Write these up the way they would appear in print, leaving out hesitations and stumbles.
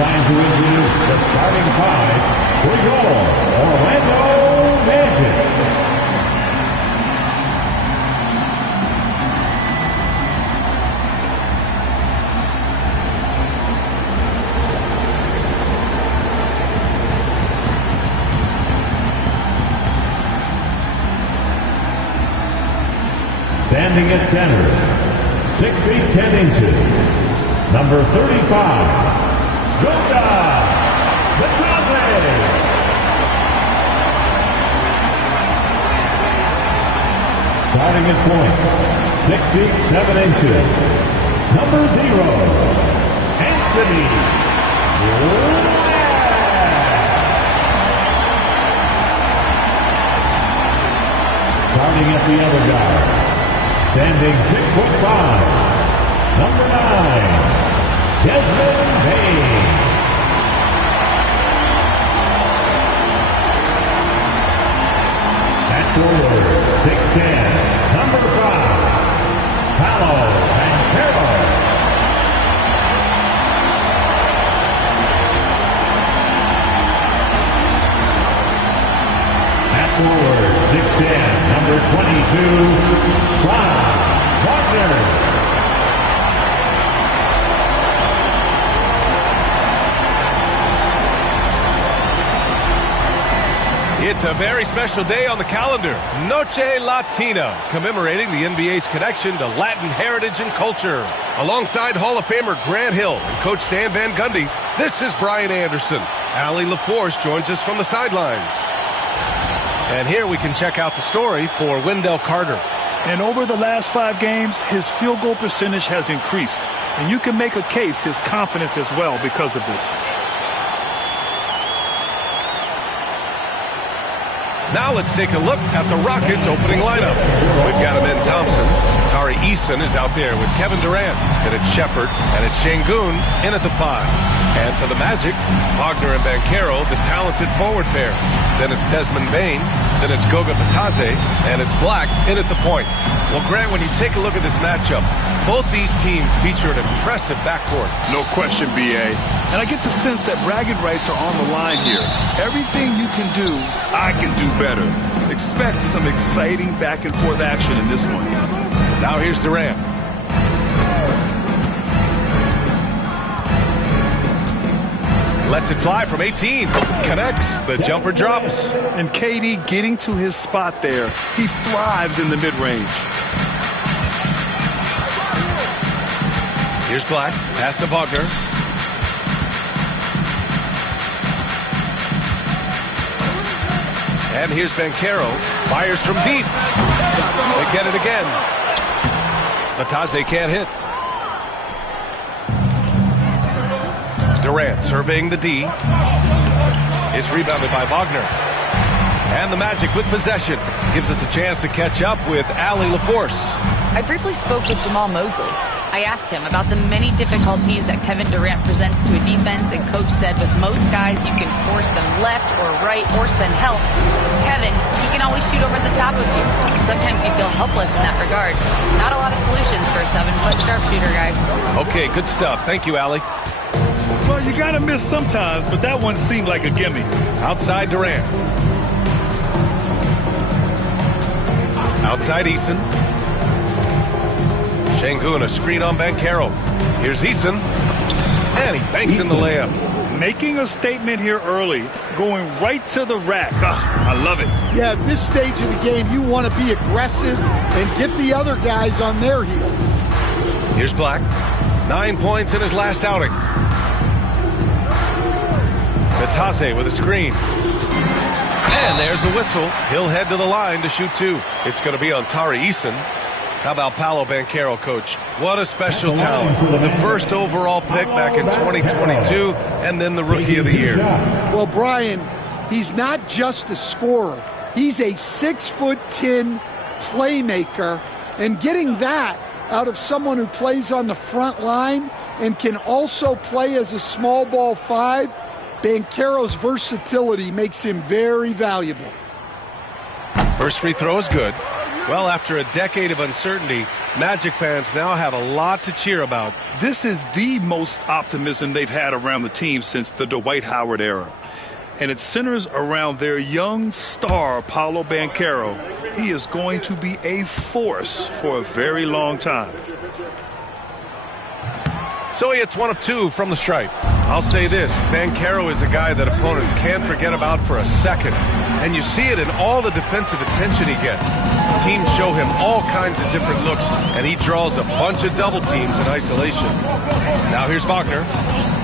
time to introduce the starting five for your Orlando Magic. Standing at center, 6 feet 10 inches, number 35, Goga Batase. Starting at point, 6 feet 7 inches, number 0, Anthony Ladd. Starting at the other guard, standing 6'5", number 9, Desmond Bain. At forward, 6'10", number 5, Paolo Banchero. At forward, 6'10", number 22, Wagner. It's a very special day on the calendar, Noche Latina, commemorating the NBA's connection to Latin heritage and culture. Alongside Hall of Famer Grant Hill and Coach Stan Van Gundy, this is Brian Anderson. Allie LaForce joins us from the sidelines. And here we can check out the story for Wendell Carter. And over the last 5 games, his field goal percentage has increased. And you can make a case his confidence as well because of this. Now let's take a look at the Rockets' opening lineup. We've got Amen Thompson. Tari Eason is out there with Kevin Durant. Then it's Shepard, and it's Şengün in at the 5. And for the Magic, Wagner and Banchero, the talented forward pair. Then it's Desmond Bain. Then it's Goga Batase, and it's Black in at the point. Well, Grant, when you take a look at this matchup, both these teams feature an impressive backcourt. No question, B.A. And I get the sense that bragging rights are on the line here. Everything you can do, I can do better. Expect some exciting back-and-forth action in this one. Now here's Durant. Lets it fly from 18. Connects. The jumper drops. And KD getting to his spot there. He thrives in the mid-range. Here's Black. Pass to Wagner. And here's Banchero. Fires from deep. They get it again. Batase can't hit. Durant surveying the D. It's rebounded by Wagner. And the Magic with possession. Gives us a chance to catch up with Allie LaForce. I briefly spoke with Jamal Mosley. I asked him about the many difficulties that Kevin Durant presents to a defense, and Coach said with most guys you can force them left or right or send help. Kevin, he can always shoot over the top of you. Sometimes you feel helpless in that regard. Not a lot of solutions for a 7-foot sharpshooter, guys. Okay, good stuff. Thank you, Allie. Well, you gotta miss sometimes, but that one seemed like a gimme. Outside Durant. Outside Eason. Şengün, a screen on Banchero. Here's Eason. And he banks in the layup. Making a statement here early. Going right to the rack. I love it. Yeah, at this stage of the game, you want to be aggressive and get the other guys on their heels. Here's Black. 9 points in his last outing. Batase with a screen. And there's a whistle. He'll head to the line to shoot 2. It's going to be on Tari Eason. How about Paolo Banchero, Coach? What a special talent. The first overall pick back in 2022, and then the Rookie of the Year. Well, Brian, he's not just a scorer. He's a 6'10" playmaker, and getting that out of someone who plays on the front line and can also play as a small ball 5, Banchero's versatility makes him very valuable. First free throw is good. Well, after a decade of uncertainty, Magic fans now have a lot to cheer about. This is the most optimism they've had around the team since the Dwight Howard era. And it centers around their young star, Paolo Banchero. He is going to be a force for a very long time. So he hits 1 of 2 from the stripe. I'll say this, Banchero is a guy that opponents can't forget about for a second. And you see it in all the defensive attention he gets. Teams show him all kinds of different looks, and he draws a bunch of double teams in isolation. Now here's Wagner.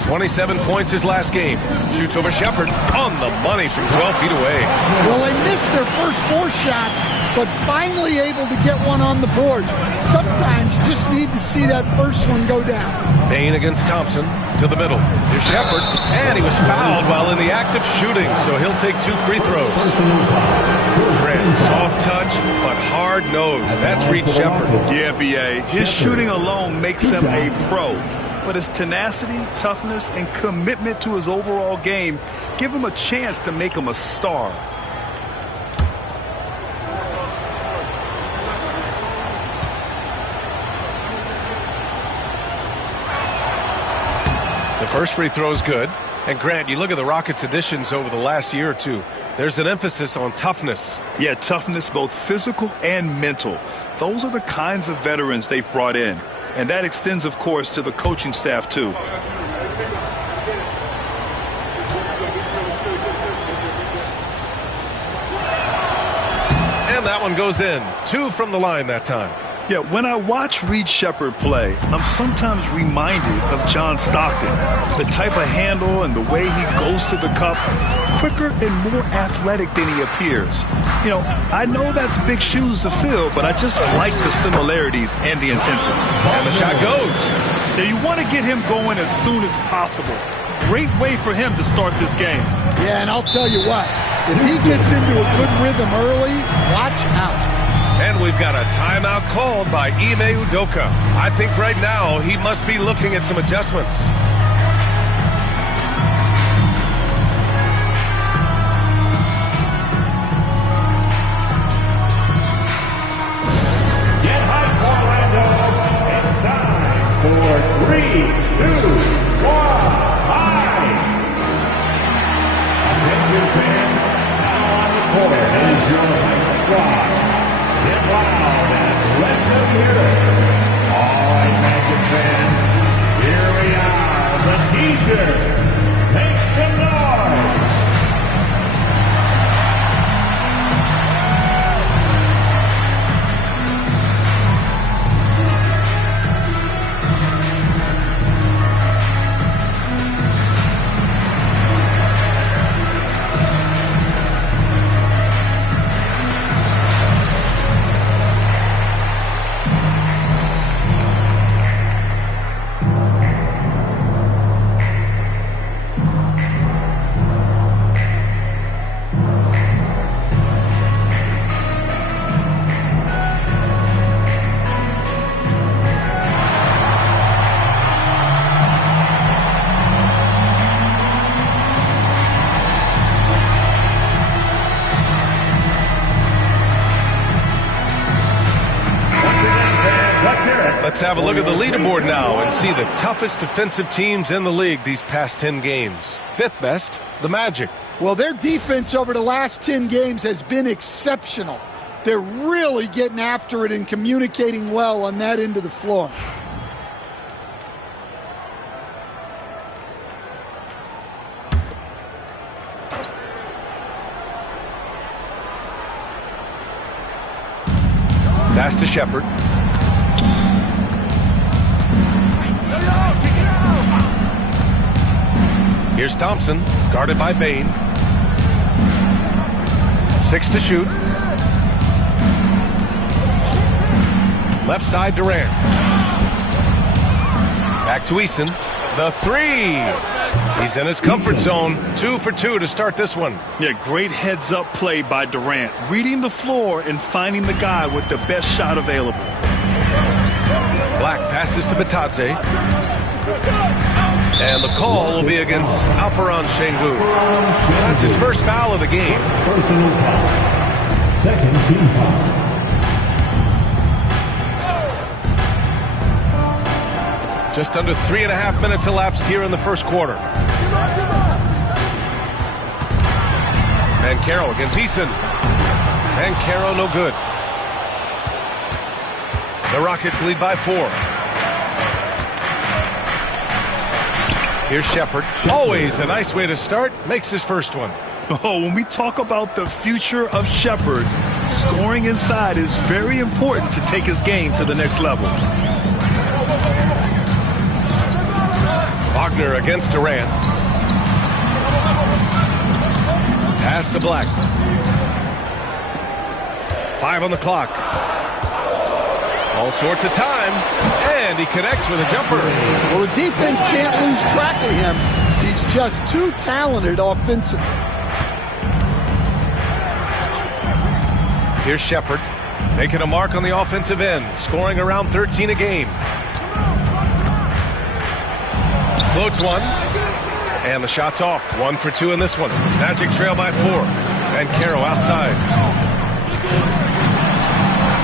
27 points his last game. Shoots over Shepard on the money from 12 feet away. Well, they missed their first 4 shots, but finally able to get one on the board. Sometimes you just need to see that first one go down. Bain against Thompson to the middle. Here's Shepard, and he was fouled while in the act of shooting, so he'll take 2 free throws. Grant, soft touch, but hard-nosed. That's Reed Shepard. Yeah, B.A. His shooting alone makes him a pro. But his tenacity, toughness, and commitment to his overall game give him a chance to make him a star. The first free throw is good. And Grant, you look at the Rockets' additions over the last year or two. There's an emphasis on toughness. Yeah, toughness, both physical and mental. Those are the kinds of veterans they've brought in. And that extends, of course, to the coaching staff, too. And that one goes in. 2 from the line that time. Yeah, when I watch Reed Shepard play, I'm sometimes reminded of John Stockton. The type of handle and the way he goes to the cup, quicker and more athletic than he appears. You know, I know that's big shoes to fill, but I just like the similarities and the intensity. And the shot goes. Now, you want to get him going as soon as possible. Great way for him to start this game. Yeah, and I'll tell you what, if he gets into a good rhythm early, watch out. And we've got a timeout called by Ime Udoka. I think right now he must be looking at some adjustments. Get hype, Orlando. It's time for 3, 2, 1, hype. Attention fans, now on the court is your hype squad. Get loud and let them hear it. All right, Magic fans, here we are, the teaser. Make some noise. Let's have a look at the leaderboard now and see the toughest defensive teams in the league these past 10 games. 5th best, the Magic. Well, their defense over the last 10 games has been exceptional. They're really getting after it and communicating well on that end of the floor. Pass to Shepard. Here's Thompson, guarded by Bain. 6 to shoot. Left side, Durant. Back to Eason. The 3. He's in his comfort zone. 2 for 2 to start this one. Yeah, great heads-up play by Durant. Reading the floor and finding the guy with the best shot available. Black passes to Batadze. And the call will be against Alperon Şengün. That's his first foul of the game. Personal foul. Second team foul. Just under 3.5 minutes elapsed here in the first quarter. Banchero against Eason. Banchero no good. The Rockets lead by 4. Here's Shepard. Always a nice way to start. Makes his first one. Oh, when we talk about the future of Shepard, scoring inside is very important to take his game to the next level. Wagner against Durant. Pass to Black. 5 on the clock. All sorts of time, and he connects with a jumper. Well, the defense can't lose track of him. He's just too talented offensively. Here's Shepard, making a mark on the offensive end, scoring around 13 a game. Floats one, and the shot's off. 1 for 2 in this one. Magic trail by 4. Banchero outside.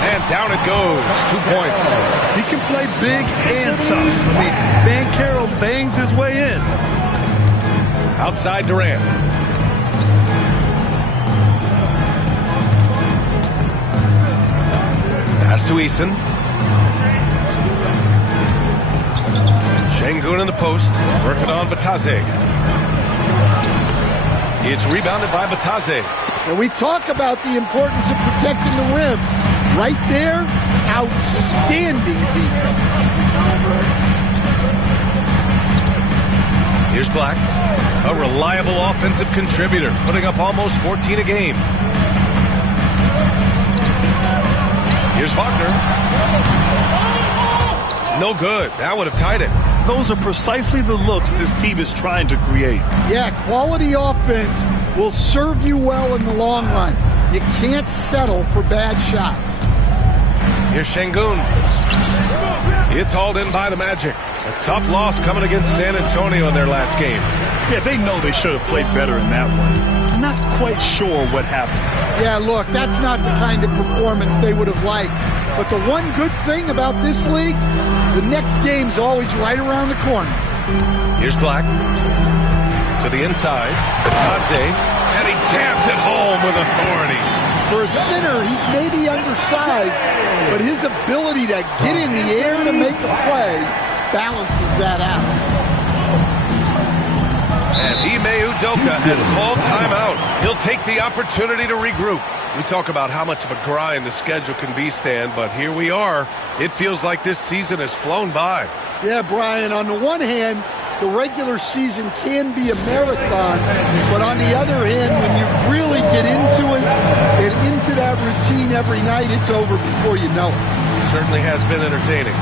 And down it goes. 2 points. He can play big and tough. I mean, Banchero bangs his way in. Outside Durant. Pass to Eason. Şengün in the post. Working on Batase. It's rebounded by Batase. And we talk about the importance of protecting the rim. Right there, outstanding defense. Here's Black, a reliable offensive contributor, putting up almost 14 a game. Here's Wagner. No good. That would have tied it. Those are precisely the looks this team is trying to create. Yeah, quality offense will serve you well in the long run. You can't settle for bad shots. Here's Şengün. It's hauled in by the Magic. A tough loss coming against San Antonio in their last game. Yeah, they know they should have played better in that one. Not quite sure what happened. Yeah, look, that's not the kind of performance they would have liked. But the one good thing about this league, the next game's always right around the corner. Here's Black. To the inside. Batase. And he jams it home with authority. For a center, he's maybe undersized, but his ability to get in the air to make a play balances that out. And Ime Udoka has called timeout. He'll take the opportunity to regroup. We talk about how much of a grind the schedule can be, Stan, but here we are. It feels like this season has flown by. Yeah, Brian, on the one hand, the regular season can be a marathon, but on the other hand, when you really get into it and into that routine every night, it's over before you know it. It certainly has been entertaining.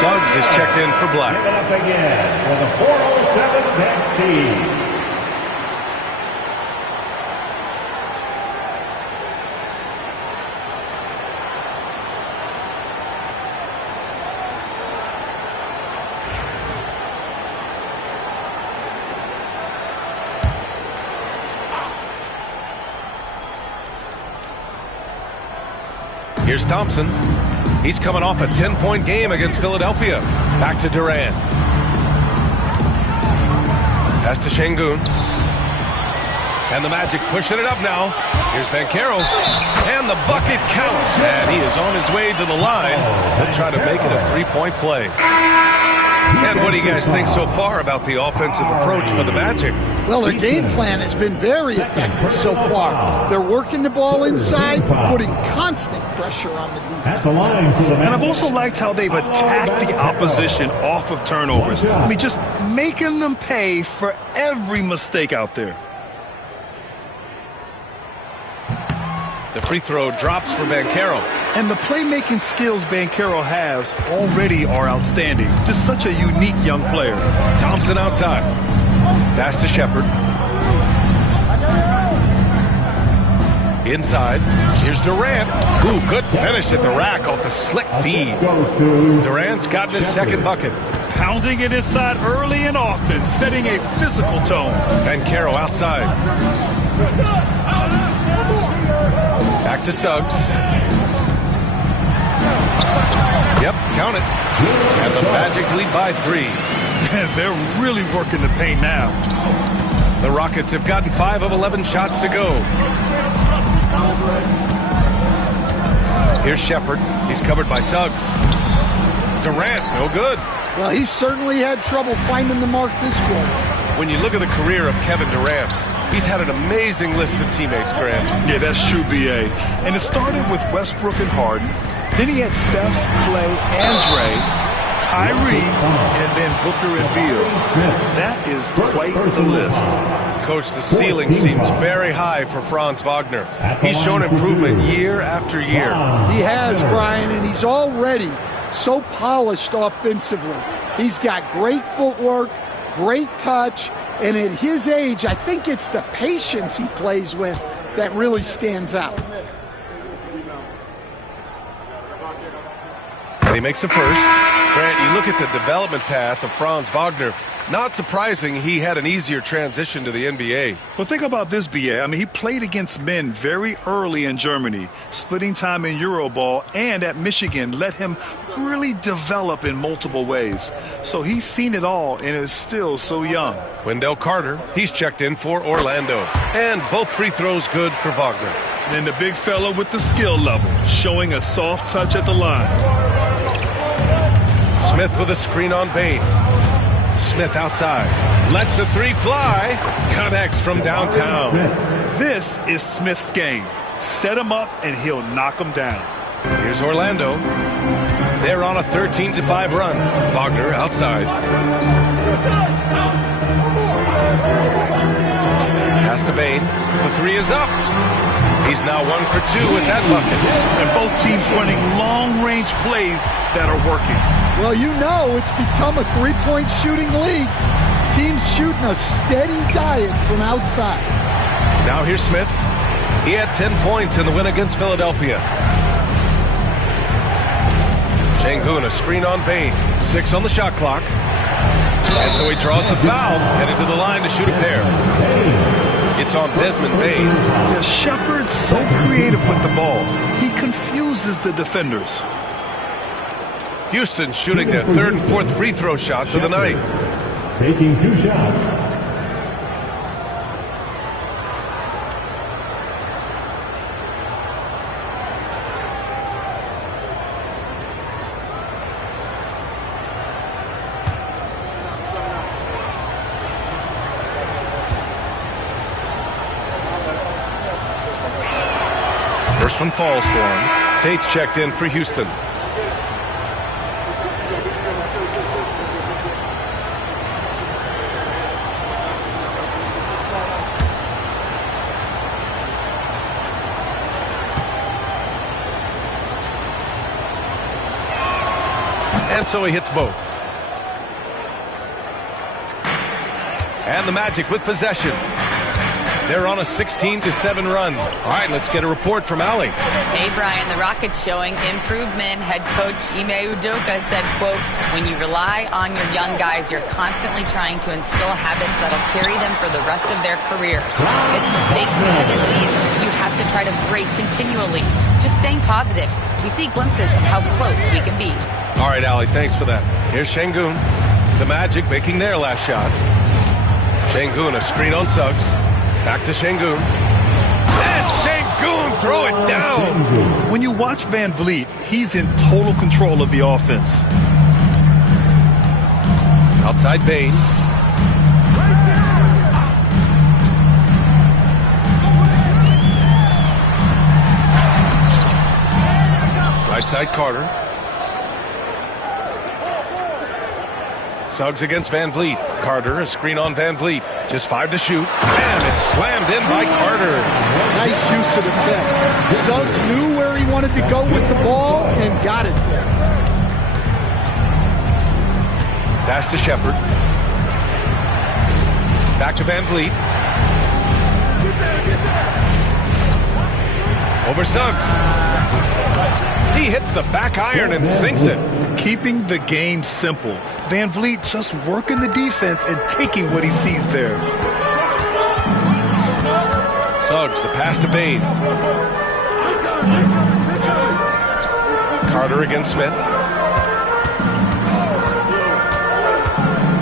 Suggs is checked in for Black. Give it up again for the 407 next team. Here's Thompson. He's coming off a 10-point game against Philadelphia. Back to Durant. Pass to Şengün. And the Magic pushing it up now. Here's Banchero, and the bucket counts, and he is on his way to the line. He'll try to make it a three-point play. And what do you guys think so far about the offensive approach for the Magic? Well, their game plan has been very effective so far. They're working the ball inside, putting constant pressure on the defense. And I've also liked how they've attacked the opposition off of turnovers. I mean, just making them pay for every mistake out there. The free throw drops for Banchero. And the playmaking skills Banchero has already are outstanding. Just such a unique young player. Thompson outside. Pass to Shepard. Inside. Here's Durant. Ooh, good finish at the rack off the slick feed. Durant's gotten his second bucket. Pounding it inside early and often, setting a physical tone. Banchero outside. Back to Suggs. Yep, count it. And the Magic lead by 3. They're really working the paint now. The Rockets have gotten 5 of 11 shots to go. Here's Shepard. He's covered by Suggs. Durant, no good. Well, he certainly had trouble finding the mark this quarter. When you look at the career of Kevin Durant, he's had an amazing list of teammates, Grant. Yeah, that's true, B.A. And it started with Westbrook and Harden. Then he had Steph, Clay, Andre, Kyrie, and then Booker and Beal. That is quite the list. Coach, the ceiling seems very high for Franz Wagner. He's shown improvement year after year. He has, Brian, and he's already so polished offensively. He's got great footwork, great touch, and at his age, I think it's the patience he plays with that really stands out. He makes a first. Grant, you look at the development path of Franz Wagner. Not surprising he had an easier transition to the NBA. Well, think about this, B.A. I mean, he played against men very early in Germany, splitting time in Euroball, and at Michigan let him really develop in multiple ways. So he's seen it all and is still so young. Wendell Carter, he's checked in for Orlando. And both free throws good for Wagner. And the big fella with the skill level, showing a soft touch at the line. Smith with a screen on Bain. Smith outside. Lets the three fly. Connects from downtown. This is Smith's game. Set him up and he'll knock him down. Here's Orlando. They're on a 13-5 run. Wagner outside. Pass to Bain. The three is up. He's now 1 for 2 with that bucket. And both teams running long-range plays that are working. Well, you know it's become a three-point shooting league. Teams shooting a steady diet from outside. Now here's Smith. He had 10 points in the win against Philadelphia. Şengün, a screen on Bain. 6 on the shot clock. And so he draws the foul, headed to the line to shoot a pair. It's on Desmond Bain. Yeah, Shepard's so creative with the ball. He confuses the defenders. Houston shooting their third and fourth free throw shots of the night. Taking 2 shots. First one falls for him. Tate's checked in for Houston. And so he hits both. And the Magic with possession. They're on a 16-7 run. All right, let's get a report from Allie. Hey, Brian, the Rockets showing improvement. Head coach Ime Udoka said, quote, when you rely on your young guys, you're constantly trying to instill habits that'll carry them for the rest of their careers. It's mistakes and tendencies you have to try to break continually. Just staying positive. We see glimpses of how close we can be. All right, Allie, thanks for that. Here's Şengün. The Magic making their last shot. Şengün, a screen on Suggs. Back to Şengün. And Şengün throw it down. When you watch Van Vliet, he's in total control of the offense. Outside Bain. Right side Carter. Suggs against Van Vliet. Carter, a screen on Van Vliet. Just 5 to shoot. And it's slammed in by Carter. Nice use of the pick. Suggs knew where he wanted to go with the ball and got it there. Pass to Shepard. Back to Van Vliet. Over Suggs. He hits the back iron and sinks it. Keeping the game simple. Van Vliet just working the defense and taking what he sees there. Suggs, the pass to Bain. Carter against Smith.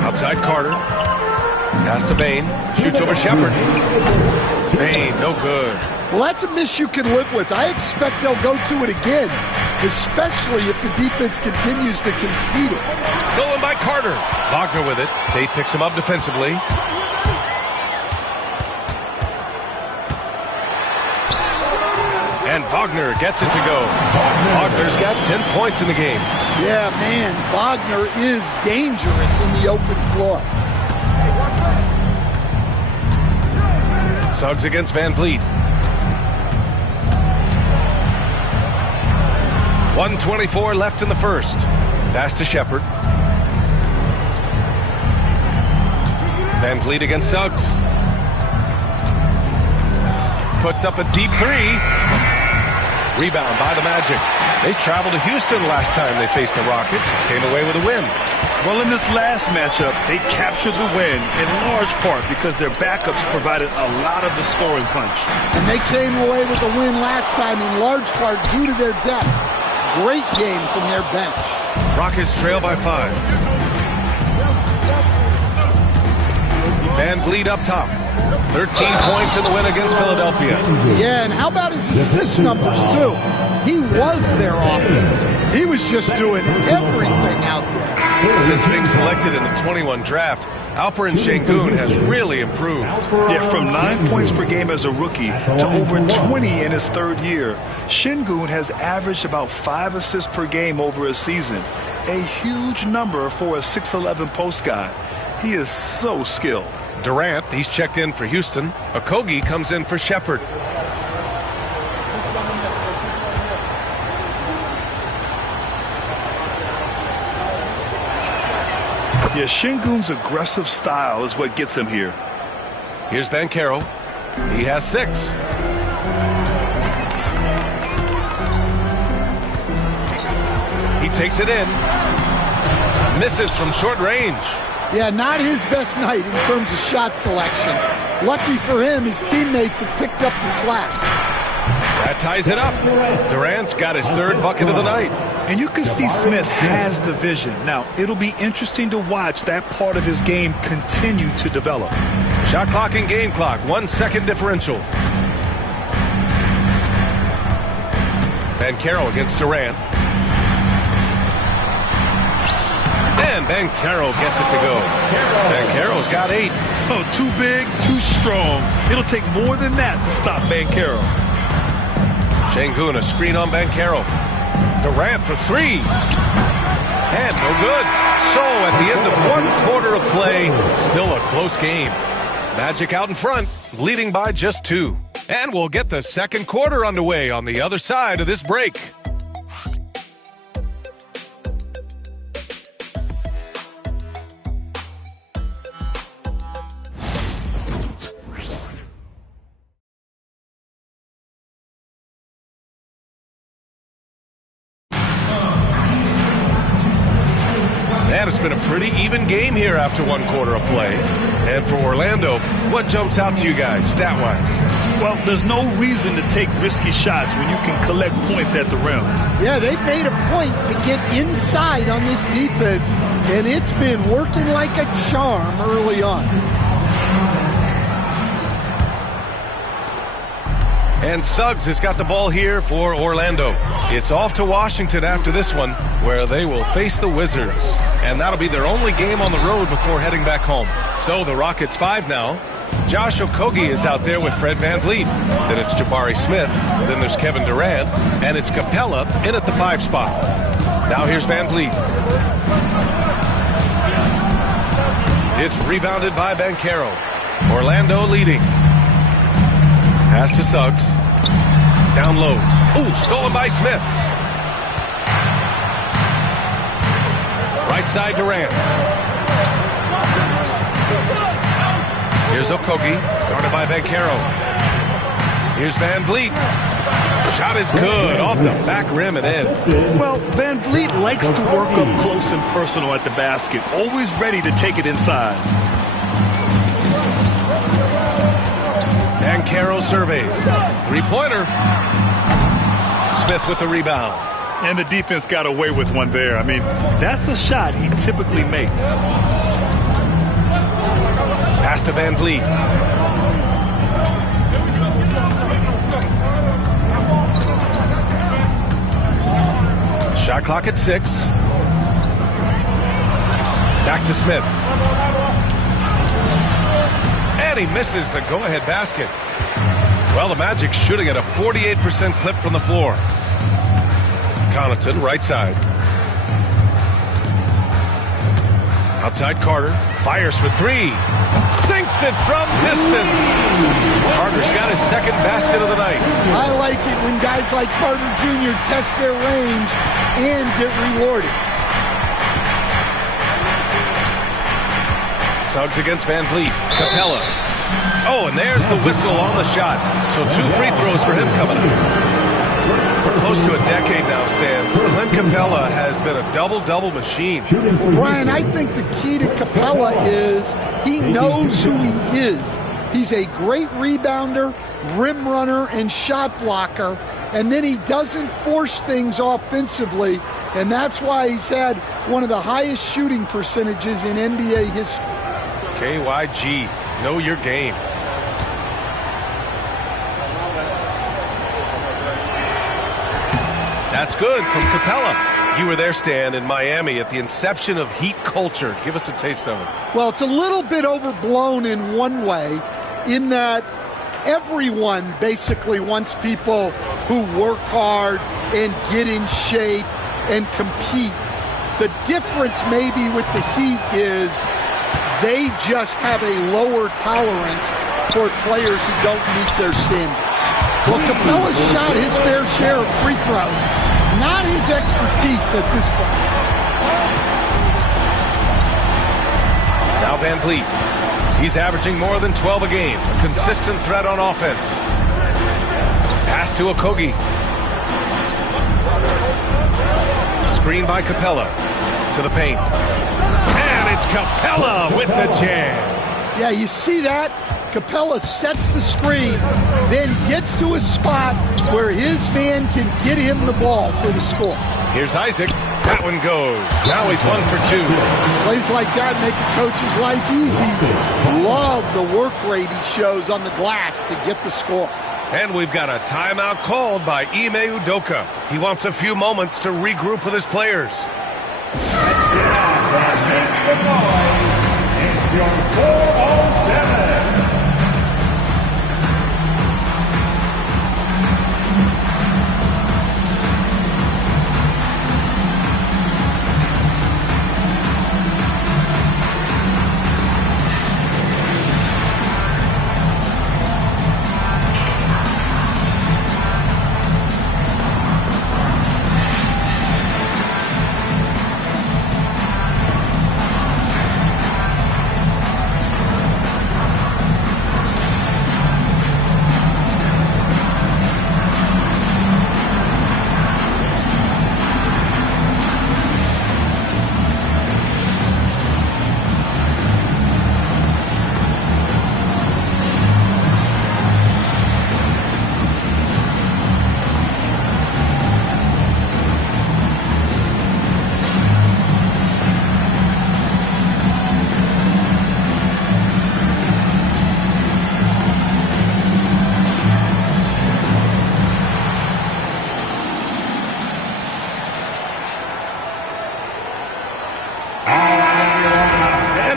Outside Carter. Pass to Bain. Shoots over Shepard. Bain, no good. Well, that's a miss you can live with. I expect they'll go to it again, especially if the defense continues to concede it. Stolen by Carter. Wagner with it. Tate picks him up defensively. And Wagner gets it to go. Wagner's got 10 points in the game. Yeah, man, Wagner is dangerous in the open floor. Suggs against Van Vliet. 1:24 left in the first. Pass to Shepard. Van Vliet against Suggs. Puts up a deep three. Rebound by the Magic. They traveled to Houston last time they faced the Rockets. Came away with a win. Well, in this last matchup, they captured the win in large part because their backups provided a lot of the scoring punch. And they came away with a win last time in large part due to their depth. Great game from their bench. Rockets trail by 5. Van Vliet up top. 13 points in the win against Philadelphia. Yeah, and how about his assist numbers, too? He was their offense. He was just doing everything out there. Since being selected in the 21 draft, Alperen Sengun has really improved. Yeah, from 9 points per game as a rookie to over 20 in his third year. Sengun has averaged about 5 assists per game over a season. A huge number for a 6'11 post guy. He is so skilled. Durant, he's checked in for Houston. Okogie comes in for Shepard. Yeah, Sengun's aggressive style is what gets him here. Here's Banchero. He has 6. He takes it in. Misses from short range. Yeah, not his best night in terms of shot selection. Lucky for him, his teammates have picked up the slack. That ties it up. Durant's got his 3rd bucket of the night. And you can see Smith has the vision. Now, it'll be interesting to watch that part of his game continue to develop. Shot clock and game clock, 1 second differential. Banchero against Durant. And Banchero gets it to go. Banchero's got 8. Oh, too big, too strong. It'll take more than that to stop Banchero. Sengun, a screen on Banchero. Durant for 3. And no good. So at the end of 1 quarter of play, still a close game. Magic out in front, leading by just 2. And we'll get the second quarter underway on the other side of this break. And it's been a pretty even game here after 1 quarter of play. And for Orlando, what jumps out to you guys, stat-wise? Well, there's no reason to take risky shots when you can collect points at the rim. Yeah, they've made a point to get inside on this defense, and it's been working like a charm early on. And Suggs has got the ball here for Orlando. It's off to Washington after this one, where they will face the Wizards. And that'll be their only game on the road before heading back home. So the Rockets 5 now. Josh Okogie is out there with Fred VanVleet. Then it's Jabari Smith. Then there's Kevin Durant. And it's Capella in at the 5 spot. Now here's VanVleet. It's rebounded by Banchero. Orlando leading. Pass to Suggs. Down low. Ooh, stolen by Smith. Right side Durant. Here's Okogie, guarded by Banchero. Here's VanVleet. Shot is good, off the back rim and in. Well, VanVleet likes to work up close and personal at the basket, always ready to take it inside. Banchero surveys. Three-pointer. Smith with the rebound. And the defense got away with one there. I mean, that's a shot he typically makes. Pass to VanVleet. Shot clock at 6. Back to Smith. And he misses the go-ahead basket. Well, the Magic shooting at a 48% clip from the floor. Connaughton, right side. Outside Carter. Fires for 3. Sinks it from distance. Carter's got his second basket of the night. I like it when guys like Carter Jr. test their range and get rewarded. Suggs against VanVleet. Capella. Oh, and there's the whistle on the shot. So 2 free throws for him coming up. For close to a decade now, Stan, Clint Capella has been a double-double machine. Brian, I think the key to Capella is he knows who he is. He's a great rebounder, rim runner, and shot blocker, and then he doesn't force things offensively, and that's why he's had one of the highest shooting percentages in NBA history. KYG, know your game. That's good from Capella. You were there, Stan, in Miami at the inception of Heat culture. Give us a taste of it. Well, it's a little bit overblown in one way, in that everyone basically wants people who work hard and get in shape and compete. The difference maybe with the Heat is they just have a lower tolerance for players who don't meet their standards. Well, Capella's shot his fair share of free throws. Not his expertise at this point. Now VanVleet. He's averaging more than 12 a game. A consistent threat on offense. Pass to Okogie. Screen by Capella. To the paint. And it's Capella with the jam. Yeah, you see that? Capella sets the screen, then gets to a spot where his man can get him the ball for the score. Here's Isaac. That one goes. Now he's 1 for 2. Plays like that make a coach's life easy. Love the work rate he shows on the glass to get the score. And we've got a timeout called by Ime Udoka. He wants a few moments to regroup with his players. It's your 407.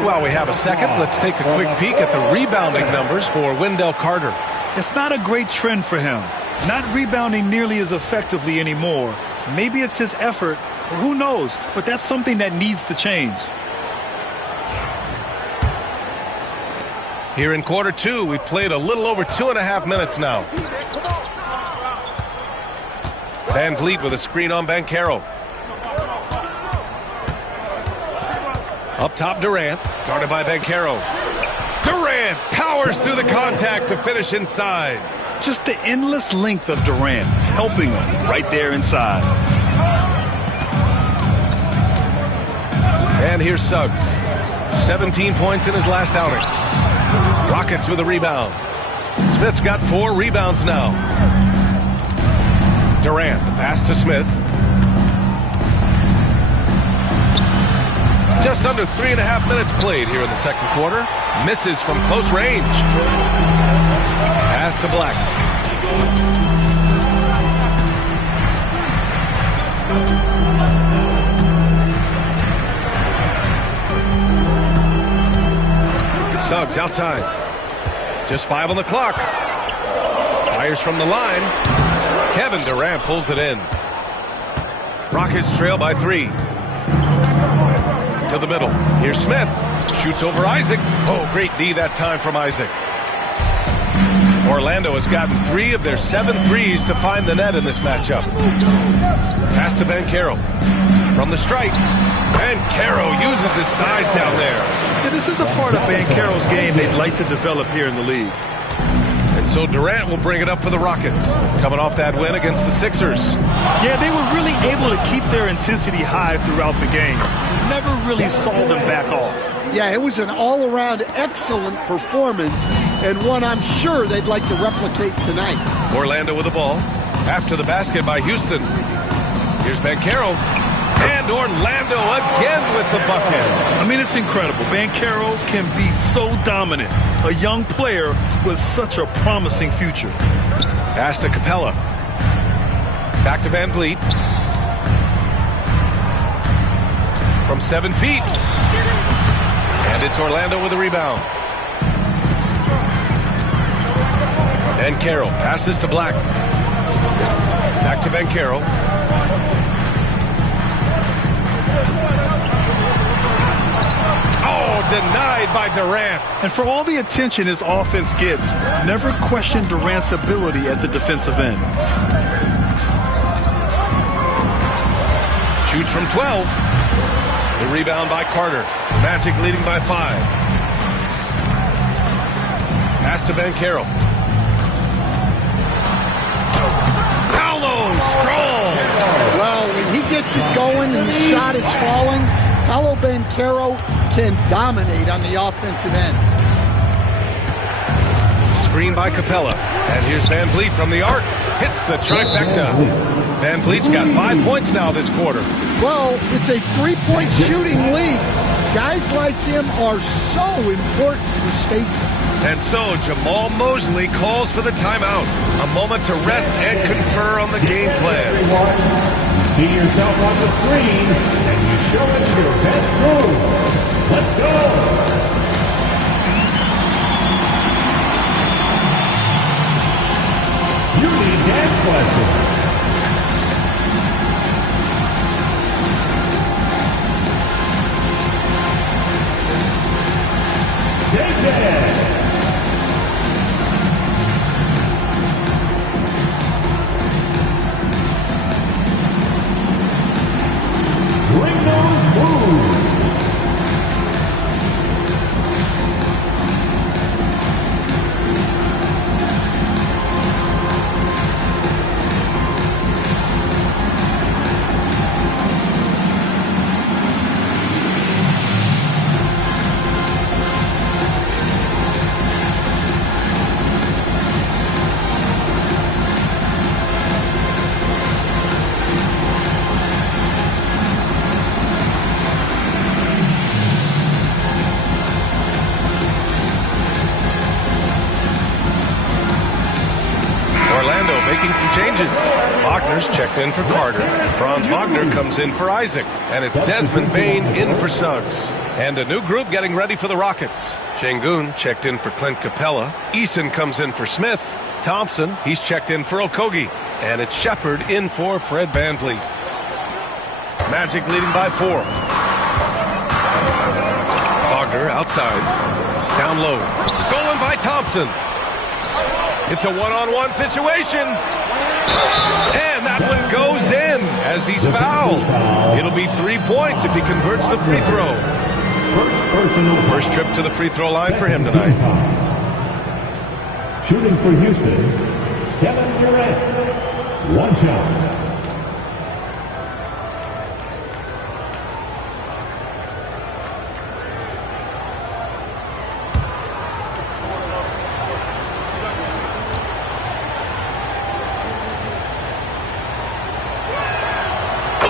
While we have a second, let's take a quick peek at the rebounding numbers for Wendell Carter. It's not a great trend for him. Not rebounding nearly as effectively anymore. Maybe it's his effort, or who knows, but that's something that needs to change. Here in quarter two, we played a little over 2.5 minutes now. Van Vliet with a screen on Banchero. Up top, Durant, guarded by Banchero. Durant powers through the contact to finish inside. Just the endless length of Durant, helping him right there inside. And here's Suggs. 17 points in his last outing. Rockets with a rebound. Smith's got 4 rebounds now. Durant, the pass to Smith. Just under 3.5 minutes played here in the second quarter. Misses from close range. Pass to Black. Suggs outside. Just 5 on the clock. Fires from the line. Kevin Durant pulls it in. Rockets trail by 3. To the middle. Here's Smith. Shoots over Isaac. Oh, great D that time from Isaac. Orlando has gotten 3 of their 7 threes to find the net in this matchup. Pass to Banchero. From the stripe. Banchero uses his size down there. Yeah, this is a part of Banchero's game they'd like to develop here in the league. And so Durant will bring it up for the Rockets, coming off that win against the Sixers. Yeah, they were really able to keep their intensity high throughout the game. Never really saw them back off. Yeah, it was an all-around excellent performance, and one I'm sure they'd like to replicate tonight. Orlando with the ball. After the basket by Houston. Here's Banchero. And Orlando again with the bucket. I mean, it's incredible. Banchero can be so dominant. A young player with such a promising future. Pass to Capella. Back to Van Vliet. From 7 feet. And it's Orlando with a rebound. Banchero passes to Black. Back to Banchero. Denied by Durant. And for all the attention his offense gets, never question Durant's ability at the defensive end. Shoots from 12. The rebound by Carter. Magic leading by 5. Pass to Banchero. Paolo strong. Well, when he gets it going and the shot is falling, Paolo Banchero can dominate on the offensive end. Screen by Capella. And here's Van Vliet from the arc. Hits the trifecta. Van Vliet's got 5 points now this quarter. Well, it's a 3-point shooting lead. Guys like him are so important for spacing. And so Jamal Mosley calls for the timeout. A moment to rest and confer on the game plan. See yourself on the screen, and you show us your best moves. Let's go! You need dance lessons. Take that! Bring those moves! Wagner's checked in for Carter. Franz Wagner comes in for Isaac. And it's Desmond Bain in for Suggs. And a new group getting ready for the Rockets. Şengün checked in for Clint Capella. Eason comes in for Smith. Thompson, he's checked in for Okogie. And it's Shepard in for Fred VanVleet. Magic leading by 4. Wagner outside. Down low. Stolen by Thompson. It's a one-on-one situation. And that one goes in as he's fouled. It'll be 3 points if he converts the free throw. First trip to the free throw line for him tonight. Shooting for Houston, Kevin Durant. 1 shot.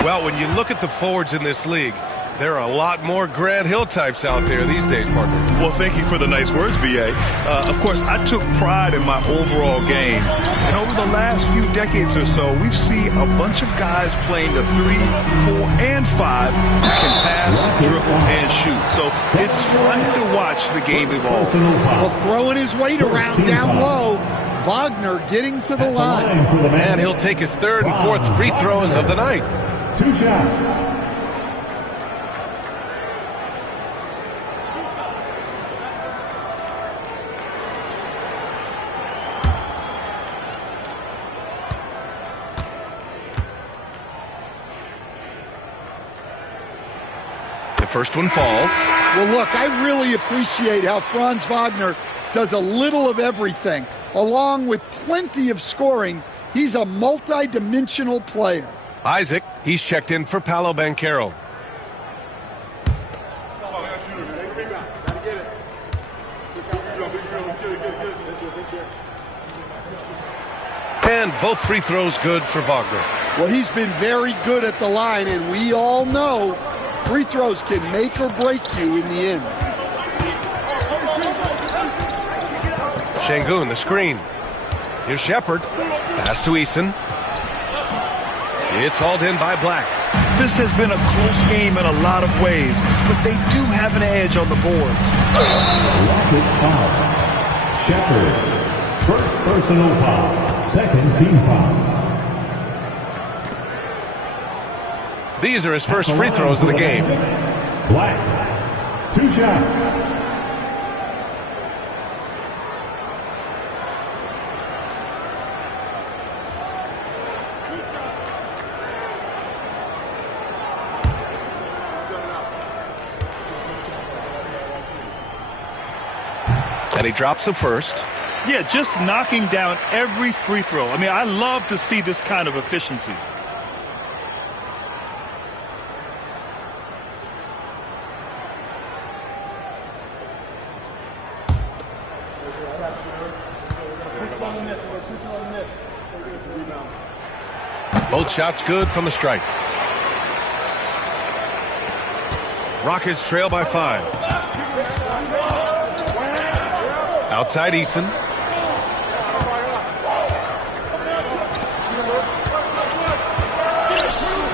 Well, when you look at the forwards in this league, there are a lot more Grant Hill types out there these days, partner. Well, thank you for the nice words, B.A. Of course, I took pride in my overall game. And over the last few decades or so, we've seen a bunch of guys playing the 3, 4, and 5 that can pass, dribble, and shoot. So it's fun to watch the game evolve. Well, throwing his weight around down low. Wagner getting to the line. And he'll take his 3rd and 4th free throws of the night. 2 shots. The first one falls. Well, look, I really appreciate how Franz Wagner does a little of everything. Along with plenty of scoring, he's a multi-dimensional player. Isaac, he's checked in for Paolo Banchero. And both free throws good for Wagner. Well, he's been very good at the line, and we all know free throws can make or break you in the end. Şengün, the screen. Here's Shepard. Pass to Eason. It's hauled in by Black. This has been a close game in a lot of ways, but they do have an edge on the boards. Rockets foul. Shepard. First personal foul. 2nd team foul. These are his first free throws of the game. Black. 2 shots. And he drops the first. Yeah, just knocking down every free throw. I mean, I love to see this kind of efficiency. Both shots good from the stripe. Rockets trail by 5. Outside Eason.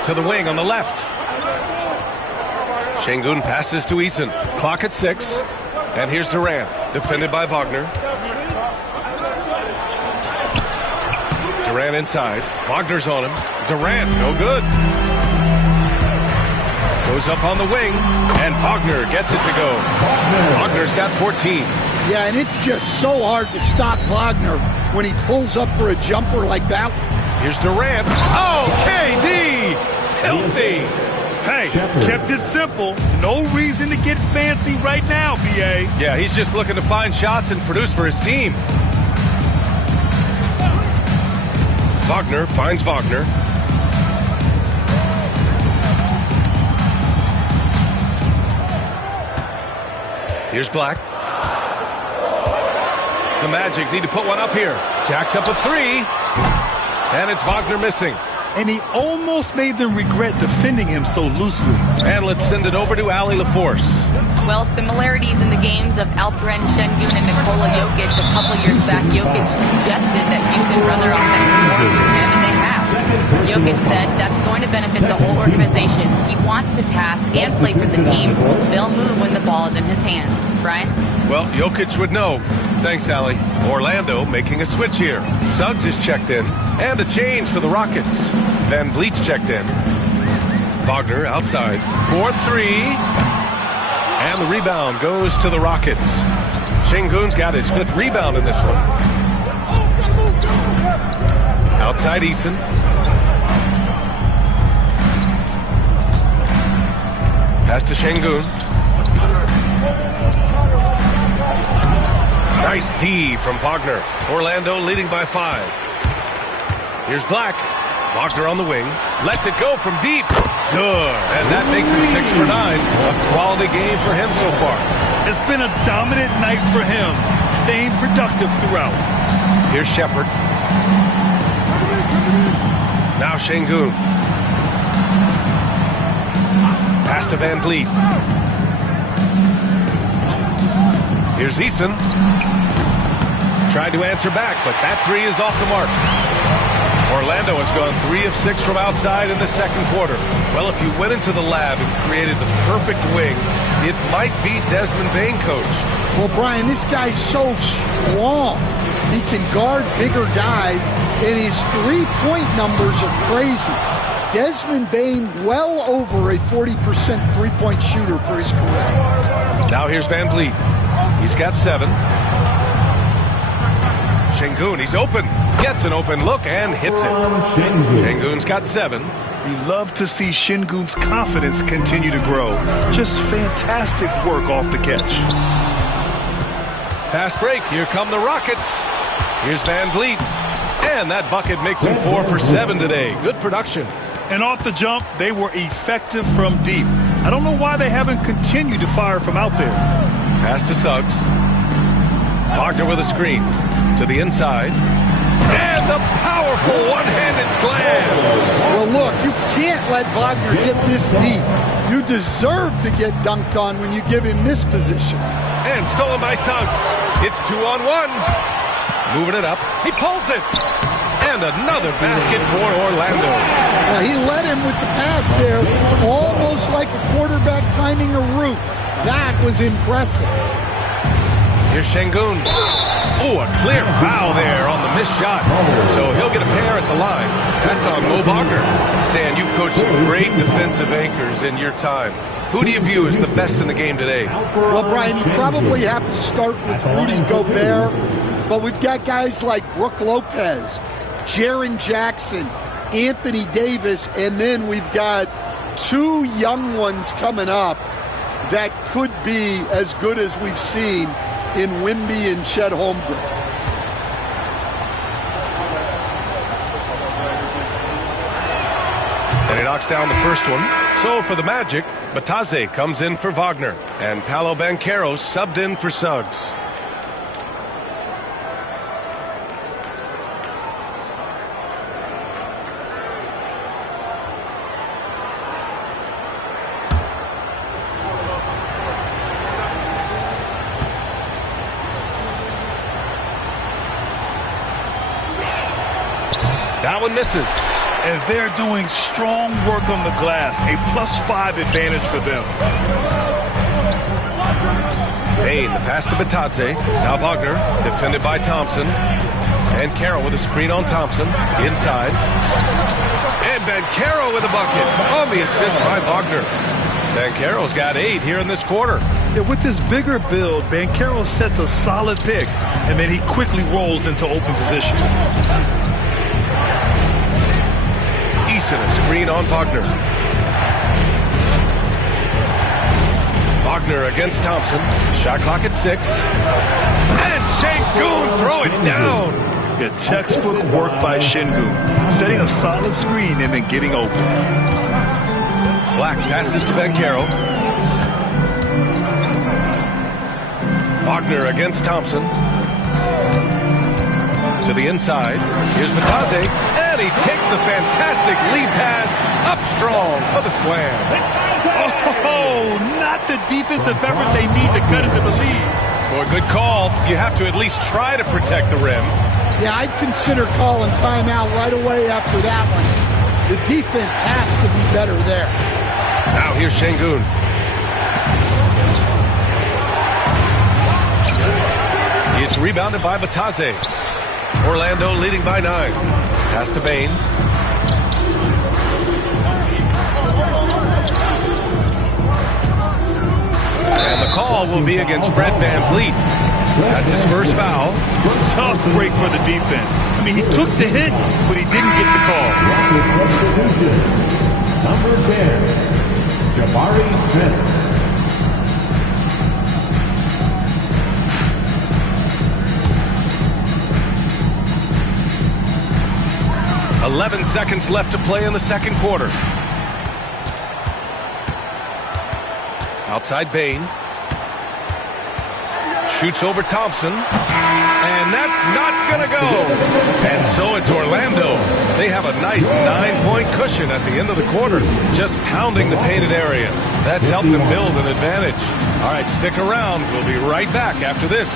To the wing on the left. Şengün passes to Eason. Clock at 6. And here's Durant, defended by Wagner. Durant inside. Wagner's on him. Durant, no good. Goes up on the wing, and Wagner gets it to go. Wagner's got 14. Yeah, and it's just so hard to stop Wagner when he pulls up for a jumper like that. Here's Durant. Oh, KD! Filthy! Hey, kept it simple. No reason to get fancy right now, B.A. Yeah, he's just looking to find shots and produce for his team. Wagner finds Wagner. Here's Black. The Magic need to put one up here. Jacks up a 3. And it's Wagner missing. And he almost made them regret defending him so loosely. And let's send it over to Ali LaForce. Well, similarities in the games of Alperen Şengün and Nikola Jokic a couple years back. Jokic suggested that Houston run their offensive more through him, and they have. Jokic said that's going to benefit the whole organization. He wants to pass and play for the team. They'll move when the ball is in his hands. Brian? Well, Jokic would know. Thanks, Allie. Orlando making a switch here. Suggs is checked in. And a change for the Rockets. Van Vliet's checked in. Wagner outside. 4-3. And the rebound goes to the Rockets. Şengün's got his 5th rebound in this one. Outside Eason. Pass to Şengün. Nice D from Wagner. Orlando leading by 5. Here's Black. Wagner on the wing. Lets it go from deep. Good. And that makes him 6 for 9. A quality game for him so far. It's been a dominant night for him, staying productive throughout. Here's Shepard. Now Şengün. Pass to Van Vliet. Here's Eason. Tried to answer back, but that 3 is off the mark. Orlando has gone 3 of 6 from outside in the second quarter. Well, if you went into the lab and created the perfect wing, it might be Desmond Bane, coach. Well, Brian, this guy's so strong. He can guard bigger guys, and his three-point numbers are crazy. Desmond Bane well over a 40% three-point shooter for his career. Now here's Van Vliet. He's got 7. Şengün, he's open. Gets an open look and hits it. Şengün's got 7. We love to see Şengün's confidence continue to grow. Just fantastic work off the catch. Fast break. Here come the Rockets. Here's Van Vliet. And that bucket makes him 4 for 7 today. Good production. And off the jump, they were effective from deep. I don't know why they haven't continued to fire from out there. Pass to Suggs. Wagner with a screen. To the inside. And the powerful one-handed slam. Well, look, you can't let Wagner get this deep. You deserve to get dunked on when you give him this position. And stolen by Suggs. It's 2-on-1. Moving it up. He pulls it. And another basket for Orlando. Now, he led him with the pass there, almost like a quarterback timing a route. That was impressive. Here's Şengün. Oh, a clear foul there on the missed shot. So he'll get a pair at the line. That's on Mo Wagner. Stan, you've coached some great defensive anchors in your time. Who do you view as the best in the game today? Well, Brian, you probably have to start with Rudy Gobert, but we've got guys like Brook Lopez, Jaren Jackson, Anthony Davis, and then we've got 2 young ones coming up that could be as good as we've seen in Wemby and Chet Holmgren. And he knocks down the first one. So for the Magic, Batadze comes in for Wagner. And Paolo Banchero subbed in for Suggs. That one misses. And they're doing strong work on the glass. A +5 advantage for them. Payne, the pass to Batadze. Now Wagner, defended by Thompson. And Carroll with a screen on Thompson. Inside. And Banchero with a bucket on the assist by Wagner. Banchero's got 8 here in this quarter. Yeah, with this bigger build, Banchero sets a solid pick, and then he quickly rolls into open position. Eason, a screen on Wagner. Wagner against Thompson. Shot clock at 6. And Şengün, throw it down. Yeah, textbook work by Şengün, setting a solid screen and then getting open. Black passes to Banchero. Wagner against Thompson. To the inside. Here's Batadze. And he takes the fantastic lead pass up strong for the slam. Oh, not the defensive effort they need to cut into the lead. Boy, good call. You have to at least try to protect the rim. Yeah, I'd consider calling timeout right away after that one. The defense has to be better there. Now here's Şengün. It's rebounded by Batase. Orlando leading by 9. Pass to Bain. And the call will be against Fred VanVleet. That's his first foul. Tough break for the defense. I mean, he took the hit, but he didn't get the call. Number 10, Jabari Smith. 11 seconds left to play in the second quarter. Outside Bain. Shoots over Thompson. And that's not going to go. And so it's Orlando. They have a nice 9-point cushion at the end of the quarter. Just pounding the painted area. That's helped them build an advantage. All right, stick around. We'll be right back after this.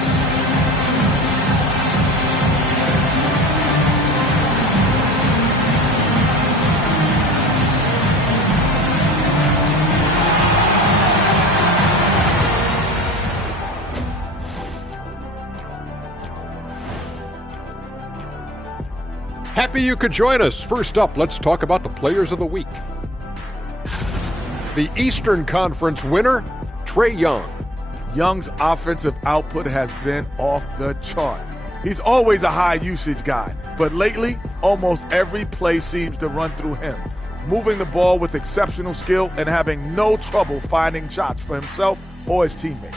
Happy you could join us. First up, let's talk about the players of the week. The Eastern Conference winner, Trae Young. Young's offensive output has been off the chart. He's always a high usage guy, but lately, almost every play seems to run through him, moving the ball with exceptional skill and having no trouble finding shots for himself or his teammates.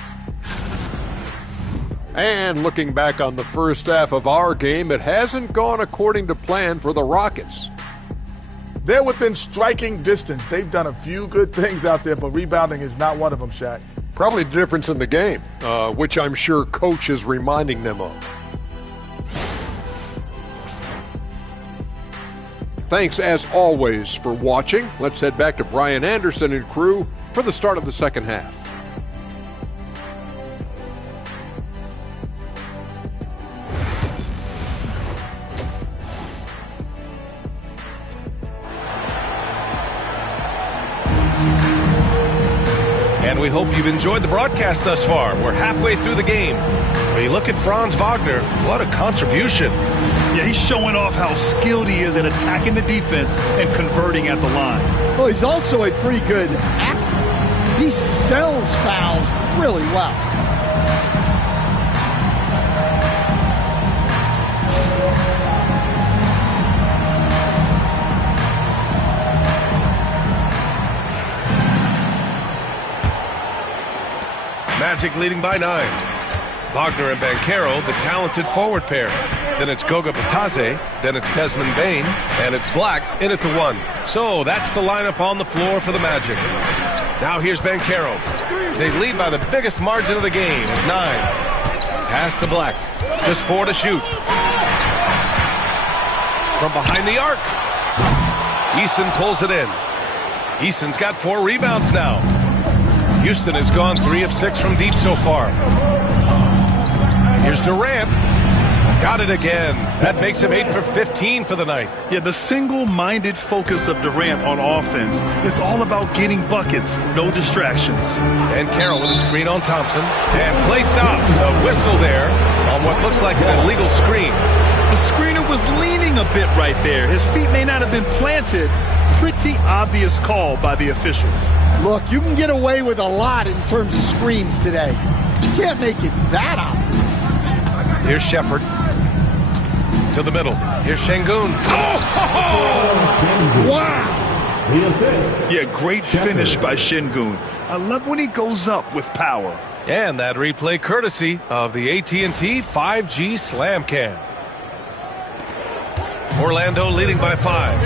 And looking back on the first half of our game, it hasn't gone according to plan for the Rockets. They're within striking distance. They've done a few good things out there, but rebounding is not one of them, Shaq. Probably the difference in the game, which I'm sure Coach is reminding them of. Thanks, as always, for watching. Let's head back to Brian Anderson and crew for the start of the second half. And we hope you've enjoyed the broadcast thus far. We're halfway through the game. When you look at Franz Wagner, what a contribution. Yeah, he's showing off how skilled he is at attacking the defense and converting at the line. Well, he's also a pretty good actor. He sells fouls really well. Magic leading by 9. Wagner and Banchero, the talented forward pair. Then it's Goga Batase, then it's Desmond Bain, and it's Black in at the 1. So that's the lineup on the floor for the Magic. Now here's Banchero. They lead by the biggest margin of the game at 9. Pass to Black. Just 4 to shoot. From behind the arc. Eason pulls it in. Eason's got 4 rebounds now. Houston has gone 3 of 6 from deep so far. Here's Durant. Got it again. That makes him 8 for 15 for the night. Yeah, the single-minded focus of Durant on offense is all about getting buckets, no distractions. And Carroll with a screen on Thompson. And play stops. A whistle there on what looks like an illegal screen. The screener was leaning a bit right there. His feet may not have been planted. Pretty obvious call by the officials. Look, you can get away with a lot in terms of screens today. You can't make it that obvious. Here's Shepard. To the middle. Here's Şengün. Oh! Wow! Yeah, great finish by Şengün. I love when he goes up with power. And that replay courtesy of the AT&T 5G Slam Cam. Orlando leading by 5.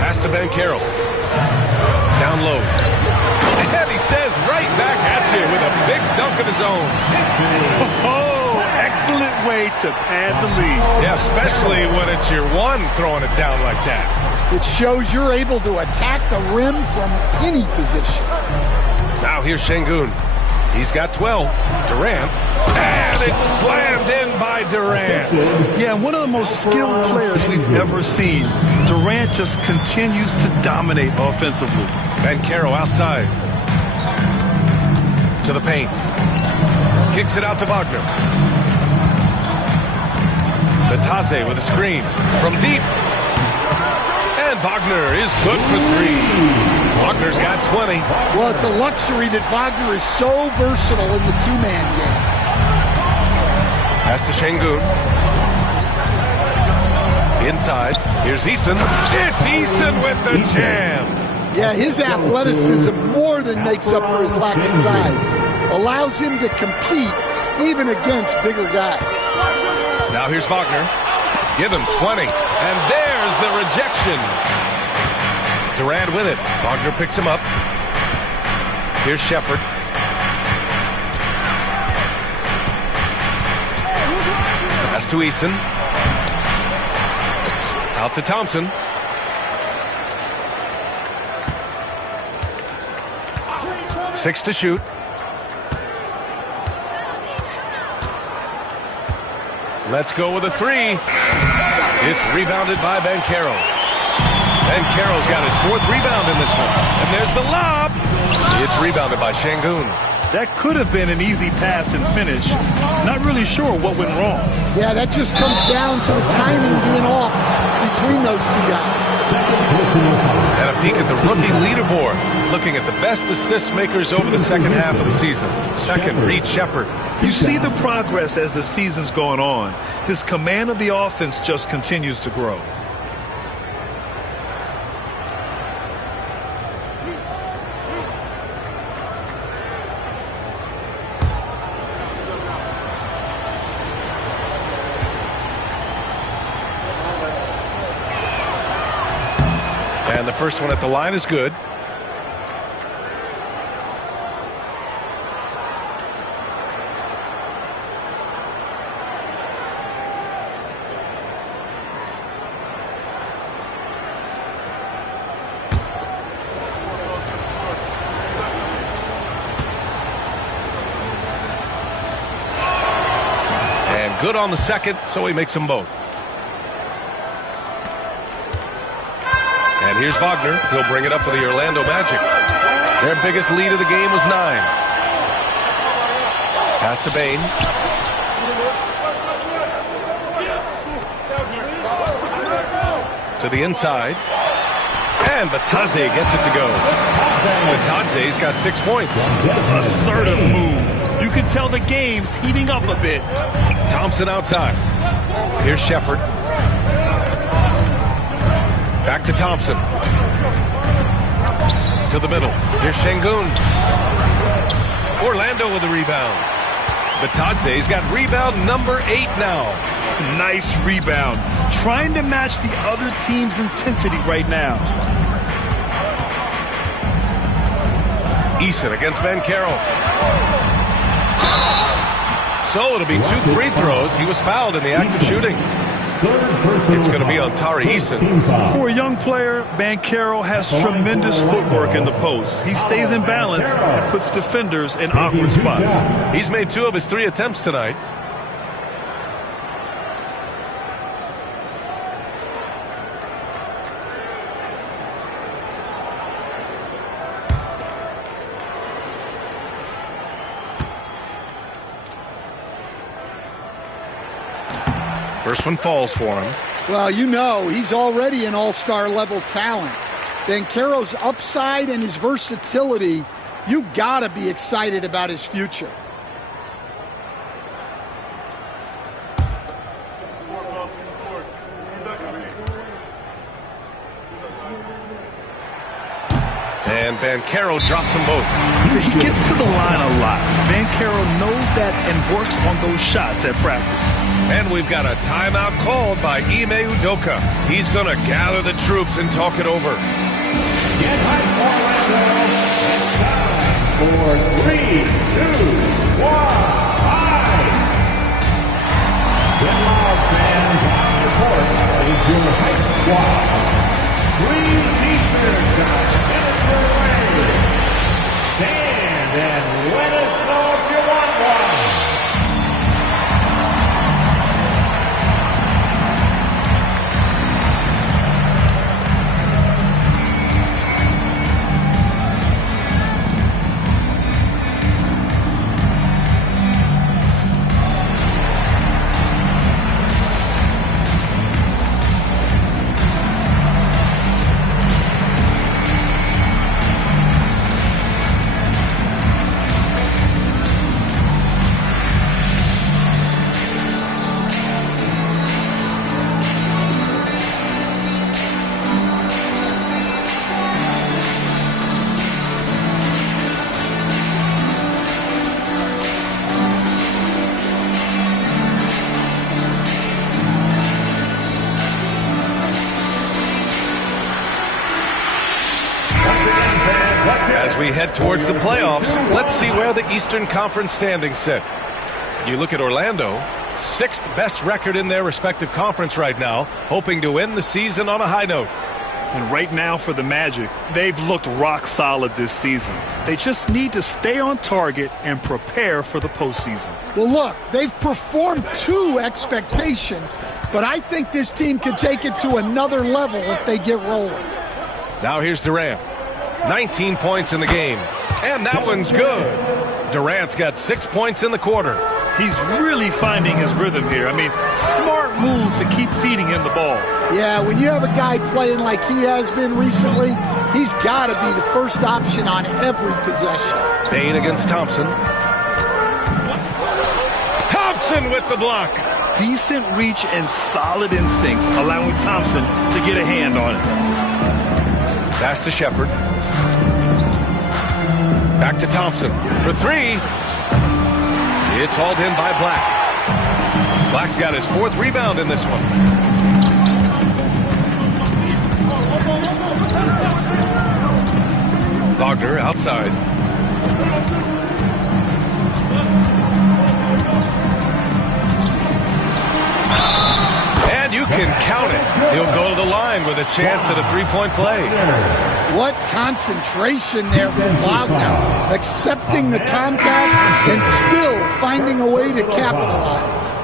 Pass to Banchero. Down low. And he says right back at you with a big dunk of his own. Oh, excellent way to pad the lead. Yeah, especially when it's your one throwing it down like that. It shows you're able to attack the rim from any position. Now here's Şengün. He's got 12. Durant. And it's slammed in by Durant. Yeah, one of the most skilled players we've ever seen. Durant just continues to dominate offensively. Banchero outside. To the paint. Kicks it out to Wagner. Vitesse with a screen from deep. And Wagner is good for three. Wagner's got 20. Well, it's a luxury that Wagner is so versatile in the two-man game. Pass to Şengün. Inside. Here's Eason. It's Eason with the jam. Yeah, his athleticism more than makes up for his lack of size. Allows him to compete even against bigger guys. Now here's Wagner. Give him 20. And there's the rejection. Durant with it. Wagner picks him up. Here's Shepard. Pass to Eason. Out to Thompson. Six to shoot. Let's go with a three. It's rebounded by Banchero. Banchero's got his fourth rebound in this one. And there's the lob. It's rebounded by Şengün. That could have been an easy pass and finish. Not really sure what went wrong. Yeah, that just comes down to the timing being off between those two guys. And a peek at the rookie leaderboard. Looking at the best assist makers over the second half of the season. Second, Reed Shepard. You see the progress as the season's going on. His command of the offense just continues to grow. And the first one at the line is good. And good on the second, so he makes them both. And here's Wagner. He'll bring it up for the Orlando Magic. Their biggest lead of the game was 9. Pass to Bane. To the inside. And Batadze gets it to go. Batadze's got 6 points. Assertive move. You can tell the game's heating up a bit. Thompson outside. Here's Shepard. Back to Thompson. To the middle. Here's Şengün. Orlando with the rebound. Batadze's got rebound number 8 now. Nice rebound. Trying to match the other team's intensity right now. Eason against Banchero. So it'll be 2 free throws. He was fouled in the act of shooting. It's going to be on Tari Eason. For a young player, Banchero has tremendous footwork in the post. He stays in balance and puts defenders in awkward spots. He's made 2 of his 3 attempts tonight. First one falls for him. Well, you know, he's already an all-star level talent. Banchero's upside and his versatility, you've got to be excited about his future. And Banchero drops them both. He gets to the line a lot. Banchero knows that and works on those shots at practice. And we've got a timeout called by Ime Udoka. He's going to gather the troops and talk it over. Get hype, Orlando. For 3, 2, 1, fight. Get loud, fans. On your court is your hype squad. 3 T-shirts are headed your way. Stand and let us know if you want one. As we head towards the playoffs, let's see where the Eastern Conference standings sit. You look at Orlando, 6th best record in their respective conference right now, hoping to end the season on a high note. And right now for the Magic, they've looked rock solid this season. They just need to stay on target and prepare for the postseason. Well, look, they've performed to expectations, but I think this team can take it to another level if they get rolling. Now here's Durant. 19 points in the game. And that one's good. Durant's got 6 points in the quarter. He's really finding his rhythm here. I mean, smart move to keep feeding him the ball. Yeah, when you have a guy playing like he has been recently, he's got to be the first option on every possession. Payne against Thompson. Thompson with the block. Decent reach and solid instincts, allowing Thompson to get a hand on it. Pass to Shepard. Back to Thompson for 3. It's hauled in by Black. Black's got his 4th rebound in this one. Wagner outside. And you can count it. He'll go to the line with a chance at a 3-point play. What concentration there from Wagner, accepting the contact and still finding a way to capitalize.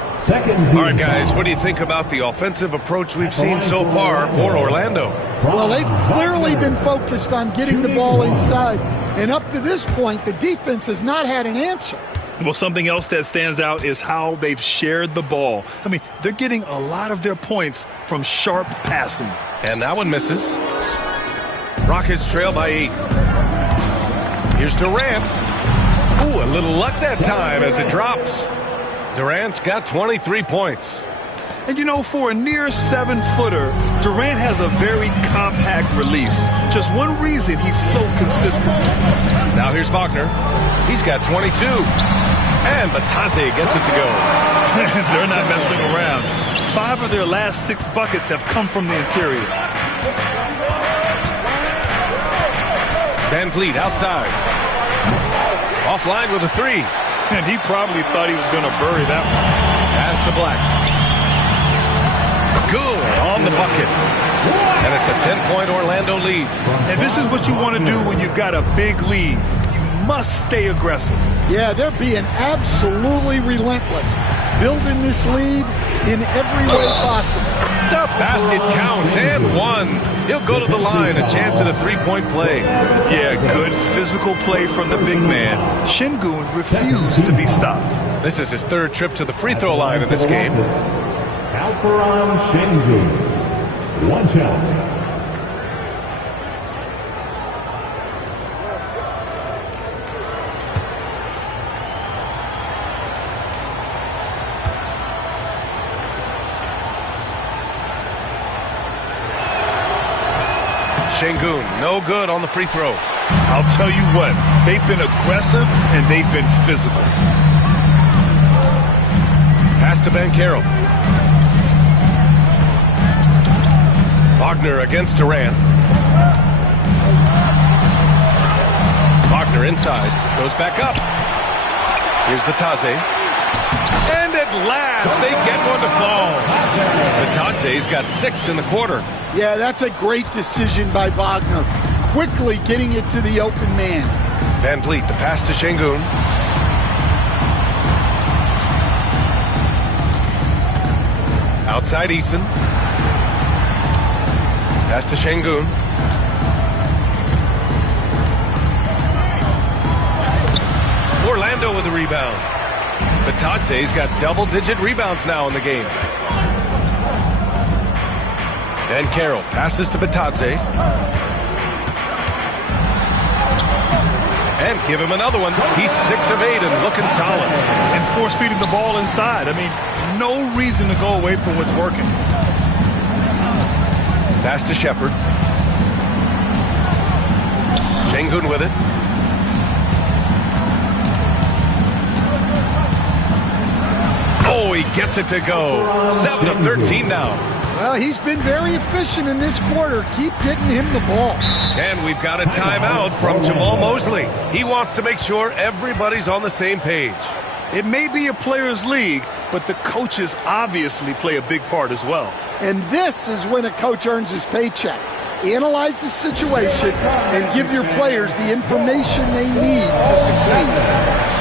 All right, guys, what do you think about the offensive approach we've seen so far for Orlando? Well, they've clearly been focused on getting the ball inside, and up to this point, the defense has not had an answer. Well, something else that stands out is how they've shared the ball. I mean, they're getting a lot of their points from sharp passing. And that one misses. Rockets trail by 8. Here's Durant. Ooh, a little luck that time as it drops. Durant's got 23 points. And you know, for a near 7-footer, Durant has a very compact release. Just one reason he's so consistent. Now here's Wagner. He's got 22. And Batase gets it to go. They're not messing around. 5 of their last 6 buckets have come from the interior. Van Vliet outside. Offline with a 3. And he probably thought he was going to bury that one. Pass to Black. Good on the bucket. And it's a 10-point Orlando lead. And this is what you want to do when you've got a big lead. You must stay aggressive. Yeah, they're being absolutely relentless, building this lead in every way possible. The basket counts and 1. He'll go to the line, a chance at a 3-point play. Yeah, good physical play from the big man. Şengün refused to be stopped. This is his 3rd trip to the free throw line in this game. Alperon Şengün. 1 shot. Şengün, no good on the free throw. I'll tell you what, they've been aggressive and they've been physical. Pass to Banchero. Wagner against Durant. Wagner inside, goes back up. Here's Batase. And at last, they get one to fall. Batase's got 6 in the quarter. Yeah, that's a great decision by Wagner. Quickly getting it to the open man. Van Vliet, the pass to Şengün. Outside Eason. Pass to Şengün. Orlando with a rebound. Batase's got double-digit rebounds now in the game. And Carroll passes to Batase. And give him another one. He's 6 of 8 and looking solid. And force feeding the ball inside. I mean, no reason to go away from what's working. Pass to Shepard. Şengün with it. Oh, he gets it to go. 7 of 13 now. Well, he's been very efficient in this quarter. Keep getting him the ball. And we've got a timeout from Jamal Mosley. He wants to make sure everybody's on the same page. It may be a players' league, but the coaches obviously play a big part as well. And this is when a coach earns his paycheck. Analyze the situation and give your players the information they need to succeed.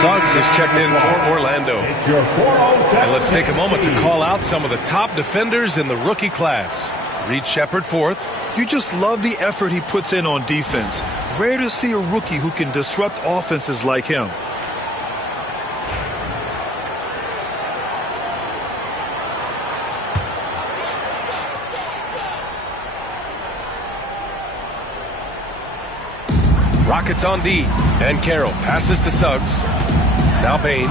Suggs is checked in for Orlando. And let's take a moment to call out some of the top defenders in the rookie class. Reed Sheppard, fourth. You just love the effort he puts in on defense. Rare to see a rookie who can disrupt offenses like him. Rockets on D. And Carroll passes to Suggs. Now Bain.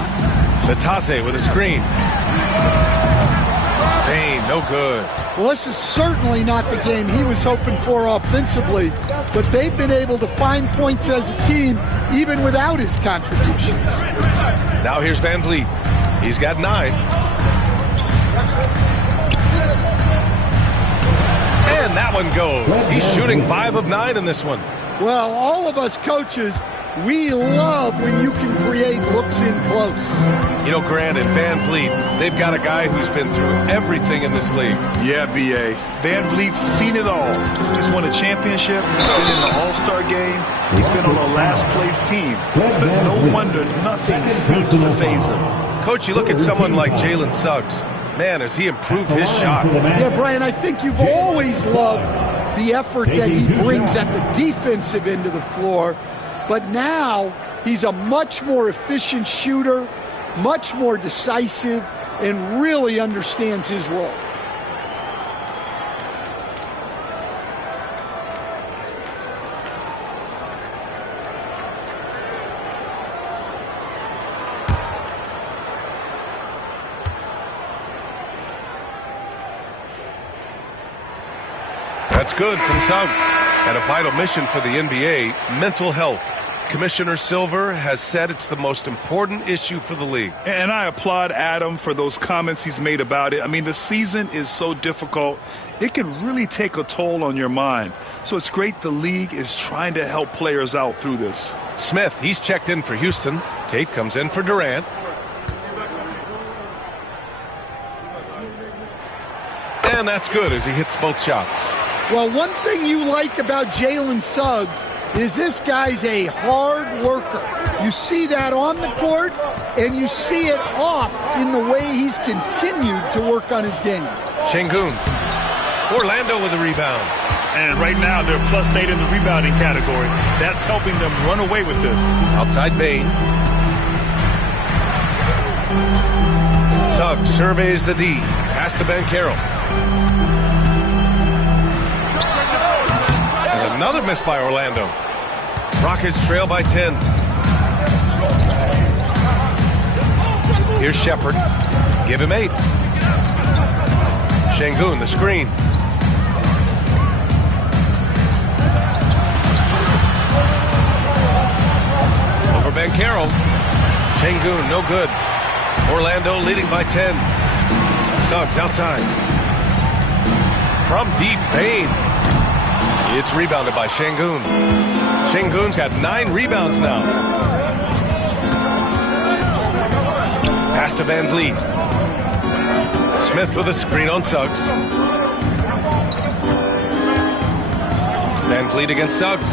Natase with a screen. Bain, no good. Well, this is certainly not the game he was hoping for offensively, but they've been able to find points as a team even without his contributions. Now here's Van Vliet. He's got 9. And that one goes. He's shooting 5 of 9 in this one. Well, all of us coaches, we love when you can create looks in close. You know, Grant and Van Vliet, they've got a guy who's been through everything in this league. Yeah, B.A. Van Vliet's seen it all. He's won a championship. He's been in the All-Star game. He's been on a last-place team. But no wonder nothing seems to faze him. Coach, you look at someone like Jalen Suggs. Man, has he improved his shot. Yeah, Brian, I think you've always loved the effort that he brings at the defensive end of the floor. But now he's a much more efficient shooter, much more decisive, and really understands his role. That's good from Suggs. And a vital mission for the NBA, mental health. Commissioner Silver has said it's the most important issue for the league. And I applaud Adam for those comments he's made about it. I mean, the season is so difficult. It can really take a toll on your mind. So it's great the league is trying to help players out through this. Smith, he's checked in for Houston. Tate comes in for Durant. And that's good as he hits both shots. Well, one thing you like about Jalen Suggs is this guy's a hard worker. You see that on the court, and you see it off in the way he's continued to work on his game. Şengün. Orlando with a rebound. And right now, they're +8 in the rebounding category. That's helping them run away with this. Outside Bain. Suggs surveys the D. Pass to Ben Carroll. Another miss by Orlando. Rockets trail by 10. Here's Sheppard. Give him 8. Şengün, the screen. Over Ben Carroll. Şengün, no good. Orlando leading by 10. Suggs outside. From deep, Bain. It's rebounded by Şengün. Şengün's got 9 rebounds now. Pass to Van Vliet. Smith with a screen on Suggs. Van Vliet against Suggs.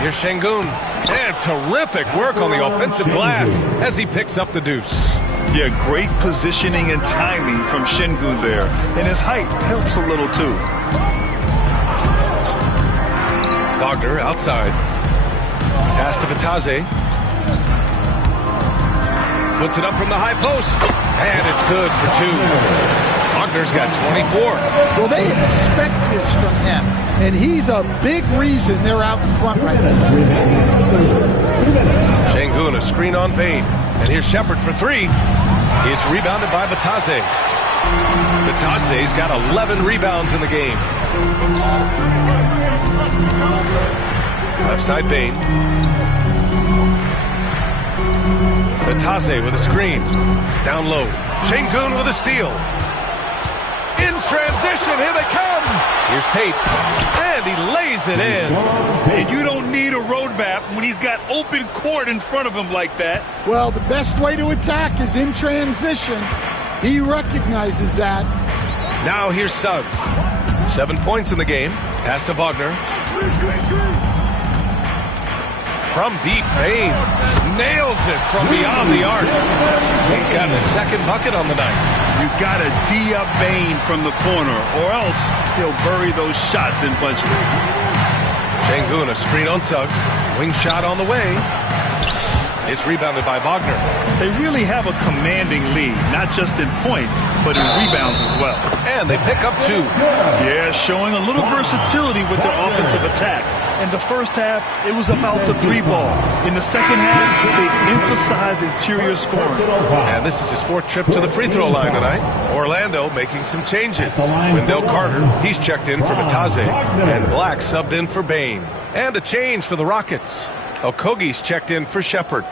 Here's Şengün. And terrific work on the offensive glass as he picks up the deuce. Yeah, great positioning and timing from Şengün there. And his height helps a little too. Wagner outside. Pass to Vitesse. Puts it up from the high post. And it's good for 2. Wagner's got 24. Well, they expect this from him. And he's a big reason they're out in front right now. Şengün, a screen on Payne. And here's Shepard for 3. It's rebounded by Vitesse. Vitase's got 11 rebounds in the game. Left side Payne. Vitesse with a screen. Down low. Şengün with a steal. In transition, here they come. Here's Tate. And he lays it in. And you don't need a roadmap when he's got open court in front of him like that. Well, the best way to attack is in transition. He recognizes that. Now here's Suggs. 7 points in the game. Pass to Wagner. From deep, Payne nails it from beyond the arc. He's got a second bucket on the night. You got to D up Payne from the corner, or else he'll bury those shots in bunches. Şengün, a screen on Suggs. Wing shot on the way. It's rebounded by Wagner. They really have a commanding lead, not just in points, but in rebounds as well. And they pick up 2. Yeah, showing a little versatility with their offensive attack. In the first half, it was about the 3-ball. In the second half, they've emphasized interior scoring. And this is his 4th trip to the free throw line tonight. Orlando making some changes. Wendell Carter, he's checked in for Vitesse, and Black subbed in for Payne. And a change for the Rockets. Okogie's checked in for Shepard.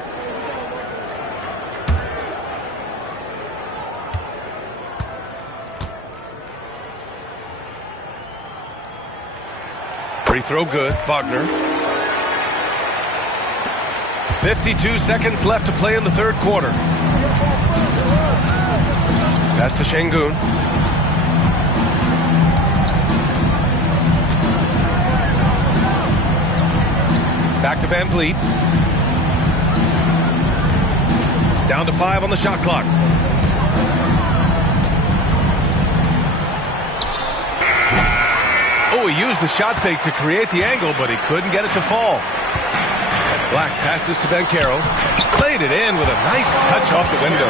Free throw good. Wagner. 52 seconds left to play in the 3rd quarter. Pass to Şengün. Back to Van Vliet. Down to 5 on the shot clock. Oh, he used the shot fake to create the angle, but he couldn't get it to fall. Black passes to Banchero. Played it in with a nice touch off the window.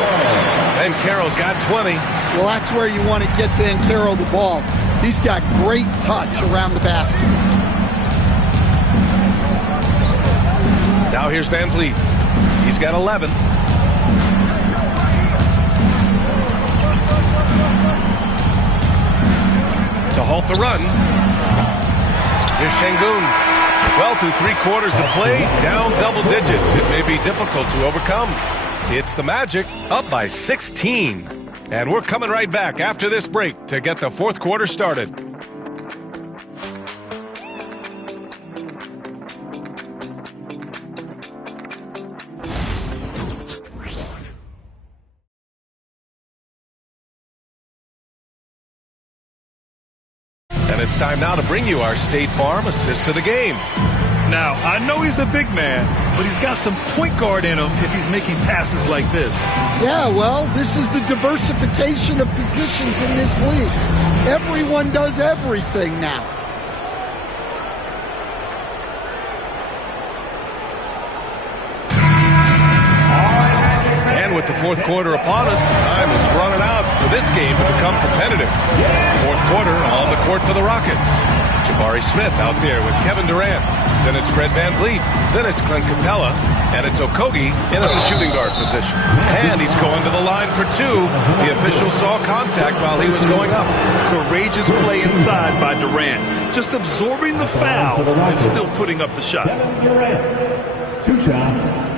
Banchero's got 20. Well, that's where you want to get Banchero the ball. He's got great touch around the basket. Now here's Van Vliet. He's got 11. To halt the run. Here's Şengün. Well, through 3 quarters of play, down double digits. It may be difficult to overcome. It's the Magic, up by 16. And we're coming right back after this break to get the 4th quarter started. And it's time now to bring you our State Farm assist to the game. Now, I know he's a big man, but he's got some point guard in him if he's making passes like this. Yeah, well, this is the diversification of positions in this league. Everyone does everything now. And with the 4th quarter upon us, time is running out for this game to become competitive. 4th quarter on the court for the Rockets. Jabari Smith out there with Kevin Durant. Then it's Fred Van Vliet. Then it's Clint Capella. And it's Okogie in at the shooting guard position. And he's going to the line for 2. The official saw contact while he was going up. Courageous play inside by Durant. Just absorbing the foul and still putting up the shot. Kevin Durant, 2 shots.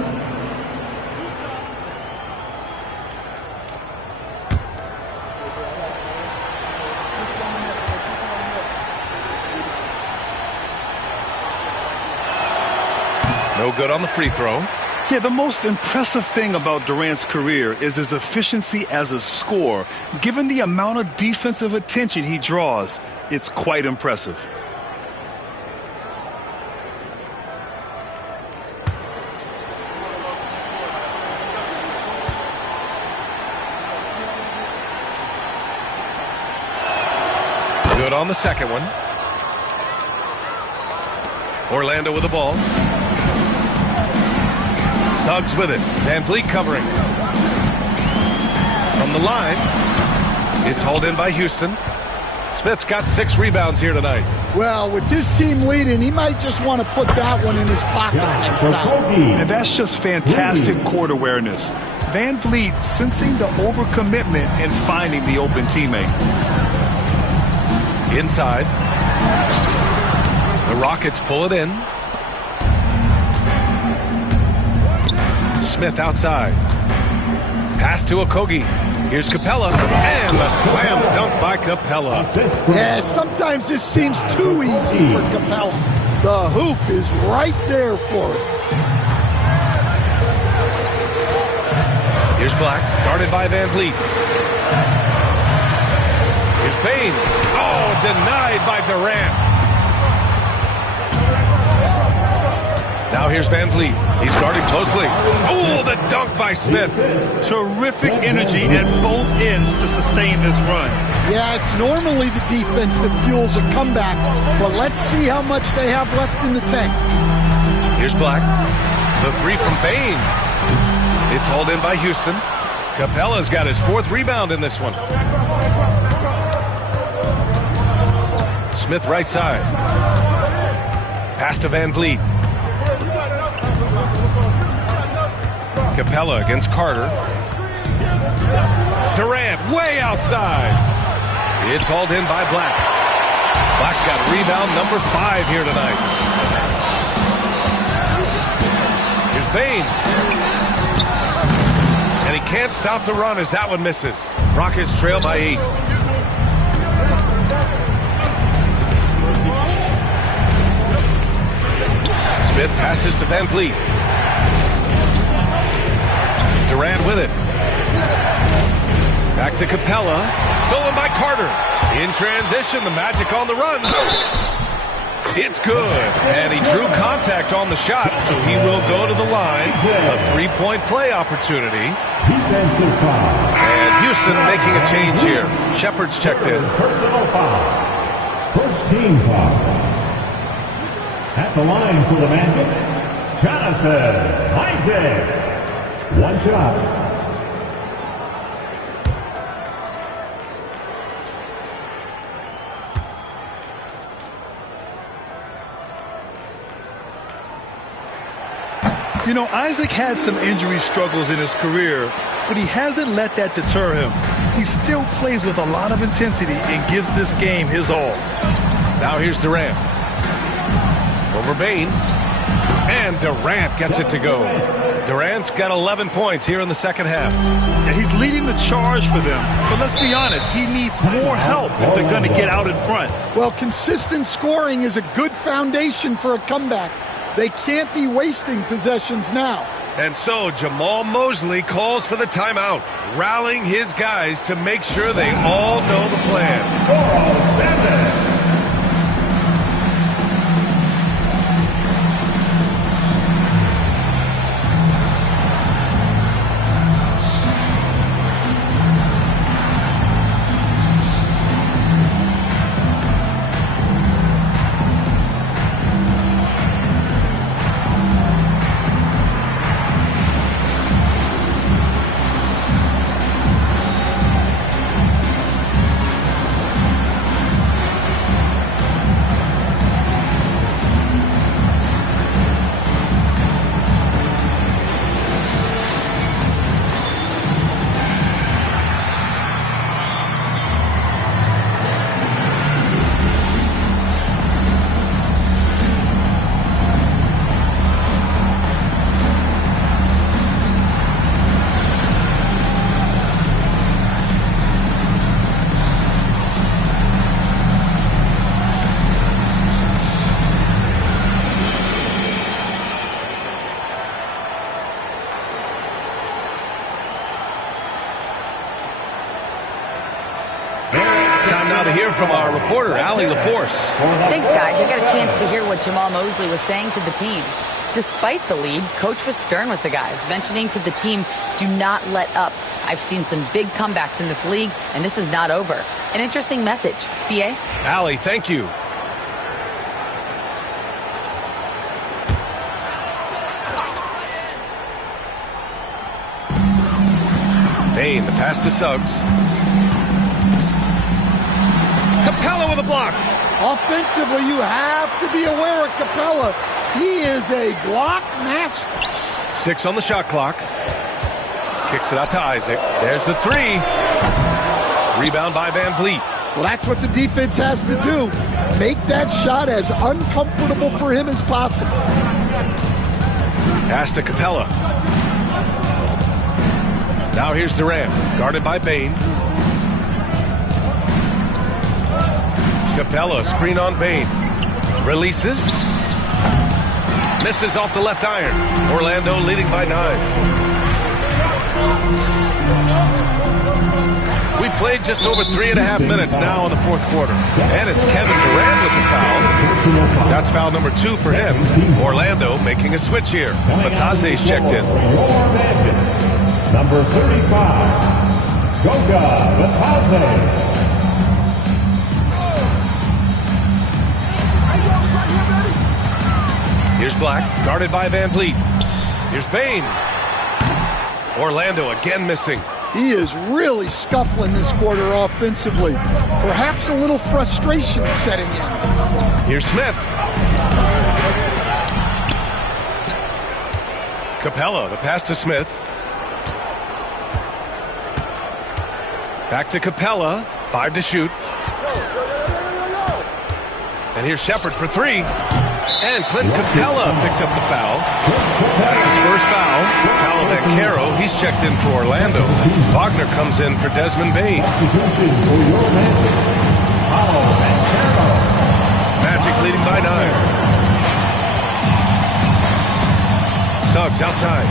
good on the free throw. Yeah, the most impressive thing about Durant's career is his efficiency as a scorer. Given the amount of defensive attention he draws, it's quite impressive. Good on the second one. Orlando with the ball. Suggs with it. Van Vliet covering. From the line. It's hauled in by Houston. Smith's got 6 rebounds here tonight. Well, with his team leading, he might just want to put that one in his pocket next time. And that's just fantastic court awareness. Van Vliet sensing the overcommitment and finding the open teammate. Inside. The Rockets pull it in. Smith outside. Pass to Okogie. Here's Capella. And a slam dunk by Capella. Yeah, sometimes this seems too easy for Capella. The hoop is right there for it. Here's Black. Guarded by Van Vliet. Here's Bain. Oh, denied by Durant. Now here's Van Vliet. He's guarded closely. Oh, the dunk by Smith. Terrific energy at both ends to sustain this run. Yeah, it's normally the defense that fuels a comeback, but let's see how much they have left in the tank. Here's Black. The 3 from Bain. It's hauled in by Houston. Capella's got his 4th rebound in this one. Smith right side. Pass to Van Vliet. Capella against Carter. Durant way outside. It's hauled in by Black. Black's got rebound number 5 here tonight. Here's Bain. And he can't stop the run as that one misses. Rockets trail by 8. Smith passes to Van Vliet. Durant with it. Back to Capella. Stolen by Carter. In transition, the Magic on the run. It's good. And he drew contact on the shot, so he will go to the line. A 3-point play opportunity. And Houston making a change here. Shepard's checked in. Personal foul. First team foul. At the line for the Magic, Jonathan Isaac. 1 shot. You know, Isaac had some injury struggles in his career, but he hasn't let that deter him. He still plays with a lot of intensity and gives this game his all. Now here's Durant. Over Bain. And Durant gets it to go. Durant's got 11 points here in the second half. Yeah, he's leading the charge for them. But let's be honest, he needs more help if they're going to get out in front. Well, consistent scoring is a good foundation for a comeback. They can't be wasting possessions now. And so Jamal Mosley calls for the timeout, rallying his guys to make sure they all know the plan. 407. hear from our reporter, Allie LaForce. Thanks, guys. I got a chance to hear what Jamal Mosley was saying to the team. Despite the lead, Coach was stern with the guys, mentioning to the team, do not let up. I've seen some big comebacks in this league, and this is not over. An interesting message. B.A.? Allie, thank you. Bain, the pass to Suggs. Capella with a block. Offensively, you have to be aware of Capella. He is a block master. 6 on the shot clock. Kicks it out to Isaac. There's the 3. Rebound by Van Vliet. Well, that's what the defense has to do. Make that shot as uncomfortable for him as possible. Pass to Capella. Now here's Durant, guarded by Bain. Capella, screen on Bain. Releases. Misses off the left iron. Orlando leading by 9. We played just over 3.5 minutes now in the fourth quarter. And it's Kevin Durant with the foul. That's foul number 2 for him. Orlando making a switch here. Batase's checked in. Number 35, Goga Batase. Here's Black, guarded by Van Vliet. Here's Bain. Orlando again missing. He is really scuffling this quarter offensively. Perhaps a little frustration setting in. Here's Smith. Capella, the pass to Smith. Back to Capella. 5 to shoot. And here's Shepard for 3. And Clint Capella picks up the foul. That's his first foul. Paolo Banchero, he's checked in for Orlando. Wagner comes in for Desmond Bain. Magic leading by 9. Suggs outside.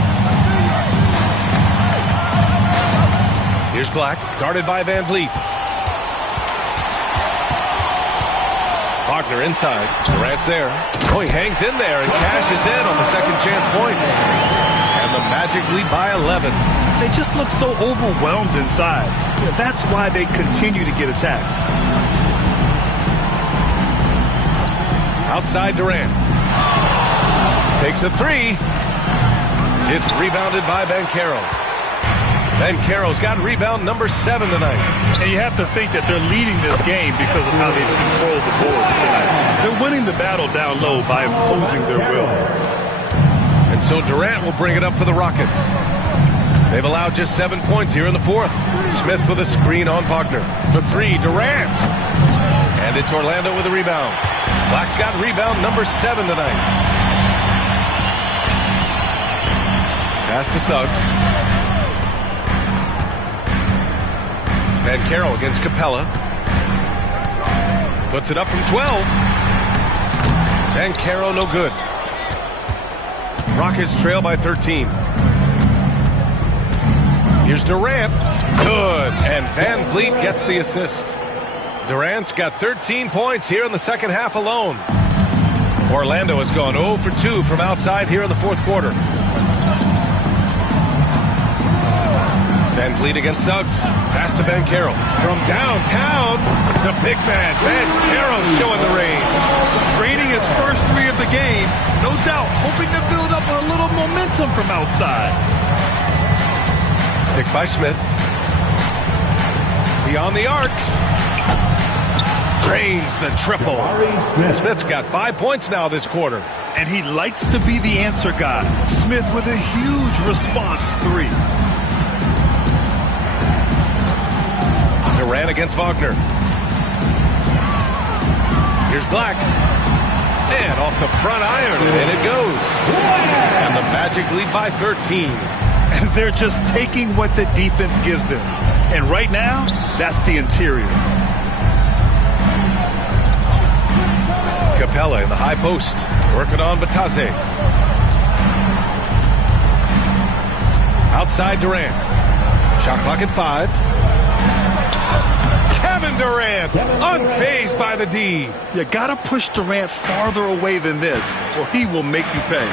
Here's Black, guarded by Van Vliet. Wagner inside. Durant's there. Oh, he hangs in there and cashes in on the second chance points. And the Magic lead by 11. They just look so overwhelmed inside. Yeah, that's why they continue to get attacked. Outside Durant. Takes a 3. It's rebounded by Banchero. Banchero's got rebound number 7 tonight. And you have to think that they're leading this game because of how they've controlled the boards tonight. They're winning the battle down low by imposing their will. And so Durant will bring it up for the Rockets. They've allowed just 7 points here in the fourth. Smith with a screen on Wagner. For 3, Durant. And it's Orlando with a rebound. Black's got rebound number 7 tonight. Pass to Suggs. Banchero against Capella. Puts it up from 12. Banchero no good. Rockets trail by 13. Here's Durant. Good. And Van Vliet gets the assist. Durant's got 13 points here in the second half alone. Orlando has gone 0 for 2 from outside here in the fourth quarter. Van Vliet against Suggs. Pass to Banchero. From downtown, the big man, Banchero, showing the range. Draining his first 3 of the game. No doubt, hoping to build up a little momentum from outside. Picked by Smith. Beyond the arc. Drains the triple. Smith's got 5 points now this quarter. And he likes to be the answer guy. Smith with a huge response 3. Durant against Wagner. Here's Black. And off the front iron, and it goes. And the Magic lead by 13. And they're just taking what the defense gives them. And right now, that's the interior. Capella in the high post. Working on Batase. Outside Durant. Shot clock at 5. Kevin Kevin Durant, unfazed by the D. You got to push Durant farther away than this, or he will make you pay.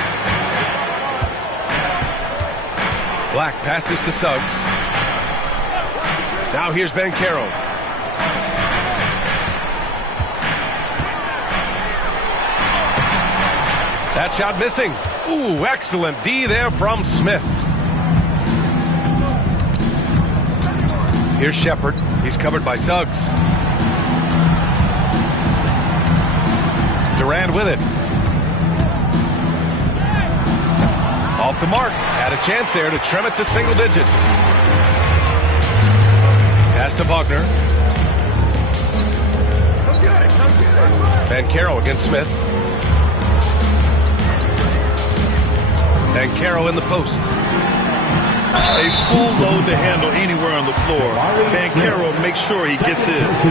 Black passes to Suggs. Now here's Banchero. That shot missing. Ooh, excellent D there from Smith. Here's Shepard. He's covered by Suggs. Durant with it. Off the mark. Had a chance there to trim it to single digits. Pass to Wagner. Banchero against Smith. Banchero in the post. A full load to handle anywhere on the floor. Banchero makes sure he gets his.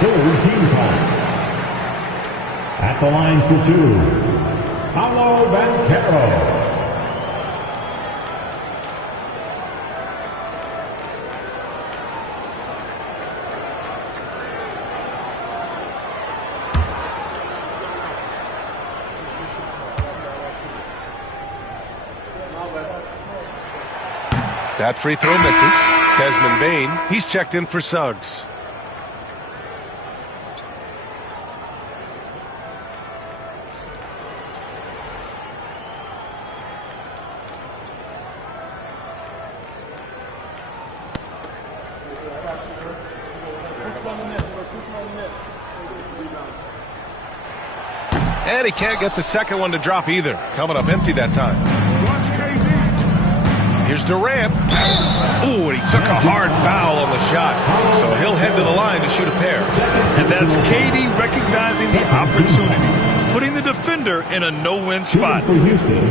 Full team foul. At the line for two, Paolo Banchero. That free throw misses. Desmond Bane, he's checked in for Suggs. And he can't get the second one to drop either. Coming up empty that time. Here's Durant. Ooh, and he took a hard foul on the shot. So he'll head to the line to shoot a pair. And that's KD recognizing the opportunity, putting the defender in a no-win spot. For Houston,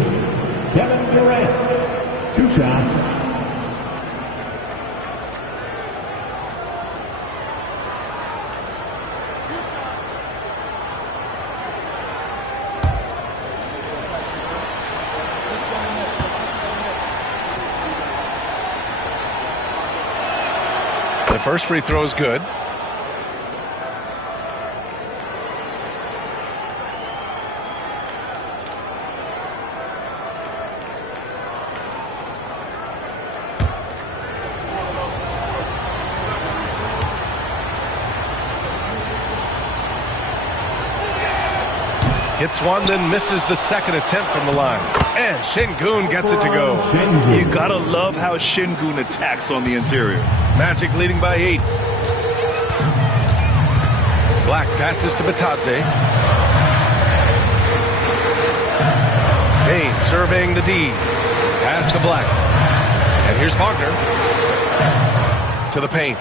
Kevin Durant. 2 shots. The first free throw is good. Hits one, then misses the second attempt from the line. And Şengün gets it to go. You gotta love how Şengün attacks on the interior. Magic leading by 8. Black passes to Batadze. Payne surveying the D. Pass to Black. And here's Wagner. To the paint.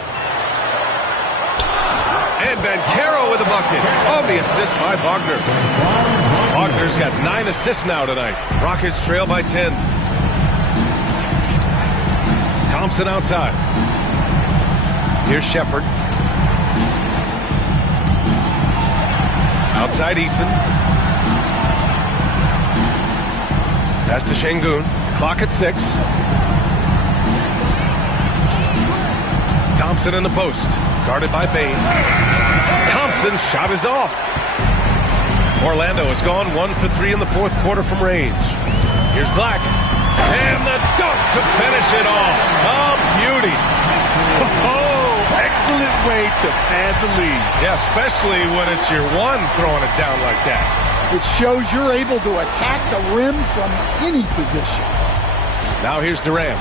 And Banchero with a bucket on the assist by Wagner. Wagner's got 9 assists now tonight. Rockets trail by 10. Thompson outside. Here's Shepard. Outside Eason. Pass to Şengün. Clock at 6. Thompson in the post. Guarded by Bane. Thompson's shot is off. Orlando has gone 1 for 3 in the fourth quarter from range. Here's Black. And the dunk to finish it off. A beauty. Oh, excellent way to pad the lead. Yeah, especially when it's your one throwing it down like that. It shows you're able to attack the rim from any position. Now here's Durant.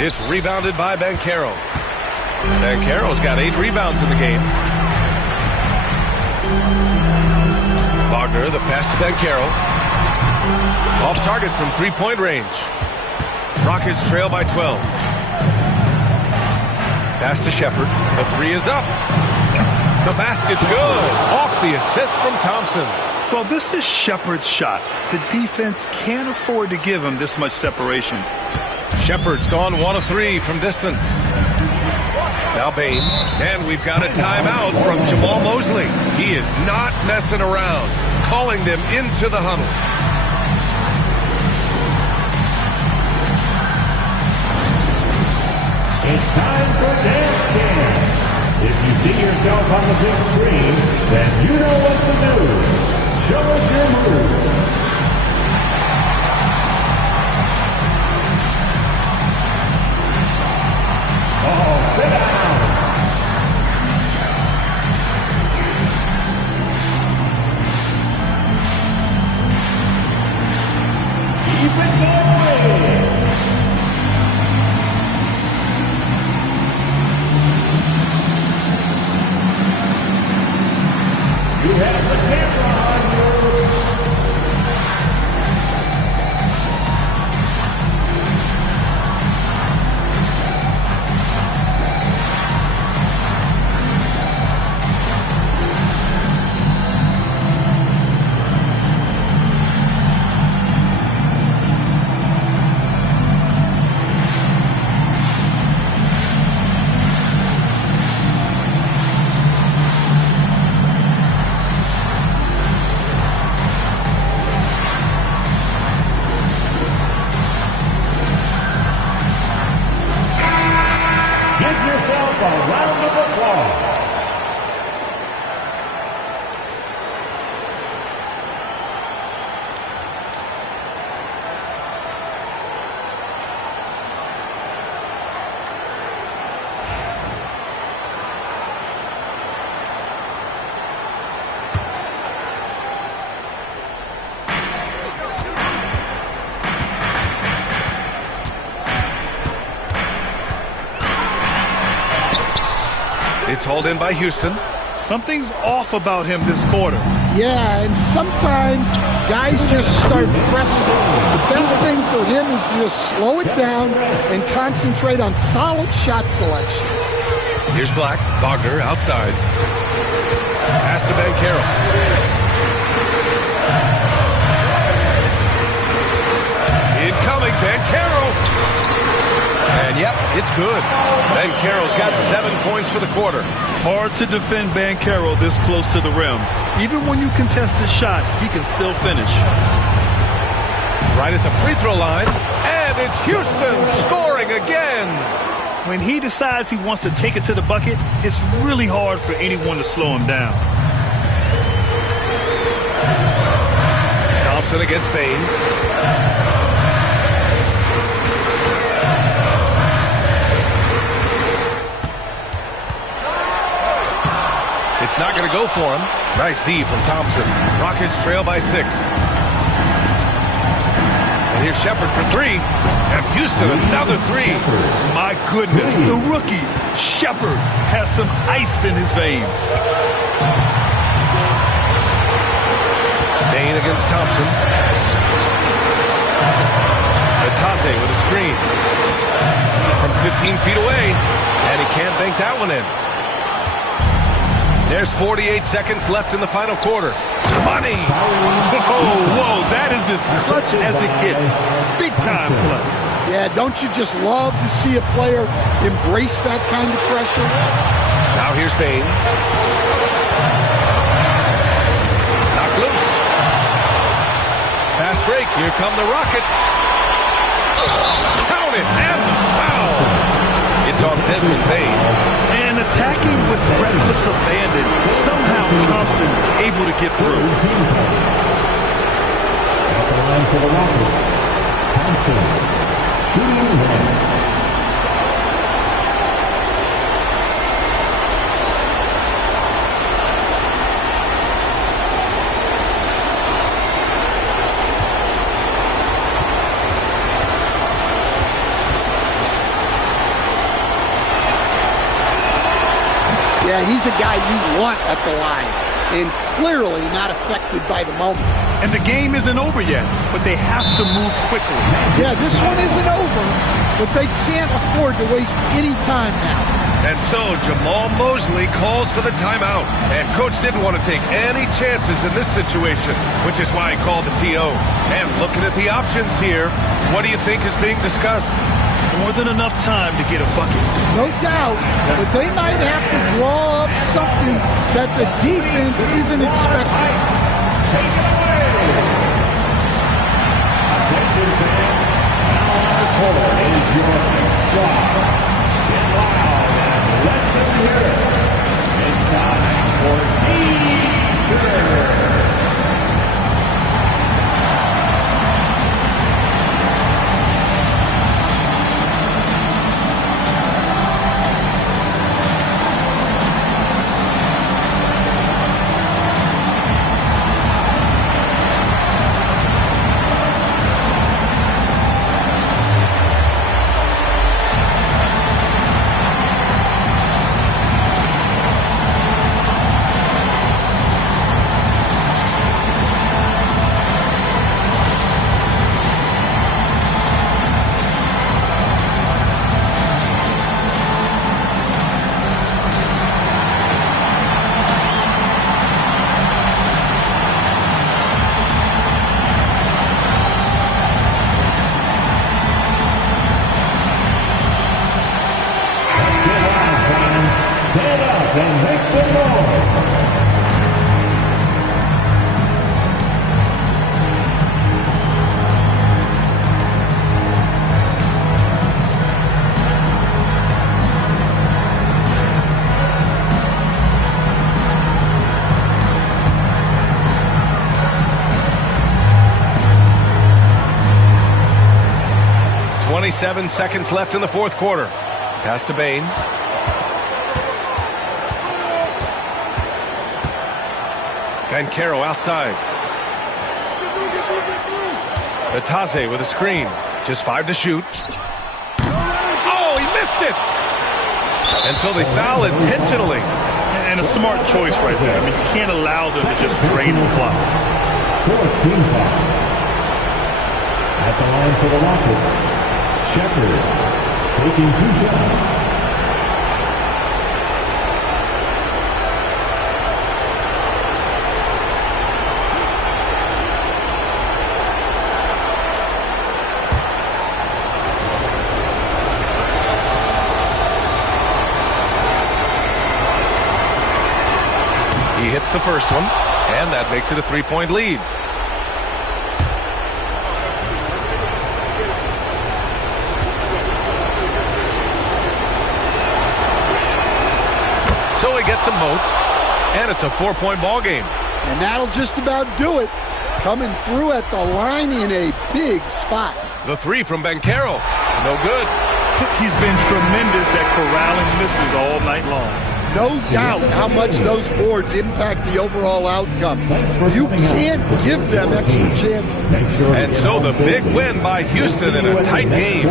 It's rebounded by Banchero. Banchero's got 8 rebounds in the game. Wagner, the pass to Banchero. Off target from 3-point range. Rockets trail by 12. Pass to Shepard. The 3 is up. The basket's good. Off the assist from Thompson. Well, this is Shepard's shot. The defense can't afford to give him this much separation. Shepard's gone 1 of 3 from distance. Now Bane. And we've got a timeout from Jamal Mosley. He is not messing around. Calling them into the huddle. It's time for Dance Camp. If you see yourself on the big screen, then you know what to do. Show us your moves. Oh, sit down. Keep it going. You have the camera on you. A round of applause. It's hauled in by Houston. Something's off about him this quarter. Yeah, and sometimes guys just start pressing. The best thing for him is to just slow it down and concentrate on solid shot selection. Here's Black. Wagner outside. Pass to Ben Carroll. Incoming, Ben Carroll. And yep, it's good. Ben Carroll's got 7 points for the quarter. Hard to defend Ben Carroll this close to the rim. Even when you contest his shot, he can still finish. Right at the free throw line. And it's Houston scoring again. When he decides he wants to take it to the bucket, it's really hard for anyone to slow him down. Thompson against Bain. It's not going to go for him. Nice D from Thompson. Rockets trail by 6. And here's Shepard for 3. And Houston another 3. My goodness, the rookie, Shepard, has some ice in his veins. Bain against Thompson. Atase with a screen. From 15 feet away. And he can't bank that one in. There's 48 seconds left in the final quarter. Money! Whoa, that is as clutch as it gets. Big time play. Yeah, don't you just love to see a player embrace that kind of pressure? Now here's Bain. Knock loose. Fast break. Here come the Rockets. Count it, and the foul. It's on Desmond Bain. And attacking with reckless abandon, somehow Thompson able to get through. At the line for the Rockets, Thompson, shooting one. Yeah, he's a guy you want at the line, and clearly not affected by the moment. And the game isn't over yet, but they have to move quickly. Yeah, this one isn't over, but they can't afford to waste any time now. And so Jamal Mosley calls for the timeout. And Coach didn't want to take any chances in this situation, which is why he called the TO. And looking at the options here, what do you think is being discussed? More than enough time to get a bucket. No doubt, but they might have to draw up something that the defense isn't expecting. Take it away. Now on the court is your squad. 37 seconds left in the fourth quarter. Pass to Bain. Bancaro outside. Itaze with a screen. Just 5 to shoot. Oh, he missed it! And so they foul intentionally. And a smart choice right there. I mean, you can't allow them to just drain the clock. 4th team foul. At the line for the Rockets, Shepard taking 2 shots. He hits the first one, and that makes it a 3-point lead. So he gets them both, and it's a 4-point ball game. And that'll just about do it. Coming through at the line in a big spot. The 3 from Bancaro. No good. He's been tremendous at corralling misses all night long. No doubt how much those boards impact the overall outcome. You can't give them extra chances. And so the big win by Houston in a tight game.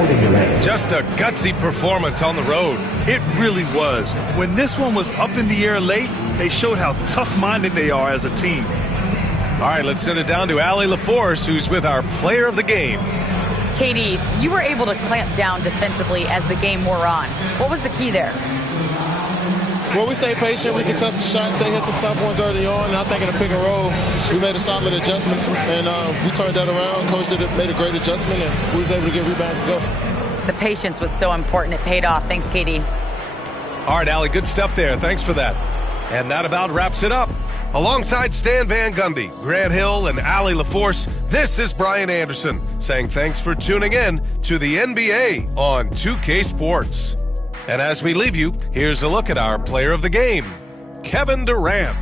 Just a gutsy performance on the road. It really was. When this one was up in the air late, they showed how tough-minded they are as a team. All right, let's send it down to Allie LaForce, who's with our player of the game. Katie, you were able to clamp down defensively as the game wore on. What was the key there? Well, we stayed patient. We contested shots. They hit some tough ones early on. And I think in the pick and roll, we made a solid adjustment, and we turned that around. Coach made a great adjustment, and we was able to get rebounds and go. The patience was so important. It paid off. Thanks, Katie. All right, Allie, good stuff there. Thanks for that. And that about wraps it up. Alongside Stan Van Gundy, Grant Hill, and Allie LaForce, this is Brian Anderson saying thanks for tuning in to the NBA on 2K Sports. And as we leave you, here's a look at our player of the game, Kevin Durant.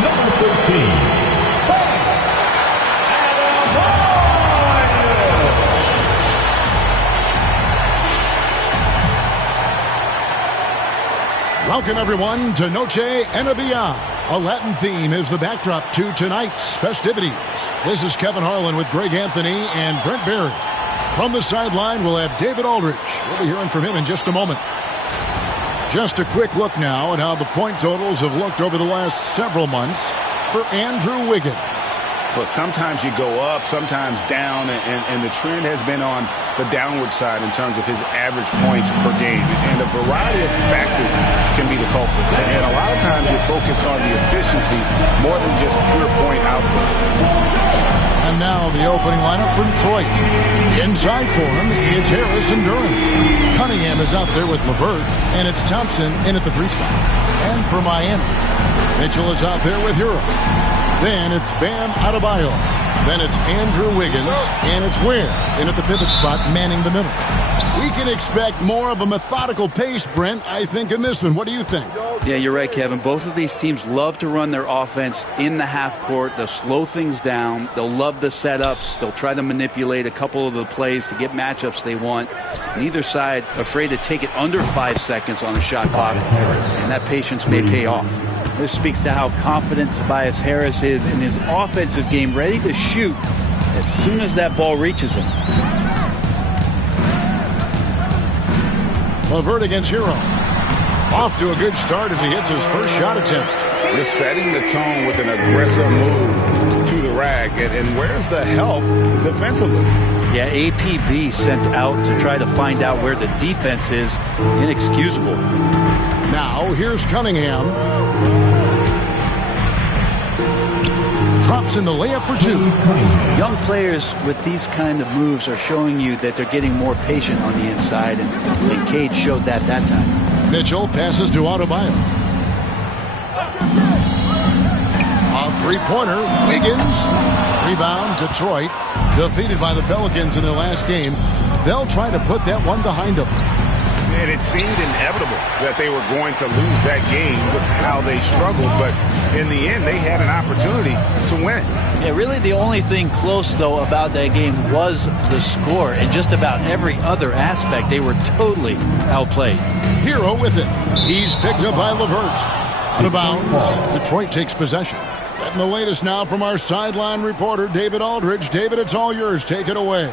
Number 13. Welcome, everyone, to Noche NBA. A Latin theme is the backdrop to tonight's festivities. This is Kevin Harlan with Greg Anthony and Brent Barry. From the sideline, we'll have David Aldridge. We'll be hearing from him in just a moment. Just a quick look now at how the point totals have looked over the last several months for Andrew Wiggins. Look, sometimes you go up, sometimes down, and the trend has been on the downward side in terms of his average points per game. And a variety of factors can be the culprits. And a lot of times you focus on the efficiency more than just pure point output. And now the opening lineup for Detroit. Inside for him, it's Harris and Durham. Cunningham is out there with LeVert, and it's Thompson in at the 3 spot. And for Miami, Mitchell is out there with Hero. Then it's Bam Adebayo. Then it's Andrew Wiggins, and it's Ware in at the pivot spot, manning the middle. We can expect more of a methodical pace, Brent, I think, in this one. What do you think? Yeah, you're right, Kevin. Both of these teams love to run their offense in the half court. They'll slow things down. They'll love the setups. They'll try to manipulate a couple of the plays to get matchups they want. Neither side afraid to take it under 5 seconds on the shot clock, and that patience may pay off. This speaks to how confident Tobias Harris is in his offensive game, ready to shoot as soon as that ball reaches him. LeVert against Hero. Off to a good start as he hits his first shot attempt. Just setting the tone with an aggressive move to the rack. And where's the help defensively? Yeah, APB sent out to try to find out where the defense is. Inexcusable. Now, here's Cunningham. drops in the layup for 2. Young players with these kind of moves are showing you that they're getting more patient on the inside, and Cade showed that time. Mitchell passes to Adebayo. A three-pointer, Wiggins. Rebound, Detroit. Defeated by the Pelicans in their last game. They'll try to put that one behind them. And it seemed inevitable that they were going to lose that game with how they struggled, but in the end, they had an opportunity to win it. Yeah, really the only thing close, though, about that game was the score. And just about every other aspect, they were totally outplayed. Hero with it. He's picked up by LeVert. Out of bounds. Detroit takes possession. Getting the latest now from our sideline reporter, David Aldridge. David, it's all yours. Take it away.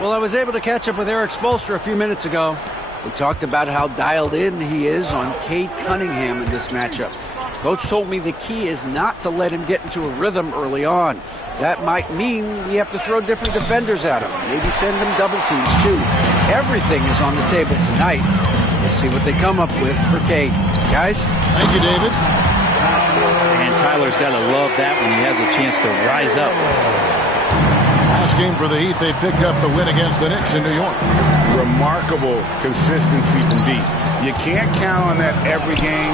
Well, I was able to catch up with Eric Spoelstra a few minutes ago. We talked about how dialed in he is on Cade Cunningham in this matchup. Coach told me the key is not to let him get into a rhythm early on. That might mean we have to throw different defenders at him. Maybe send them double teams, too. Everything is on the table tonight. We'll see what they come up with for Cade. Guys? Thank you, David. And Tyler's got to love that when he has a chance to rise up. Last game for the Heat, they picked up the win against the Knicks in New York. Remarkable consistency from deep. You can't count on that every game,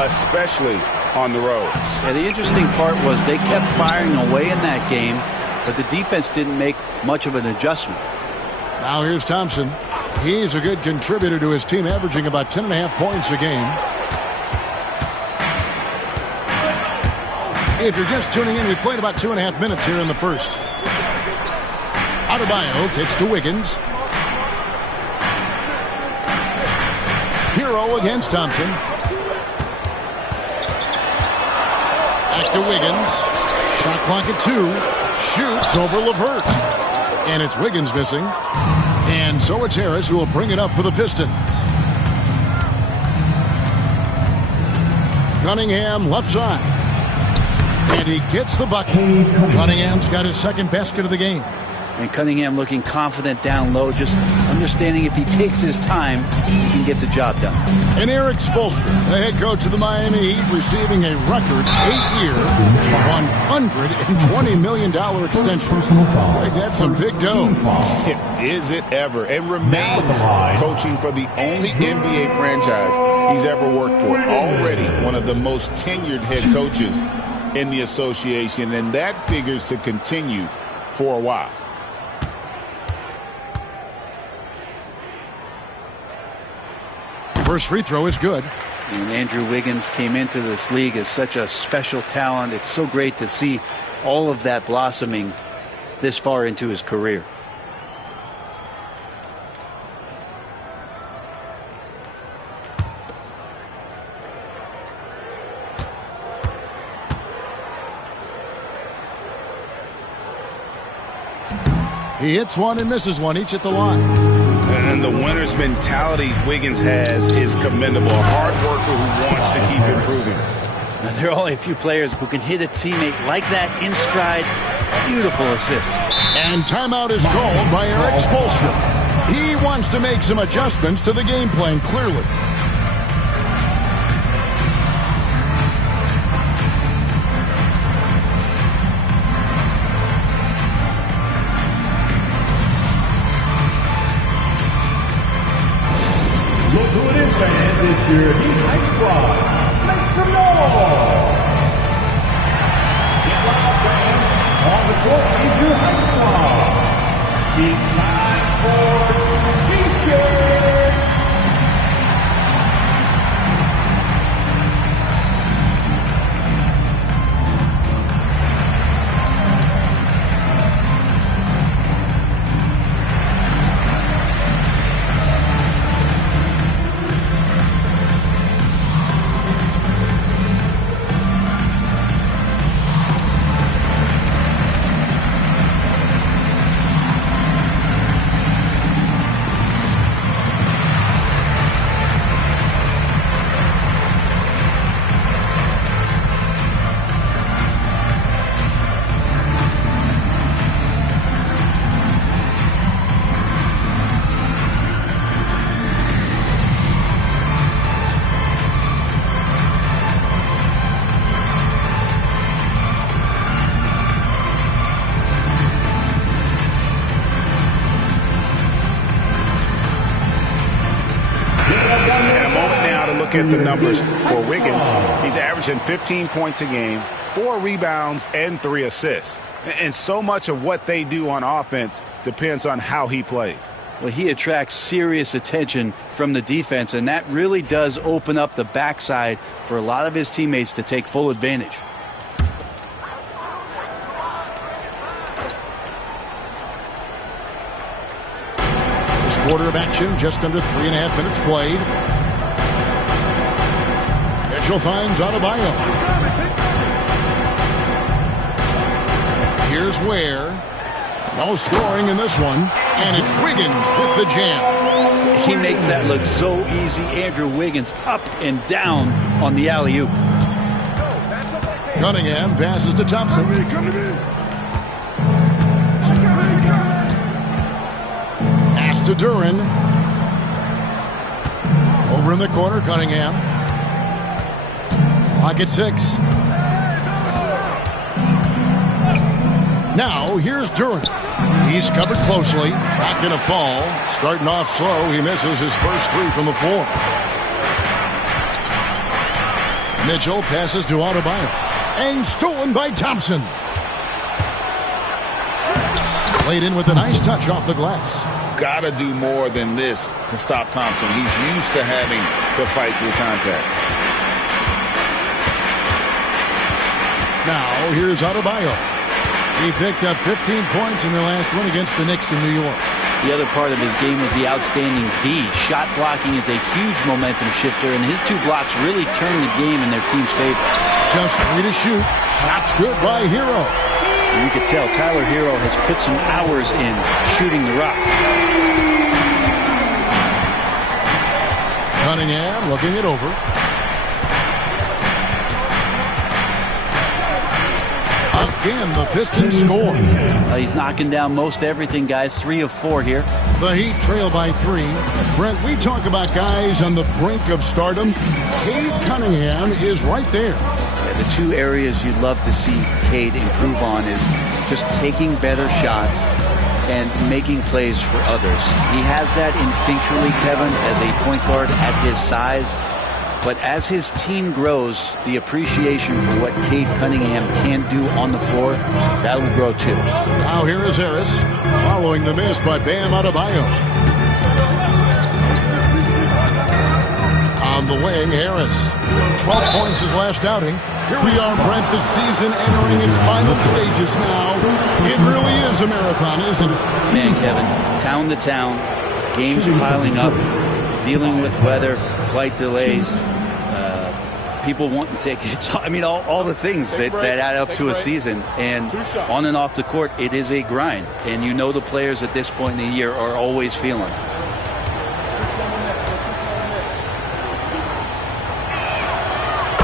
especially on the road. Yeah, the interesting part was they kept firing away in that game, but the defense didn't make much of an adjustment. Now here's Thompson. He's a good contributor to his team, averaging about 10.5 points a game. If you're just tuning in, we played about 2.5 minutes here in the first. Adebayo kicks to Wiggins. Hero against Thompson. Back to Wiggins. Shot clock at 2. Shoots over LeVert. And it's Wiggins missing. And so it's Harris who will bring it up for the Pistons. Cunningham left side. And he gets the bucket. Cunningham's got his second basket of the game. And Cunningham looking confident down low, just understanding if he takes his time, he can get the job done. And Eric Spoelstra, the head coach of the Miami Heat, receiving a record 8-year, $120 million extension. That's some big dough. Is it ever? And remains coaching for the only NBA franchise he's ever worked for. Already one of the most tenured head coaches in the association, and that figures to continue for a while. First free throw is good. And Andrew Wiggins came into this league as such a special talent. It's so great to see all of that blossoming this far into his career. He hits one and misses one, each at the line. And the winner's mentality Wiggins has is commendable. A hard worker who wants to keep improving. Now, there are only a few players who can hit a teammate like that in stride. Beautiful assist. And timeout is called by Eric Spoelstra. He wants to make some adjustments to the game plan, clearly. Look who it is, fans. It's your Heat High Squad. Make some noise. Get loud, fans. On the court is your High Squad. It's time for T-shirts. look at the numbers for Wiggins, he's averaging 15 points a game, 4 rebounds, and 3 assists. And so much of what they do on offense depends on how he plays. Well, he attracts serious attention from the defense, and that really does open up the backside for a lot of his teammates to take full advantage. This quarter of action, just under 3.5 minutes played. Mitchell finds Adebayo. Here's Ware. No scoring in this one. And it's Wiggins with the jam. He makes that look so easy. Andrew Wiggins up and down on the alley-oop. Cunningham passes to Thompson. Pass to Duran. Over in the corner, Cunningham. Clock at 6. Now, here's Duran. He's covered closely. Not going to fall. Starting off slow, he misses his first 3 from the floor. Mitchell passes to Adebayo. And stolen by Thompson. Played in with a nice touch off the glass. Gotta do more than this to stop Thompson. He's used to having to fight through contact. Now, here's Adebayo. He picked up 15 points in the last one against the Knicks in New York. The other part of his game was the outstanding D. Shot blocking is a huge momentum shifter, and his 2 blocks really turned the game in their team's favor. Just 3 to shoot. Shots good by Hero. And you could tell Tyler Hero has put some hours in shooting the rock. Cunningham looking it over. Again, the Pistons score. He's knocking down most everything, guys. 3 of 4 here. The Heat trail by 3. Brent, we talk about guys on the brink of stardom. Cade Cunningham is right there. Yeah, the 2 areas you'd love to see Cade improve on is just taking better shots and making plays for others. He has that instinctually, Kevin, as a point guard at his size. But as his team grows, the appreciation for what Cade Cunningham can do on the floor, that will grow too. Now here is Harris, following the miss by Bam Adebayo. On the wing, Harris. 12 points his last outing. Here we are, Brent, the season entering its final stages now. It really is a marathon, isn't it? Man, Kevin, town to town, games piling up, dealing with weather, flight delays, people wanting tickets. I mean, all the things that add up to a season. And on and off the court, it is a grind. And you know the players at this point in the year are always feeling it.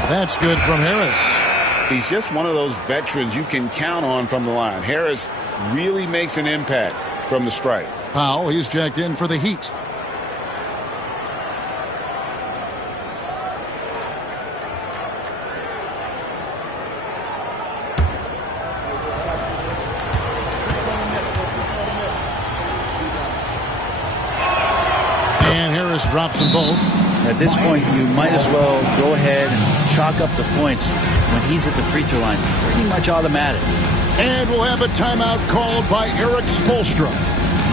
That's good from Harris. He's just one of those veterans you can count on from the line. Harris really makes an impact from the stripe. Powell, he's jacked in for the Heat. Drops them both. At this point, you might as well go ahead and chalk up the points when he's at the free throw line. Pretty much automatic. And we'll have a timeout called by Eric Spoelstra.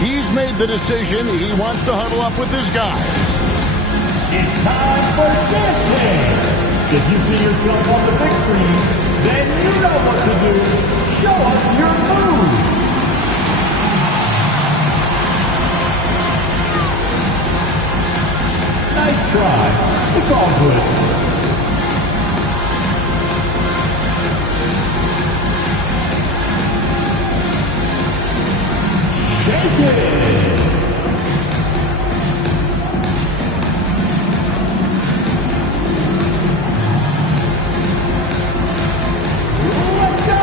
He's made the decision. He wants to huddle up with his guys. It's time for this game. If you see yourself on the big screen, then you know what to do. Show us your move. Nice try. It's all good. Shake it. Let's go.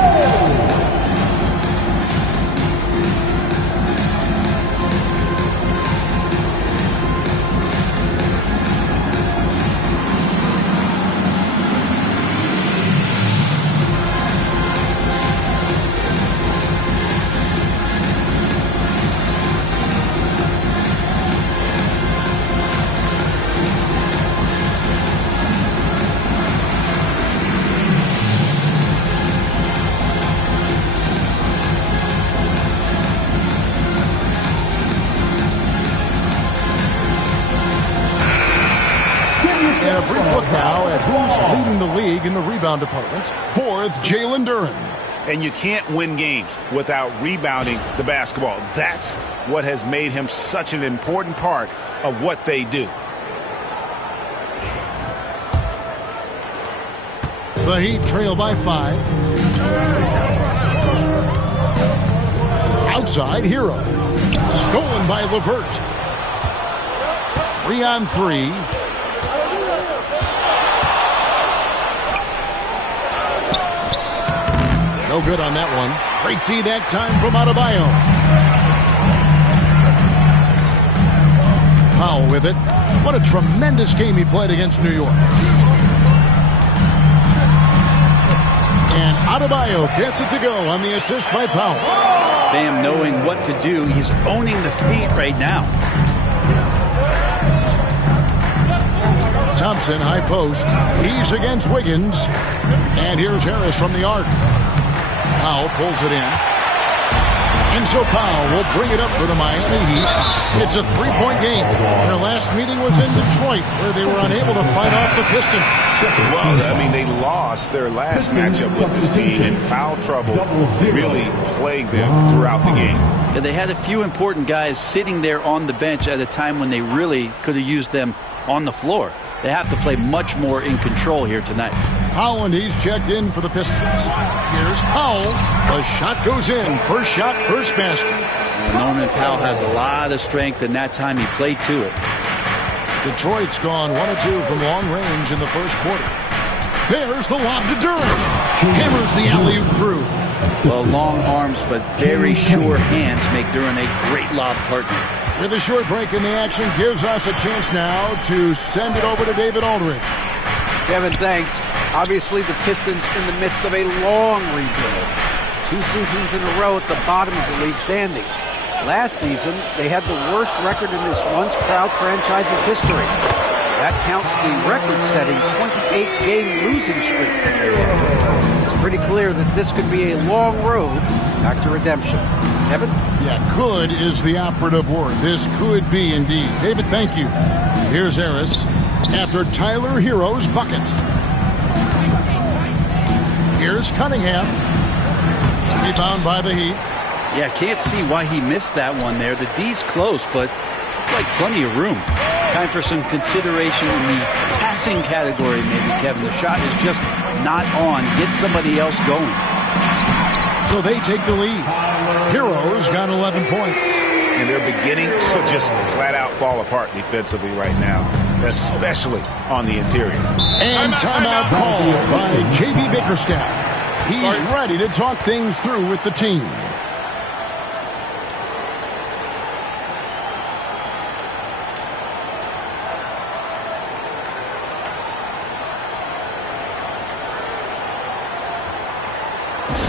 the league in the rebound department. Fourth, Jalen Duren. And you can't win games without rebounding the basketball. That's what has made him such an important part of what they do. The Heat trail by 5. Outside, Hero. Stolen by LeVert. 3-on-3. No good on that one. Great D that time from Adebayo. Powell with it. What a tremendous game he played against New York. And Adebayo gets it to go on the assist by Powell. Bam knowing what to do. He's owning the paint right now. Thompson, high post. He's against Wiggins. And here's Harris from the arc. Powell pulls it in. And so Powell will bring it up for the Miami Heat. It's a 3-point game. Their last meeting was in Detroit, where they were unable to fight off the Pistons. Well, I mean, they lost their last matchup with this team, and foul trouble really plagued them throughout the game. Yeah, they had a few important guys sitting there on the bench at a time when they really could have used them on the floor. They have to play much more in control here tonight. Powell, and he's checked in for the Pistons. Here's Powell. The shot goes in. First shot, first basket. Norman Powell has a lot of strength, and that time he played to it. Detroit's gone 1-2 from long range in the first quarter. There's the lob to Duren. Hammers the alley-oop through. Well, long arms but very sure hands make Duren a great lob partner. With a short break in the action, gives us a chance now to send it over to David Aldridge. Kevin, thanks. Obviously, the Pistons in the midst of a long rebuild. 2 seasons in a row at the bottom of the league standings. Last season, they had the worst record in this once-proud franchise's history. That counts the record-setting 28-game losing streak that they had. It's pretty clear that this could be a long road back to redemption. Kevin? Yeah, could is the operative word. This could be indeed. David, thank you. Here's Harris after Tyler Hero's bucket. Here's Cunningham. Rebound by the Heat. Yeah, can't see why he missed that one there. The D's close, but like plenty of room. Time for some consideration in the passing category, maybe, Kevin. The shot is just not on. Get somebody else going. So they take the lead. Heroes got 11 points. And they're beginning to just flat out fall apart defensively right now, especially on the interior. And timeout called by J.B. Bickerstaff. He's ready to talk things through with the team.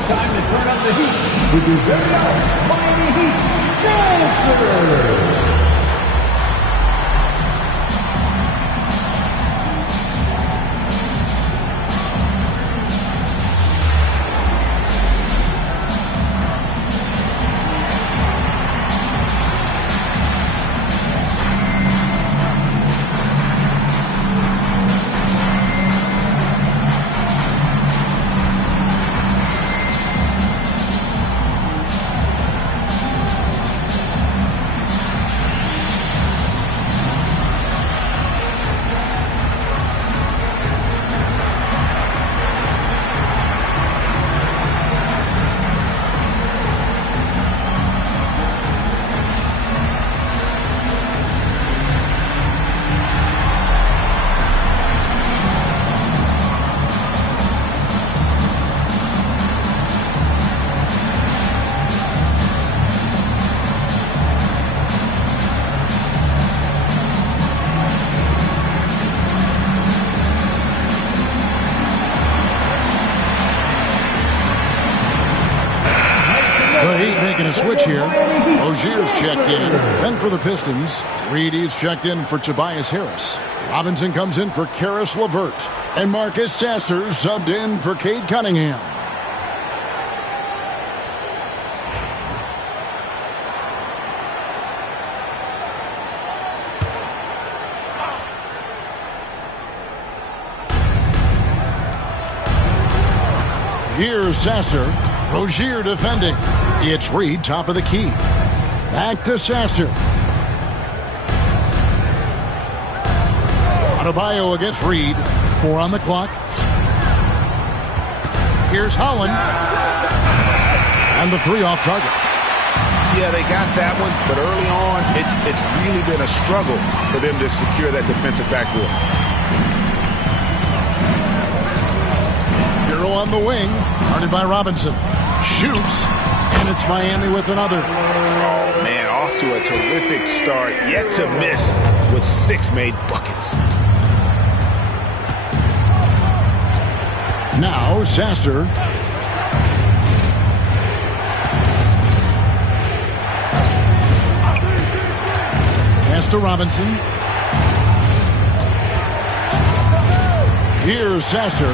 Time to turn up the heat with your very own Miami Heat Dancers. The Heat making a switch here. Rozier's checked in. Then for the Pistons, Reedy's checked in for Tobias Harris. Robinson comes in for Karis LeVert. And Marcus Sasser subbed in for Cade Cunningham. Here's Sasser. Rozier defending. It's Reed, top of the key. Back to Sasser. Adebayo against Reed. 4 on the clock. Here's Holland. And the 3 off target. Yeah, they got that one, but early on, it's really been a struggle for them to secure that defensive backboard. Hero on the wing, guarded by Robinson. Shoots, and it's Miami with another. Man, off to a terrific start, yet to miss with 6 made buckets. Now Sasser. Pass to Robinson. Here's Sasser.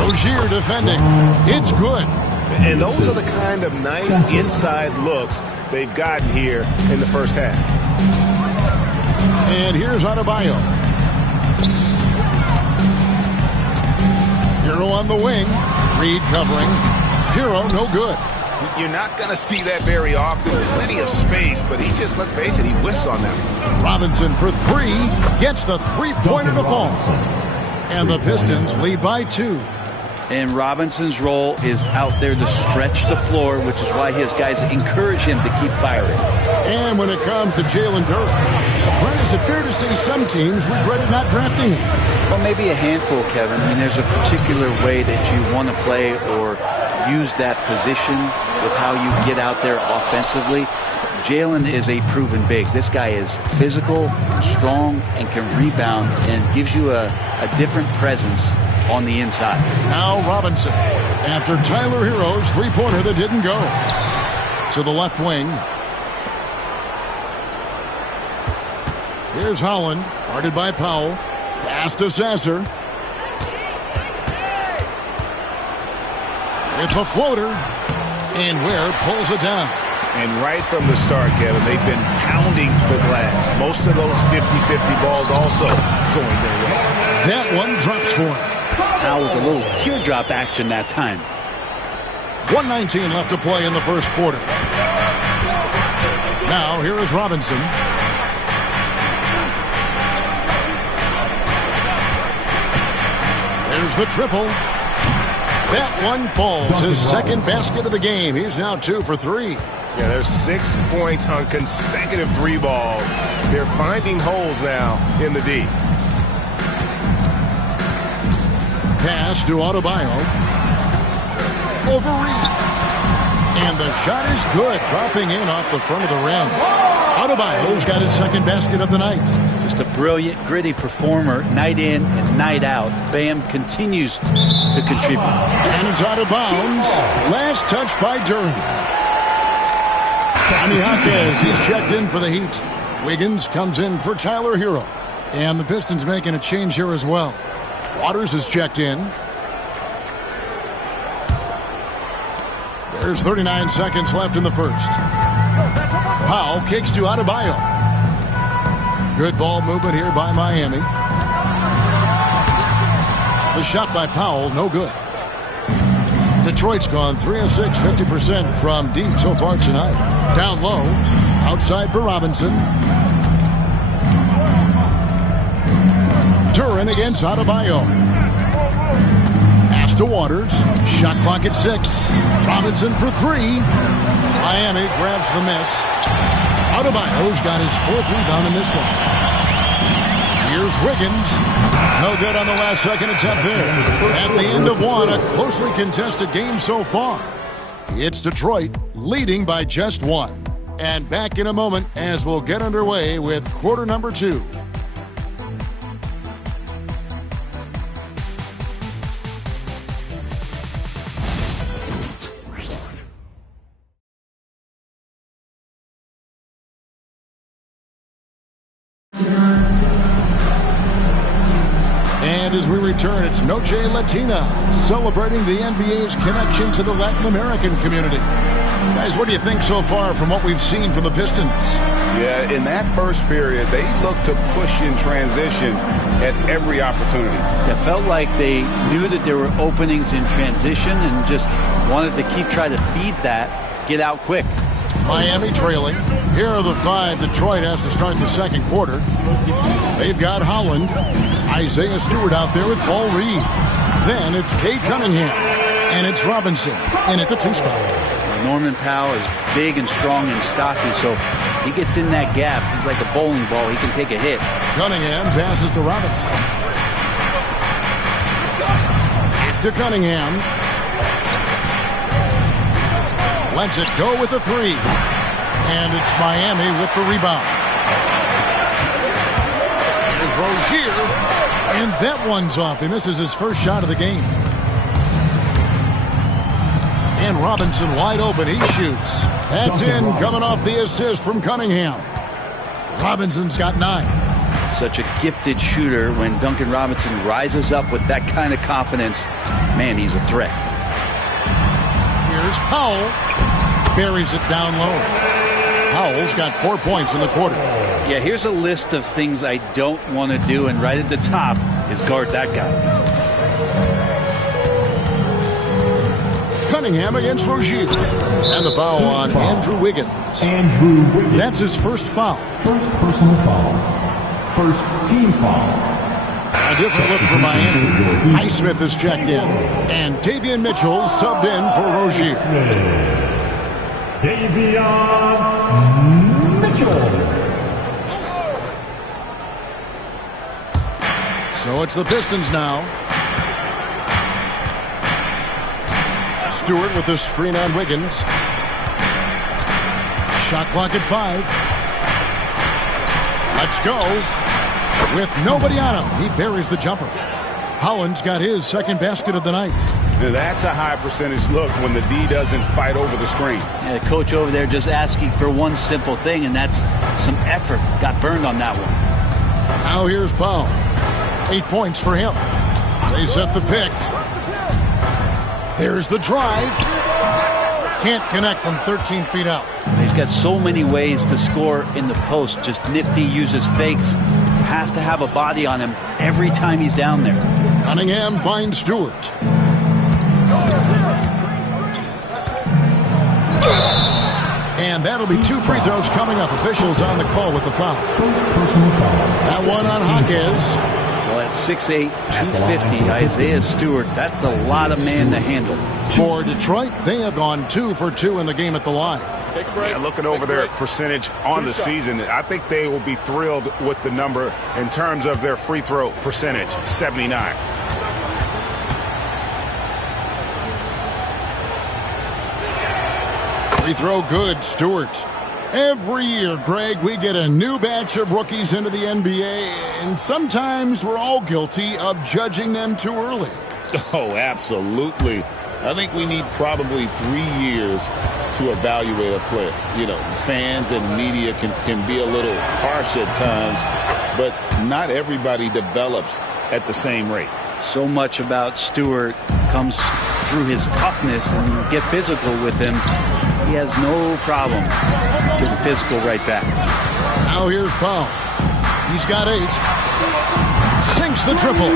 Rozier defending. It's good. And those are the kind of nice inside looks they've gotten here in the first half. And here's Adebayo. Hero on the wing. Reed covering. Hero no good. You're not going to see that very often. Plenty of space, but he just, let's face it, he whiffs on that. Robinson for 3. Gets the 3-pointer to fall. And the Pistons lead by 2. And Robinson's role is out there to stretch the floor, which is why his guys encourage him to keep firing. And when it comes to Jalen Duren, Brent, is it fair to say some teams regretted not drafting him? Well, maybe a handful, Kevin. I mean, there's a particular way that you want to play or use that position with how you get out there offensively. Jalen is a proven big. This guy is physical and strong and can rebound and gives you a different presence on the inside. Now Robinson, after Tyler Hero's 3-pointer that didn't go. To the left wing. Here's Holland, guarded by Powell. Pass to Sasser. With the floater. And Ware pulls it down. And right from the start, Kevin, they've been pounding the glass. Most of those 50-50 balls also going their way. That one drops for him. Powell with a little teardrop action that time. 1:19 left to play in the first quarter. Now here is Robinson. There's the triple. That one falls. His second basket of the game. He's now 2 for 3. Yeah, there's 6 points on consecutive 3 balls. They're finding holes now in the D. Pass to Adebayo. Over Reed. And the shot is good. Dropping in off the front of the rim. Adebayo's got his second basket of the night. Just a brilliant, gritty performer, night in and night out. Bam continues to contribute. And it's out of bounds. Last touch by Duren. Sammy Jaquez, he's checked in for the Heat. Wiggins comes in for Tyler Hero. And the Pistons making a change here as well. Waters is checked in. There's 39 seconds left in the first. Powell kicks to Adebayo. Good ball movement here by Miami. The shot by Powell, no good. Detroit's gone 3 of 6, 50% from deep so far tonight. Down low, outside for Robinson. Duren against Adebayo. Pass to Waters. Shot clock at 6. Robinson for 3. Miami grabs the miss. Adebayo's got his 4th rebound in this one. Here's Wiggins. No good on the last second attempt there. At the end of one, a closely contested game so far. It's Detroit leading by just 1. And back in a moment as we'll get underway with quarter number 2. And as we return, it's Noche Latina, celebrating the NBA's connection to the Latin American community. Guys, what do you think so far from what we've seen from the Pistons? Yeah, in that first period, they looked to push in transition at every opportunity. It felt like they knew that there were openings in transition and just wanted to keep trying to feed that, get out quick. Miami trailing. Here are the 5 Detroit has to start the second quarter. They've got Holland, Isaiah Stewart out there with Paul Reed. Then it's Cade Cunningham, and it's Robinson in at the 2 spot. Norman Powell is big and strong and stocky, so he gets in that gap. He's like a bowling ball. He can take a hit. Cunningham passes to Robinson. To Cunningham. Lets it go with the 3. And it's Miami with the rebound. Here's Rozier. And that one's off. He misses his first shot of the game. And Robinson wide open. He shoots. That's in, coming off the assist from Cunningham. Robinson's got 9. Such a gifted shooter. When Duncan Robinson rises up with that kind of confidence, man, he's a threat. Here's Powell. Buries it down low. Powell's got 4 points in the quarter. Yeah, here's a list of things I don't want to do, and right at the top is guard that guy. Cunningham against Rozier. And the foul on Andrew Wiggins. That's his first foul. First personal foul. First team foul. A different look for Miami. Highsmith is checked in. And Davion Mitchell subbed in for Rozier. Davion Mitchell. So it's the Pistons now. Stewart with the screen on Wiggins. Shot clock at 5. Let's go. With nobody on him, he buries the jumper. Holland's got his second basket of the night. That's a high percentage look when the D doesn't fight over the screen. Yeah, the coach over there just asking for one simple thing, and that's some effort. Got burned on that one. Now here's Powell. 8 points for him. They set the pick. There's the drive. Can't connect from 13 feet out. He's got so many ways to score in the post. Just nifty, uses fakes. You have to have a body on him every time he's down there. Cunningham finds Stewart. And that'll be 2 free throws coming up. Officials on the call with the foul. That one on Jaquez. Well, at 6'8", 250, Isaiah Stewart, that's a lot of man to handle. For Detroit, they have gone 2 for 2 in the game at the line. Take a break. Yeah, looking over their percentage on the season, I think they will be thrilled with the number in terms of their free throw percentage, 79. Free throw good, Stewart. Every year, Greg, we get a new batch of rookies into the NBA, and sometimes we're all guilty of judging them too early. Oh, absolutely. I think we need probably 3 years to evaluate a player. You know, fans and media can be a little harsh at times, but not everybody develops at the same rate. So much about Stewart comes through his toughness, and you get physical with him. He has no problem getting physical right back. Now here's Powell. He's got 8. Sinks the triple.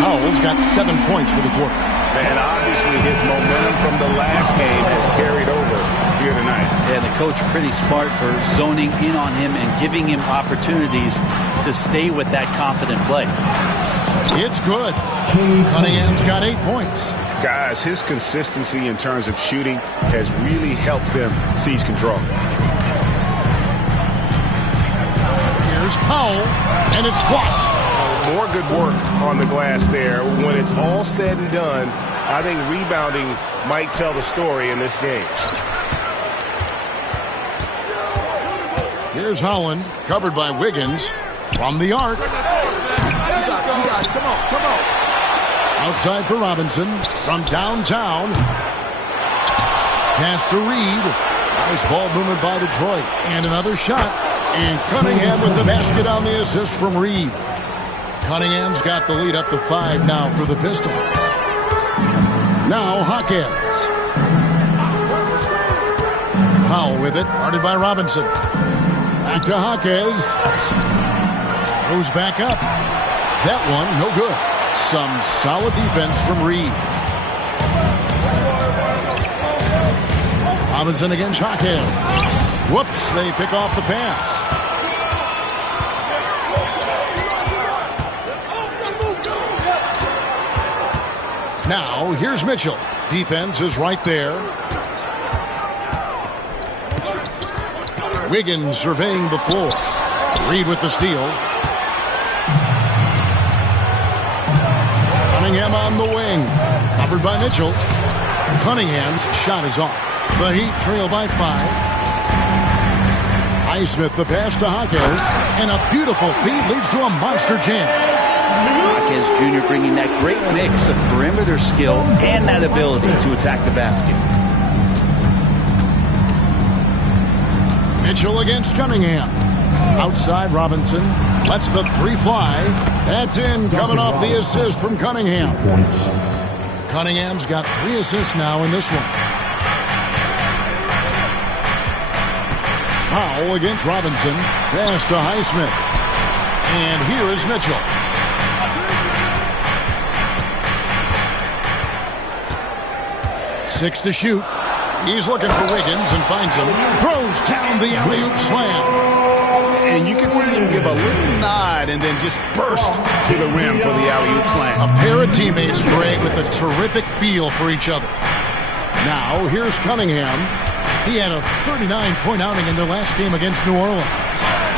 Powell's got 7 points for the quarter. And obviously his momentum from the last game has carried over here tonight. Yeah, the coach pretty smart for zoning in on him and giving him opportunities to stay with that confident play. It's good. Cunningham's got 8 points. Guys, his consistency in terms of shooting has really helped them seize control. Here's Powell, and it's blocked. More good work on the glass there. When it's all said and done, I think rebounding might tell the story in this game. Here's Holland, covered by Wiggins, from the arc. You got it. Come on. Outside for Robinson, from downtown. Pass to Reed. Nice ball movement by Detroit. And another shot. And Cunningham with the basket on the assist from Reed. Cunningham's got the lead up to 5 now for the Pistons. Now Jaquez. Powell with it, guarded by Robinson. Back to Jaquez. Goes back up. That one, no good. Some solid defense from Reed. Robinson against Jaquez. Whoops, they pick off the pass. Now, here's Mitchell. Defense is right there. Wiggins surveying the floor. Reed with the steal. Cunningham on the wing. Covered by Mitchell. Cunningham's shot is off. The Heat trail by 5. Highsmith the pass to Jaquez. And a beautiful feed leads to a monster jam. Jaquez Jr. bringing that great mix of perimeter skill and that ability to attack the basket. Mitchell against Cunningham. Outside Robinson. Lets the 3 fly. That's in, coming off the assist from Cunningham. Cunningham's got 3 assists now in this one. Powell against Robinson. Pass to Highsmith. And here is Mitchell. Six to shoot. He's looking for Wiggins and finds him. Throws down the alley-oop slam. And you can see him give a little nod and then just burst to the rim for the alley-oop slam. A pair of teammates great with a terrific feel for each other. Now, here's Cunningham. He had a 39-point outing in their last game against New Orleans.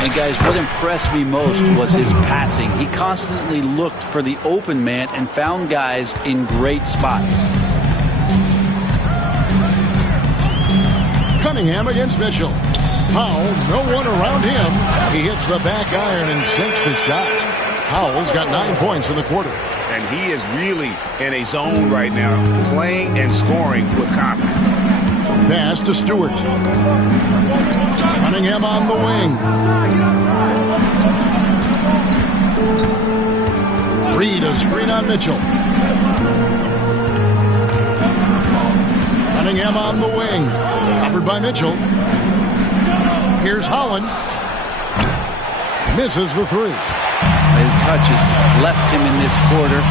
And guys, what impressed me most was his passing. He constantly looked for the open man and found guys in great spots. Cunningham against Mitchell. Powell, no one around him. He hits the back iron and sinks the shot. Powell's got 9 points in the quarter. And he is really in a zone right now, playing and scoring with confidence. Pass to Stewart. Cunningham on the wing. Reed a screen on Mitchell. Cunningham on the wing. Covered by Mitchell. Here's Holland. Misses the 3. His touches left him in this quarter.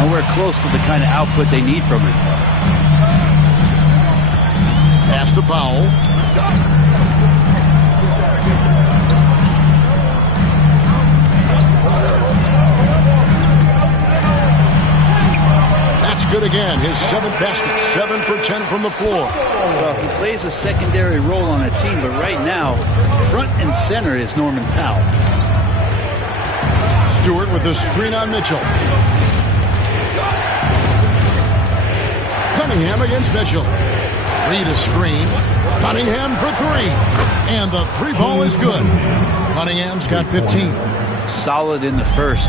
Nowhere close to the kind of output they need from him. Pass to Powell. That's good again. His 7th basket. 7 for 10 from the floor. Well, he plays a secondary role on a team, but right now, front and center is Norman Powell. Stewart with the screen on Mitchell. Cunningham against Mitchell. Reed a screen. Cunningham for 3. And the 3 ball is good. Cunningham's got 15. Solid in the first.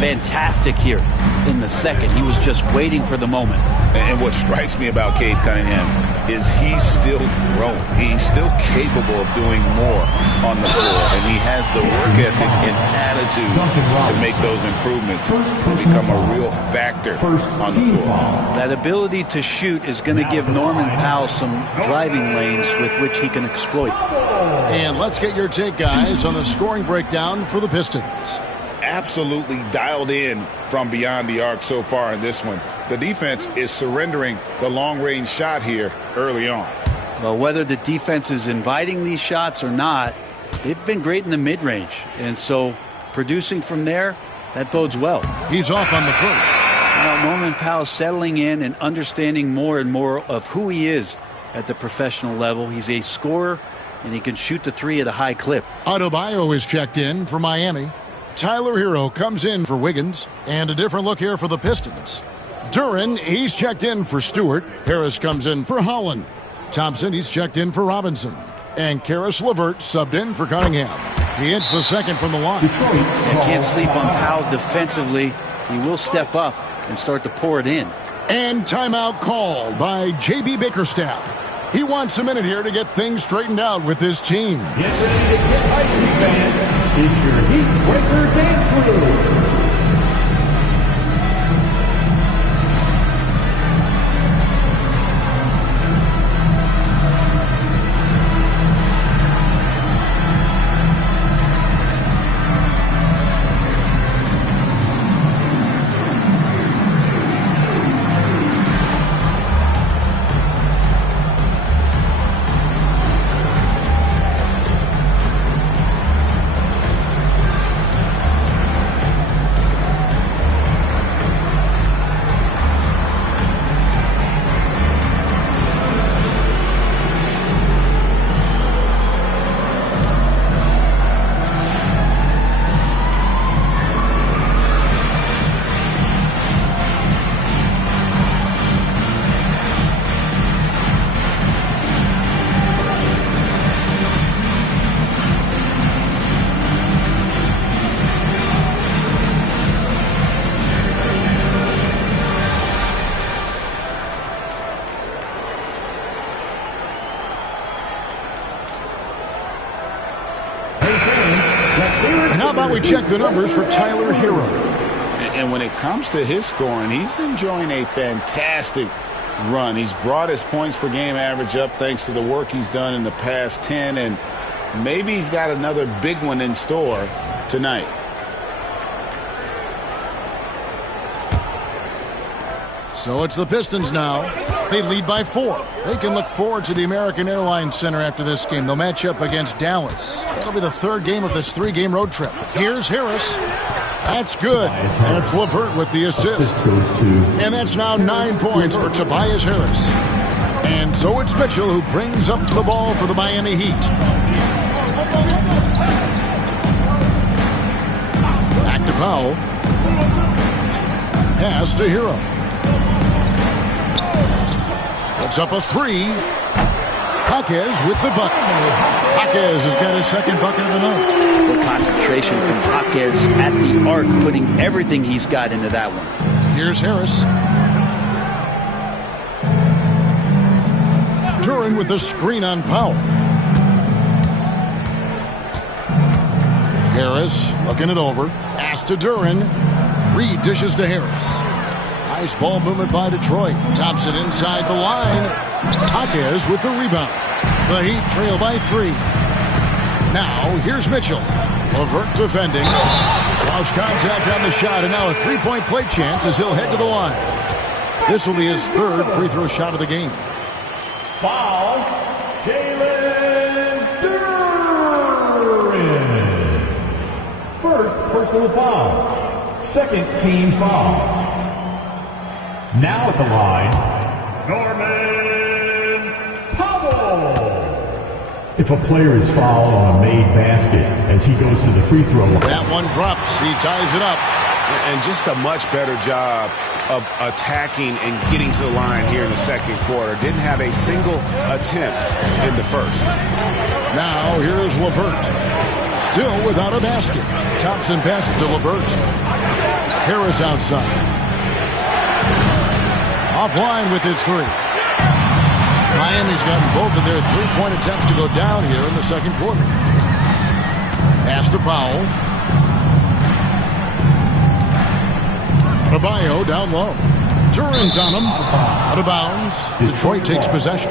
Fantastic here in the second. He was just waiting for the moment. And what strikes me about Cade Cunningham is he's still growing. He's still capable of doing more on the floor. And he has the work ethic and attitude to make those improvements and become a real factor on the floor. That ability to shoot is going to give Norman Powell some driving lanes with which he can exploit. And let's get your take, guys, on the scoring breakdown for the Pistons. Absolutely dialed in from beyond the arc so far in this one. The defense is surrendering the long-range shot here early on. Well, whether the defense is inviting these shots or not, they've been great in the mid-range. And so producing from there, that bodes well. He's off on the first. Now, Norman Powell settling in and understanding more and more of who he is at the professional level. He's a scorer, and he can shoot the 3 at a high clip. Adebayo is checked in for Miami. Tyler Hero comes in for Wiggins. And a different look here for the Pistons. Duran, he's checked in for Stewart. Harris comes in for Holland. Thompson, he's checked in for Robinson. And Karis LeVert subbed in for Cunningham. He hits the second from the line. You can't sleep on Powell defensively. He will step up and start to pour it in. And timeout called by J.B. Bickerstaff. He wants a minute here to get things straightened out with his team. Get ready to get icy, fans. It's your Heat Breaker Dance Crew. Now we check the numbers for Tyler Hero. And when it comes to his scoring, he's enjoying a fantastic run. He's brought his points per game average up thanks to the work he's done in the past 10, and maybe he's got another big one in store tonight. So it's the Pistons now. They lead by 4. They can look forward to the American Airlines Center after this game. They'll match up against Dallas. That'll be the third game of this 3-game road trip. Here's Harris. That's good. And it's LeVert with the assist. And that's now 9 points for Tobias Harris. And so it's Mitchell who brings up the ball for the Miami Heat. Back to Powell. Pass to Hero. Puts up a 3. Jaquez with the bucket. Jaquez has got his second bucket of the night. The concentration from Jaquez at the arc, putting everything he's got into that one. Here's Harris. Duren with the screen on Powell. Harris looking it over. Pass to Duren. Reed dishes to Harris. Nice ball movement by Detroit. Thompson inside the line. Jaquez with the rebound. The Heat trail by 3. Now, here's Mitchell. LeVert defending. Draws contact on the shot, and now a 3-point play chance as he'll head to the line. This will be his third free throw shot of the game. Foul, Jalen Duren. First personal foul. Second team foul. Now at the line, Norman Powell. If a player is fouled on a made basket as he goes to the free throw line. That one drops. He ties it up. And just a much better job of attacking and getting to the line here in the second quarter. Didn't have a single attempt in the first. Now here's LeVert. Still without a basket. Thompson passes to LeVert. Harris outside. Offline with his 3. Miami's gotten both of their 3-point attempts to go down here in the second quarter. Pass to Powell. Adebayo down low. Duren's on him. Out of bounds. Detroit takes possession.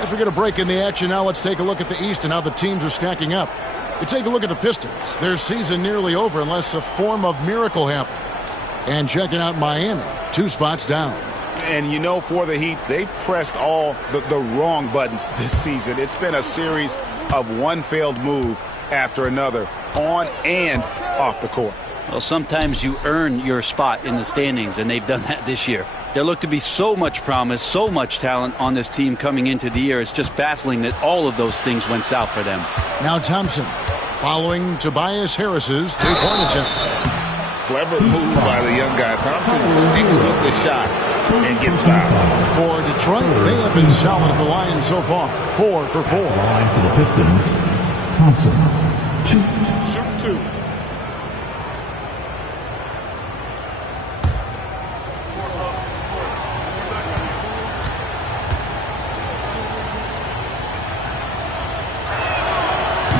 As we get a break in the action now, let's take a look at the East and how the teams are stacking up. You take a look at the Pistons. Their season nearly over unless a form of miracle happens. And checking out Miami, 2 spots down. And you know, for the Heat, they've pressed all the wrong buttons this season. It's been a series of one failed move after another, on and off the court. Well, sometimes you earn your spot in the standings, and they've done that this year. There looked to be so much promise, so much talent on this team coming into the year. It's just baffling that all of those things went south for them. Now Thompson, following Tobias Harris's 3-point attempt. Clever move by the young guy. Thompson sticks with the shot and gets fouled. For Detroit, they have been solid at the line so far. 4 for 4. Line for the Pistons, Thompson. 2.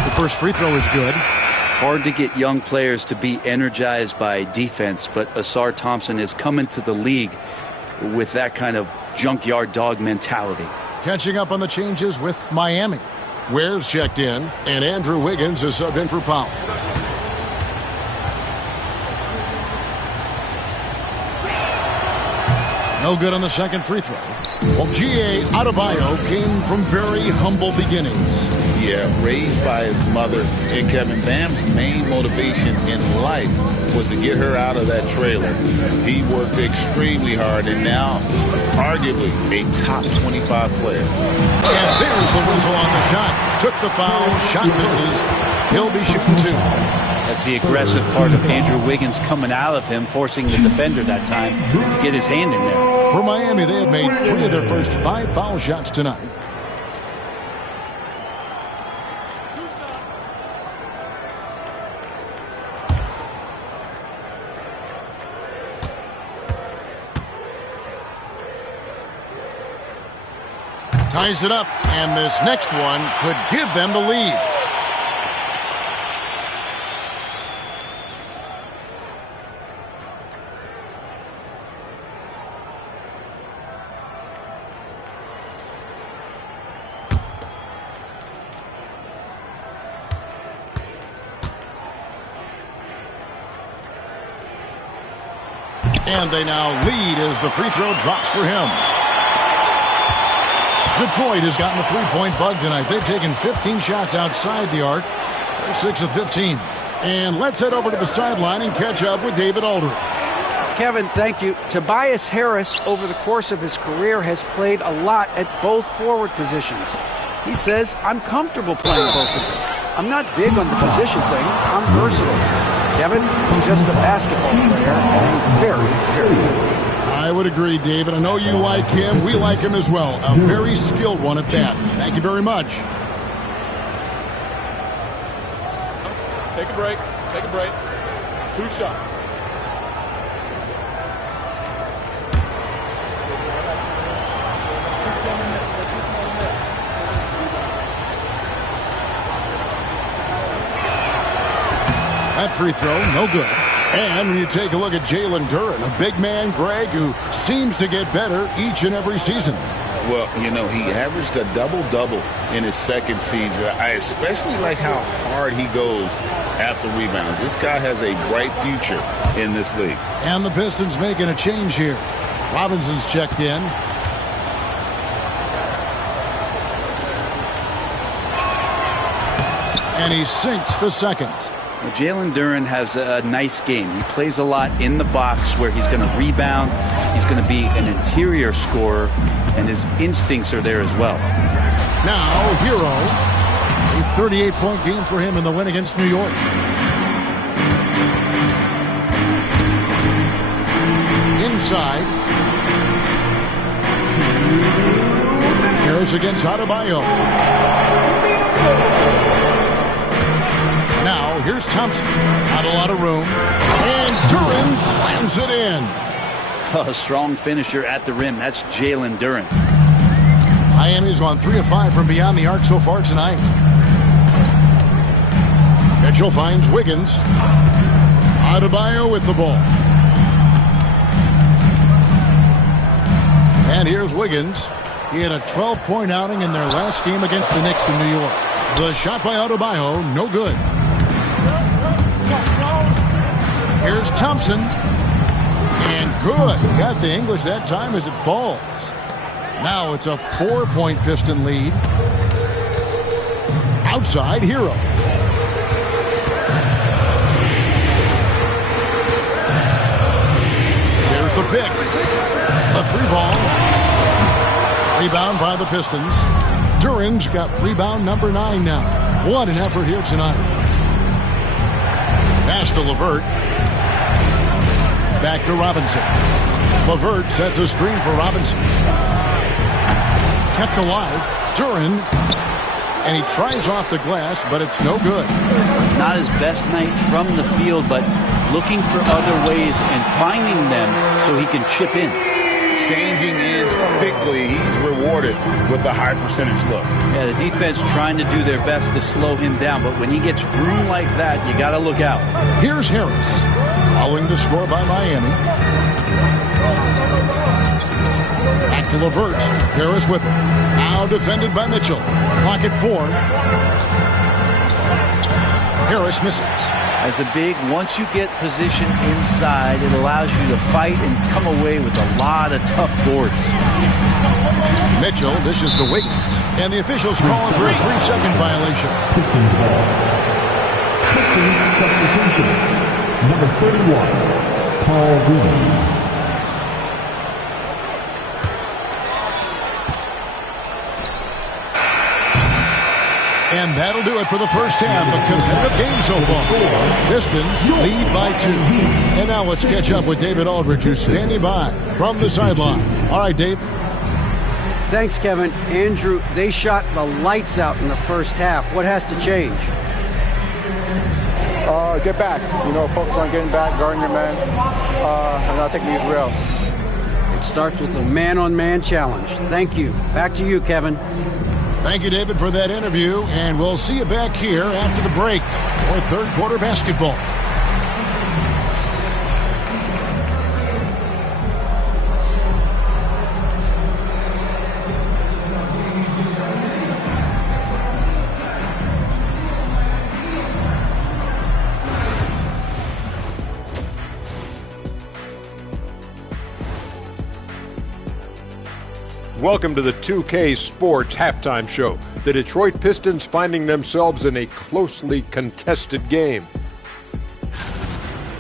The first free throw is good. Hard to get young players to be energized by defense, but Asar Thompson has come into the league with that kind of junkyard dog mentality. Catching up on the changes with Miami. Ware's checked in, and Andrew Wiggins is subbed in for Powell. No good on the second free throw. Well, G.A. Adebayo came from very humble beginnings. Yeah, raised by his mother. And Kevin, Bam's main motivation in life was to get her out of that trailer. He worked extremely hard and now arguably a top 25 player. And there's the whistle on the shot. Took the foul, shot misses. He'll be shooting 2. That's the aggressive part of Andrew Wiggins coming out of him, forcing the defender that time to get his hand in there. For Miami, they have made 3 of their first 5 foul shots tonight. Ties it up, and this next one could give them the lead. And they now lead as the free throw drops for him. Detroit has gotten the three-point bug tonight. They've taken 15 shots outside the arc. They're 6 of 15. And let's head over to the sideline and catch up with David Aldridge. Kevin, thank you. Tobias Harris, over the course of his career, has played a lot at both forward positions. He says, I'm comfortable playing both of them. I'm not big on the position thing. I'm versatile. Kevin, he's just a basketball player and a very, very good. I would agree, David. I know you like him. We like him as well. A very skilled one at that. Thank you very much. Take a break. Take a break. 2 shots. That free throw, no good. And when you take a look at Jalen Duren, a big man, Greg, who seems to get better each and every season. Well, you know, he averaged a double-double in his second season. I especially like how hard he goes after rebounds. This guy has a bright future in this league. And the Pistons making a change here. Robinson's checked in. And he sinks the second. Well, Jalen Duren has a nice game. He plays a lot in the box where he's going to rebound. He's going to be an interior scorer, and his instincts are there as well. Now, Hero. A 38-point game for him in the win against New York. Inside. Harris against Adebayo. Now, here's Thompson. Not a lot of room. And Duren slams it in. A strong finisher at the rim. That's Jalen Duren. Miami's gone 3 of 5 from beyond the arc so far tonight. Mitchell finds Wiggins. Adebayo with the ball. And here's Wiggins. He had a 12-point outing in their last game against the Knicks in New York. The shot by Adebayo, no good. Here's Thompson. And good. Got the English that time as it falls. Now it's a 4-point Piston lead. Outside, Hero. There's the pick. A 3-ball. Rebound by the Pistons. Duren's got rebound number 9 now. What an effort here tonight. Pass to LeVert. Back to Robinson. LeVert sets a screen for Robinson. Kept alive. Duren. And he tries off the glass, but it's no good. Not his best night from the field, but looking for other ways and finding them so he can chip in. Changing ends quickly. He's rewarded with a high percentage look. Yeah, the defense trying to do their best to slow him down, but when he gets room like that, you got to look out. Here's Harris, following the score by Miami. Back to LeVert. Harris with it. Now defended by Mitchell. Clock at 4. Harris misses. As a big, once you get position inside, it allows you to fight and come away with a lot of tough boards. Mitchell dishes to Wiggins, and the officials calling for a 3-second violation. Pistons ball. Pistons substitution. Number 31, Paul Green. And that'll do it for the first half. A competitive game so far. Pistons lead by 2. And now let's catch up with David Aldridge, who's standing by from the sideline. All right, Dave. Thanks, Kevin. Andrew, they shot the lights out in the first half. What has to change? Get back. You know, focus on getting back, guarding your man, and not taking these real. It starts with a man-on-man challenge. Thank you. Back to you, Kevin. Thank you, David, for that interview, and we'll see you back here after the break for third quarter basketball. Welcome to the 2K Sports Halftime Show. The Detroit Pistons finding themselves in a closely contested game.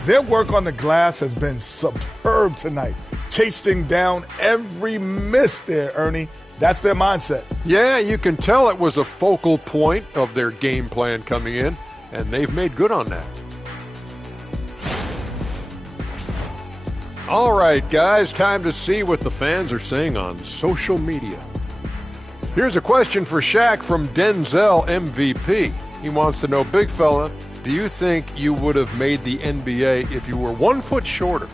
Their work on the glass has been superb tonight, chasing down every miss there, Ernie. That's their mindset. Yeah, you can tell it was a focal point of their game plan coming in, and they've made good on that. All right, guys, time to see what the fans are saying on social media. Here's a question for Shaq from Denzel MVP. He wants to know, big fella, do you think you would have made the NBA if you were 1 foot shorter?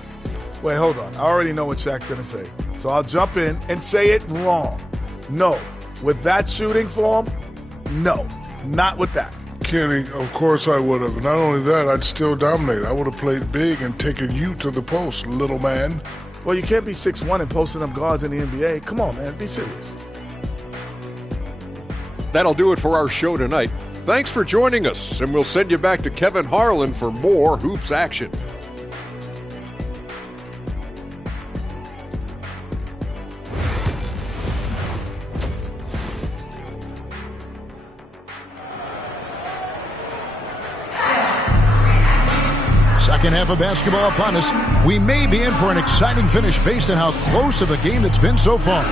Wait, hold on. I already know what Shaq's going to say. So I'll jump in and say it wrong. No. With that shooting form, no. Not with that. Kenny, of course I would have. Not only that, I'd still dominate. I would have played big and taken you to the post, little man. Well, you can't be 6'1" and posting up guards in the NBA. Come on, man. Be serious. That'll do it for our show tonight. Thanks for joining us, and we'll send you back to Kevin Harlan for more Hoops action. Second half of basketball upon us. We may be in for an exciting finish based on how close of a game it's been so far.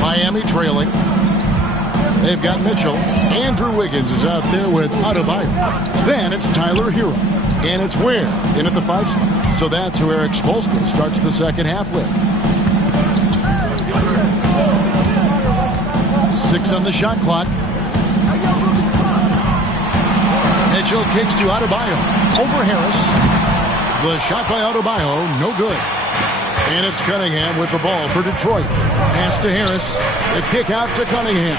Miami trailing. They've got Mitchell. Andrew Wiggins is out there with Adebayo. Then it's Tyler Hero. And it's Ware in at the 5 spot. So that's who Eric Spoelstra starts the second half with. 6 on the shot clock. Mitchell kicks to Adebayo. Over Harris. The shot by Adebayo, no good. And it's Cunningham with the ball for Detroit. Pass to Harris. The kick out to Cunningham.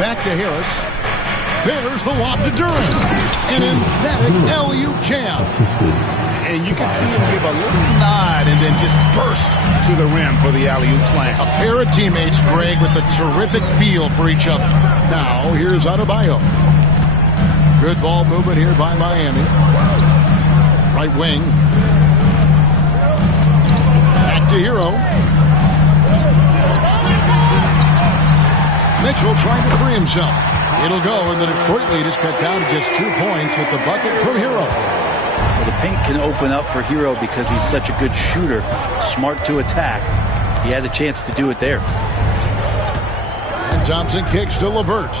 Back to Harris. There's the lob to Durant. An emphatic LU jam. And you can see him give a little nod and then just burst to the rim for the alley-oop slam. A pair of teammates, Greg, with a terrific feel for each other. Now, here's Adebayo. Good ball movement here by Miami. Right wing. Back to Hero. Mitchell trying to free himself. It'll go, and the Detroit lead is cut down to just 2 points with the bucket from Hero. Well, the paint can open up for Hero because he's such a good shooter, smart to attack. He had a chance to do it there. And Thompson kicks to LeVert.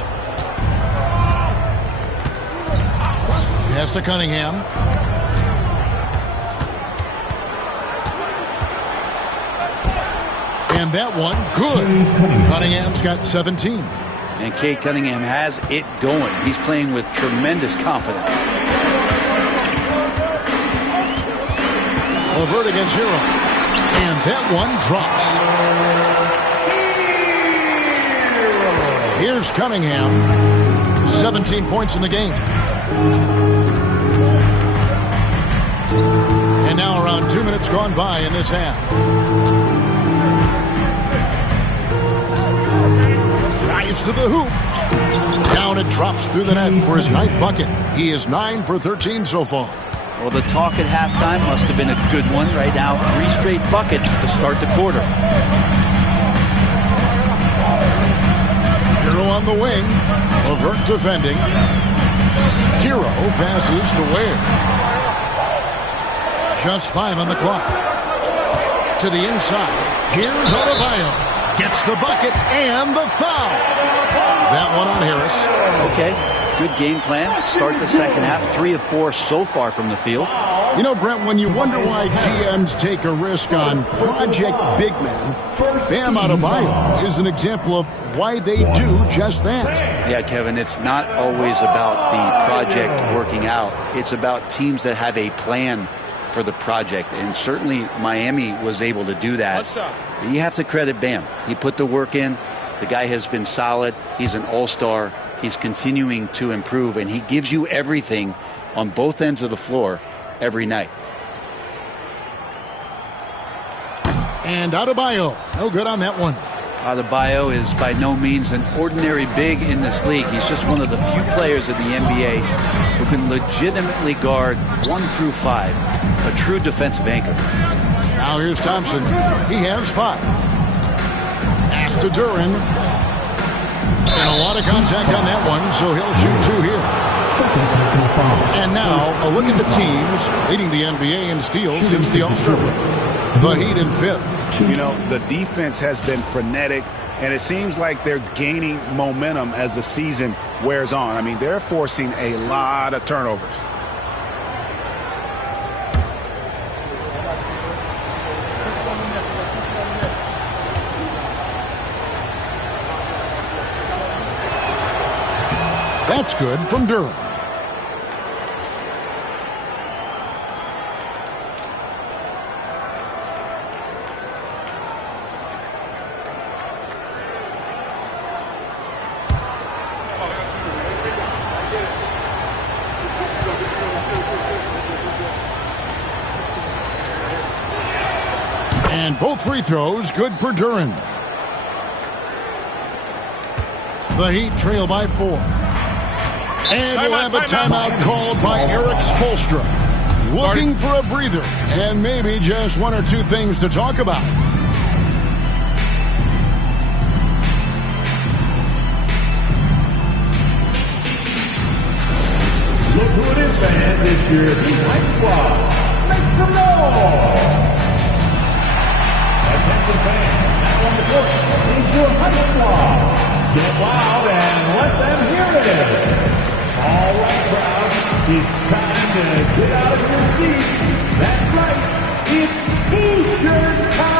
Pass to Cunningham. And that one, good. Cunningham's got 17. And Cade Cunningham has it going. He's playing with tremendous confidence. LeVert against Hero. And that one drops. Here's Cunningham. 17 points in the game. And now around 2 minutes gone by in this half. Drives to the hoop. Down it drops through the net for his 9th bucket. He is 9 for 13 so far. Well, the talk at halftime must have been a good one. Right now, 3 straight buckets to start the quarter. Hero on the wing. LeVert defending. Hero passes to Ware. Just 5 on the clock. To the inside. Here's Adebayo. Gets the bucket and the foul. That one on Harris. Okay, good game plan. Start the second half. 3 of 4 so far from the field. You know, Brent, when you wonder why GMs take a risk on project big men, Bam Adebayo is an example of why they do just that. Yeah, Kevin, it's not always about the project working out. It's about teams that have a plan for the project, and certainly Miami was able to do that. You have to credit Bam. He put the work in. The guy has been solid. He's an all-star. He's continuing to improve, and he gives you everything on both ends of the floor every night. And Adebayo, no good on that one. Adebayo is by no means an ordinary big in this league. He's just one of the few players in the NBA who can legitimately guard 1 through 5. A true defensive anchor. Now here's Thompson. He has 5. Pass to Duran. And a lot of contact on that one, so he'll shoot 2 here. And now a look at the teams leading the NBA in steals since the All-Star break. The Heat in 5th. You know, the defense has been frenetic, and it seems like they're gaining momentum as the season wears on. I mean, they're forcing a lot of turnovers. That's good from Durham. And both free throws good for Duran. The Heat trail by 4. And we'll have a timeout called by Eric Spoelstra. Looking for a breather and maybe just 1 or 2 things to talk about. Look who it is, fans. It's your Heat Light Squad. Make some noise! Attention fans, now on the court is your Heat Squad. Get loud and let them hear it. All right, crowd, it's time to get out of your seats. That's right, it's T-shirt time!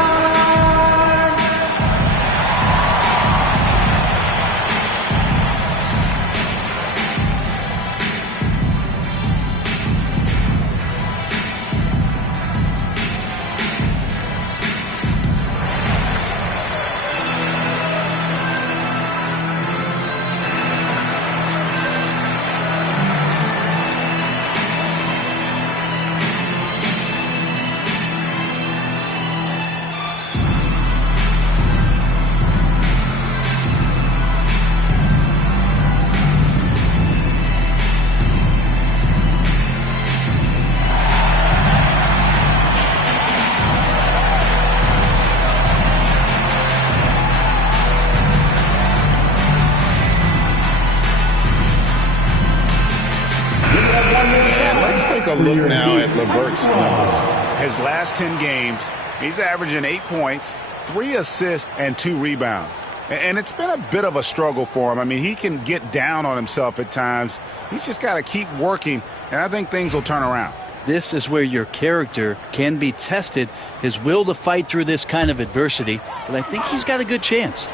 A look now at LeVert's numbers. His last 10 games, he's averaging 8 points, 3 assists, and 2 rebounds. And it's been a bit of a struggle for him. I mean, he can get down on himself at times. He's just got to keep working, and I think things will turn around. This is where your character can be tested, his will to fight through this kind of adversity, but I think he's got a good chance.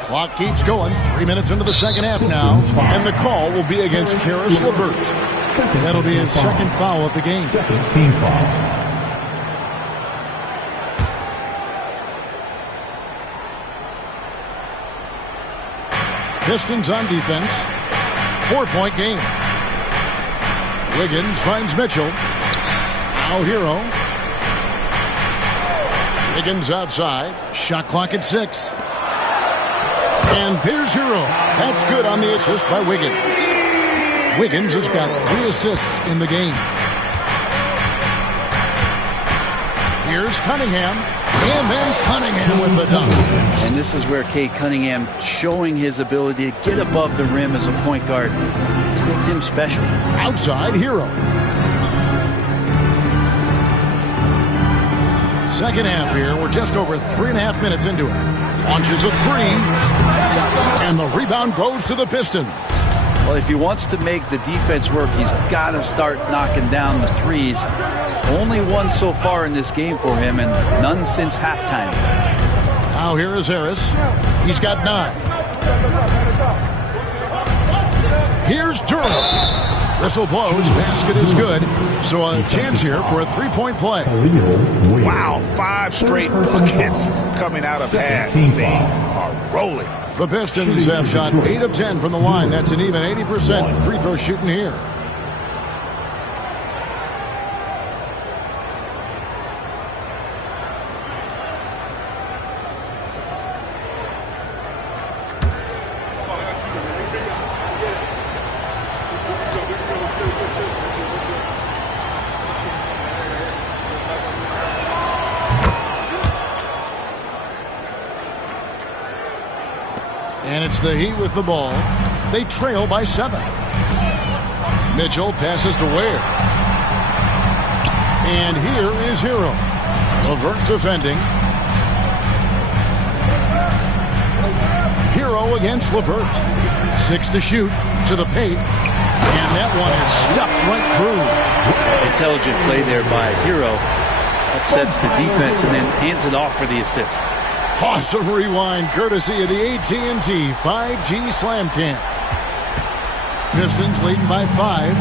Clock keeps going. 3 minutes into the second half now. And the call will be against Karis LeVert. That'll be his second foul of the game. Second team foul. Pistons on defense. 4-point game. Wiggins finds Mitchell. Now Hero. Wiggins outside. Shot clock at 6. And here's Hero. That's good on the assist by Wiggins. Wiggins has got 3 assists in the game. Here's Cunningham. And then Cunningham with the dunk. And this is where Cade Cunningham showing his ability to get above the rim as a point guard. This makes him special. Outside Hero. Second half here. We're just over 3.5 minutes into it. Launches a 3. And the rebound goes to the Pistons. Well, if he wants to make the defense work, he's got to start knocking down the threes. Only one so far in this game for him, and none since halftime. Now here is Harris. He's got 9. Here's Durham. Whistle blows. Basket is good. So a chance here for a 3-point play. Wow, 5 straight buckets coming out of half. They are rolling. The Pistons have shot 8 of 10 from the line. That's an even 80% free throw shooting here. It's the Heat with the ball. They trail by 7. Mitchell passes to Ware. And here is Hero. LeVert defending. Hero against LeVert. 6 to shoot to the paint. And that one is stuffed right through. Intelligent play there by Hero. Upsets the defense and then hands it off for the assist. Awesome rewind courtesy of the AT&T 5G Slam Camp. Pistons leading by 5.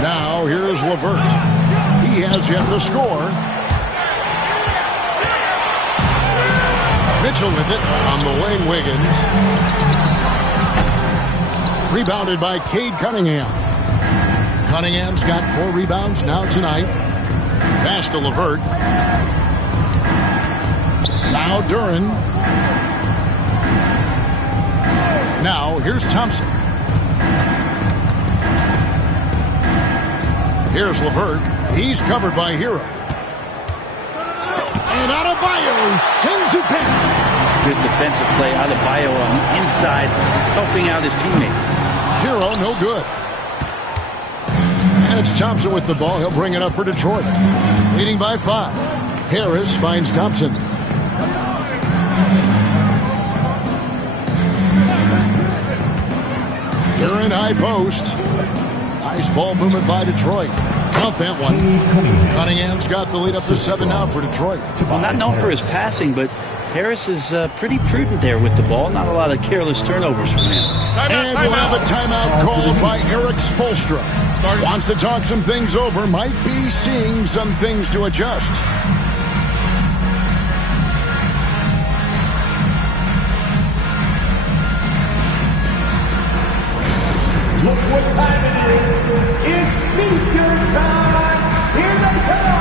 Now here's LeVert. He has yet to score. Mitchell with it on the wing. Wiggins. Rebounded by Cade Cunningham. Cunningham's got 4 rebounds now tonight. Pass to LeVert. Now Duren. Now here's Thompson. Here's LeVert. He's covered by Hero. And Adebayo sends it back. Good defensive play. Adebayo on the inside, helping out his teammates. Hero no good. And it's Thompson with the ball. He'll bring it up for Detroit. Leading by 5. Harris finds Thompson. Duren high post. Nice ball movement by Detroit. Count that one. Cunningham's got the lead up to 7 now for Detroit. Well, not known for his passing, but Harris is pretty prudent there with the ball. Not a lot of careless turnovers from him. And we'll have a timeout called by Eric Spoelstra. Wants to talk some things over. Might be seeing some things to adjust. Look what time it is. It's T-shirt time. Here they come.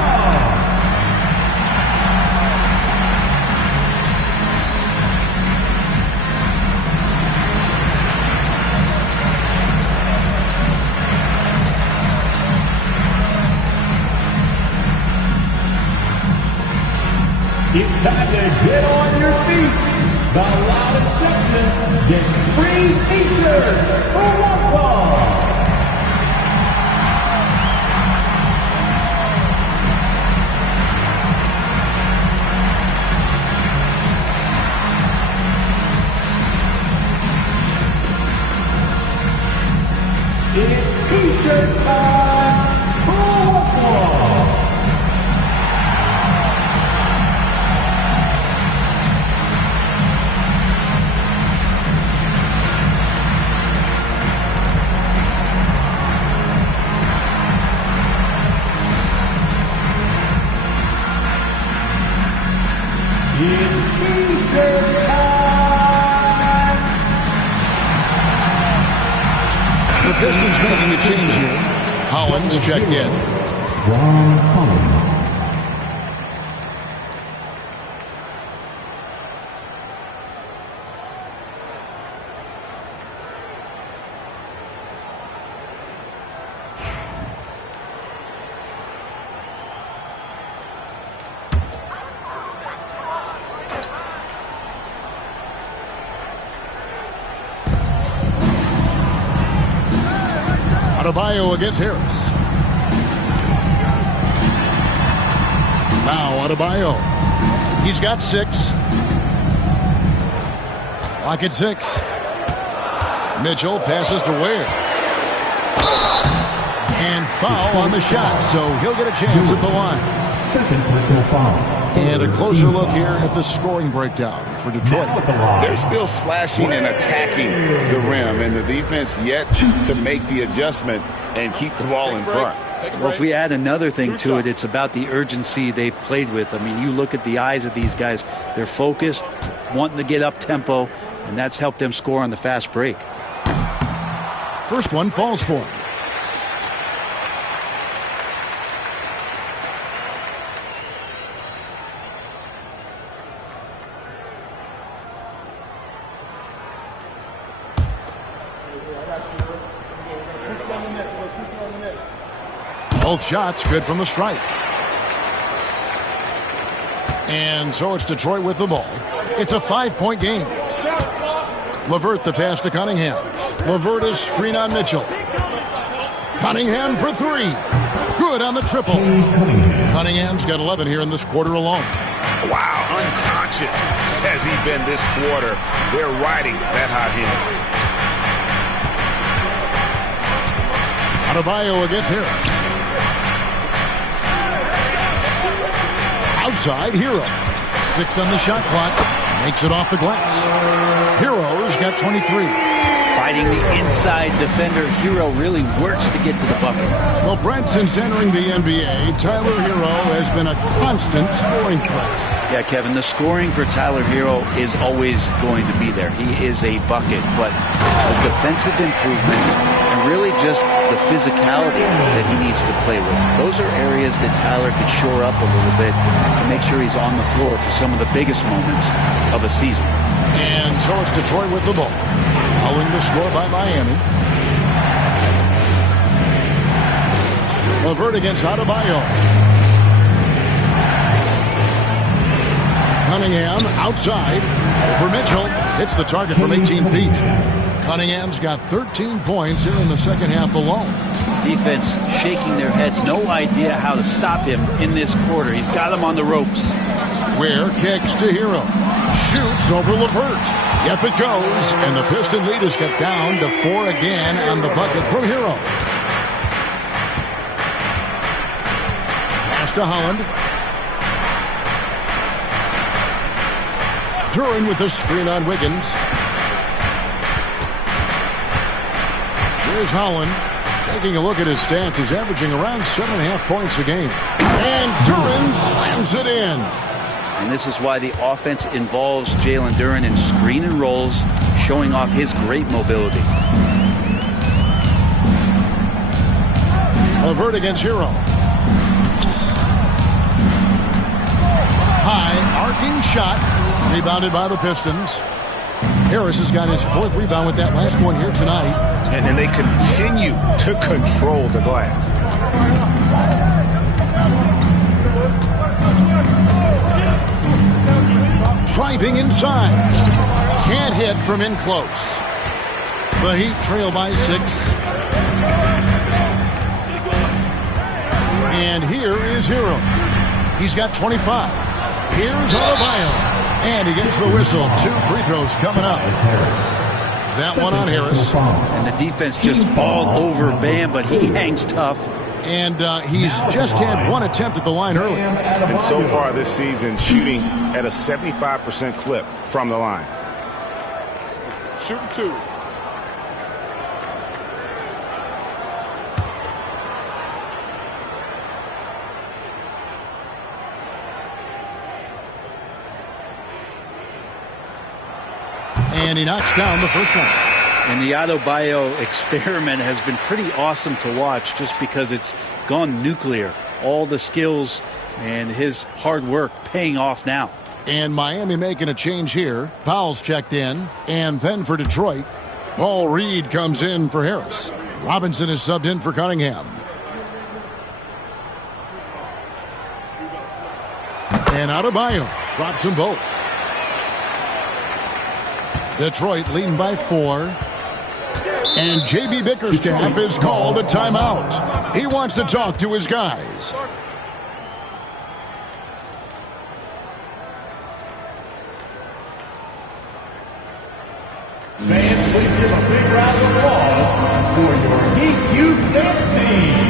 It's time to get on your feet. The loudest section gets free T-shirts. Who wants one? It's T-shirt time. Who wants one? It's T-shirt time! The Pistons making a change here. Hollins checked in. Ron Collins. Adebayo against Harris. Now Adebayo. He's got 6. Lock at 6. Mitchell passes to Ware. And foul on the shot, so he'll get a chance at the line. Second personal foul. And a closer look here at the scoring breakdown for Detroit. They're still slashing and attacking the rim, and the defense yet to make the adjustment and keep the ball in front. Well, if we add another thing to it, it's about the urgency they've played with. I mean, you look at the eyes of these guys. They're focused, wanting to get up tempo, and that's helped them score on the fast break. First one falls for him. Both shots good from the stripe. And so it's Detroit with the ball. It's a 5-point game. LeVert the pass to Cunningham. LeVert is screen on Mitchell. Cunningham for 3. Good on the triple. Cunningham's got 11 here in this quarter alone. Wow, unconscious has he been this quarter. They're riding that hot hand. Adebayo against Harris. Outside, Hero. 6 on the shot clock. Makes it off the glass. Hero's got 23. Fighting the inside defender, Hero really works to get to the bucket. Well, Brent, since entering the NBA, Tyler Hero has been a constant scoring threat. Yeah, Kevin, the scoring for Tyler Hero is always going to be there. He is a bucket, but the defensive improvement and really just the physicality that he needs to play with. Those are areas that Tyler could shore up a little bit to make sure he's on the floor for some of the biggest moments of a season. And so it's Detroit with the ball. Following the score by Miami. LeVert against Adebayo. Cunningham outside for Mitchell. Hits the target from 18 feet. Cunningham's got 13 points here in the second half alone. Defense shaking their heads. No idea how to stop him in this quarter. He's got him on the ropes. Ware kicks to Hero. Shoots over LeVert. Yep, it goes, and the Piston lead is cut down to 4 again on the bucket from Hero. Pass to Holland. Duran with the screen on Wiggins. Here's Holland. Taking a look at his stats, he's averaging around 7.5 points a game. And Duran slams it in. And this is why the offense involves Jalen Duran in screen and rolls, showing off his great mobility. LeVert against Hero. High, arcing shot. Rebounded by the Pistons. Harris has got his 4th rebound with that last one here tonight. And they continue to control the glass. Driving inside. Can't hit from in close. The Heat trail by 6. And here is Hero. He's got 25. Here's Adebayo. And he gets the whistle. 2 free throws coming up. That one on Harris. And the defense just all over Bam, but he hangs tough. And he's just had 1 attempt at the line early. And so far this season, shooting at a 75% clip from the line. Shooting 2. And he knocks down the first one. And the Adebayo experiment has been pretty awesome to watch just because it's gone nuclear. All the skills and his hard work paying off now. And Miami making a change here. Powell's checked in. And then for Detroit, Paul Reed comes in for Harris. Robinson is subbed in for Cunningham. And Adebayo drops them both. Detroit leading by 4. And J.B. Bickerstaff is called a timeout. He wants to talk to his guys. Fans, please give a big round of applause for your Heat Youth Dance Team.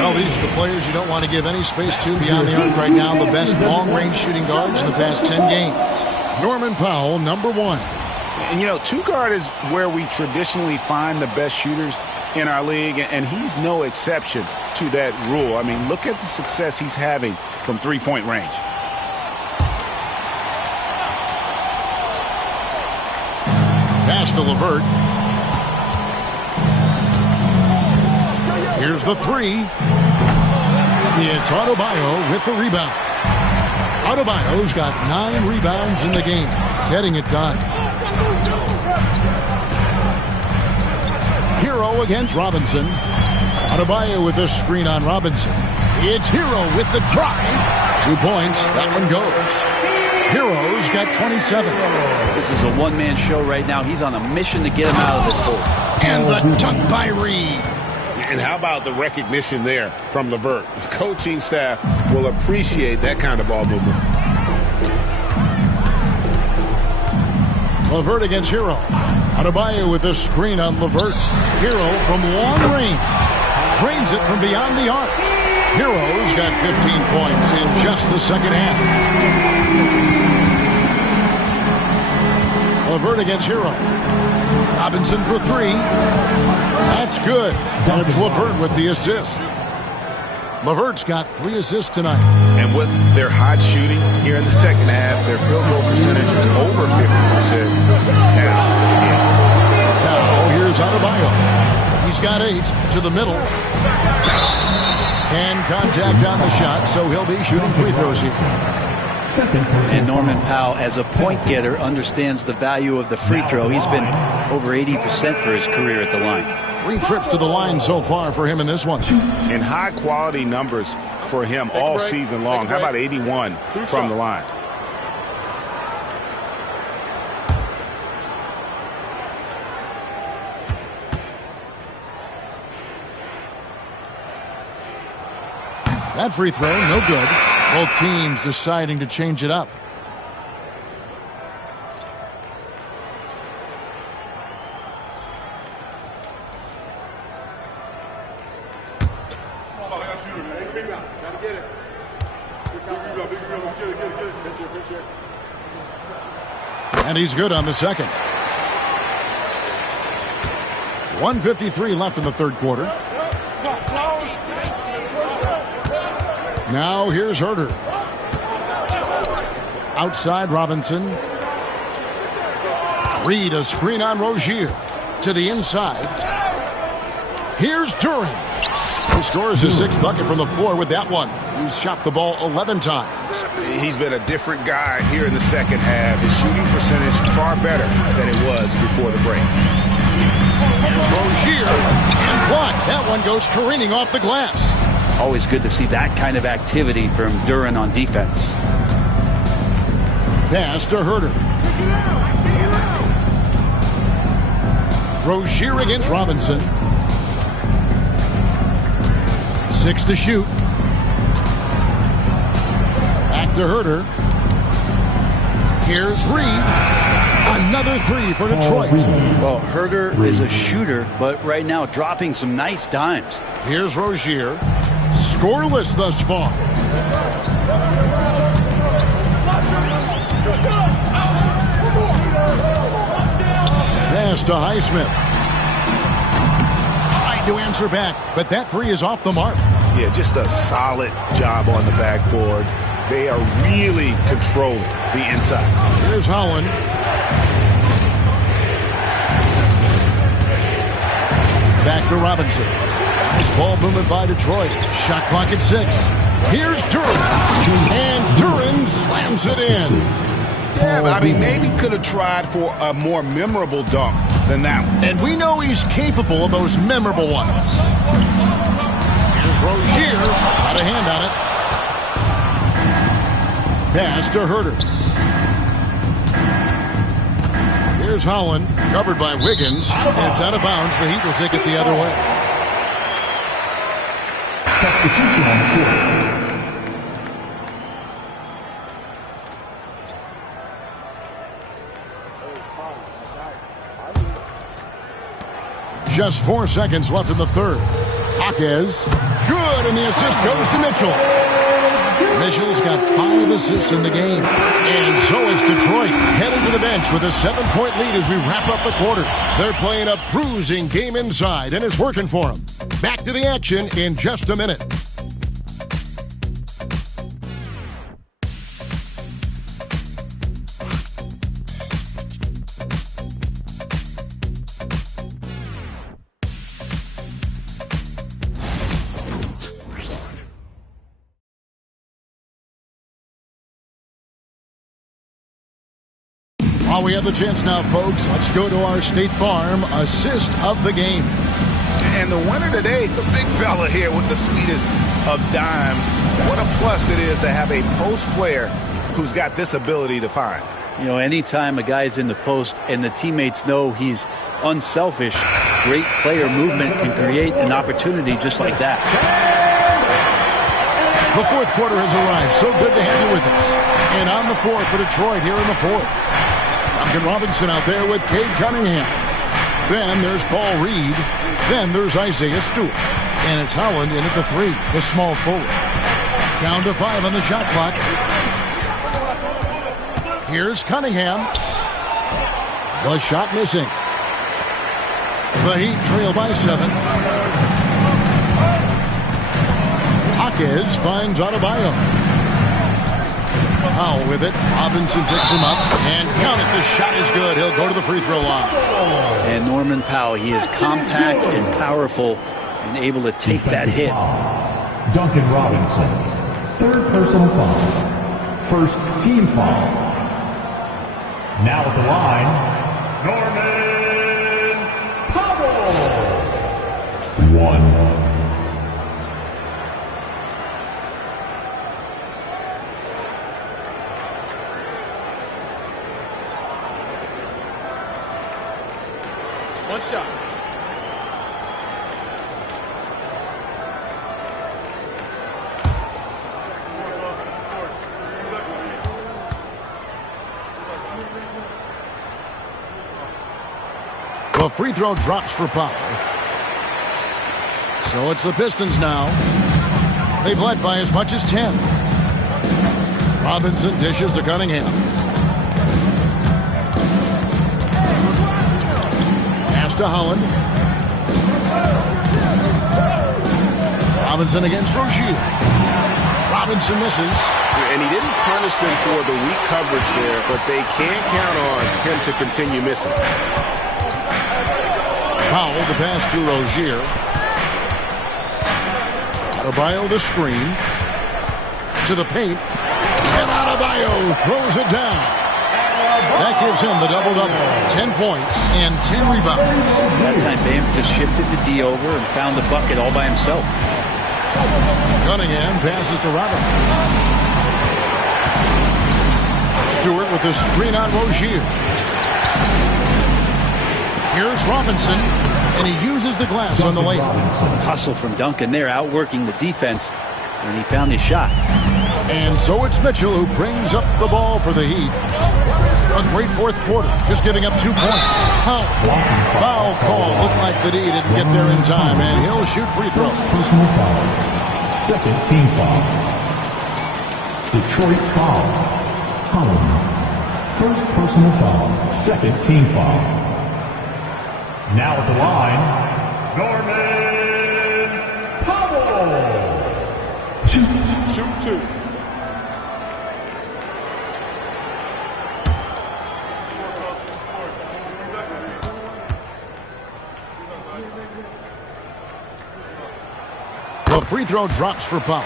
Well, these are the players you don't want to give any space to beyond the arc right now. The best long-range shooting guards in the past 10 games. Norman Powell, number 1. And, you know, two guard is where we traditionally find the best shooters in our league, and he's no exception to that rule. I mean, look at the success he's having from three-point range. Pass to LeVert. Here's the 3. It's Adebayo with the rebound. Adebayo's got 9 rebounds in the game, getting it done. Hero against Robinson. Adebayo with the screen on Robinson. It's Hero with the drive. 2 points. That one goes. Hero's got 27. This is a one-man show right now. He's on a mission to get him out of this hole. And the dunk by Reed. And how about the recognition there from LeVert? The coaching staff will appreciate that kind of ball movement. LeVert against Hero. Adebayo with the screen on LeVert. Hero from long range. Drains it from beyond the arc. Hero's got 15 points in just the second half. LeVert against Hero. Robinson for 3. That's good. And it's LeVert with the assist. LeVert's got 3 assists tonight. And with their hot shooting here in the second half, their field goal percentage over 50% now. Now here's Adebayo. He's got 8 to the middle. And contact on the shot, so he'll be shooting free throws here. And Norman Powell, as a point getter, understands the value of the free throw. He's been over 80% for his career at the line. 3 trips to the line so far for him in this one. And high-quality numbers for him all season long. How about 81 from the line? That free throw, no good. Both teams deciding to change it up. And he's good on the second. 1:53 left in the third quarter. Now here's Herter. Outside Robinson. Reed, a screen on Rozier. To the inside. Here's Duran. He scores his 6th bucket from the floor with that one. He's shot the ball 11 times. He's been a different guy here in the second half. His shooting percentage far better than it was before the break. Here's Rozier. And blocked. That one goes careening off the glass. Always good to see that kind of activity from Duran on defense. Pass to Herter. Rozier against Robinson. 6 to shoot. Back to Herter. Here's Reed. Another 3 for Detroit. Well, Herter is a shooter, but right now dropping some nice dimes. Here's Rozier. Scoreless thus far. Pass to Highsmith. Tried to answer back, but that 3 is off the mark. Yeah, just a solid job on the backboard. They are really controlling the inside. Here's Holland. Back to Robinson. Nice ball movement by Detroit. Shot clock at 6. Here's Duran. And Duran slams it in. Yeah, but I mean, maybe could have tried for a more memorable dunk than that one. And we know he's capable of those memorable ones. Here's Rozier. Got a hand on it. Pass to Herter. Here's Holland. Covered by Wiggins. And it's out of bounds. The Heat will take it the other way. Substitution on the court. Just 4 seconds left in the third. Jaquez, good, and the assist goes to Mitchell. Mitchell's got 5 assists in the game. And so is Detroit, headed to the bench with a 7-point lead as we wrap up the quarter. They're playing a bruising game inside, and it's working for them. Back to the action in just a minute. While we have the chance now, folks, let's go to our State Farm assist of the game. And the winner today, the big fella here with the sweetest of dimes. What a plus it is to have a post player who's got this ability to find. You know, anytime a guy's in the post and the teammates know he's unselfish, great player movement can create an opportunity just like that. The fourth quarter has arrived. So good to have you with us. And on the floor for Detroit here in the fourth. Duncan Robinson out there with Cade Cunningham. Then there's Paul Reed. Then there's Isaiah Stewart. And it's Howland in at the 3, the small forward. Down to 5 on the shot clock. Here's Cunningham. The shot missing. The Heat trail by 7. Jaquez finds Adebayo. Powell with it. Robinson picks him up. And count it. The shot is good. He'll go to the free throw line. And Norman Powell, he is compact and powerful and able to take that hit. Duncan Robinson, 3rd personal foul. 1st team foul. Now at the line, Norman Powell. 1. One shot. The free throw drops for Powell. So it's the Pistons now. They've led by as much as 10. Robinson dishes to Cunningham. To Holland. Robinson against Rozier. Robinson misses. And he didn't punish them for the weak coverage there, but they can't count on him to continue missing. Powell the pass to Rozier. Adebayo the screen. To the paint. And Adebayo throws it down. That gives him the double-double. 10 points and 10 rebounds. That time Bam just shifted the D over and found the bucket all by himself. Cunningham passes to Robinson. Stewart with the screen on Rozier. Here's Robinson, and he uses the glass on the layup. Hustle from Duncan there, outworking the defense, and he found his shot. And so it's Mitchell who brings up the ball for the Heat. A great fourth quarter, just giving up 2 points. Foul call. Looked like the D didn't get there in time, and he'll shoot free throws. Personal foul. 2nd team foul. Detroit foul. Howland. 1st personal foul. 2nd team foul. Now at the line, Norman Powell. Shoot 2. The free throw drops for Powell.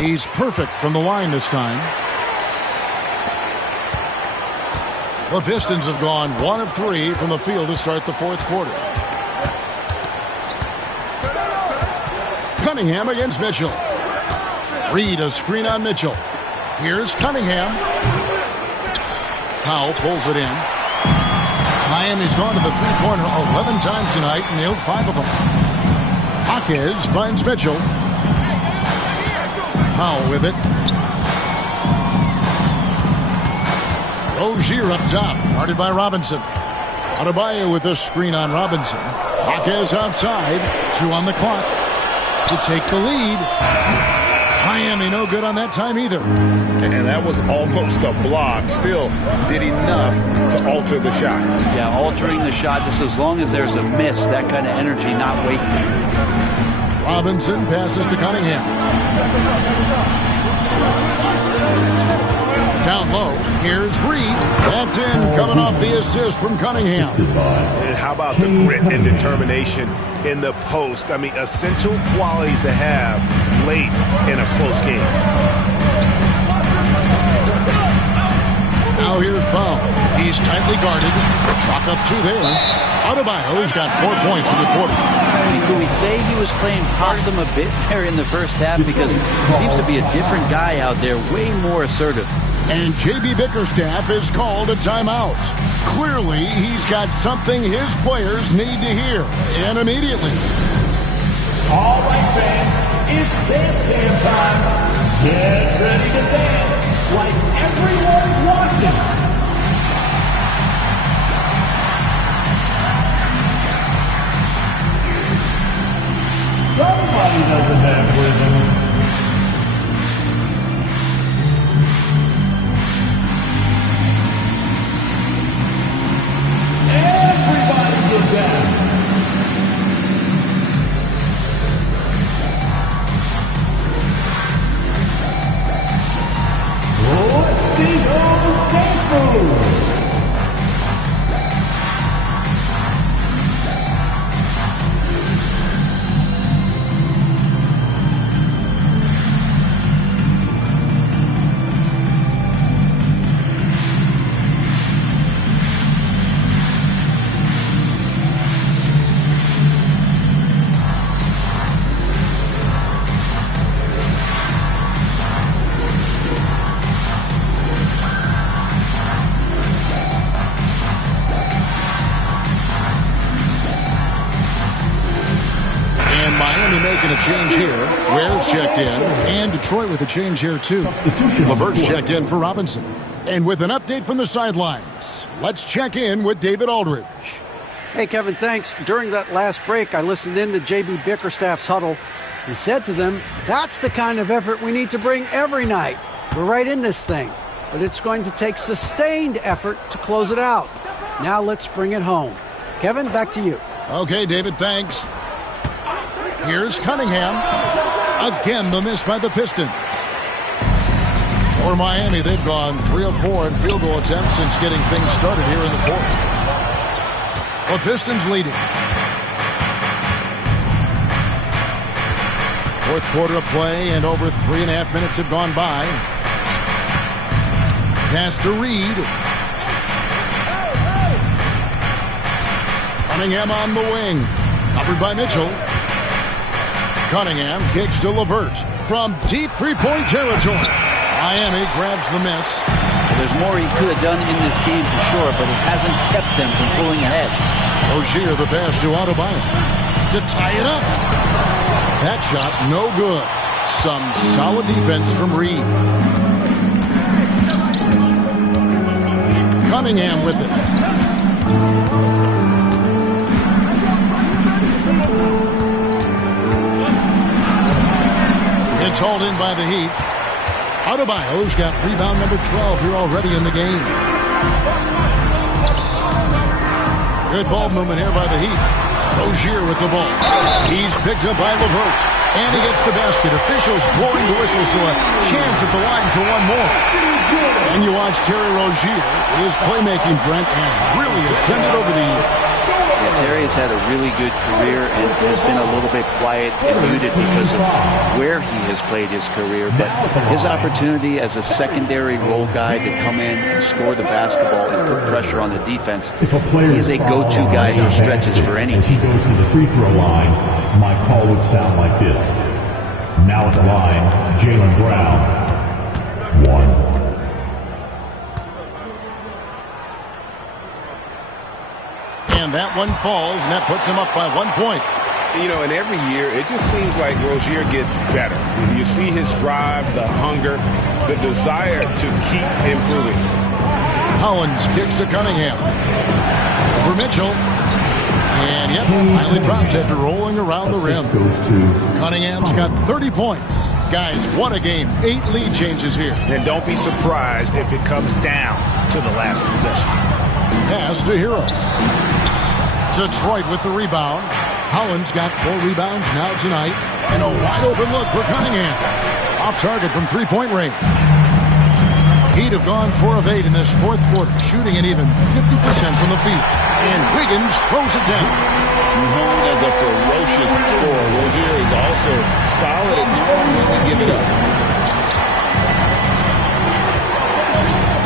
He's perfect from the line this time. The Pistons have gone 1 of 3 from the field to start the fourth quarter. Cunningham against Mitchell. Reed a screen on Mitchell. Here's Cunningham. Powell pulls it in. Miami's gone to the three-pointer 11 times tonight and nailed 5 of them. Jaquez finds Mitchell. Powell with it. Rozier up top, guarded by Robinson. Adebayo with a screen on Robinson. Jaquez outside, 2 on the clock to take the lead. Miami no good on that time either. And that was almost a block. Still did enough to alter the shot. Yeah, altering the shot just as long as there's a miss, that kind of energy not wasted. Robinson passes to Cunningham. Down low, here's Reed. That's in, coming off the assist from Cunningham. And how about the grit and determination in the post? I mean, essential qualities to have late in a close game. Now here's Powell. He's tightly guarded. Chalk up 2 there. Adebayo's got 4 points in the quarter. Could we say he was playing possum a bit there in the first half? Because he seems to be a different guy out there, way more assertive. And J.B. Bickerstaff is called a timeout. Clearly, he's got something his players need to hear, and immediately. All right, fans, it's dance cam time. Get ready to dance like everyone's watching. Somebody doesn't have rhythm. Everybody get down. Let's see those dance moves. Making a change here. Ware's checked in. And Detroit with a change here, too. LeVert's checked in for Robinson. And with an update from the sidelines, let's check in with David Aldridge. Hey, Kevin, thanks. During that last break, I listened in to J.B. Bickerstaff's huddle. He said to them, that's the kind of effort we need to bring every night. We're right in this thing. But it's going to take sustained effort to close it out. Now let's bring it home. Kevin, back to you. Okay, David, thanks. Here's Cunningham. Again, the miss by the Pistons. For Miami, they've gone 3 of 4 in field goal attempts since getting things started here in the fourth. The Pistons leading. Fourth quarter of play, and over 3.5 minutes have gone by. Pass to Reed. Cunningham on the wing. Covered by Mitchell. Cunningham kicks to LeVert from deep three-point territory. Miami grabs the miss. There's more he could have done in this game for sure, but it hasn't kept them from pulling ahead. Rozier the pass to Adebayo to tie it up. That shot no good. Some solid defense from Reed. Cunningham with it. It's hauled in by the Heat. Adebayo's got rebound number 12 here already in the game. Good ball movement here by the Heat. Rozier with the ball. He's picked up by LeVert. And he gets the basket. Officials blowing the whistle, so a chance at the line for one more. And you watch Terry Rozier. His playmaking, Brent, has really ascended over the years. Yeah, Terry has had a really good career and has been a little bit quiet and muted because of where he has played his career. But his opportunity as a secondary role guy to come in and score the basketball and put pressure on the defense, he is a go-to guy for stretches for any team. He goes to the free throw line. My call would sound like this. Now at the line, Jaylen Brown. 1. And that one falls, and that puts him up by 1 point. You know, and every year, it just seems like Rozier gets better. You see his drive, the hunger, the desire to keep improving. Hollins kicks to Cunningham. For Mitchell. And yep, finally drops after rolling around the rim. Cunningham's got 30 points. Guys, what a game. 8 lead changes here. And don't be surprised if it comes down to the last possession. Pass to Hero. Detroit with the rebound. Hollins got 4 rebounds now tonight. And a wide open look for Cunningham. Off target from 3-point range. Heat have gone 4 of 8 in this fourth quarter, shooting an even 50% from the field. And Wiggins throws it down. Known as a ferocious scorer, Rozier is also solid at knowing when to give it up.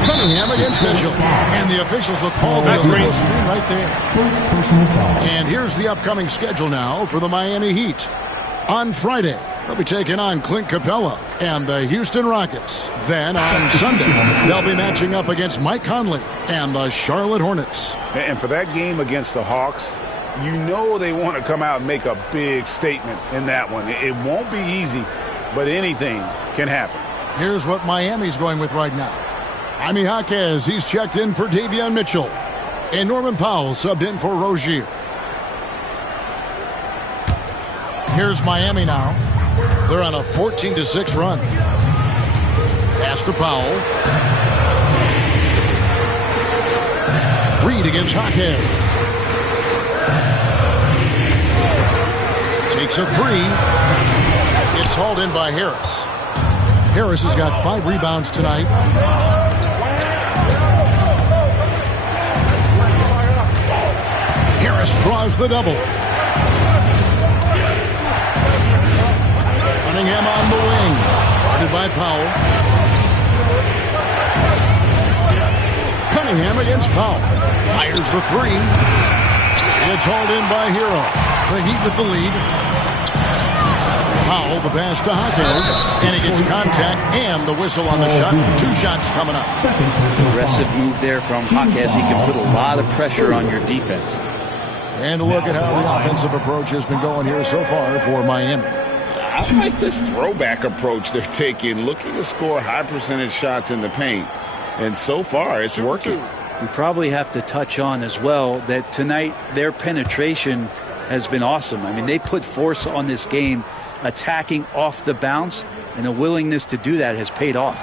Cunningham against Mitchell. And the officials will call the illegal screen right there. And here's the upcoming schedule now for the Miami Heat. On Friday, they'll be taking on Clint Capella and the Houston Rockets. Then on Sunday, they'll be matching up against Mike Conley and the Charlotte Hornets. And for that game against the Hawks, you know they want to come out and make a big statement in that one. It won't be easy, but anything can happen. Here's what Miami's going with right now. Jaime Jaquez, he's checked in for Davion Mitchell. And Norman Powell subbed in for Rozier. Here's Miami now. They're on a 14-6 run. Pass to Powell. Reed against Jaquez. Takes a 3. It's hauled in by Harris. Harris has got 5 rebounds tonight. Harris draws the double. Cunningham on the wing. Guarded by Powell. Cunningham against Powell. Fires the 3. It's hauled in by Hero. The Heat with the lead. Powell, the pass to Jaquez. And he gets contact and the whistle on the shot. 2 shots coming up. Aggressive move there from Jaquez. He can put a lot of pressure on your defense. And a look at how the offensive approach has been going here so far for Miami. I like this throwback approach they're taking, looking to score high percentage shots in the paint. And so far, it's working. We probably have to touch on as well that tonight their penetration has been awesome. I mean, they put force on this game, attacking off the bounce, and a willingness to do that has paid off.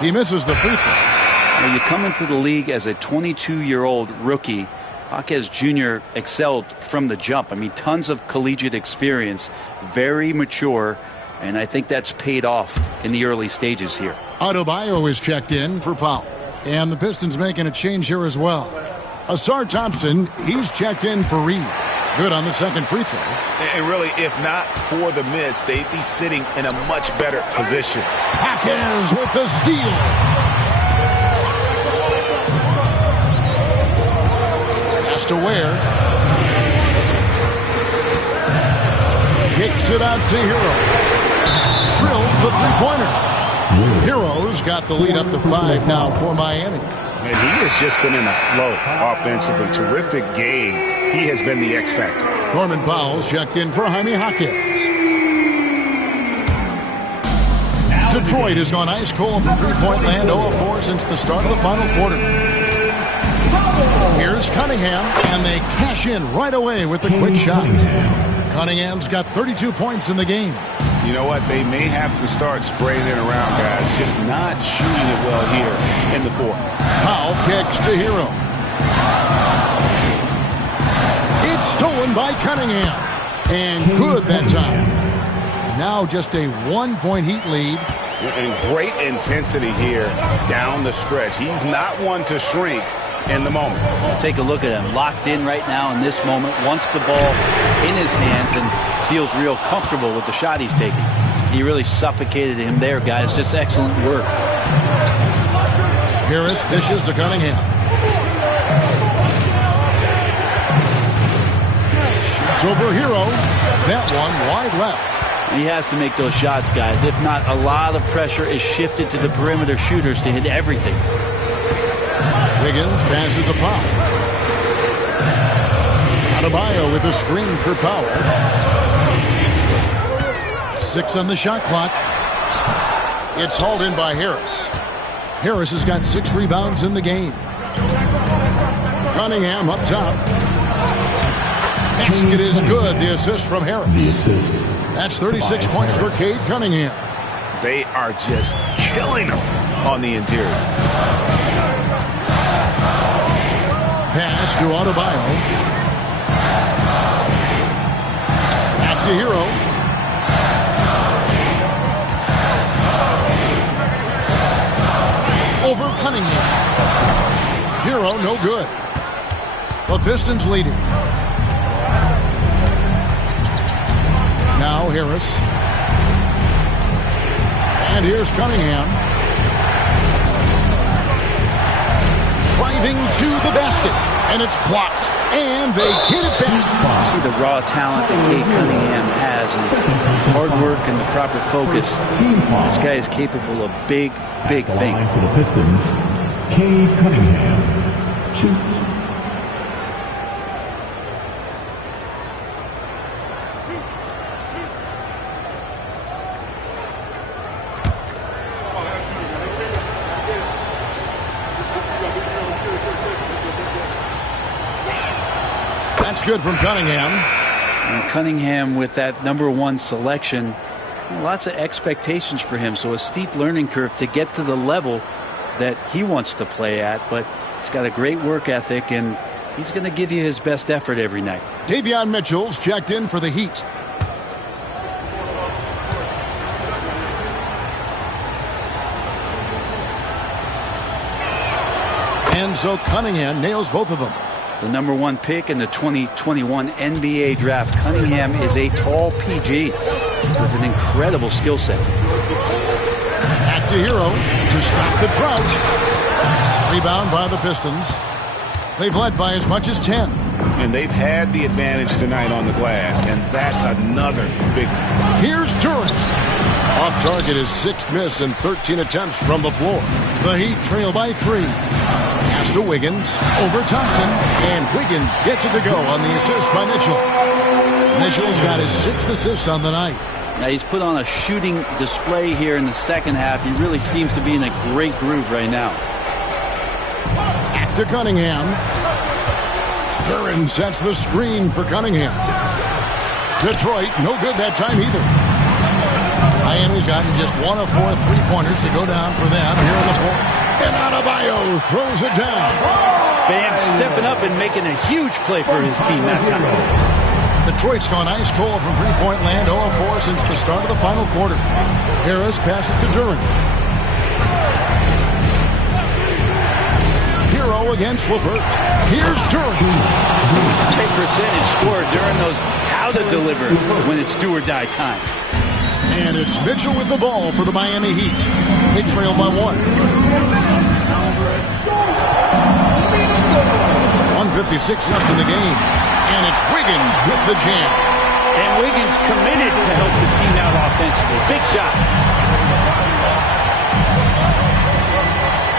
He misses the free throw. Now, you come into the league as a 22-year-old rookie. Jaquez Jr. excelled from the jump. I mean, tons of collegiate experience, very mature, and I think that's paid off in the early stages here. Adebayo is checked in for Powell. And the Pistons making a change here as well. Asar Thompson, he's checked in for Reed. Good on the second free throw. And really, if not for the miss, they'd be sitting in a much better position. Jaquez with the steal. Pass to Ware. Kicks it out to Hero. Drills the three-pointer. Hero's got the lead up to 5 now for Miami. And he has just been in a flow offensively. Terrific game. He has been the X factor. Norman Powell's checked in for Jaime Jaquez. Detroit has gone ice cold from three-point land, 0-4 since the start of the final quarter. Here's Cunningham, and they cash in right away with the quick shot. Cunningham's got 32 points in the game. You know what? They may have to start spraying it around, guys. Just not shooting it well here in the fourth. Powell kicks to Hero. It's stolen by Cunningham. And good that time. Now just a 1-point Heat lead. And great intensity here down the stretch. He's not one to shrink in the moment. Take a look at him. Locked in right now in this moment. Wants the ball in his hands and feels real comfortable with the shot he's taking. He really suffocated him there, guys. Just excellent work. Harris dishes to Cunningham. Shoots over Hero. That one wide left. He has to make those shots, guys. If not, a lot of pressure is shifted to the perimeter shooters to hit everything. Wiggins passes to Powell. Adebayo with a screen for Powell. 6 on the shot clock. It's hauled in by Harris. Harris has got 6 rebounds in the game. Cunningham up top. Basket is good. The assist from Harris. That's 36 points for Cade Cunningham. They are just killing him on the interior. Pass to Adebayo. Back to Hero. Over Cunningham. Hero no good. The Pistons leading. Now Harris. And here's Cunningham. Driving to the basket. And it's blocked. And they hit it back. See the raw talent that Cade Cunningham has. And hard work and the proper focus. This guy is capable of big things. For the Pistons, Cade Cunningham. 2. That's good from Cunningham. And Cunningham with that #1 selection, lots of expectations for him. So a steep learning curve to get to the level that he wants to play at. But he's got a great work ethic, and he's going to give you his best effort every night. Davion Mitchell's checked in for the Heat. And so Cunningham nails both of them. The #1 pick in the 2021 NBA draft. Cunningham is a tall PG with an incredible skill set. Back to Hero to stop the drought. Rebound by the Pistons. They've led by as much as 10. And they've had the advantage tonight on the glass, and that's another big one. Here's Durant. Off target, his 6th miss and 13 attempts from the floor. The Heat trail by 3. Pass to Wiggins. Over Thompson. And Wiggins gets it to go on the assist by Mitchell. Mitchell's got his 6th assist on the night. Now he's put on a shooting display here in the second half. He really seems to be in a great groove right now. Back to Cunningham. Duran sets the screen for Cunningham. Detroit, no good that time either. Miami's gotten just 1 of 4 3-pointers to go down for them here in the 4th. And Adebayo throws it down. Bam stepping up and making a huge play for his team that time. Detroit's gone ice cold from 3-point land, 0 of 4 since the start of the final quarter. Harris passes to Duran. Hero against LeVert. Here's Duran. High percentage score. Duran knows how to deliver when it's do or die time. And it's Mitchell with the ball for the Miami Heat. They trail by 1. 1:56 left in the game. And it's Wiggins with the jam. And Wiggins committed to help the team out offensively. Big shot.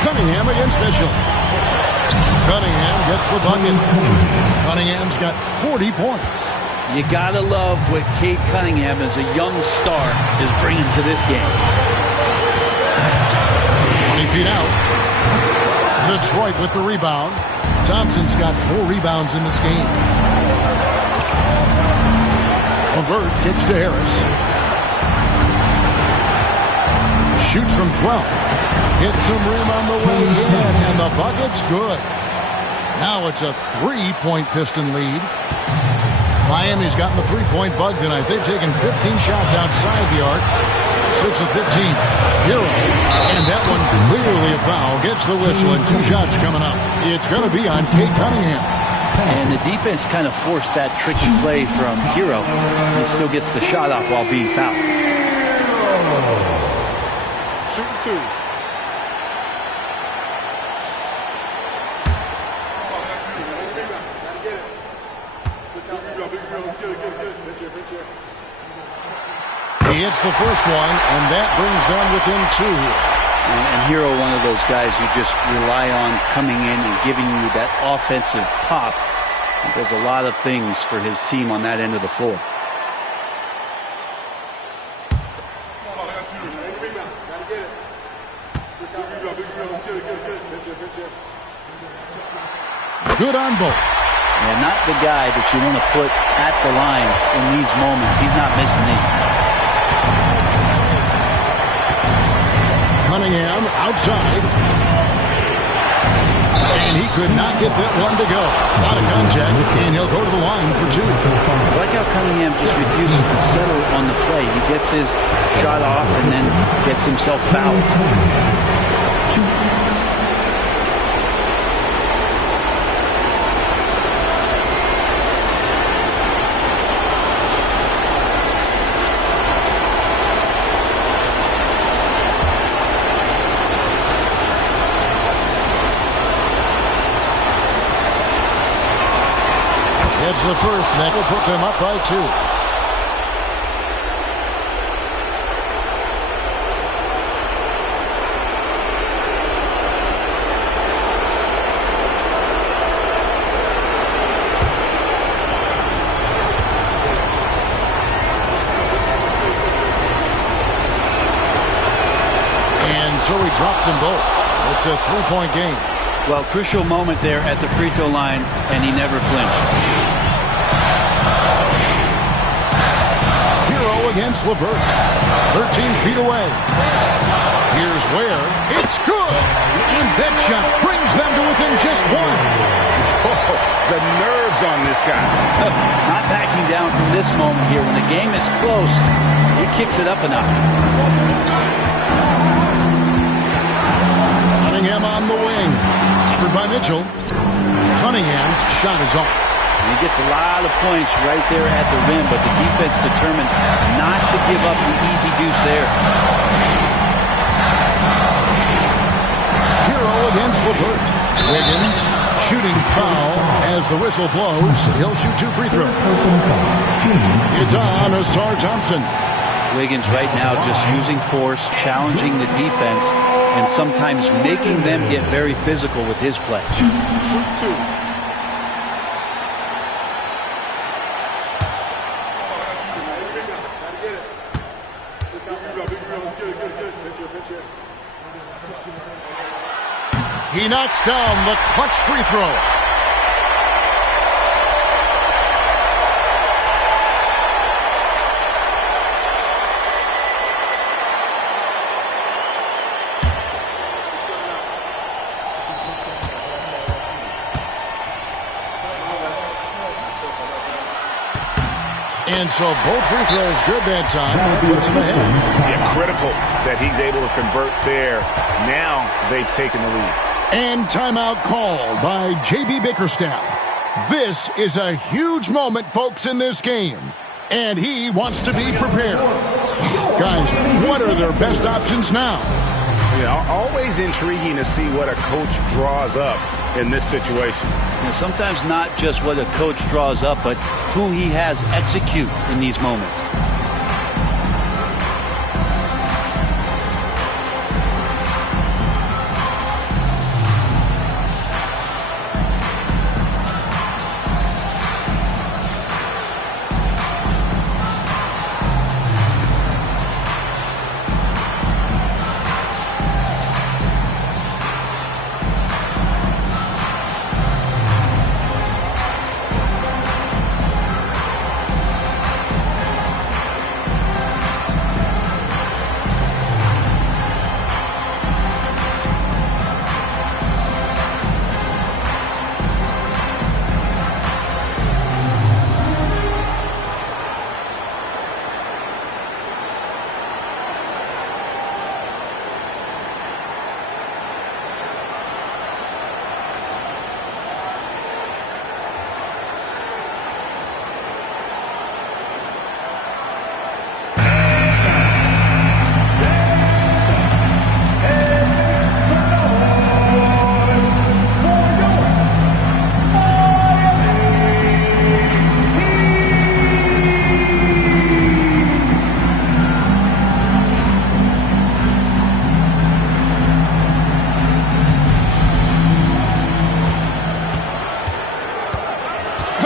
Cunningham against Mitchell. Cunningham gets the bucket. Cunningham's got 40 points. You gotta love what Cade Cunningham as a young star is bringing to this game. 20 feet out. Detroit with the rebound. Thompson's got 4 rebounds in this game. LeVert kicks to Harris. Shoots from 12. Hits some rim on the way in, and the bucket's good. Now it's a 3-point Piston lead. Miami's gotten the 3-point bug tonight. They've taken 15 shots outside the arc. 6 of 15. Hero. And that one clearly a foul. Gets the whistle and 2 shots coming up. It's going to be on Cade Cunningham. And the defense kind of forced that tricky play from Hero. He still gets the shot off while being fouled. Shooting 2. He hits the first one, and that brings them within 2 here. And Hero, one of those guys you just rely on coming in and giving you that offensive pop. He does a lot of things for his team on that end of the floor. Good on both. Yeah, not the guy that you want to put at the line in these moments. He's not missing these. Cunningham outside. And he could not get that one to go. Out of contact, and he'll go to the line for two. I like how Cunningham just refuses to settle on the play. He gets his shot off and then gets himself fouled. It's the first, and that will put them up by 2. And so he drops them both. It's a 3-point game. Well, crucial moment there at the free throw line, and he never flinched. Against LeVert. 13 feet away. Here's Ware. It's good. And that shot brings them to within just 1. Oh, the nerves on this guy. Not backing down from this moment here. When the game is close, he kicks it up a notch. Cunningham on the wing. Covered by Mitchell. Cunningham's shot is off. And he gets a lot of points right there at the rim, but the defense determined not to give up the easy deuce there. Hero against LeVert. Wiggins shooting foul as the whistle blows. He'll shoot 2 free throws. It's on Asar Thompson. Wiggins right now just using force, challenging the defense, and sometimes making them get very physical with his play. He knocks down the clutch free throw. And so both free throws good that time. That puts him ahead. Yeah, critical that he's able to convert there. Now they've taken the lead. And timeout called by J.B. Bickerstaff. This is a huge moment, folks, in this game. And he wants to be prepared. Guys, what are their best options now? Yeah, always intriguing to see what a coach draws up in this situation. And sometimes not just what a coach draws up, but who he has execute in these moments.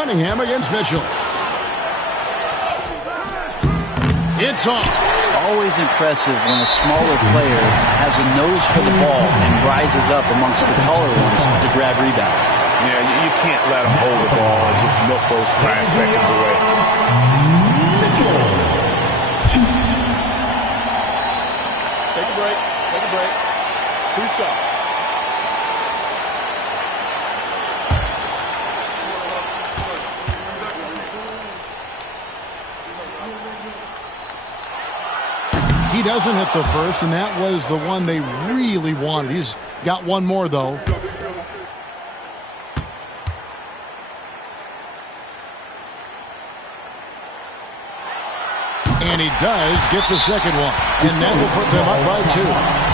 Cunningham against Mitchell. It's on. Always impressive when a smaller player has a nose for the ball and rises up amongst the taller ones to grab rebounds. Yeah, you can't let them hold the ball and just milk those last seconds away. Take a break. Take a break. 2 shots. He doesn't hit the first, and that was the one they really wanted. He's got one more, though. And he does get the second one. And that will put them up by 2.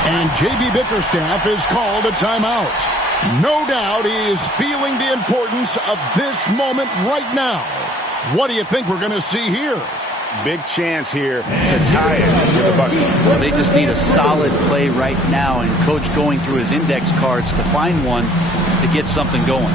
And J.B. Bickerstaff is called a timeout. No doubt he is feeling the importance of this moment right now. What do you think we're going to see here? Big chance here to tie it with a bucket. Well, they just need a solid play right now, and Coach going through his index cards to find one to get something going.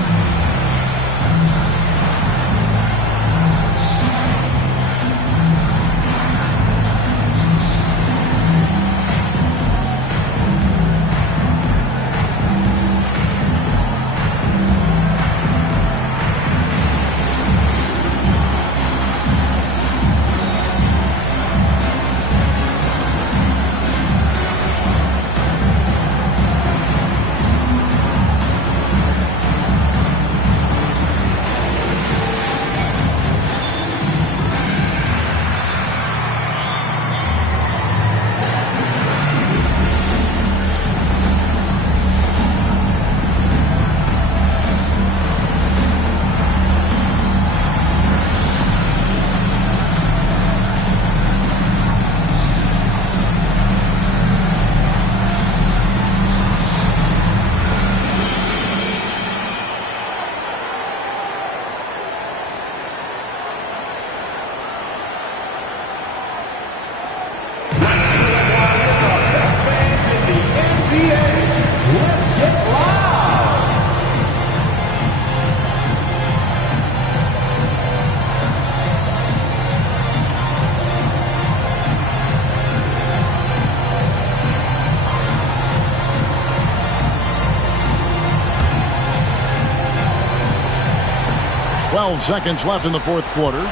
Seconds left in the fourth quarter.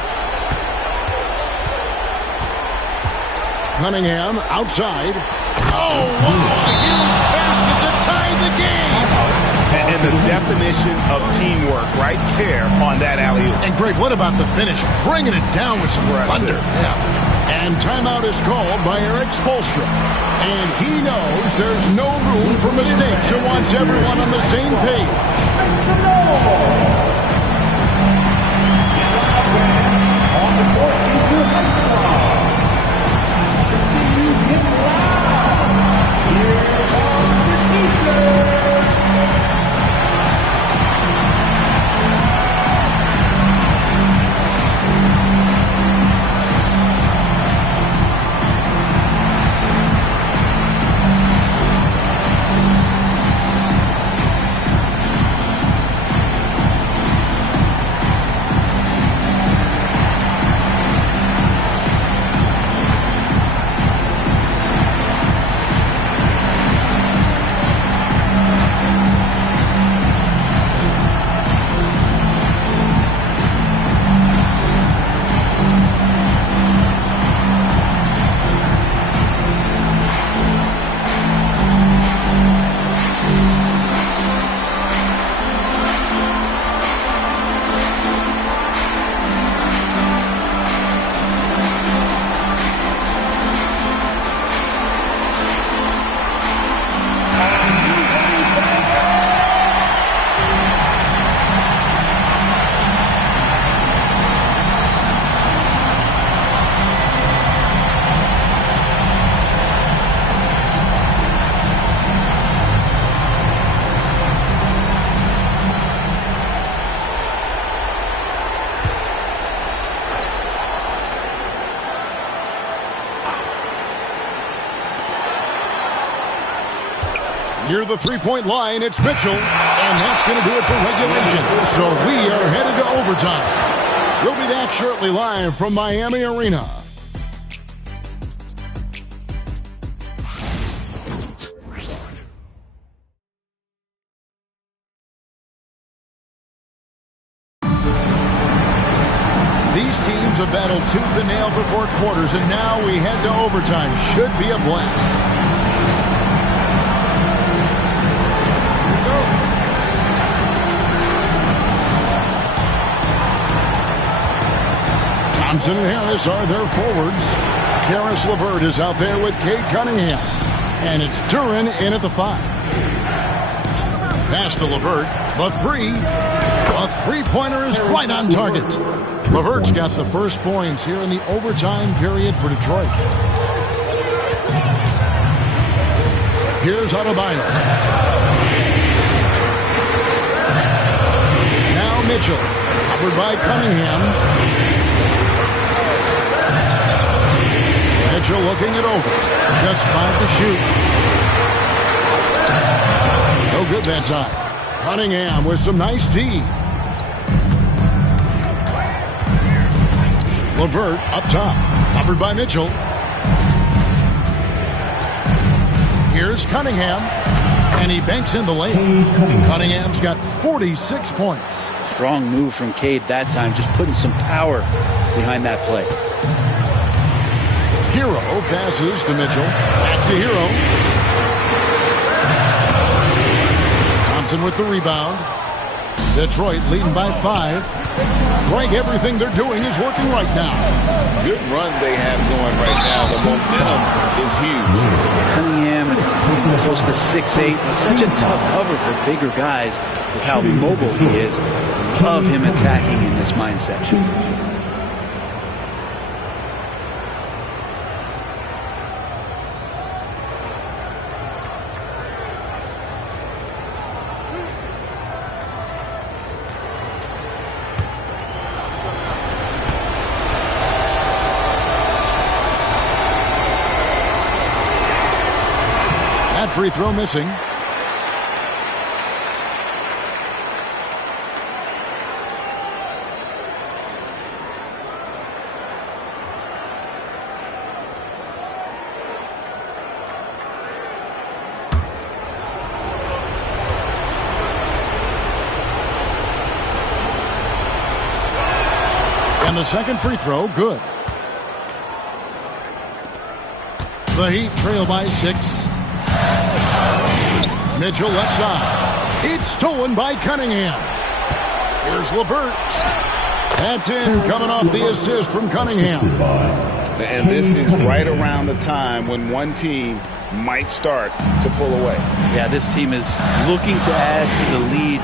Cunningham outside. Oh, wow! A huge basket to tie the game. And the definition of teamwork right there on that alley-oop. And Greg, what about the finish? Bringing it down with some thunder. Yeah. And timeout is called by Eric Spoelstra. And he knows there's no room for mistakes and wants everyone on the same page. On the court, he's your next squad. The you get loud. Here are the teachers. Near the three-point line, it's Mitchell, and that's going to do it for regulation. So we are headed to overtime. We'll be back shortly live from Miami Arena. These teams have battled tooth and nail for 4 quarters, and now we head to overtime. Should be a blast. Thompson and Harris are their forwards. Karis LeVert is out there with Cade Cunningham. And it's Duren in at the 5. Pass to LeVert. The 3. A three-pointer is right on target. LeVert's got the first points here in the overtime period for Detroit. Here's Adebayo. Now Mitchell. Covered by Cunningham. Mitchell looking it over. Just 5 to shoot. No good that time. Cunningham with some nice D. LeVert up top. Covered by Mitchell. Here's Cunningham. And he banks in the lane. Cunningham's got 46 points. Strong move from Cade that time. Just putting some power behind that play. Hero passes to Mitchell. Back to Hero. Thompson with the rebound. Detroit leading by 5. Greg, everything they're doing is working right now. Good run they have going right now. The momentum is huge. Cunningham close to 6'8". Such a tough cover for bigger guys with how mobile he is. Love him attacking in this mindset. Free throw missing. And the second free throw, good. The Heat trail by 6. Mitchell left side. It's stolen by Cunningham. Here's LeVert. That's in, coming off the assist from Cunningham. And this is right around the time when one team might start to pull away. Yeah, this team is looking to add to the lead,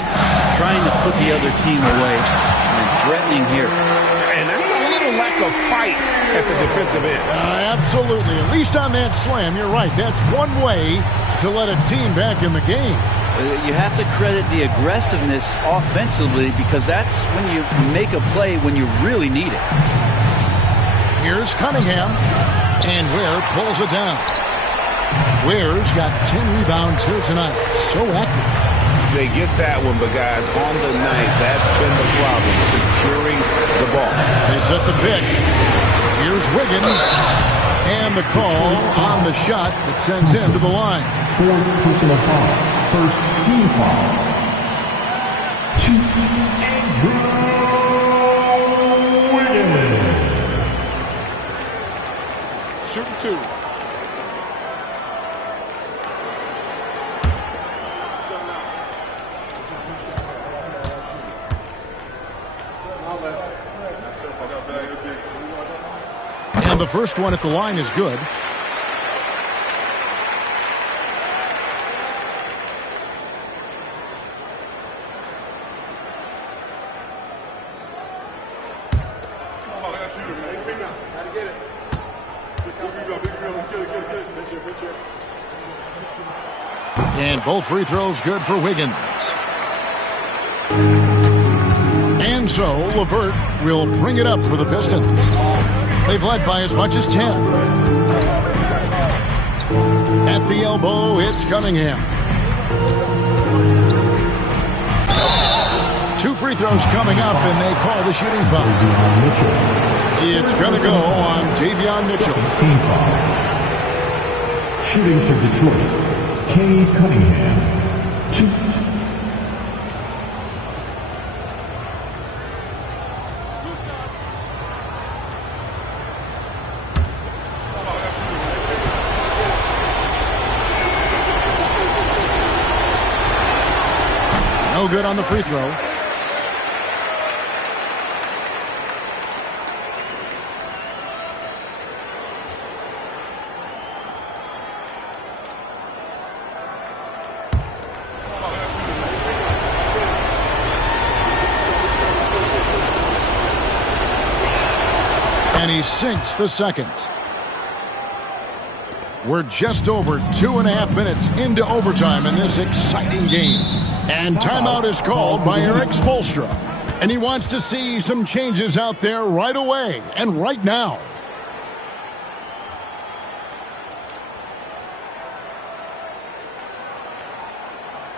trying to put the other team away, and threatening here. And there's a little lack of fight at the defensive end. Absolutely. At least on that slam, you're right. That's one way to let a team back in the game. You have to credit the aggressiveness offensively because that's when you make a play when you really need it. Here's Cunningham, and Ware pulls it down. Ware's got 10 rebounds here tonight. So active. They get that one, but guys, on the night, that's been the problem, securing the ball. They set the pick. Here's Wiggins. And the call on the shot that sends him to the line. 4th personal foul. First team foul. Andrew Wiggins. Shooting 2. And the first one at the line is good. And both free throws good for Wiggins. And so LeVert will bring it up for the Pistons. They've led by as much as 10. At the elbow, it's Cunningham. 2 free throws coming up, and they call the shooting foul. It's going to go on Davion Mitchell. Team foul. Shooting for Detroit, Cade Cunningham. 2. No good on the free throw. And he sinks the second. We're just over 2.5 minutes into overtime in this exciting game. And timeout is called by Eric Spoelstra. And he wants to see some changes out there right away and right now.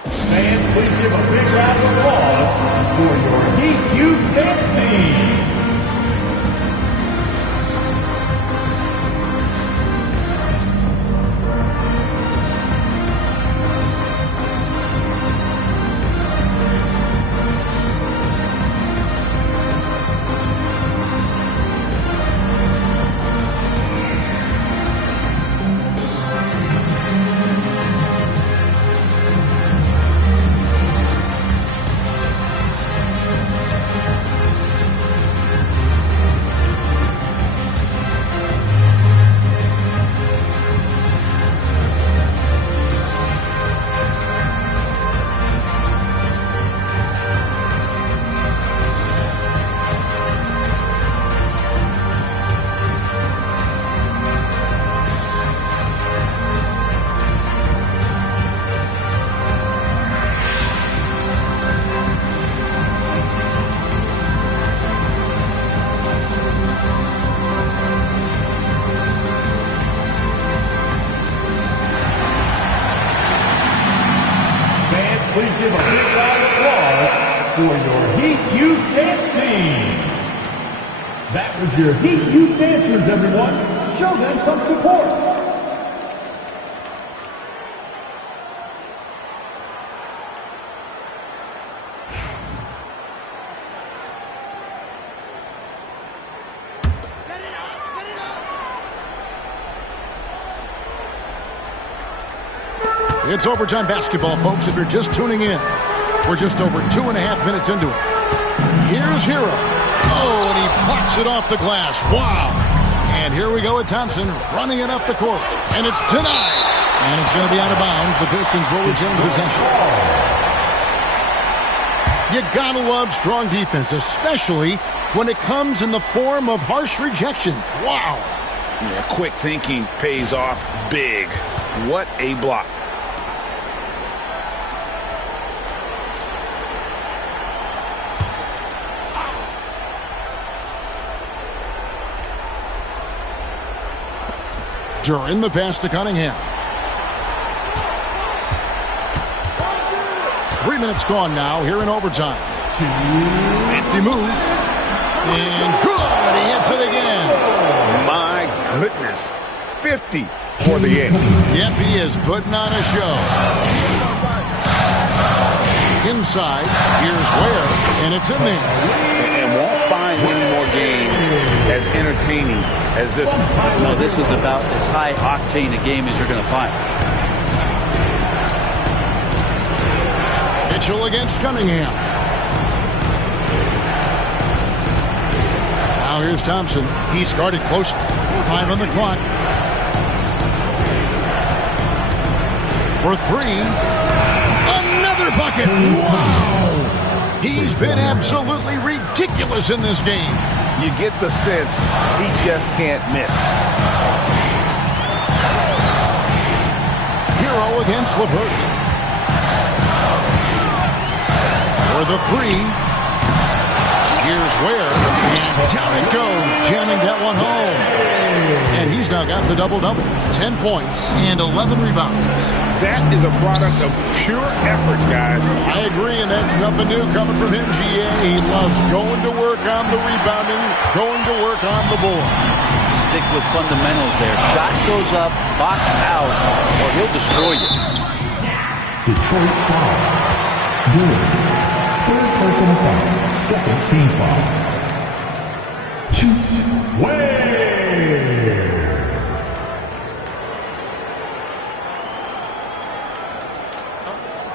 Fans, please give a big round of applause for your Heat Youth Dance Team. Please give a big round of applause for your Heat Youth Dance Team. That was your Heat Youth Dancers, everyone. Show them some support. It's overtime basketball, folks, if you're just tuning in. We're just over 2.5 minutes into it. Here's Hero. Oh, and he pops it off the glass. Wow. And here we go with Thompson running it up the court. And it's denied. And it's going to be out of bounds. The Pistons will retain possession. You gotta love strong defense, especially when it comes in the form of harsh rejections. Wow. Yeah, quick thinking pays off big. What a block. During the pass to Cunningham. 3 minutes gone now here in overtime. 50 moves. And good. He hits it again. My goodness. 50 for the end. Yep, he is putting on a show. Inside. Here's Ware. And it's in there. And won't find many more games as entertaining as this one. No, this is about as high octane a game as you're going to find. Mitchell against Cunningham. Now here's Thompson. He's guarded close. 5 on the clock. For 3. Another bucket. Wow. He's been absolutely ridiculous in this game. You get the sense he just can't miss. Hero against LeVert. For the 3. Here's Ware, and down it goes, jamming that one home. And he's now got the double-double, 10 points and 11 rebounds. That is a product of pure effort, guys. I agree, and that's nothing new coming from him, GA. He loves going to work on the rebounding, going to work on the board. Stick with fundamentals there. Shot goes up, box out, or he'll destroy you. Detroit foul. Good. Third personal foul. Second team foul. Way.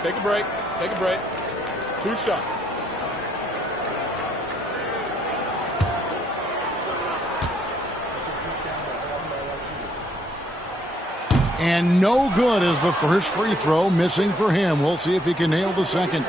Take a break. Take a break. 2 shots. And no good as the first free throw, missing for him. We'll see if he can nail the second.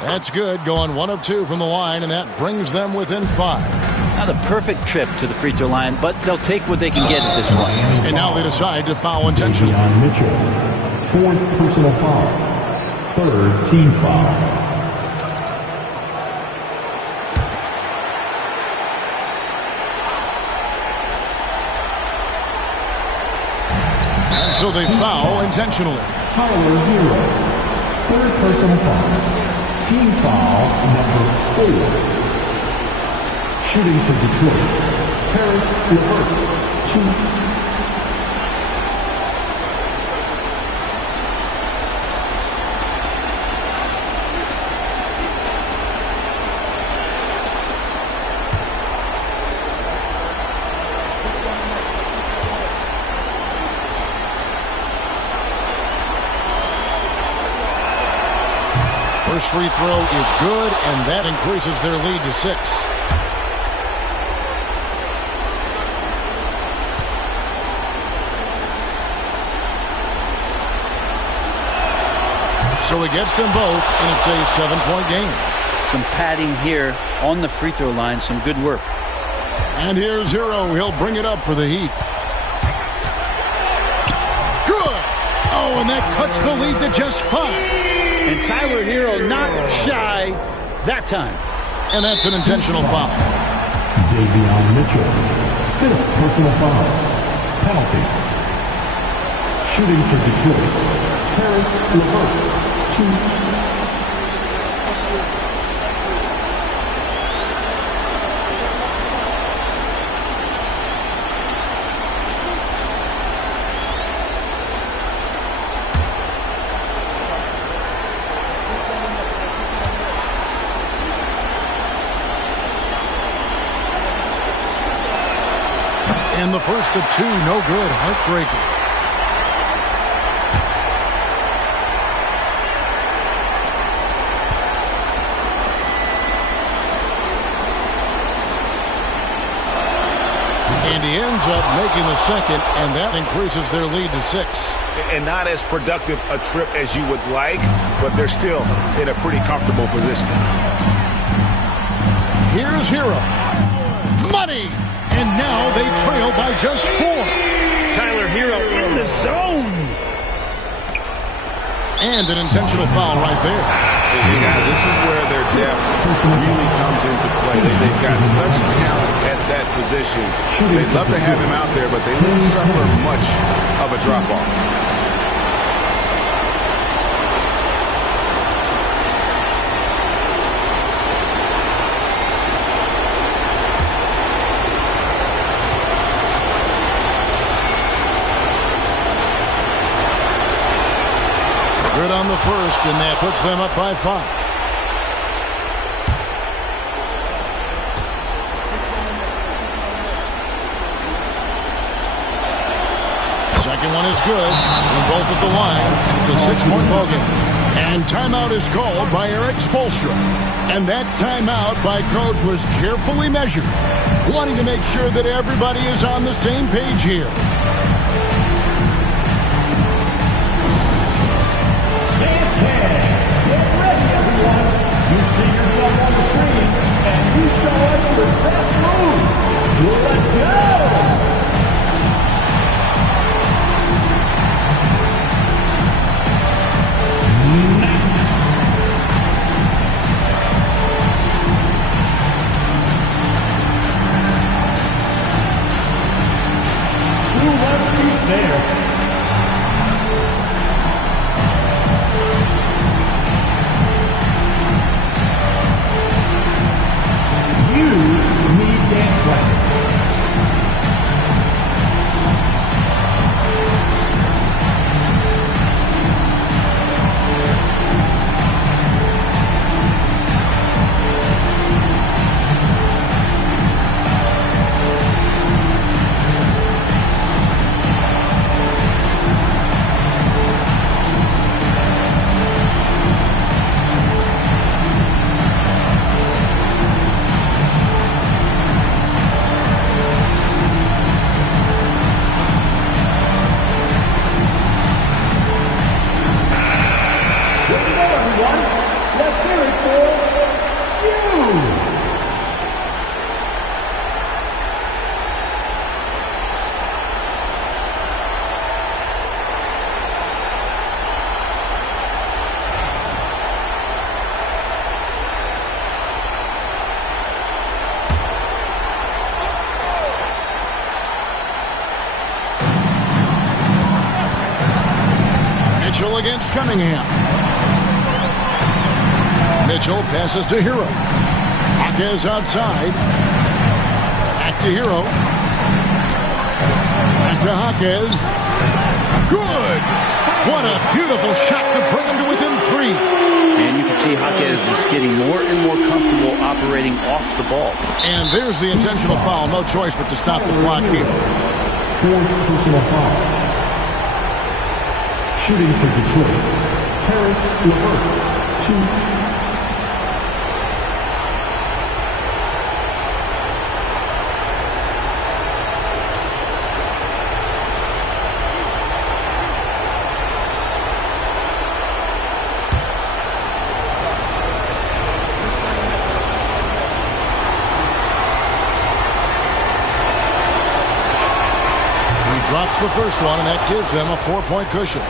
That's good, going 1 of 2 from the line, and that brings them within 5. Not a perfect trip to the free throw line, but they'll take what they can get at this point. And now they decide to foul intentionally. Mitchell. 4th personal foul. 3rd team foul. And so they foul intentionally. Tyler Hero. 3rd personal foul. Team foul number 4. Shooting for Detroit. Paris Levert. 2. First free throw is good, and that increases their lead to 6. So he gets them both, and it's a 7-point game. Some padding here on the free throw line, some good work. And here's Hero. He'll bring it up for the Heat. Good! Oh, and that cuts the lead to just 5. And Tyler Hero not shy that time. And that's an intentional foul. Davion Mitchell. 5th personal foul. Penalty. Shooting for Detroit. Paris Levert. 2. And the first of 2, no good. Heartbreaker. And he ends up making the second, and that increases their lead to 6. And not as productive a trip as you would like, but they're still in a pretty comfortable position. Here's Hero. Money! And now they trail by just 4. Tyler Hero in the zone. And an intentional foul right there. Hey guys, this is where their depth really comes into play. They've got such talent at that position. They'd love to have him out there, but they won't suffer much of a drop-off. Good on the first, and that puts them up by 5. Second one is good, and both at the line. It's a 6-point ball game. And timeout is called by Eric Spoelstra. And that timeout by Coach was carefully measured, wanting to make sure that everybody is on the same page here. Get ready, everyone. You see yourself on the screen, and you show us your best move. Mitchell against Cunningham. Mitchell passes to Hero. Jaquez outside. Back to Hero. Back to Jaquez. Good! What a beautiful shot to bring him to within 3. And you can see Jaquez is getting more and more comfortable operating off the ball. And there's the intentional foul. No choice but to stop the clock here. Fourth personal foul. Shooting for Detroit, Harris LeVert, 2. Drops the first one, and that gives them a 4-point cushion.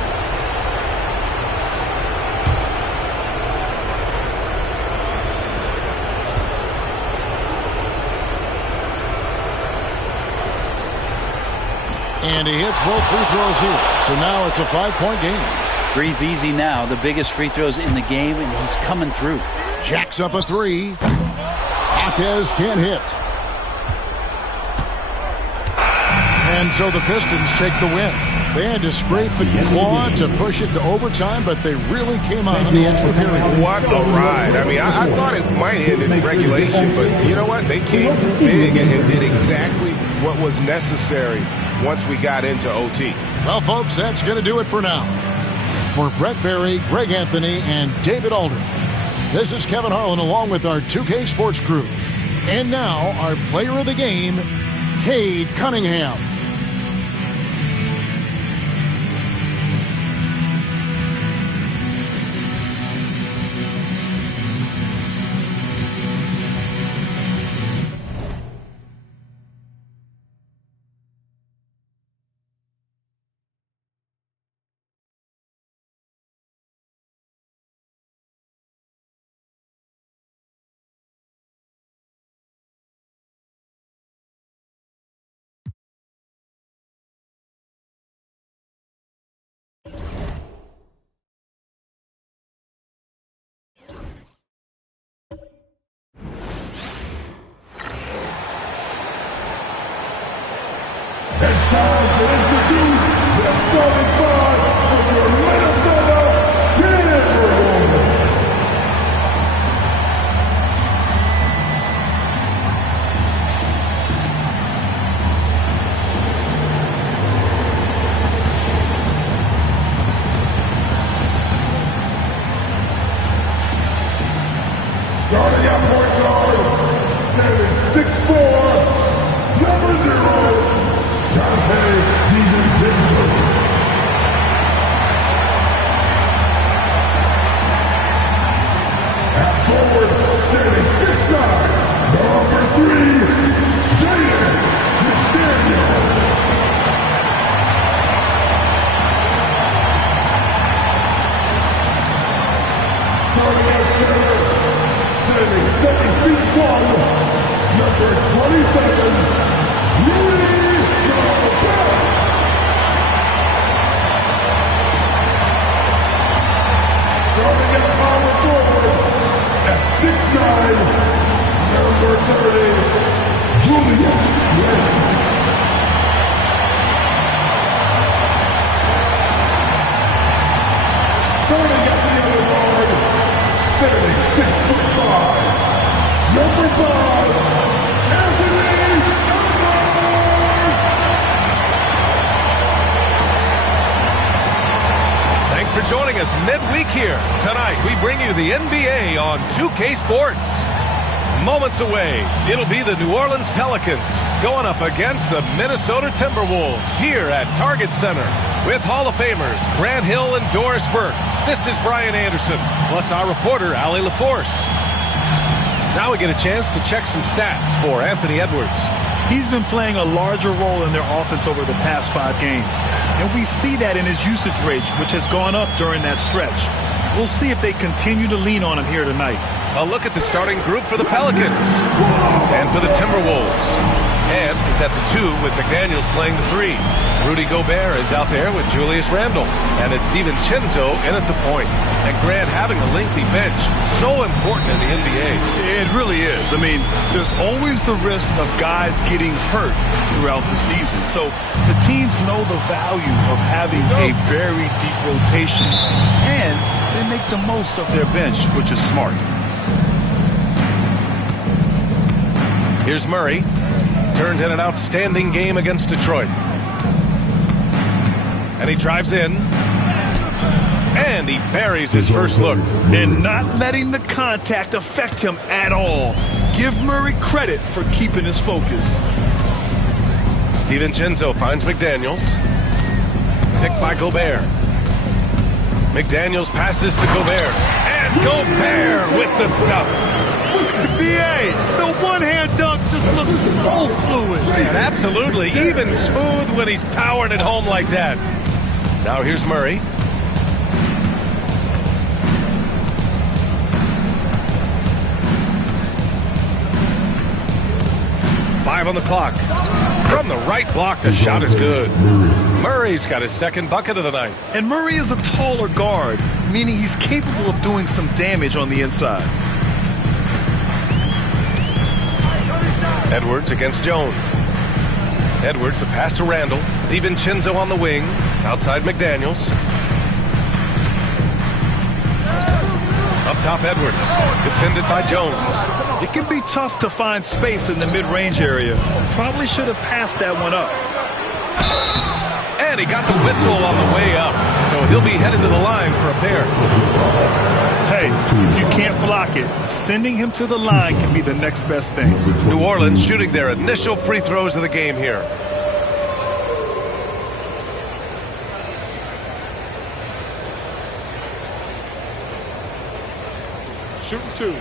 And he hits both free throws here. So now it's a 5-point game. Breathe easy now. The biggest free throws in the game, and he's coming through. Jacks up a 3. Jaquez can't hit. And so the Pistons take the win. They had to scrape and claw to push it to overtime, but they really came on in the extra period. What a ride. I mean, I thought it might end in regulation, but you know what? They came big and did exactly what was necessary once we got into OT. Well, folks, that's going to do it for now. For Brett Berry, Greg Anthony, and David Aldridge, this is Kevin Harlan along with our 2K Sports crew. And now, our player of the game, Cade Cunningham. It's time to introduce the starting five for your Minnesota Timberwolves. Starting at point guard, standing 6'4", number 0. At forward, standing 6'9", number 3, Jaden McDaniel. Starting at center, standing 7 feet 1, number 27, starting at power forward at 6'9", number 30, Julius Randle. Starting at the other side, standing 6'5", number 5, Anthony Edwards. Thanks for joining us midweek here. Tonight, we bring you the NBA on 2K Sports. Moments away, it'll be the New Orleans Pelicans going up against the Minnesota Timberwolves here at Target Center with Hall of Famers Grant Hill and Doris Burke. This is Brian Anderson, plus our reporter, Allie LaForce. Now we get a chance to check some stats for Anthony Edwards. He's been playing a larger role in their offense over the past 5 games. And we see that in his usage rate, which has gone up during that stretch. We'll see if they continue to lean on him here tonight. A look at the starting group for the Pelicans and for the Timberwolves. and is at the 2 with McDaniels playing the 3. Rudy Gobert is out there with Julius Randle, and it's DiVincenzo in at the point. And Grant, having a lengthy bench, so important in the NBA. It really is. I mean, there's always the risk of guys getting hurt throughout the season. So the teams know the value of having a very deep rotation, and they make the most of their bench, which is smart. Here's Murray. Turned in an outstanding game against Detroit. And he drives in. And he buries his first look. And not letting the contact affect him at all. Give Murray credit for keeping his focus. DiVincenzo finds McDaniels. Picked by Gobert. McDaniels passes to Gobert. And Gobert with the stuff. B.A., the one-hand dunk just looks so fluid. Man, absolutely. Even smooth when he's powering it home like that. Now here's Murray. Five on the clock. From the right block, the shot is good. Murray's got his second bucket of the night. And Murray is a taller guard, meaning he's capable of doing some damage on the inside. Edwards against Jones. Edwards, the pass to Randle. DiVincenzo on the wing. Outside McDaniels. Up top, Edwards. Defended by Jones. It can be tough to find space in the mid-range area. Probably should have passed that one up. And he got the whistle on the way up. So he'll be headed to the line for a pair. Hey, if you can't block it, sending him to the line can be the next best thing. New Orleans shooting their initial free throws of the game here. Shooting 2.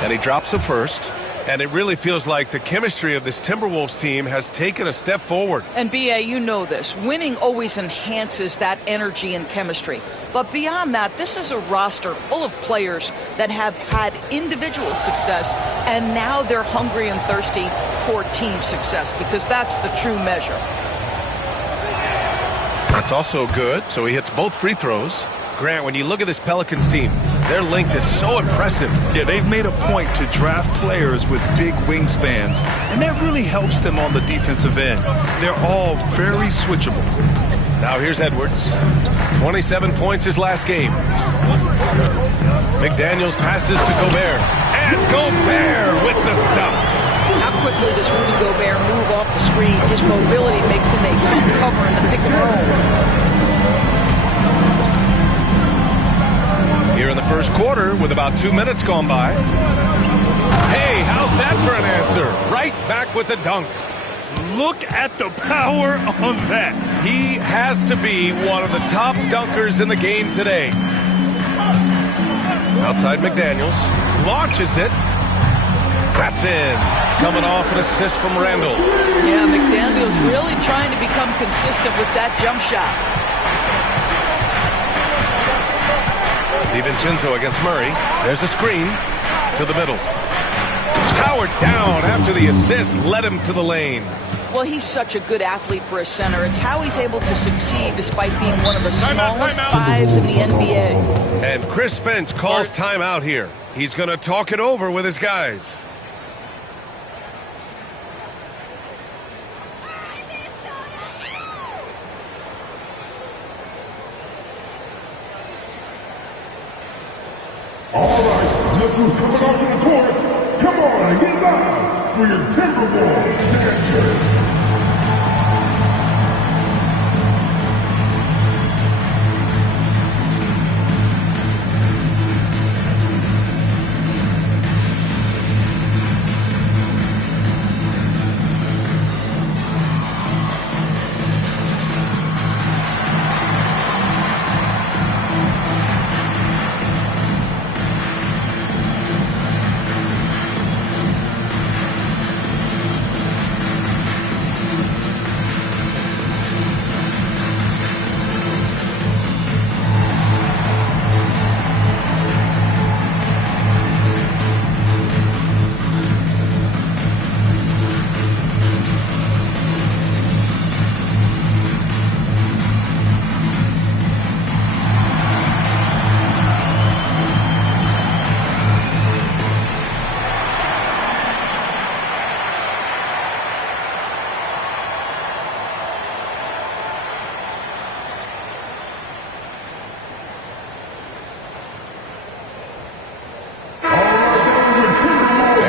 And he drops the first. And it really feels like the chemistry of this Timberwolves team has taken a step forward. And B.A., you know this. Winning always enhances that energy and chemistry. But beyond that, this is a roster full of players that have had individual success, and now they're hungry and thirsty for team success, because that's the true measure. That's also good. So he hits both free throws. Grant, when you look at this Pelicans team, their length is so impressive. Yeah, they've made a point to draft players with big wingspans, and that really helps them on the defensive end. They're all very switchable. Now here's Edwards. 27 points his last game. McDaniels passes to Gobert. And Gobert with the stuff. How quickly does Rudy Gobert move off the screen? His mobility makes him a tough cover in the pick and roll. Here in the first quarter with about 2 minutes gone by. Hey, how's that for an answer? Right back with the dunk. Look at the power on that. He has to be one of the top dunkers in the game today. Outside McDaniels. Launches it. That's in. Coming off an assist from Randle. Yeah, McDaniels really trying to become consistent with that jump shot. DiVincenzo against Murray. There's a screen to the middle. Powered down after the assist led him to the lane. Well, he's such a good athlete for a center. It's how he's able to succeed despite being one of the smallest fives in the NBA. And Chris Finch calls timeout here. He's going to talk it over with his guys. All right, look who's coming onto the court. Come on, get loud for your Timberwolves.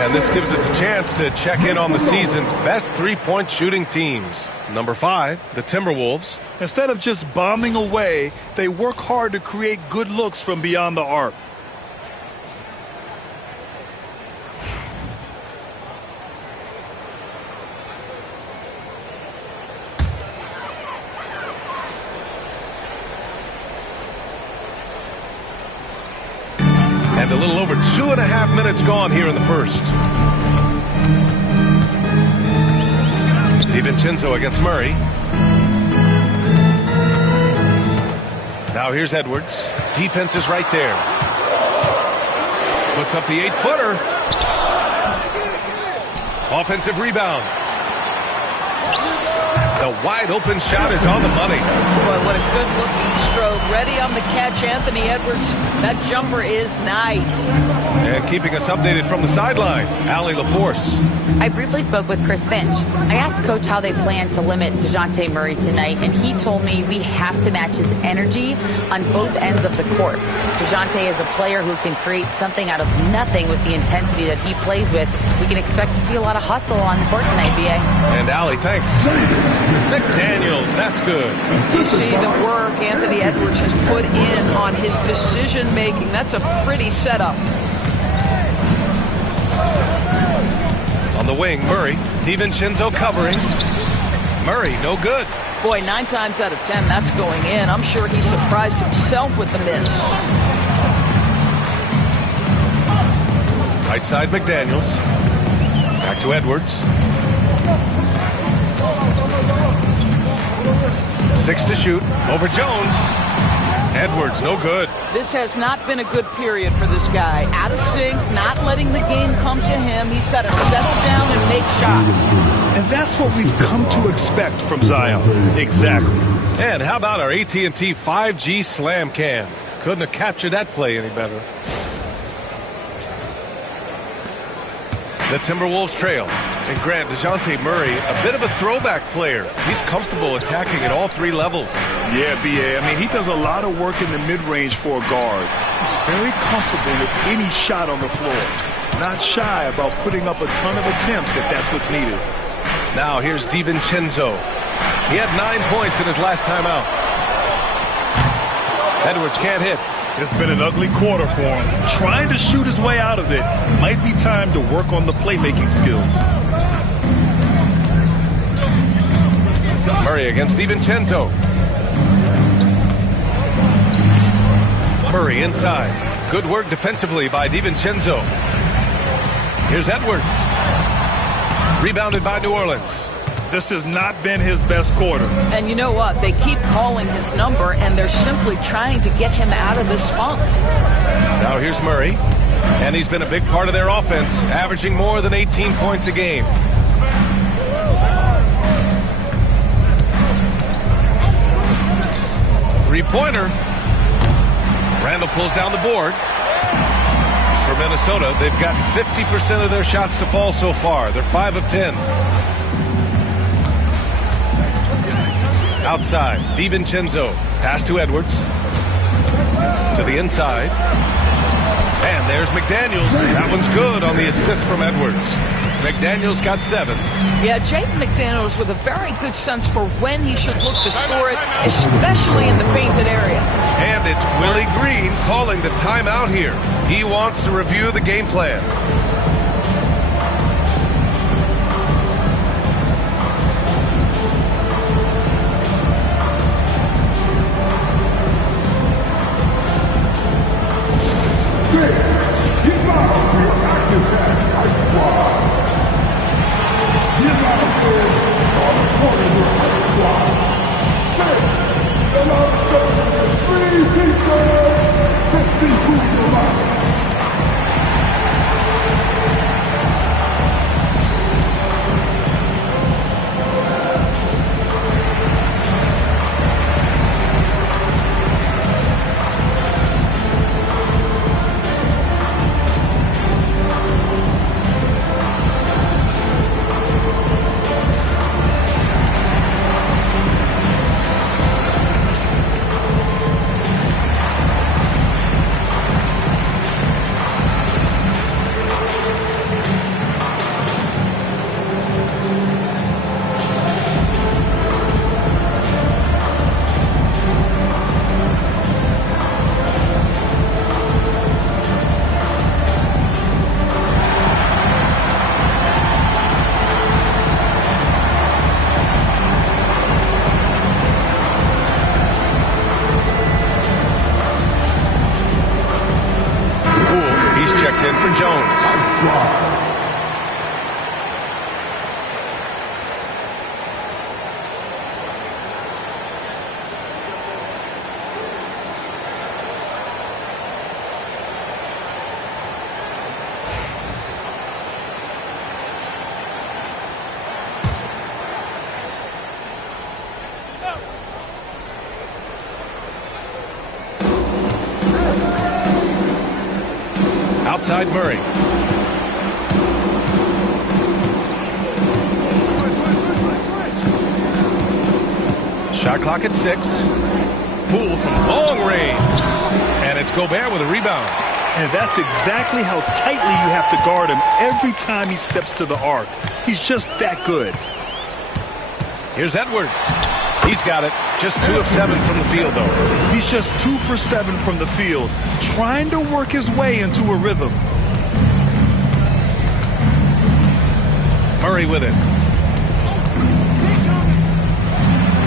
And this gives us a chance to check in on the season's best three-point shooting teams. Number 5, the Timberwolves. Instead of just bombing away, they work hard to create good looks from beyond the arc. And a little over 2.5 minutes gone here in the first. DiVincenzo against Murray. Now here's Edwards. Defense is right there. Puts up the 8-footer. Offensive rebound. The wide open shot is on the money. Boy, what a good looking stroke. Ready on the catch, Anthony Edwards. That jumper is nice. And keeping us updated from the sideline, Allie LaForce. I briefly spoke with Chris Finch. I asked Coach how they plan to limit DeJounte Murray tonight, and he told me we have to match his energy on both ends of the court. DeJounte is a player who can create something out of nothing with the intensity that he plays with. We can expect to see a lot of hustle on the court tonight, B.A. And Allie, thanks. McDaniels, that's good. You see the work Anthony Edwards has put in on his decision making. That's a pretty setup. On the wing, Murray. DiVincenzo covering. Murray, no good. Boy, 9 times out of 10, that's going in. I'm sure he surprised himself with the miss. Right side, McDaniels. Back to Edwards. 6 to shoot. Over Jones. Edwards, no good. This has not been a good period for this guy. Out of sync, not letting the game come to him. He's got to settle down and make shots. And that's what we've come to expect from Zion. Exactly. And how about our AT&T 5G Slam Cam? Couldn't have captured that play any better. The Timberwolves trail. And Grant, DeJounte Murray, a bit of a throwback player. He's comfortable attacking at all 3 levels. Yeah, B.A. I mean, he does a lot of work in the mid-range for a guard. He's very comfortable with any shot on the floor. Not shy about putting up a ton of attempts if that's what's needed. Now here's DiVincenzo. He had 9 points in his last time out. Edwards can't hit. It's been an ugly quarter for him. Trying to shoot his way out of it. Might be time to work on the playmaking skills. Murray against DiVincenzo. Murray inside. Good work defensively by DiVincenzo. Here's Edwards. Rebounded by New Orleans. This has not been his best quarter. And you know what? They keep calling his number, and they're simply trying to get him out of this funk. Now here's Murray. And he's been a big part of their offense, averaging more than 18 points a game. Three-pointer. Randall pulls down the board. For Minnesota, they've gotten 50% of their shots to fall so far. They're 5 of 10. Outside, DiVincenzo. Pass to Edwards. To the inside. And there's McDaniels. That one's good on the assist from Edwards. McDaniels got 7. Yeah, Jaden McDaniels with a very good sense for when he should look to score it, especially in the painted area. And it's Willie Green calling the timeout here. He wants to review the game plan. Outside Murray. Shot clock at 6. Poole from long range. And it's Gobert with a rebound. And that's exactly how tightly you have to guard him every time he steps to the arc. He's just that good. Here's Edwards. He's got it. Just 2 of 7 from the field, though. He's just 2 for 7 from the field, trying to work his way into a rhythm. Murray with it.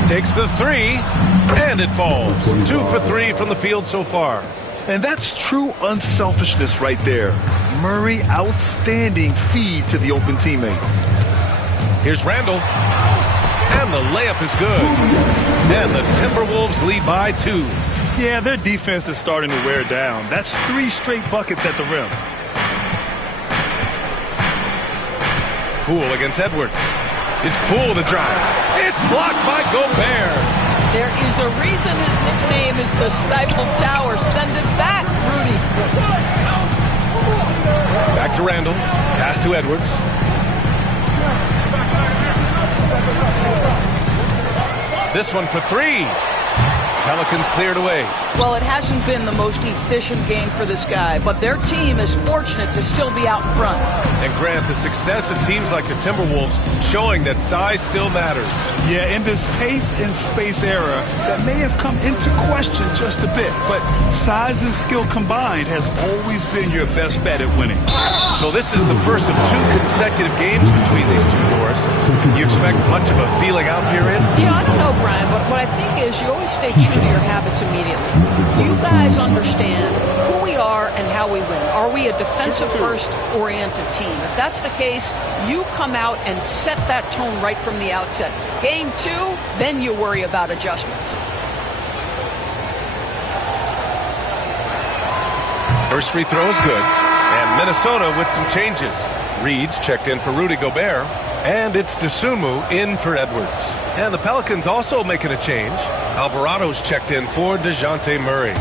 Takes the 3, and it falls. 2 for 3 from the field so far. And that's true unselfishness right there. Murray, outstanding feed to the open teammate. Here's Randall. And the layup is good. And the Timberwolves lead by 2. Yeah, their defense is starting to wear down. That's 3 straight buckets at the rim. Poole against Edwards. It's Poole to drive. It's blocked by Gobert. There is a reason his nickname is the Stifle Tower. Send it back, Rudy. Back to Randall. Pass to Edwards. This one for 3. Pelicans cleared away. Well, it hasn't been the most efficient game for this guy, but their team is fortunate to still be out in front. And Grant, the success of teams like the Timberwolves showing that size still matters. Yeah, in this pace and space era, that may have come into question just a bit, but size and skill combined has always been your best bet at winning. So this is the first of 2 consecutive games between these two horses. You expect much of a feeling out period? Yeah, I don't know, Brian, but what I think is you always stay true to your habits immediately. You guys understand who we are and how we win. Are we a defensive-first oriented team? If that's the case, you come out and set that tone right from the outset. Game 2, then you worry about adjustments. First free throw is good. And Minnesota with some changes. Reed's checked in for Rudy Gobert. And it's Dosunmu in for Edwards. And the Pelicans also making a change. Alvarado's checked in for DeJounte Murray.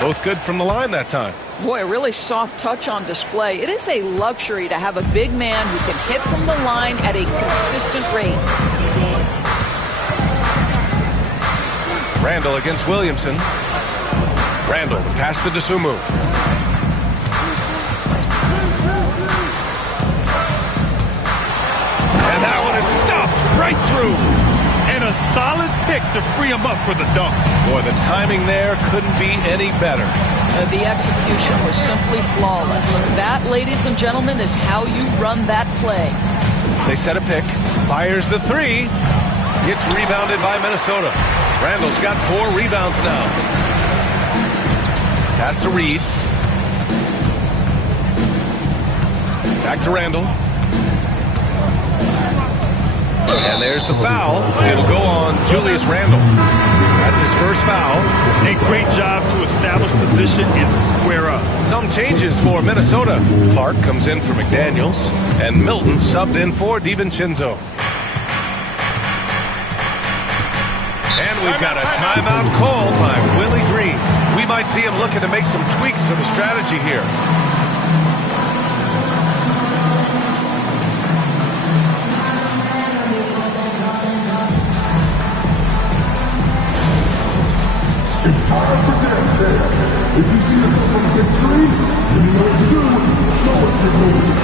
Both good from the line that time. Boy, a really soft touch on display. It is a luxury to have a big man who can hit from the line at a consistent rate. Randall against Williamson. Randall, the pass to Dosunmu. And that one is stuffed right through. And a solid pick to free him up for the dunk. Boy, the timing there couldn't be any better. The execution was simply flawless. That, ladies and gentlemen, is how you run that play. They set a pick. Fires the 3. Gets rebounded by Minnesota. Randall's got 4 rebounds now. Pass to Reed. Back to Randall. And there's the foul. It'll go on Julius Randall. That's his first foul. A great job to establish position and square up. Some changes for Minnesota. Clark comes in for McDaniels. And Milton subbed in for DiVincenzo. And we've got a timeout called by Willie Green. We might see him looking to make some tweaks to the strategy here. It's time for dance. If you see the top of the big screen, you know what to do. Show us your moves.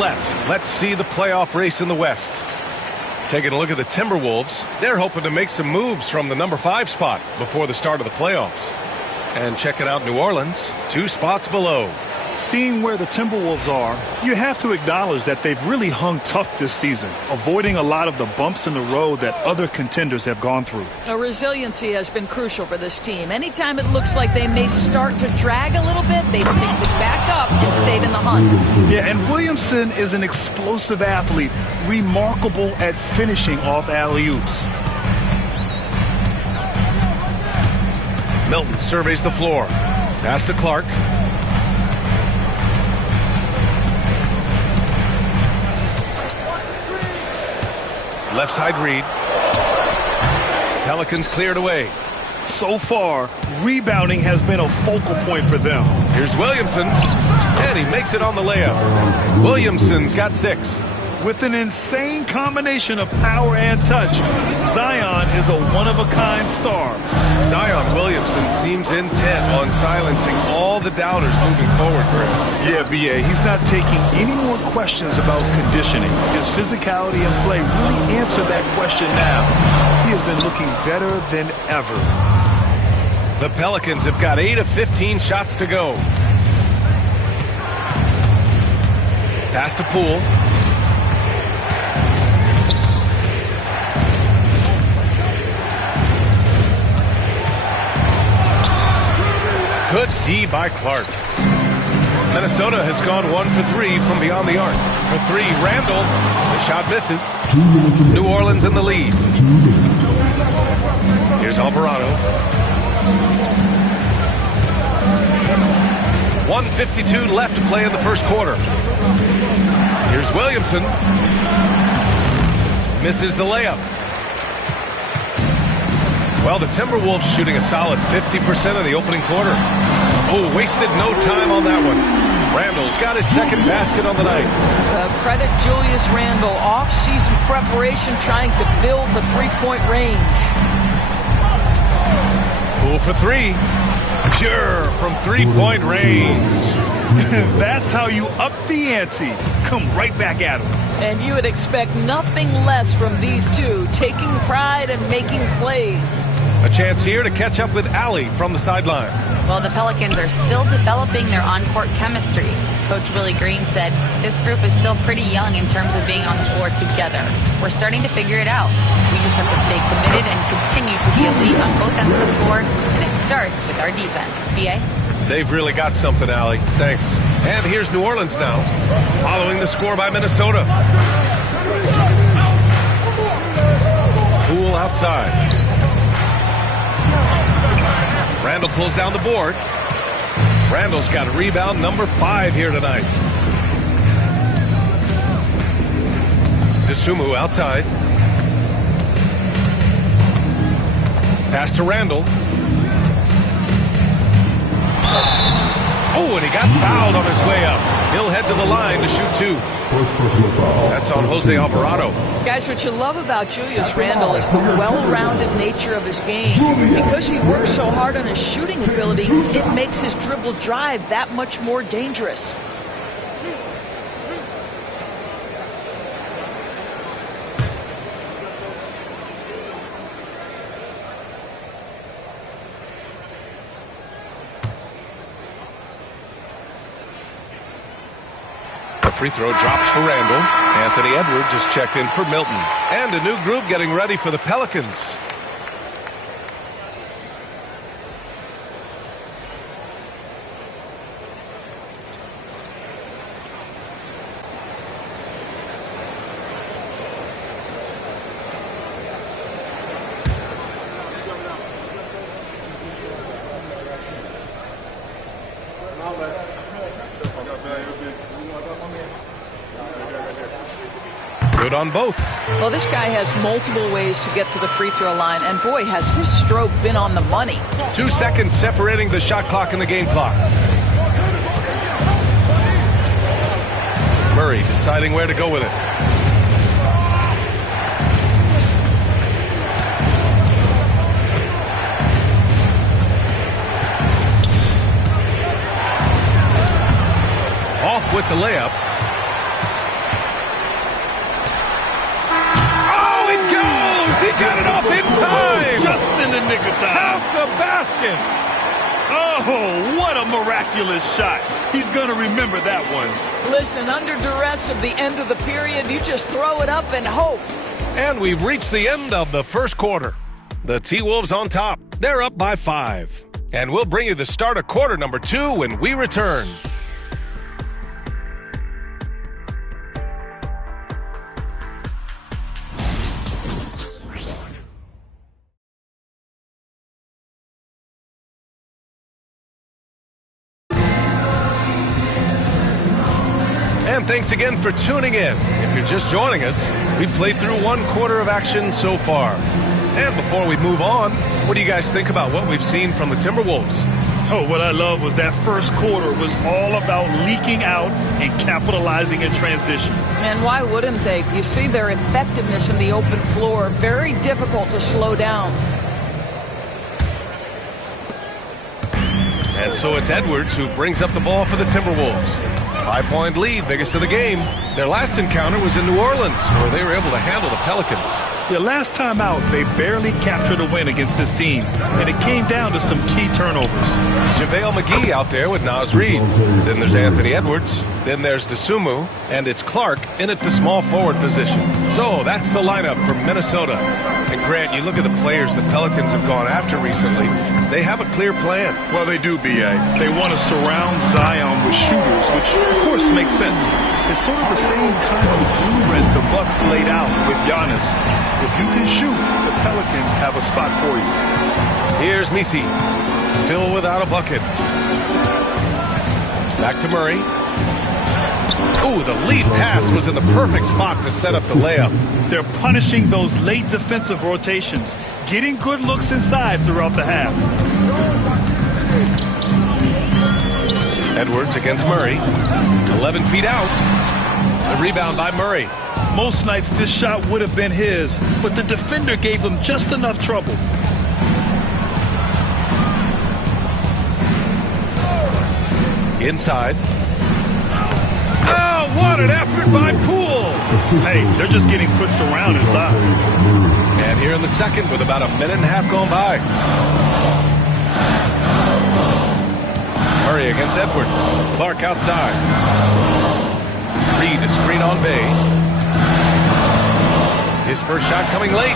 left. Let's see the playoff race in the West. Taking a look at the Timberwolves, they're hoping to make some moves from the number 5 spot before the start of the playoffs. And checking out New Orleans, 2 spots below. Seeing where the Timberwolves are, you have to acknowledge that they've really hung tough this season, avoiding a lot of the bumps in the road that other contenders have gone through. Resiliency has been crucial for this team. Anytime it looks like they may start to drag a little bit, they've picked it back up and stayed in the hunt. Yeah, and Williamson is an explosive athlete, remarkable at finishing off alley-oops. Milton surveys the floor. Pass to Clark. Left side read. Pelicans cleared away. So far, rebounding has been a focal point for them. Here's Williamson, and he makes it on the layup. Williamson's got 6. With an insane combination of power and touch, Zion is a one-of-a-kind star. Zion Williamson seems intent on silencing all the doubters moving forward, Greg. Yeah, B.A., he's not taking any more questions about conditioning. His physicality and play really answer that question now. He has been looking better than ever. The Pelicans have got 8 of 15 shots to go. Pass to Poole. Good D by Clark. Minnesota has gone 1 for 3 from beyond the arc. For 3, Randall. The shot misses. New Orleans in the lead. Here's Alvarado. 1:52 left to play in the first quarter. Here's Williamson. Misses the layup. Well, the Timberwolves shooting a solid 50% in the opening quarter. Oh, wasted no time on that one. Randall's got his second basket on the night. Credit Julius Randle. Off-season preparation trying to build the three-point range. Poole for 3. Pure from three-point range. That's how you up the ante. Come right back at him. And you would expect nothing less from these two, taking pride and making plays. A chance here to catch up with Allie from the sideline. Well, the Pelicans are still developing their on-court chemistry. Coach Willie Green said, this group is still pretty young in terms of being on the floor together. We're starting to figure it out. We just have to stay committed and continue to be elite on both ends of the floor, and it starts with our defense. B.A.? They've really got something, Allie. Thanks. And here's New Orleans now, following the score by Minnesota. Poole outside. Randall pulls down the board. Randall's got a rebound number 5 here tonight. Dosunmu outside. Pass to Randall. Oh, and he got fouled on his way up. He'll head to the line to shoot 2. That's on Jose Alvarado. Guys, what you love about Julius Randle is the well-rounded nature of his game. Because he works so hard on his shooting ability, it makes his dribble drive that much more dangerous. Free throw drops for Randall. Anthony Edwards has checked in for Milton. And a new group getting ready for the Pelicans. Good on both. Well, this guy has multiple ways to get to the free throw line, and boy, has his stroke been on the money. 2 seconds separating the shot clock and the game clock. Murray deciding where to go with it. Off with the layup. He got it off in time. Just in the nick of time. Count the basket. Oh, what a miraculous shot. He's going to remember that one. Listen, under duress of the end of the period, you just throw it up and hope. And we've reached the end of the first quarter. The T-Wolves on top. They're up by 5. And we'll bring you the start of quarter number 2 when we return. And thanks again for tuning in. If you're just joining us, we've played through 1 quarter of action so far. And before we move on, what do you guys think about what we've seen from the Timberwolves? Oh, what I love was that first quarter was all about leaking out and capitalizing in transition. And why wouldn't they? You see their effectiveness in the open floor. Very difficult to slow down. And so it's Edwards who brings up the ball for the Timberwolves. 5-point lead, biggest of the game. Their last encounter was in New Orleans, where they were able to handle the Pelicans. Yeah, last time out, they barely captured a win against this team, and it came down to some key turnovers. JaVale McGee out there with Naz Reid. Then there's Anthony Edwards. Then there's Dosunmu, and it's Clark in at the small forward position. So that's the lineup from Minnesota. And Grant, you look at the players the Pelicans have gone after recently. They have a clear plan. Well, they do, B.A. They want to surround Zion with shooters, which of course makes sense. It's sort of the same kind of blueprint the Bucks laid out with Giannis. If you can shoot, the Pelicans have a spot for you. Here's Misi, still without a bucket. Back to Murray. Ooh, the lead pass was in the perfect spot to set up the layup. They're punishing those late defensive rotations, getting good looks inside throughout the half. Edwards against Murray. 11 feet out. The rebound by Murray. Most nights this shot would have been his, but the defender gave him just enough trouble. Inside. Oh, what an effort by Poole. Hey, they're just getting pushed around inside. And here in the second with about a minute and a half gone by. Murray against Edwards. Clark outside. Reid to screen on Bay. His first shot coming late.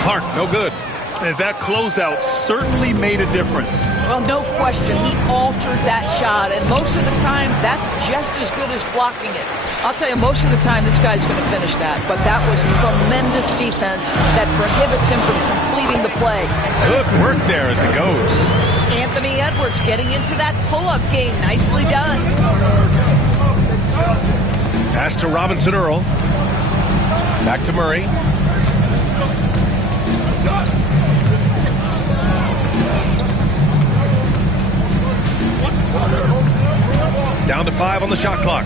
Clark, no good. And that closeout certainly made a difference. Well, no question. He altered that shot, and most of the time, that's just as good as blocking it. I'll tell you, most of the time, this guy's going to finish that. But that was tremendous defense that prohibits him from completing the play. Good work there as it goes. Anthony Edwards getting into that pull-up game. Nicely done. Pass to Robinson Earl. Back to Murray. Down to 5 on the shot clock.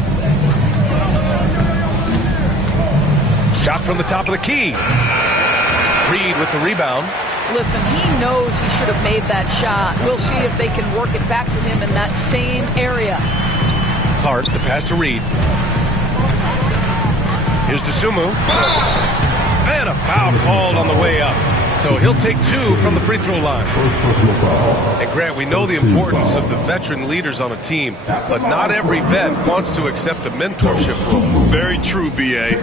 Shot from the top of the key. Reid with the rebound. Listen, he knows he should have made that shot. We'll see if they can work it back to him in that same area. Clark, the pass to Reid. Here's Dosunmu. And a foul called on the way up. So he'll take 2 from the free throw line. And Grant, we know the importance of the veteran leaders on a team, but not every vet wants to accept a mentorship role. Very true, B.A.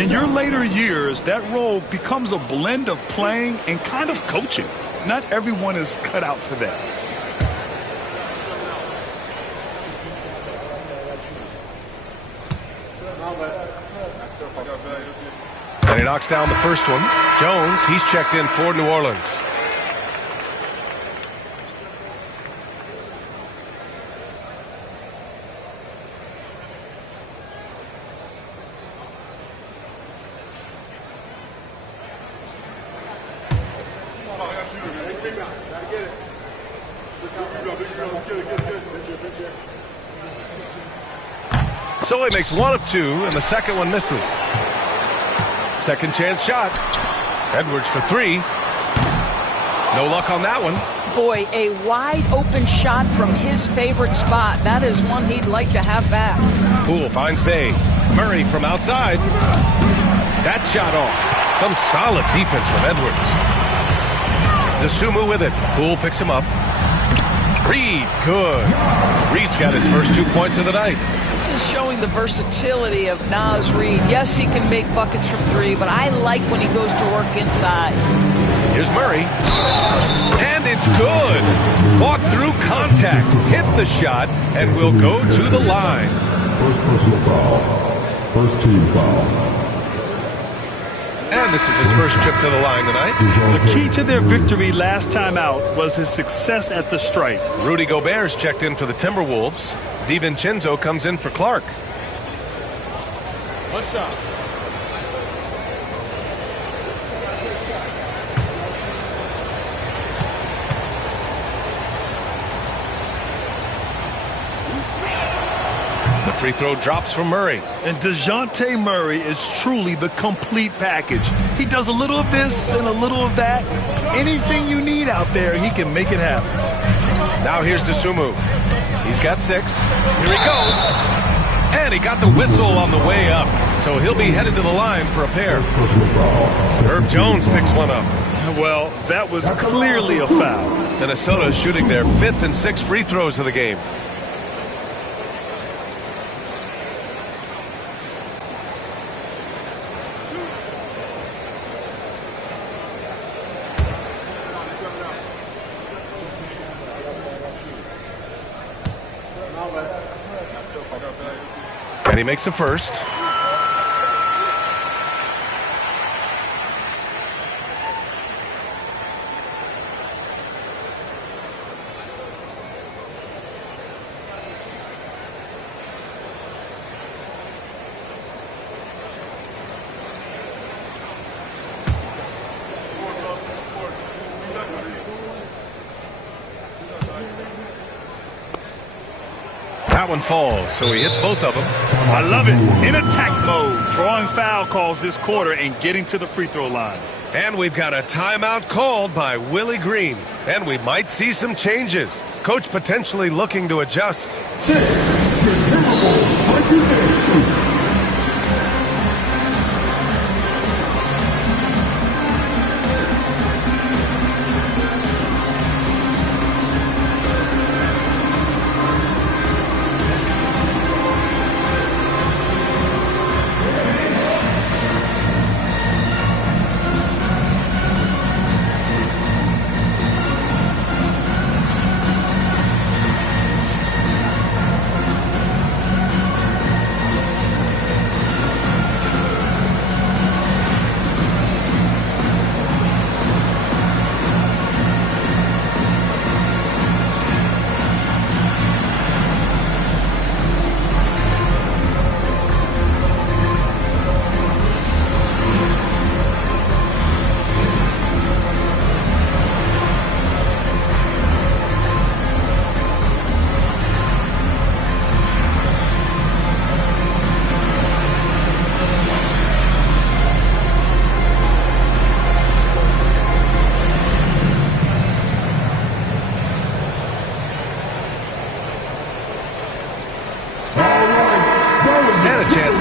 In your later years, that role becomes a blend of playing and kind of coaching. Not everyone is cut out for that. And he knocks down the first one. Jones, he's checked in for New Orleans. So he makes 1 of 2, and the second one misses. Second chance shot. Edwards for 3. No luck on that one. Boy, a wide open shot from his favorite spot. That is one he'd like to have back. Poole finds Bay. Murray from outside. That shot off. Some solid defense from Edwards. DeSumo with it. Poole picks him up. Reed, good. Reed's got his first 2 points of the night. This is showing the versatility of Naz Reid. Yes, he can make buckets from three, but I like when he goes to work inside. Here's Murray. And it's good. Fought through contact, hit the shot, and will go to the line. First personal foul. First team foul. And this is his first trip to the line tonight. The key to their victory last time out was his success at the stripe. Rudy Gobert's checked in for the Timberwolves. DiVincenzo comes in for Clark. One shot. The free throw drops from Murray. And DeJounte Murray is truly the complete package. He does a little of this and a little of that. Anything you need out there, he can make it happen. Now here's DeSumo. He's got 6. Here he goes. And he got the whistle on the way up. So he'll be headed to the line for a pair. Herb Jones picks one up. Well, that was clearly a foul. Minnesota is shooting their 5th and 6th free throws of the game. And he makes the first. That one falls, so he hits both of them. I love it. In attack mode, drawing foul calls this quarter and getting to the free throw line. And we've got a timeout called by Willie Green. And we might see some changes. Coach potentially looking to adjust.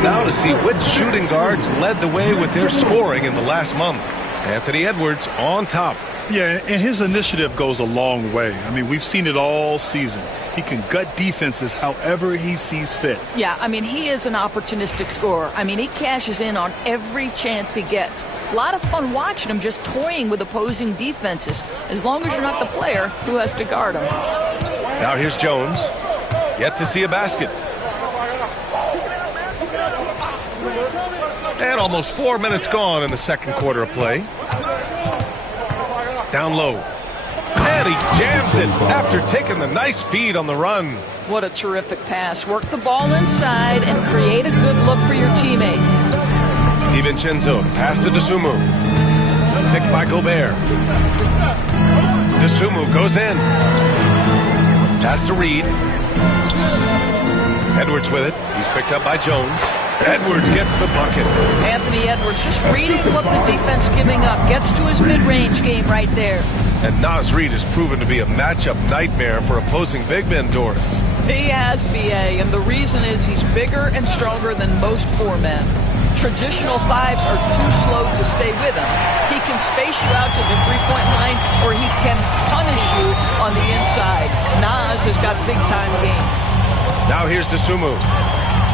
Now to see which shooting guards led the way with their scoring in the last month. Anthony Edwards on top. Yeah, and his initiative goes a long way. I mean, we've seen it all season. He can gut defenses however he sees fit. Yeah, I mean, he is an opportunistic scorer. I mean, he cashes in on every chance he gets. A lot of fun watching him just toying with opposing defenses, as long as you're not the player who has to guard him. Now here's Jones. Yet to see a basket. And almost 4 minutes gone in the second quarter of play. Down low. And he jams it after taking the nice feed on the run. What a terrific pass. Work the ball inside and create a good look for your teammate. DiVincenzo, pass to DeSumo. Picked by Gobert. DeSumo goes in. Pass to Reed. Edwards with it. He's picked up by Jones. Edwards gets the bucket. Anthony Edwards just reading what the defense giving up. Gets to his mid-range game right there. And Naz Reid has proven to be a matchup nightmare for opposing big men, Doris. He has, B.A., and the reason is he's bigger and stronger than most 4 men. Traditional fives are too slow to stay with him. He can space you out to the three-point line, or he can punish you on the inside. Nas has got big-time game. Now here's Dosunmu.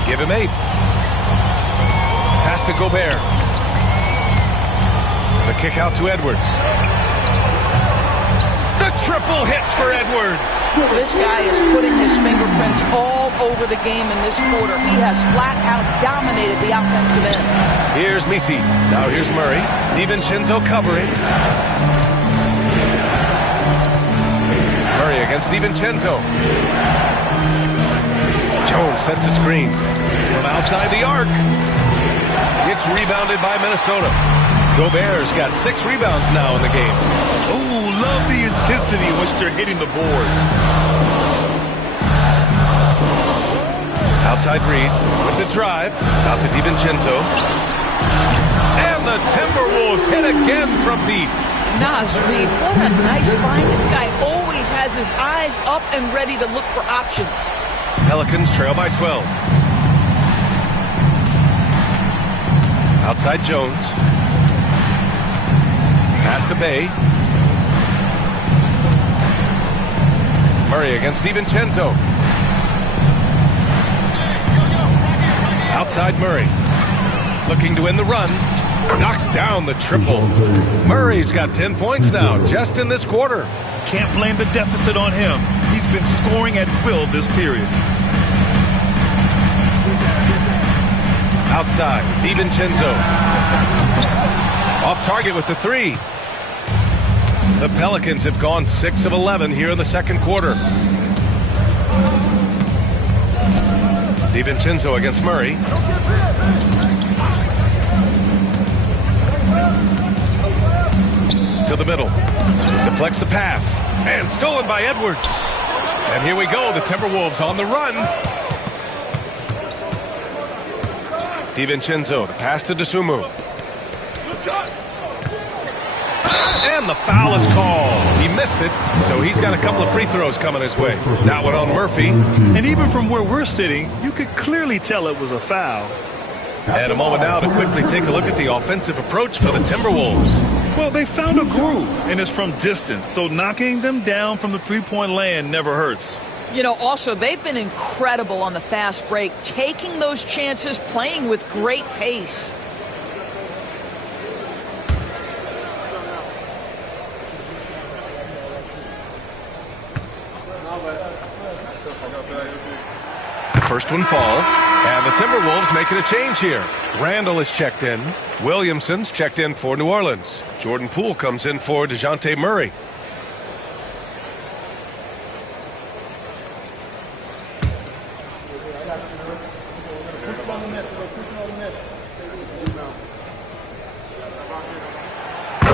Give him 8. Pass to Gobert. The kick out to Edwards. The triple hits for Edwards. This guy is putting his fingerprints all over the game in this quarter. He has flat out dominated the offensive end. Here's Misi. Now here's Murray. DiVincenzo covering. Murray against DiVincenzo. Jones sets a screen from outside the arc. It's rebounded by Minnesota. Gobert's got 6 rebounds now in the game. Oh, love the intensity in which they're hitting the boards. Outside Reed with the drive. Out to DiVincenzo. And the Timberwolves hit again from deep. Nas Reed, what a nice find. This guy always has his eyes up and ready to look for options. Pelicans trail by 12. Outside Jones. Pass to Bay. Murray against DiVincenzo. Outside Murray. Looking to win the run. Knocks down the triple. Murray's got 10 points now, just in this quarter. Can't blame the deficit on him. He's been scoring at will this period. Outside, DiVincenzo. Off target with the 3. The Pelicans have gone 6 of 11 here in the second quarter. DiVincenzo against Murray. To the middle. Deflects the pass. And stolen by Edwards. And here we go. The Timberwolves on the run. DiVincenzo. The pass to Dosunmu. And the foul is called. He missed it, so he's got a couple of free throws coming his way. That one on Murphy. And even from where we're sitting, you could clearly tell it was a foul. And a moment now to quickly take a look at the offensive approach for the Timberwolves. Well, they found a groove, and it's from distance, so knocking them down from the three-point land never hurts. You know, also, they've been incredible on the fast break, taking those chances, playing with great pace. First one falls, and the Timberwolves making a change here. Randall is checked in. Williamson's checked in for New Orleans. Jordan Poole comes in for DeJounte Murray.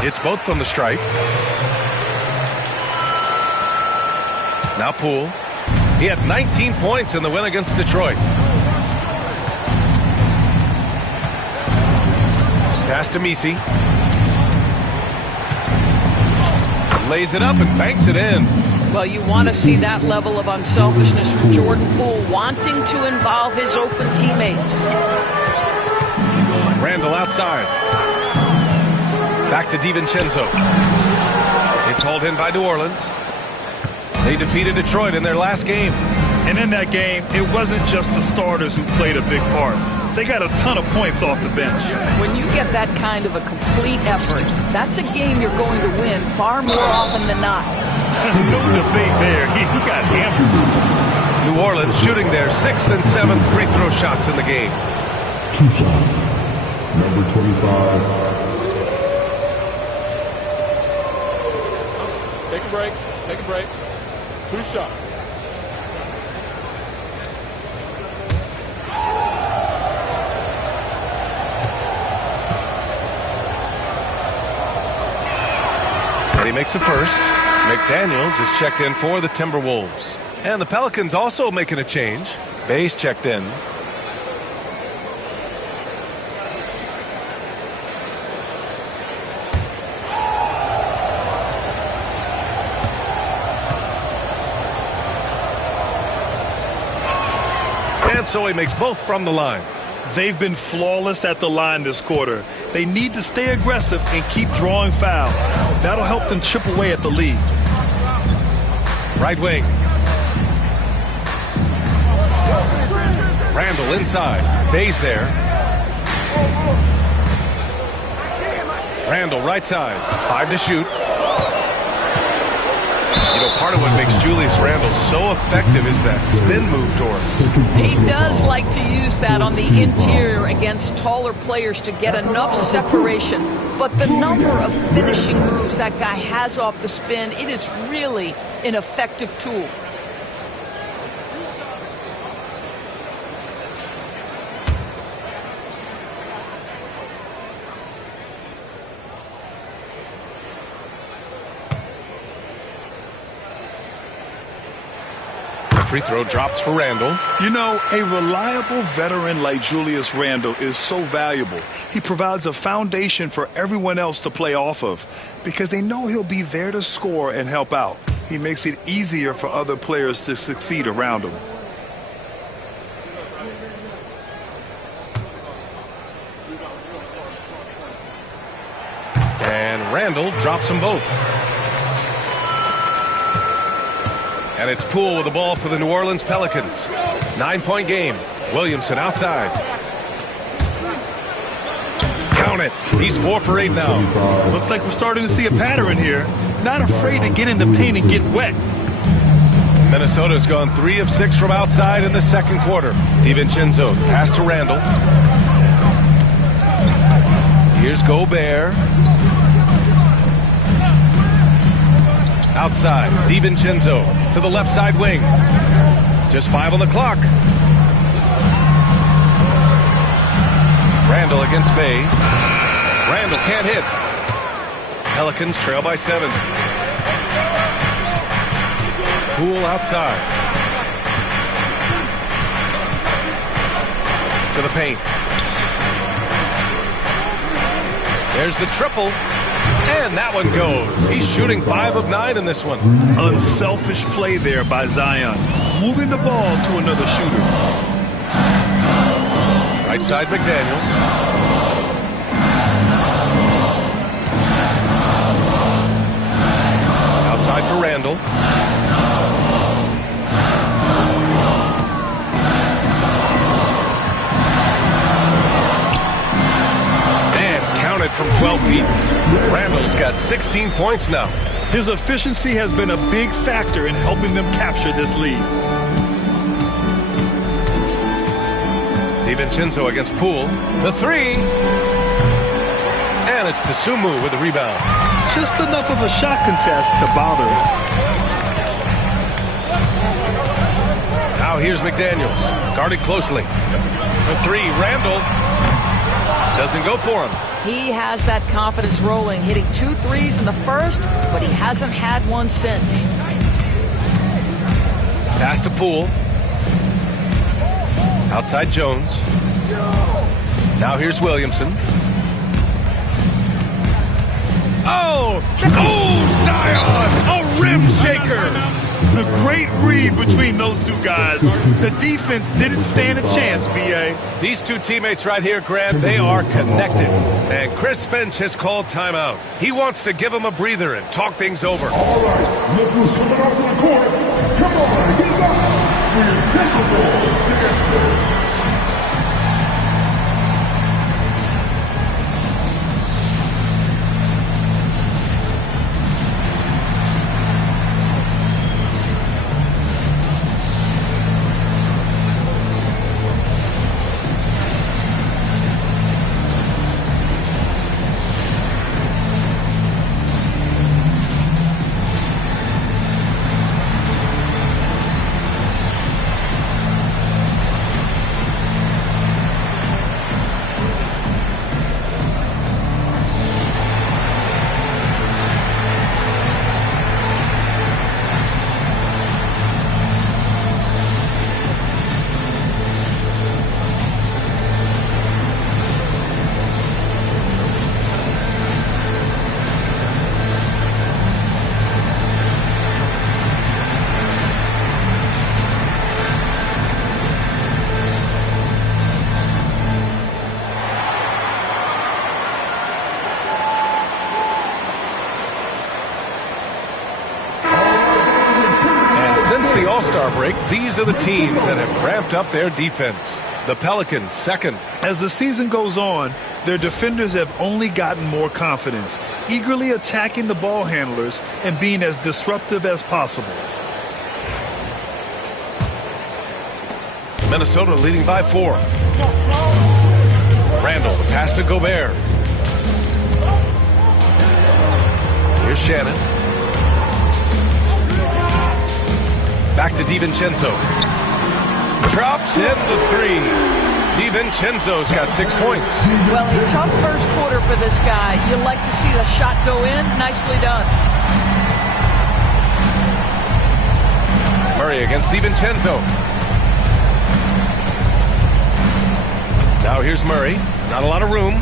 It's both from the stripe. Now Poole. He had 19 points in the win against Detroit. Pass to Misi. Lays it up and banks it in. Well, you want to see that level of unselfishness from Jordan Poole, wanting to involve his open teammates. Randall outside. Back to DiVincenzo. It's hauled in by New Orleans. They defeated Detroit in their last game. And in that game, it wasn't just the starters who played a big part. They got a ton of points off the bench. When you get that kind of a complete effort, that's a game you're going to win far more often than not. No debate there. He got hammered. New Orleans shooting their 6th and 7th free throw shots in the game. 2 shots. Number 25. Take a break. Take a break. 2 shots. And he makes a first. McDaniels is checked in for the Timberwolves. And the Pelicans also making a change. Bay's checked in. And so he makes both from the line. They've been flawless at the line this quarter. They need to stay aggressive and keep drawing fouls. That'll help them chip away at the lead. Right wing. Randall inside. Bay's there. Randall right side. 5 to shoot. You know, part of what makes Julius Randle so effective is that spin move, Doris. He does like to use that on the interior against taller players to get enough separation. But the number of finishing moves that guy has off the spin, it is really an effective tool. Free throw drops for Randall. You know, a reliable veteran like Julius Randle is so valuable. He provides a foundation for everyone else to play off of because they know he'll be there to score and help out. He makes it easier for other players to succeed around him. And Randall drops them both. And it's Poole with the ball for the New Orleans Pelicans. 9-point game. Williamson outside. Count it. He's 4 for 8 now. Looks like we're starting to see a pattern here. Not afraid to get in the paint and get wet. Minnesota's gone 3 of 6 from outside in the second quarter. DiVincenzo pass to Randall. Here's Gobert. Outside, DiVincenzo to the left side wing. Just 5 on the clock. Randall against Bay. Randall can't hit. Pelicans trail by 7. Poole outside. To the paint. There's the triple. And that one goes. He's shooting 5 of 9 in this one. Unselfish play there by Zion. Moving the ball to another shooter. Right side McDaniels. Outside for Randall. From 12 feet. Randall's got 16 points now. His efficiency has been a big factor in helping them capture this lead. DiVincenzo against Poole. The 3. And it's Dosunmu with the rebound. Just enough of a shot contest to bother him. Now here's McDaniels. Guarded closely. For 3. Randall doesn't go for him. He has that confidence rolling, hitting 2 threes in the first, but he hasn't had one since. Pass to Poole. Outside Jones. Now here's Williamson. Oh! Oh, Zion! A rim shaker! A great read between those two guys. The defense didn't stand a chance, B.A. These two teammates right here, Grant, they are connected. And Chris Finch has called timeout. He wants to give them a breather and talk things over. All right, look who's coming out to the court. Come on, get up for your technical dancer. All-Star break, these are the teams that have ramped up their defense. The Pelicans, second. As the season goes on, their defenders have only gotten more confidence, eagerly attacking the ball handlers and being as disruptive as possible. Minnesota leading by 4. Randall, the pass to Gobert. Here's Shannon. Back to DiVincenzo. Drops in the 3. DiVincenzo's got 6 points. Well, a tough first quarter for this guy. You like to see the shot go in. Nicely done. Murray against DiVincenzo. Now here's Murray. Not a lot of room.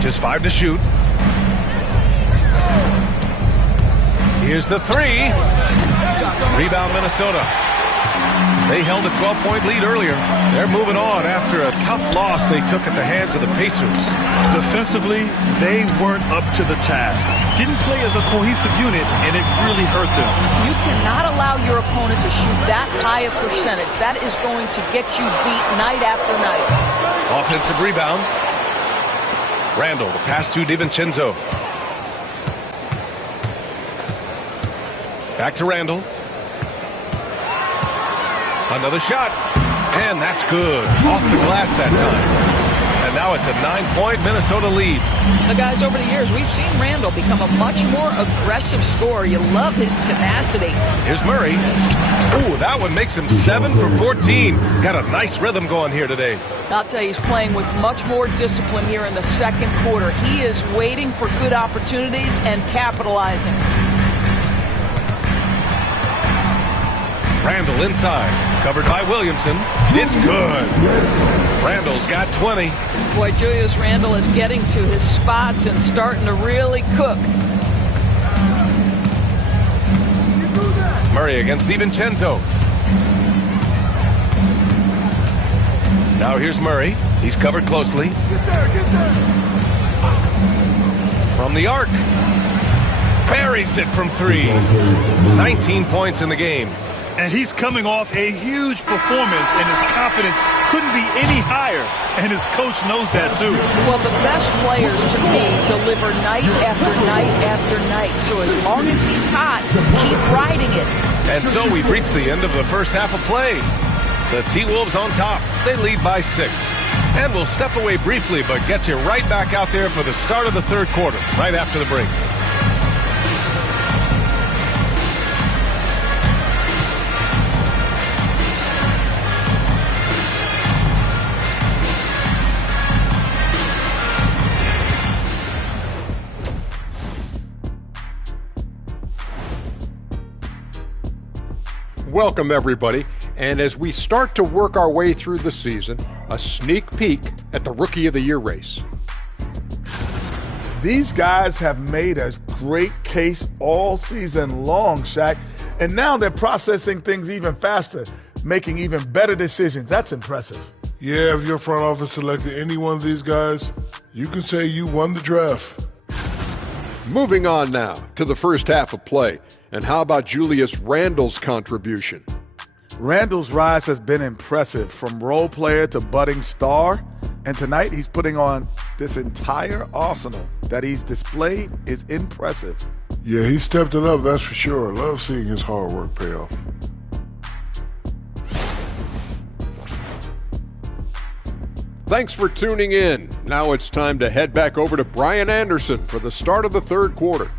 Just 5 to shoot. Here's the 3. Rebound Minnesota. They held a 12-point lead earlier. They're moving on after a tough loss they took at the hands of the Pacers. Defensively, they weren't up to the task. Didn't play as a cohesive unit, and it really hurt them. You cannot allow your opponent to shoot that high a percentage. That is going to get you beat night after night. Offensive rebound. Randall, the pass to DiVincenzo. Back to Randall. Another shot. And that's good. Off the glass that time. And now it's a 9-point Minnesota lead. The guys, over the years, we've seen Randall become a much more aggressive scorer. You love his tenacity. Here's Murray. Ooh, that one makes him 7 for 14. Got a nice rhythm going here today. I'll tell you, he's playing with much more discipline here in the second quarter. He is waiting for good opportunities and capitalizing. Randall inside, covered by Williamson. It's good. Randall's got 20. Boy, Julius Randall is getting to his spots and starting to really cook. Murray against DiVincenzo. Now here's Murray. He's covered closely. From the arc. Buries it from 3. 19 points in the game. And he's coming off a huge performance, and his confidence couldn't be any higher. And his coach knows that, too. Well, the best players, to me, deliver night after night after night. So as long as he's hot, keep riding it. And so we've reached the end of the first half of play. The T-Wolves on top. They lead by 6. And we'll step away briefly, but get you right back out there for the start of the third quarter, right after the break. Welcome, everybody. And as we start to work our way through the season, a sneak peek at the Rookie of the Year race. These guys have made a great case all season long, Shaq, and now they're processing things even faster, making even better decisions. That's impressive. Yeah, if your front office selected any one of these guys, you can say you won the draft. Moving on now to the first half of play. And how about Julius Randle's contribution? Randle's rise has been impressive, from role player to budding star. And tonight he's putting on this entire arsenal that he's displayed is impressive. Yeah, he stepped it up, that's for sure. Love seeing his hard work pay off. Thanks for tuning in. Now it's time to head back over to Brian Anderson for the start of the third quarter.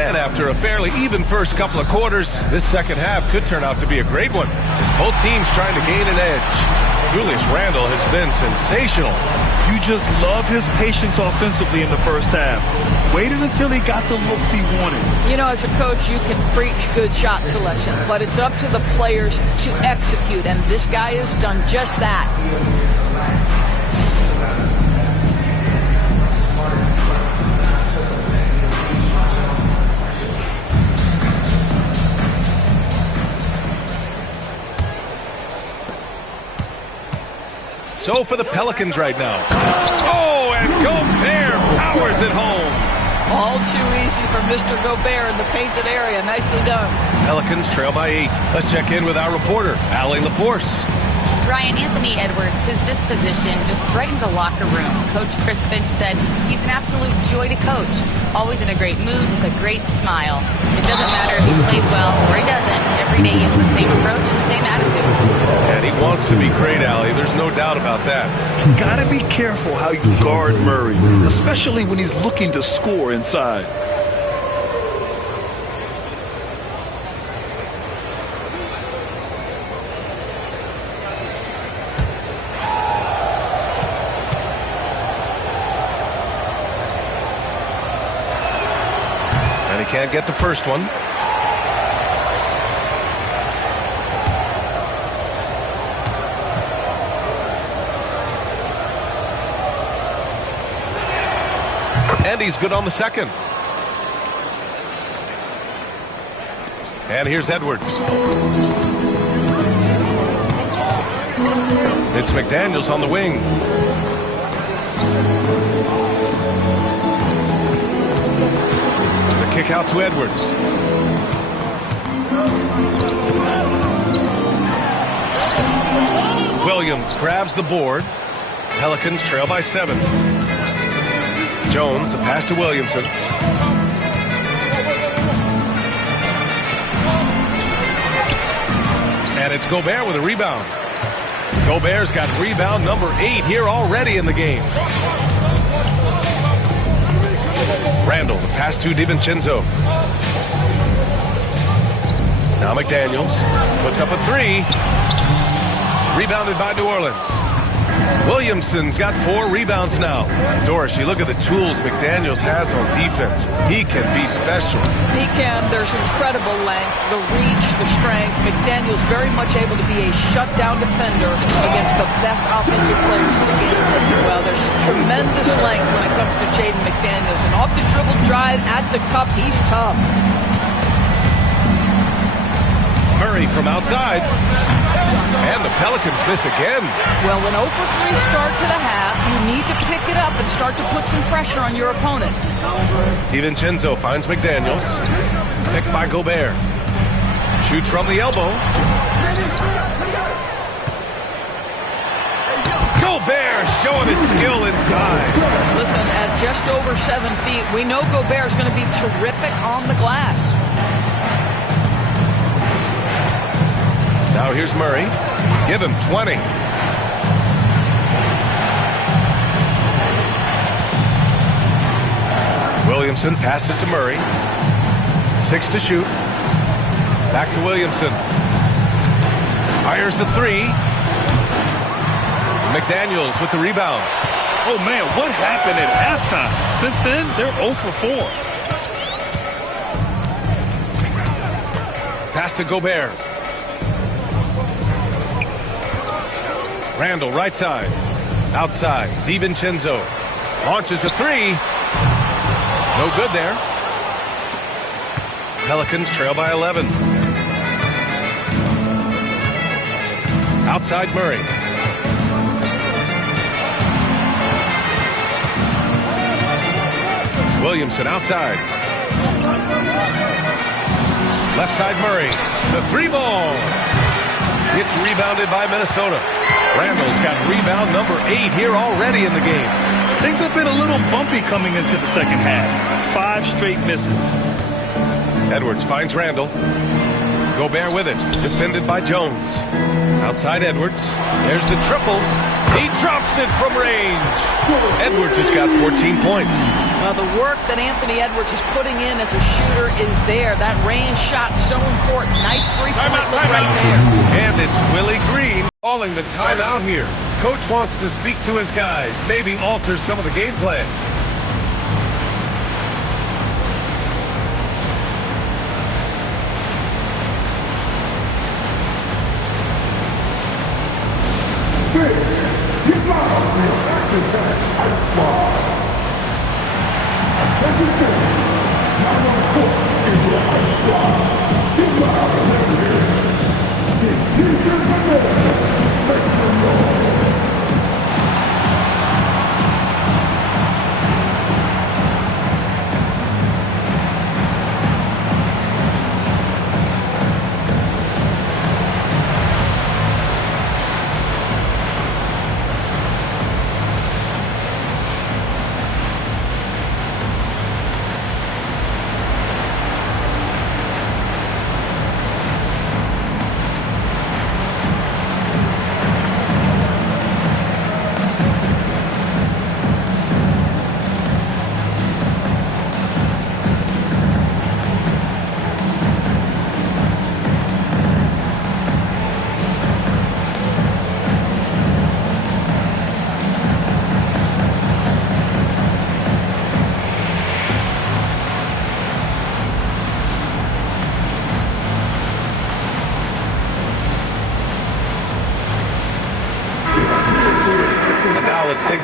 And after a fairly even first couple of quarters, this second half could turn out to be a great one, as both teams trying to gain an edge. Julius Randle has been sensational. You just love his patience offensively in the first half. Waited until he got the looks he wanted. You know, as a coach, you can preach good shot selection, but it's up to the players to execute, and this guy has done just that. So for the Pelicans right now. Oh, and Gobert powers it home. All too easy for Mr. Gobert in the painted area. Nicely done. Pelicans trail by 8. Let's check in with our reporter, Allie LaForce. Ryan, Anthony Edwards, his disposition just brightens a locker room. Coach Chris Finch said he's an absolute joy to coach. Always in a great mood with a great smile. It doesn't matter if he plays well or he doesn't. Every day he has the same approach and the same attitude. And he wants to be great, Allie. There's no doubt about that. Gotta be careful how you guard Murray, especially when he's looking to score inside. And he can't get the first one. And he's good on the second. And here's Edwards. It's McDaniels on the wing. The kick out to Edwards. Williams grabs the board. Pelicans trail by 7. Jones, the pass to Williamson. And it's Gobert with a rebound. Gobert's got rebound number 8 here already in the game. Randall, the pass to DiVincenzo. Now McDaniels puts up a 3. Rebounded by New Orleans. Williamson's got 4 rebounds now. Doris, you look at the tools McDaniels has on defense. He can be special. He can. There's incredible length, the reach, the strength. McDaniels very much able to be a shutdown defender against the best offensive players in the game. Well, there's tremendous length when it comes to Jaden McDaniels. And off the dribble drive at the cup, he's tough. Murray from outside. And the Pelicans miss again. Well, an 0 for 3 start to the half, you need to pick it up and start to put some pressure on your opponent. DiVincenzo finds McDaniels. Picked by Gobert. Shoots from the elbow. Gobert showing his skill inside. Listen, at just over 7 feet, we know Gobert is going to be terrific on the glass. Now here's Murray. Give him 20. Williamson passes to Murray. 6 to shoot. Back to Williamson. Fires the 3. McDaniels with the rebound. Oh, man, what happened at halftime? Since then, they're 0 for 4. Pass to Gobert. Randall, right side. Outside. DiVincenzo launches a 3. No good there. Pelicans trail by 11. Outside Murray. Williamson outside. Left side Murray. The 3 ball. Gets rebounded by Minnesota. Randall's got rebound number 8 here already in the game. Things have been a little bumpy coming into the second half. 5 straight misses. Edwards finds Randall. Gobert with it. Defended by Jones. Outside Edwards. There's the triple. He drops it from range. Edwards has got 14 points. Well, the work that Anthony Edwards is putting in as a shooter is there. That range shot so important. Nice three-point look right there. And it's Willie Green calling the timeout here. Coach wants to speak to his guys, maybe alter some of the game plan. Get loud, man. Action back. Ice squad. Attention fans. Now on the court is your ice squad. Get loud and let me hear it. Get teachers and more. Make some noise.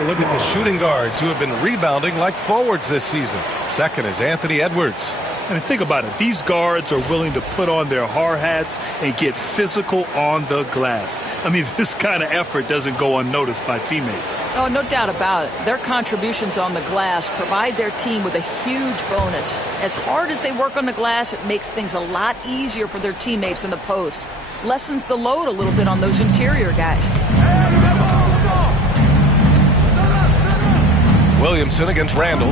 look at the shooting guards. Who have been rebounding like forwards this season. Second is Anthony Edwards. And think about it. These guards are willing to put on their hard hats and get physical on the glass. I mean, this kind of effort doesn't go unnoticed by teammates. Oh, no doubt about it. Their contributions on the glass provide their team with a huge bonus. As hard as they work on the glass, it makes things a lot easier for their teammates in the post. Lessens the load a little bit on those interior guys. Williamson against Randall.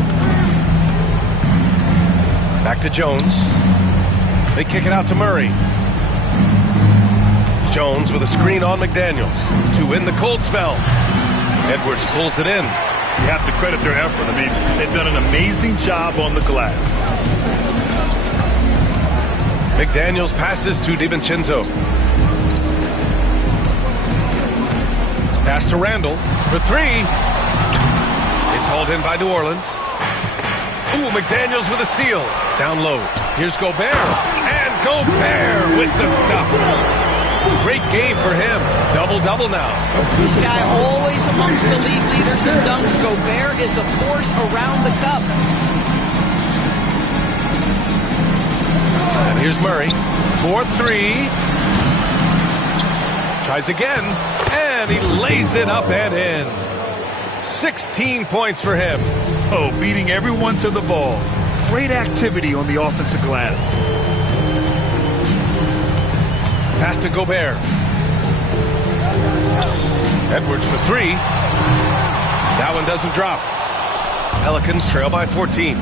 Back to Jones. They kick it out to Murray. Jones with a screen on McDaniels to win the cold spell. Edwards pulls it in. You have to credit their effort. I mean, they've done an amazing job on the glass. McDaniels passes to DiVincenzo. Pass to Randall for three. It's hauled in by New Orleans. Ooh, McDaniels with a steal. Down low. Here's Gobert. And Gobert with the stuff. Great game for him. Double-double now. This guy always amongst the league leaders in dunks. Gobert is a force around the cup. And here's Murray. 4-3. Tries again. And he lays it up and in. 16 points for him. Oh, beating everyone to the ball. Great activity on the offensive glass. Pass to Gobert. Edwards for three. That one doesn't drop. Pelicans trail by 14.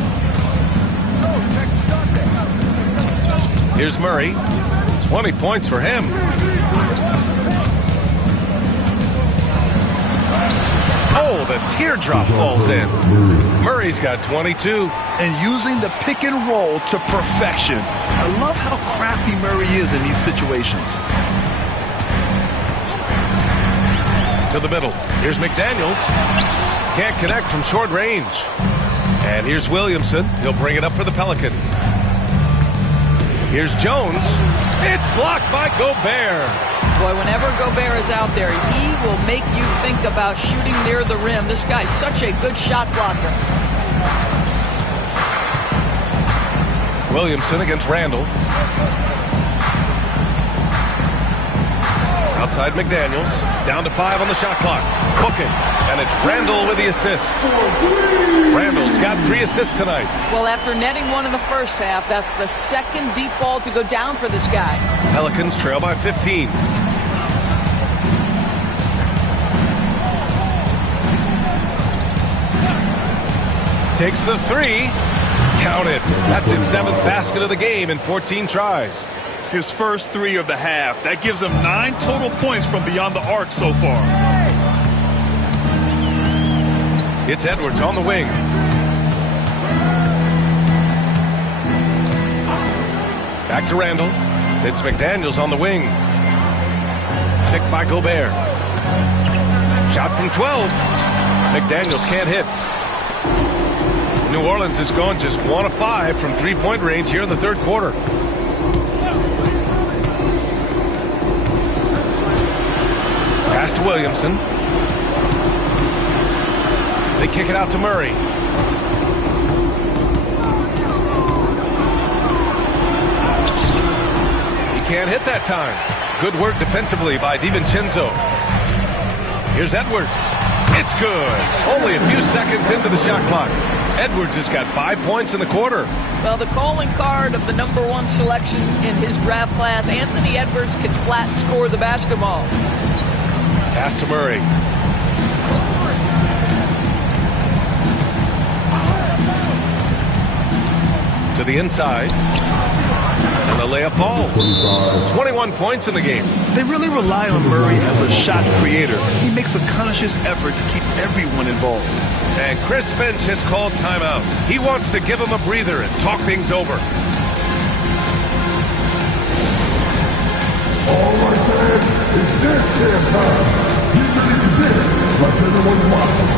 Here's Murray. 20 points for him. Oh, the teardrop falls in. Murray's got 22. And using the pick and roll to perfection. I love how crafty Murray is in these situations. To the middle. Here's McDaniels. Can't connect from short range. And here's Williamson. He'll bring it up for the Pelicans. Here's Jones. It's blocked by Gobert. Boy, whenever Gobert is out there, he will make you think about shooting near the rim. This guy's such a good shot blocker. Williamson against Randall. Outside McDaniels. Down to 5 on the shot clock. Booking. And it's Randall with the assist. Randall's got 3 assists tonight. Well, after netting one in the first half, that's the second deep ball to go down for this guy. Pelicans trail by 15. Takes the 3. Counted. That's his 7th basket of the game in 14 tries. His first 3 of the half. That gives him 9 total points from beyond the arc so far. It's Edwards on the wing. Back to Randall. It's McDaniels on the wing. Picked by Gobert. Shot from 12. McDaniels can't hit. New Orleans has gone just 1 of 5 from three-point range here in the third quarter. Pass to Williamson. They kick it out to Murray. He can't hit that time. Good work defensively by DiVincenzo. Here's Edwards. It's good. Only a few seconds into the shot clock. Edwards has got 5 points in the quarter. Well, the calling card of the #1 selection in his draft class, Anthony Edwards can flat score the basketball. Pass to Murray. To the inside. And the layup falls. 21 points in the game. They really rely on Murray as a shot creator. He makes a conscious effort to keep everyone involved. And Chris Finch has called timeout. He wants to give him a breather and talk things over. All right, fans, it's dance time. Get ready to dance like everyone's watching.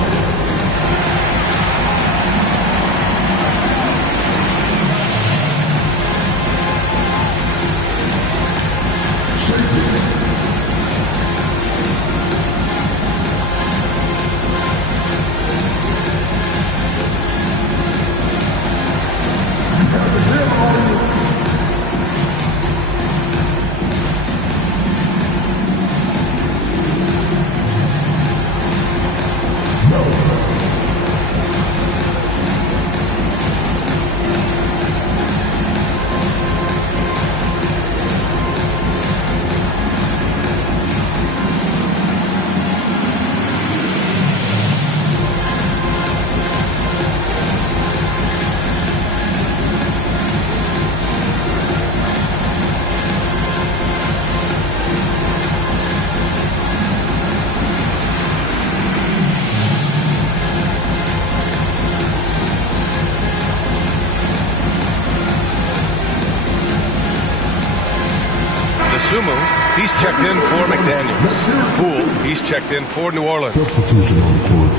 Dosunmu, he's checked in for McDaniels. Poole, he's checked in for New Orleans. Substitution on court.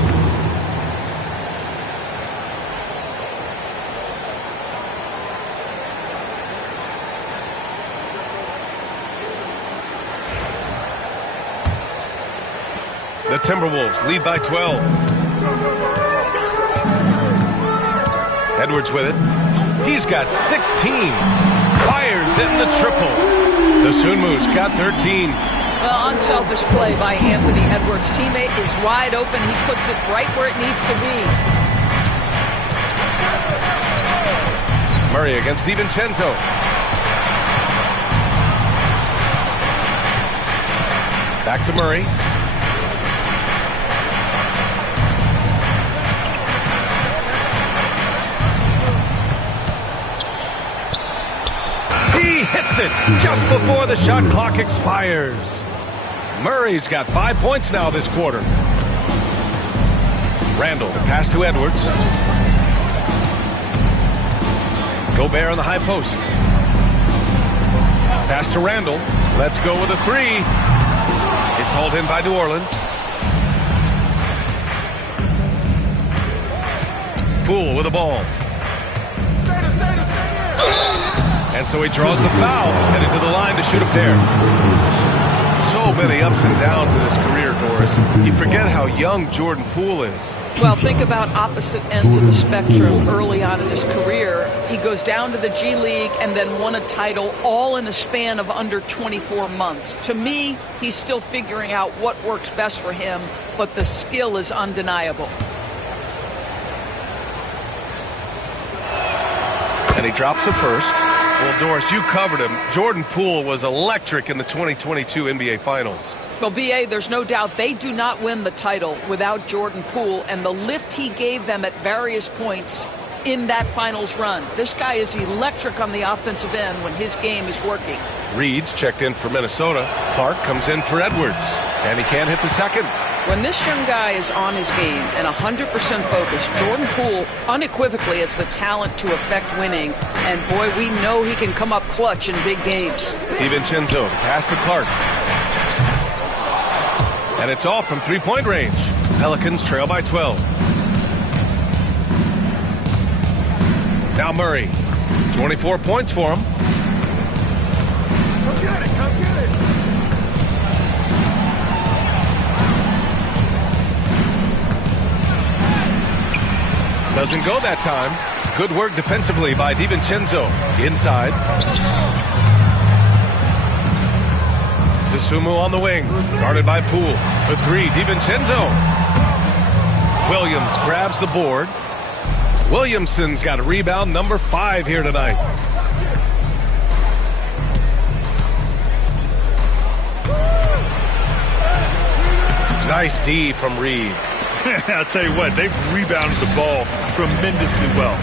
The Timberwolves lead by 12. Edwards with it. He's got 16. Fires in the triple. Dosunmu's got 13. Well, unselfish play by Anthony Edwards. Teammate is wide open. He puts it right where it needs to be. Murray against DiVincenzo. Back to Murray. He hits it just before the shot clock expires. Murray's got 5 points now this quarter. Randall, the pass to Edwards. Gobert on the high post. Pass to Randall. Let's go with a three. It's hauled in by New Orleans. Poole with the ball. And so he draws the foul, headed to the line to shoot a pair. So many ups and downs in his career, Doris. You forget how young Jordan Poole is. Well, think about opposite ends of the spectrum early on in his career. He goes down to the G League and then won a title all in a span of under 24 months. To me, he's still figuring out what works best for him, but the skill is undeniable. And he drops the first. Well, Doris, you covered him. Jordan Poole was electric in the 2022 NBA Finals. Well, VA, there's no doubt they do not win the title without Jordan Poole and the lift he gave them at various points in that finals run. This guy is electric on the offensive end when his game is working. Reed's checked in for Minnesota. Clark comes in for Edwards, and he can't hit the second. When this young guy is on his game and 100% focused, Jordan Poole unequivocally has the talent to affect winning. And boy, we know he can come up clutch in big games. DiVincenzo, pass to Clark. And it's off from three-point range. Pelicans trail by 12. Now Murray. 24 points for him. Come get it, come get it. Doesn't go that time. Good work defensively by DiVincenzo. Inside. Dosunmu on the wing. Guarded by Poole. For three, DiVincenzo. Williams grabs the board. Williamson's got a rebound number 5 here tonight. Nice D from Reed. I'll tell you what, they've rebounded the ball tremendously well.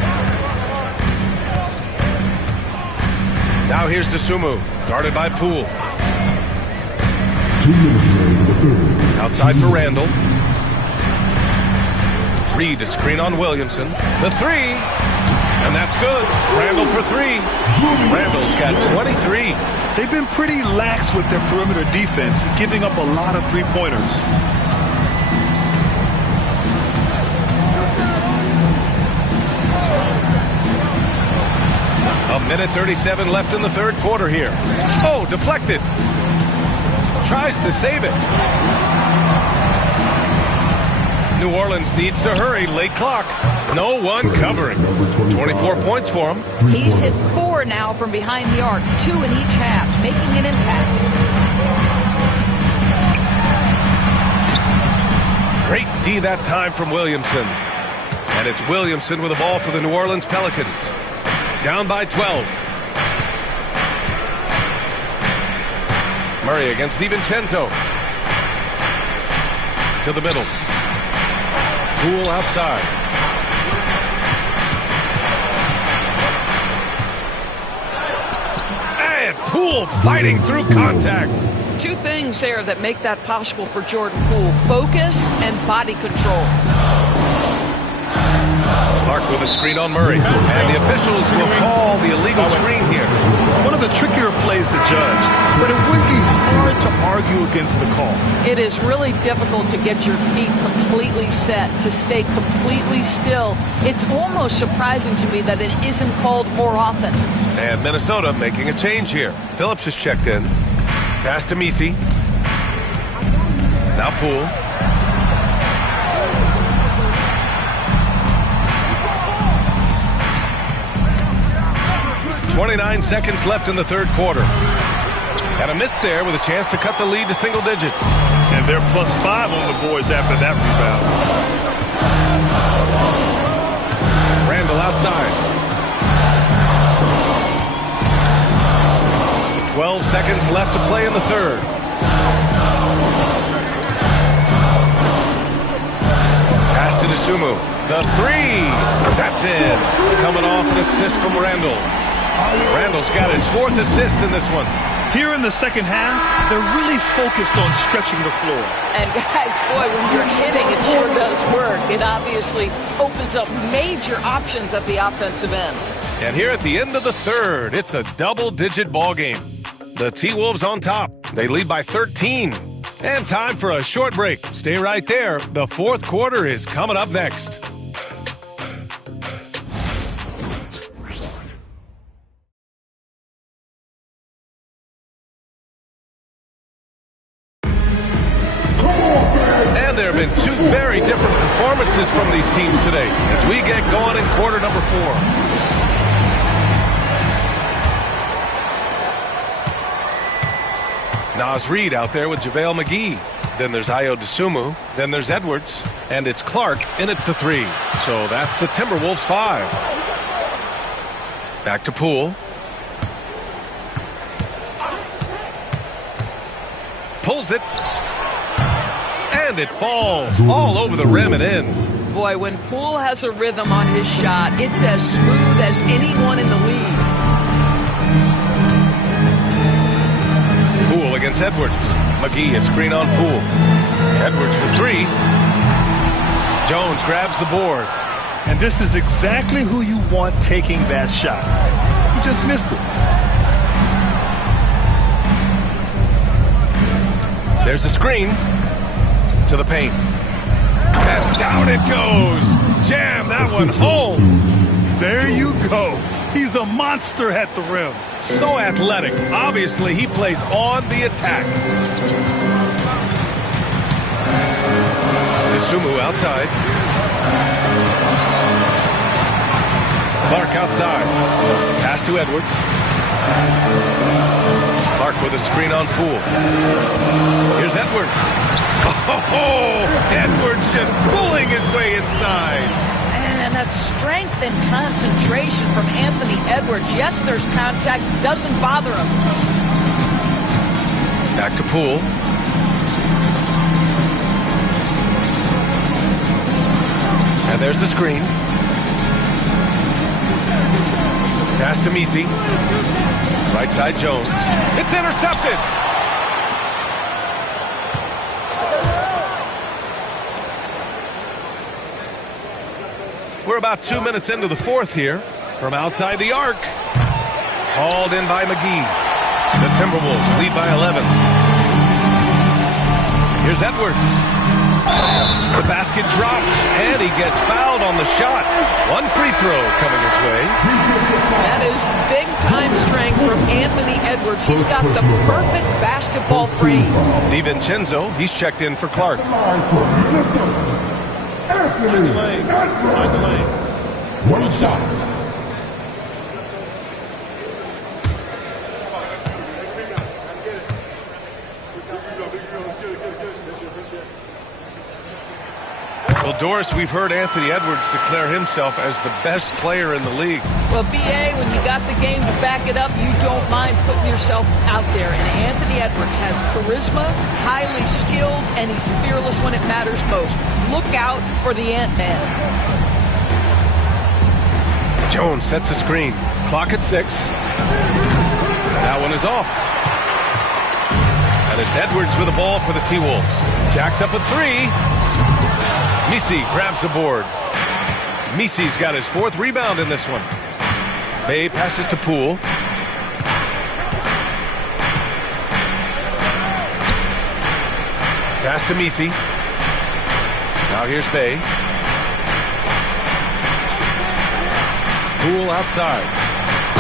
Now here's Dosunmu, guarded by Poole. Outside for Randall. Reed, a screen on Williamson. The three, and that's good. Randall for three. Randall's got 23. They've been pretty lax with their perimeter defense, giving up a lot of three-pointers. A minute 37 left in the third quarter here. Oh, deflected. Tries to save it. New Orleans needs to hurry. Late clock. No one covering. 24 points for him. He's hit 4 now from behind the arc, 2 in each half, making an impact. Great D that time from Williamson. And it's Williamson with the ball for the New Orleans Pelicans. Down by 12. Murray against DiVincenzo. To the middle. Poole outside. And Poole fighting through contact. 2 things there that make that possible for Jordan Poole: focus and body control. Clark with a screen on Murray. And the officials will call the illegal screen here. One of the trickier plays to judge, but it would be hard to argue against the call. It is really difficult to get your feet completely set, to stay completely still. It's almost surprising to me that it isn't called more often. And Minnesota making a change here. Phillips is checked in. Pass to Misi. Now Poole. 29 seconds left in the third quarter. And a miss there with a chance to cut the lead to single digits. And they're +5 on the boards after that rebound. Randall outside. 12 seconds left to play in the third. Pass to Dosunmu. The three. That's in. Coming off an assist from Randall. Randall's got his 4th assist in this one. Here in the second half, they're really focused on stretching the floor. And guys, boy, when you're hitting, it sure does work. It obviously opens up major options at the offensive end. And here at the end of the third, it's a double-digit ball game. The T-Wolves on top. They lead by 13. And time for a short break. Stay right there. The fourth quarter is coming up next. And there have been two very different performances from these teams today as we get going in quarter number 4. Naz Reid out there with JaVale McGee. Then there's Ayo Dosunmu. Then there's Edwards. And it's Clark in at the 3. So that's the Timberwolves 5. Back to Poole. Pulls it. And it falls all over the rim and in. Boy, when Poole has a rhythm on his shot, it's as smooth as anyone in the league. Poole against Edwards. McGee a screen on Poole. Edwards for 3. Jones grabs the board. And this is exactly who you want taking that shot. He just missed it. There's a screen to the paint. And down it goes. Jam that one home. There you go. He's a monster at the rim. So athletic. Obviously, he plays on the attack. Dosunmu outside. Clark outside. Pass to Edwards. Clark with a screen on Poole. Here's Edwards. Oh, Edwards just pulling his way inside. And that strength and concentration from Anthony Edwards. Yes, there's contact. Doesn't bother him. Back to Poole. And there's the screen. Pass to Misi. Right side Jones. It's intercepted. We're about 2 minutes into the fourth here. From outside the arc. Hauled in by McGee. The Timberwolves lead by 11. Here's Edwards. The basket drops, and he gets fouled on the shot. One free throw coming his way. That is big-time strength from Anthony Edwards. He's got the perfect basketball frame. DiVincenzo, he's checked in for Clark. One shot. Well, Doris, we've heard Anthony Edwards declare himself as the best player in the league. Well, B.A., when you got the game to back it up, you don't mind putting yourself out there. And Anthony Edwards has charisma, highly skilled, and he's fearless when it matters most. Look out for the Ant-Man. Jones sets a screen. Clock at 6. That one is off. And it's Edwards with the ball for the T-Wolves. Jacks up a 3. Misi grabs the board. Misi's got his 4th rebound in this one. Bay passes to Poole. Pass to Misi. Now here's Bay. Poole outside.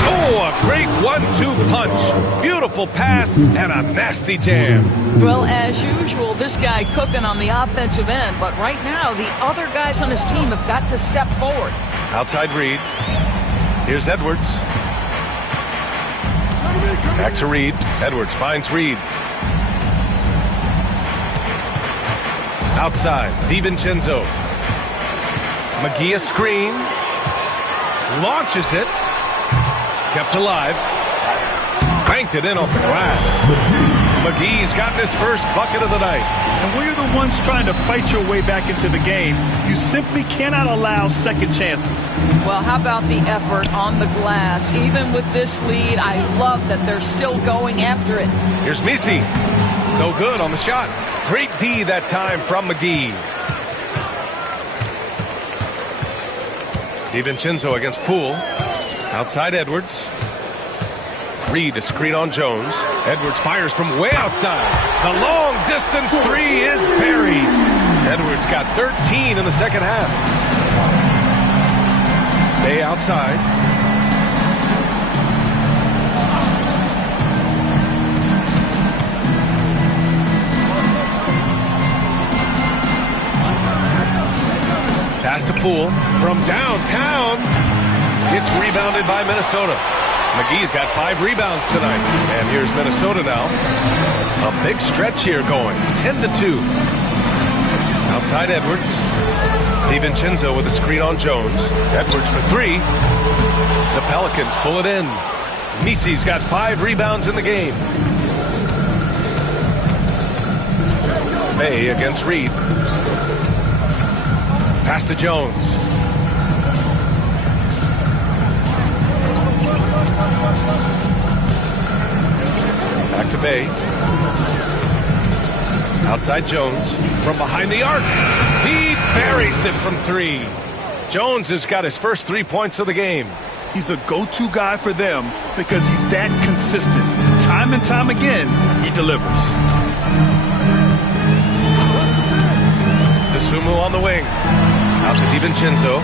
Oh, a great 1-2 punch. Beautiful pass and a nasty jam. Well, as usual, this guy cooking on the offensive end. But right now, the other guys on his team have got to step forward. Outside Reed. Here's Edwards. Back to Reed. Edwards finds Reed. Outside, DiVincenzo. McGee a screen. Launches it. Kept alive. Banked it in off the glass. McGee's gotten his first bucket of the night. And when you're the ones trying to fight your way back into the game, you simply cannot allow second chances. Well, how about the effort on the glass? Even with this lead, I love that they're still going after it. Here's Misi. No good on the shot. Great D that time from McGee. DiVincenzo against Poole. Outside Edwards. Reed a screen on Jones. Edwards fires from way outside. The long distance 3 is buried. Edwards got 13 in the second half. Bay outside. Pass to Poole from downtown. It's rebounded by Minnesota. McGee's got 5 rebounds tonight. And here's Minnesota now. A big stretch here going. 10-2. Outside Edwards. DiVincenzo with a screen on Jones. Edwards for 3. The Pelicans pull it in. Misi's got 5 rebounds in the game. Bay against Reed. Pass to Jones. Back to Bay. Outside Jones. From behind the arc. He buries it from 3. Jones has got his first 3 points of the game. He's a go-to guy for them because he's that consistent. Time and time again, he delivers. DeSumo on the wing. Out to DiVincenzo.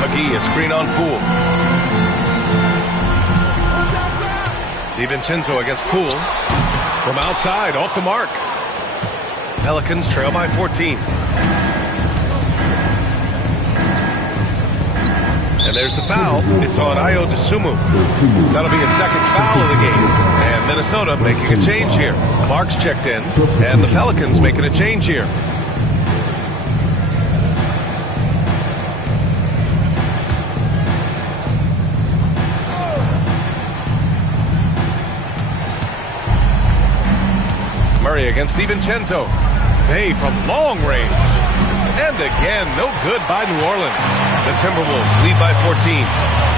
McGee a screen on Poole. DiVincenzo against Poole. From outside, off the mark. Pelicans trail by 14. And there's the foul. It's on Ayo DeSumo. That'll be a second foul of the game. And Minnesota making a change here. Clark's checked in. And the Pelicans making a change here. Murray against DiVincenzo. Bay from long range. And again, no good by New Orleans. The Timberwolves lead by 14.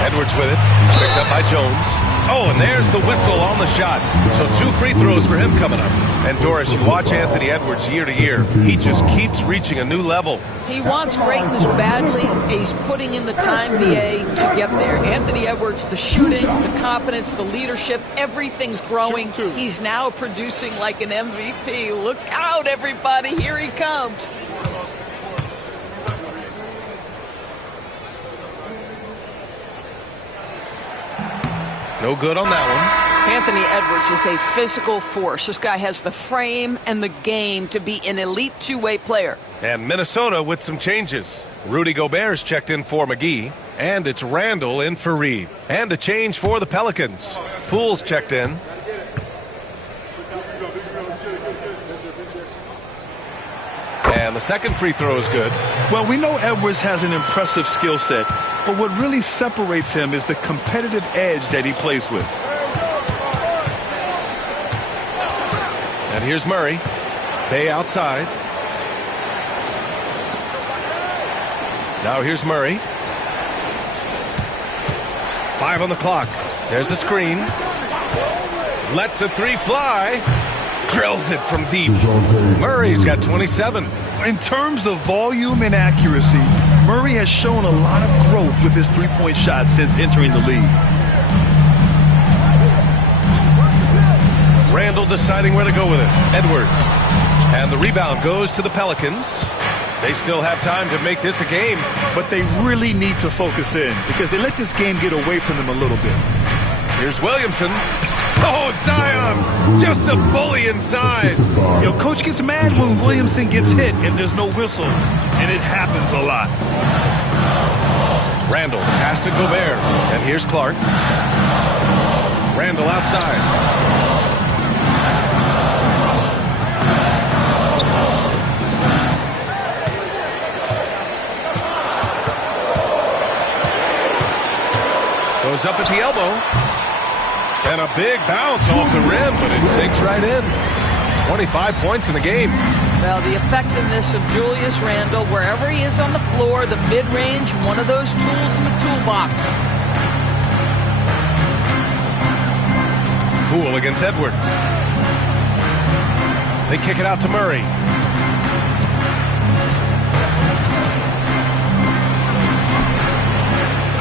Edwards with it. He's picked up by Jones. Oh, and there's the whistle on the shot. So 2 free throws for him coming up. And Doris, you watch Anthony Edwards year to year. He just keeps reaching a new level. He wants greatness badly. He's putting in the time, BA, to get there. Anthony Edwards, the shooting, the confidence, the leadership, everything's growing. He's now producing like an MVP. Look out, everybody. Here he comes. No good on that one. Anthony Edwards is a physical force. This guy has the frame and the game to be an elite two-way player. And Minnesota with some changes. Rudy Gobert's checked in for McGee. And it's Randall in for Reed. And a change for the Pelicans. Poole's checked in. And the second free throw is good. Well, we know Edwards has an impressive skill set, but what really separates him is the competitive edge that he plays with. And here's Murray. Bay outside. Now here's Murray. 5 on the clock. There's the screen. Lets a 3 fly. Drills it from deep. Murray's got 27. in terms of volume and accuracy, Murray has shown a lot of growth with his three-point shot since entering the league. Randall deciding where to go with it. Edwards. And the rebound goes to the Pelicans. They still have time to make this a game. But they really need to focus in because they let this game get away from them a little bit. Here's Williamson. Oh, Zion! Just a bully inside. You know, coach gets mad when Williamson gets hit and there's no whistle. And it happens a lot. Randall pass to Gobert. And here's Clark. Randall outside. Goes up at the elbow. And a big bounce off the rim, but it sinks right in. 25 points in the game. Well, the effectiveness of Julius Randle, wherever he is on the floor, the mid-range, one of those tools in the toolbox. Poole against Edwards. They kick it out to Murray.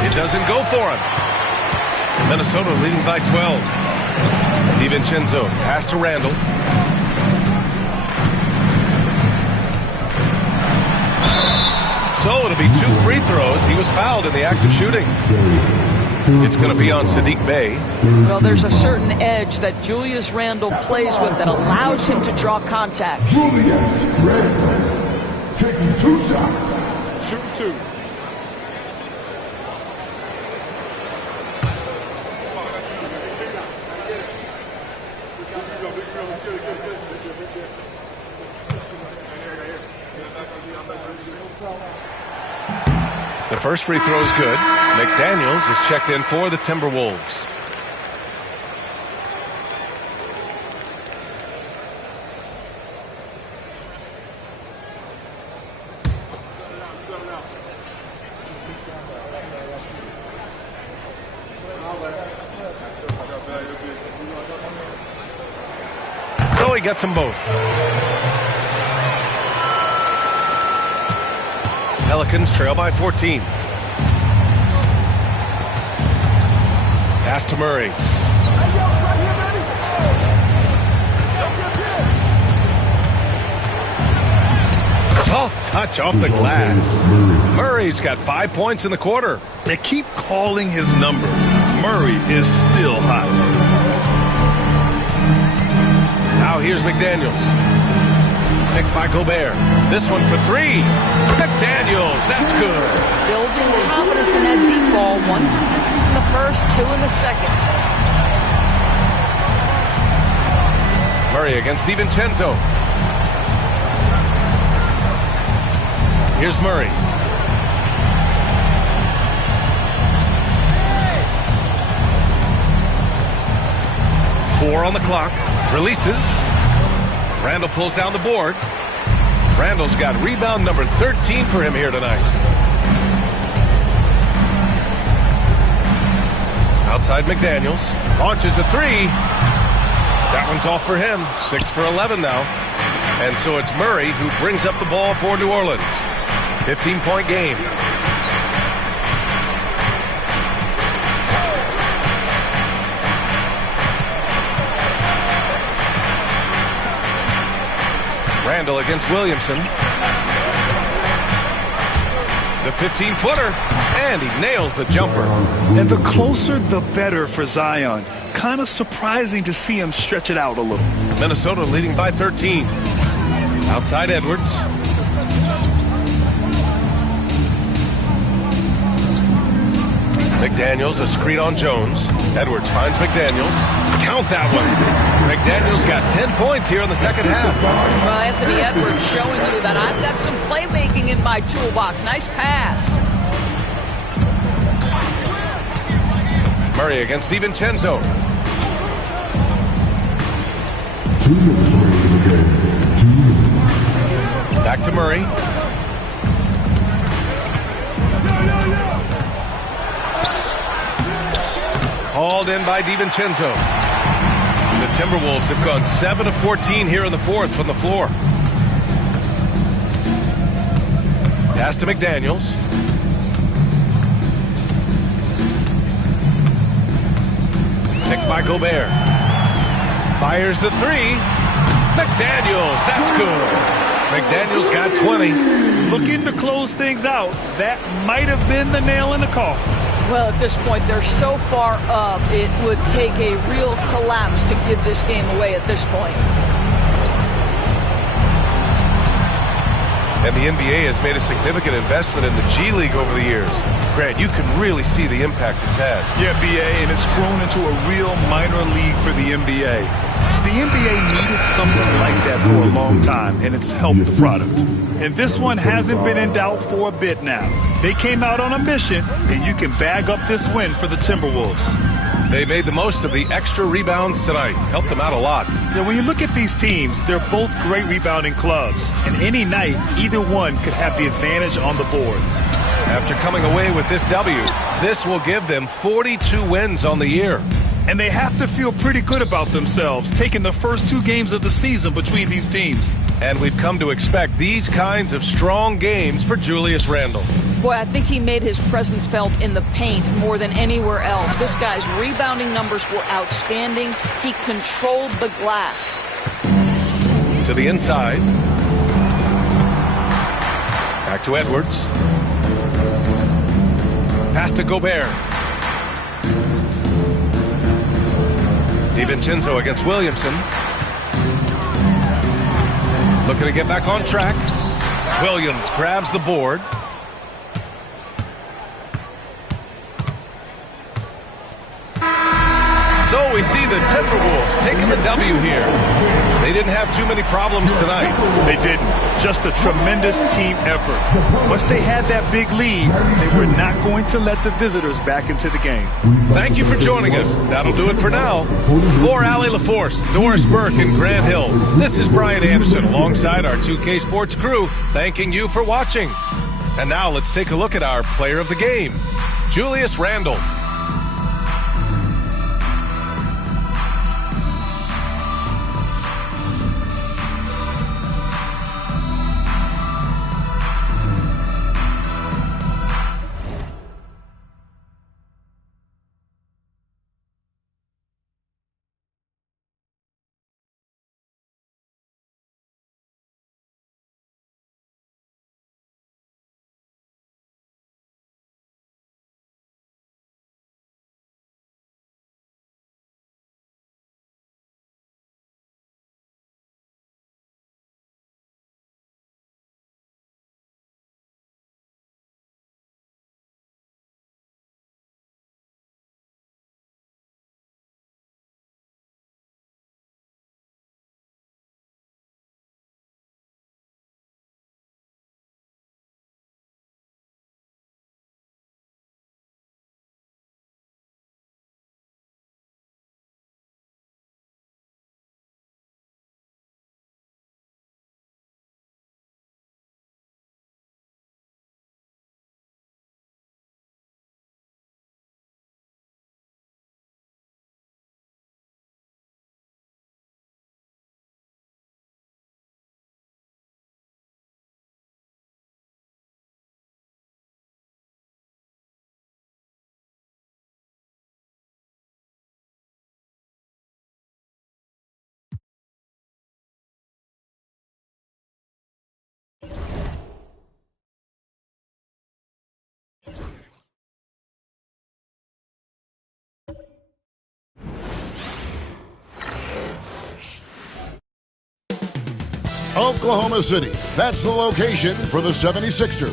It doesn't go for him. Minnesota leading by 12. DiVincenzo pass to Randall. So it'll be 2 free throws. He was fouled in the act of shooting. It's going to be on Sadiq Bey. Well, there's a certain edge that Julius Randle plays with that allows him to draw contact. Julius Randle taking 2 shots. Shoot 2. The first free throw is good. McDaniels is checked in for the Timberwolves. So he gets them both. Pelicans trail by 14. Pass to Murray. Soft touch off the glass. Murray's got 5 points in the quarter. They keep calling his number. Murray is still hot. Now here's McDaniels. Picked by Gobert. This one for 3. McDaniels, that's good. Building confidence in that deep ball. 1 from distance in the first, 2 in the second. Murray against DiVincenzo. Here's Murray. Four on the clock. Releases. Randall pulls down the board. Randall's got rebound number 13 for him here tonight. Outside McDaniels. Launches a 3. That one's off for him. 6 for 11 now. And so it's Murray who brings up the ball for New Orleans. 15-point game. Randall against Williamson. The 15-footer. And he nails the jumper. And the closer, the better for Zion. Kind of surprising to see him stretch it out a little. Minnesota leading by 13. Outside Edwards. McDaniels, a screen on Jones. Edwards finds McDaniels. Count that one. McDaniels got 10 points here in the second half. Well, Anthony Edwards showing you that I've got some playmaking in my toolbox. Nice pass. Murray against DiVincenzo. 2 minutes remaining in the game. 2 minutes. Back to Murray. Hauled in by DiVincenzo. The Timberwolves have gone 7 of 14 here in the fourth from the floor. Pass to McDaniels. Picked by Gobert. Fires the three. McDaniels, that's good. McDaniels got 20. Looking to close things out. That might have been the nail in the coffin. Well, at this point, they're so far up, it would take a real collapse to give this game away at this point. And the NBA has made a significant investment in the G League over the years. Grant, you can really see the impact it's had. Yeah, BA, and it's grown into a real minor league for the NBA. The NBA needed something like that for a long time, and it's helped the product. And this one hasn't been in doubt for a bit now. They came out on a mission, and you can bag up this win for the Timberwolves. They made the most of the extra rebounds tonight. Helped them out a lot. Yeah, when you look at these teams, they're both great rebounding clubs. And any night, either one could have the advantage on the boards. After coming away with this W, this will give them 42 wins on the year. And they have to feel pretty good about themselves, taking the first 2 games of the season between these teams. And we've come to expect these kinds of strong games for Julius Randle. Boy, I think he made his presence felt in the paint more than anywhere else. This guy's rebounding numbers were outstanding. He controlled the glass. To the inside. Back to Edwards. Pass to Gobert. DiVincenzo against Williamson. Looking to get back on track. Williams grabs the board. So we see the Timberwolves taking the W here. They didn't have too many problems tonight. They didn't. Just a tremendous team effort. Once they had that big lead, they were not going to let the visitors back into the game. Thank you for joining us. That'll do it for now. For Allie LaForce, Doris Burke, and Grant Hill, this is Brian Anderson alongside our 2K Sports crew, thanking you for watching. And now let's take a look at our player of the game, Julius Randle. Oklahoma City. That's the location for the 76ers.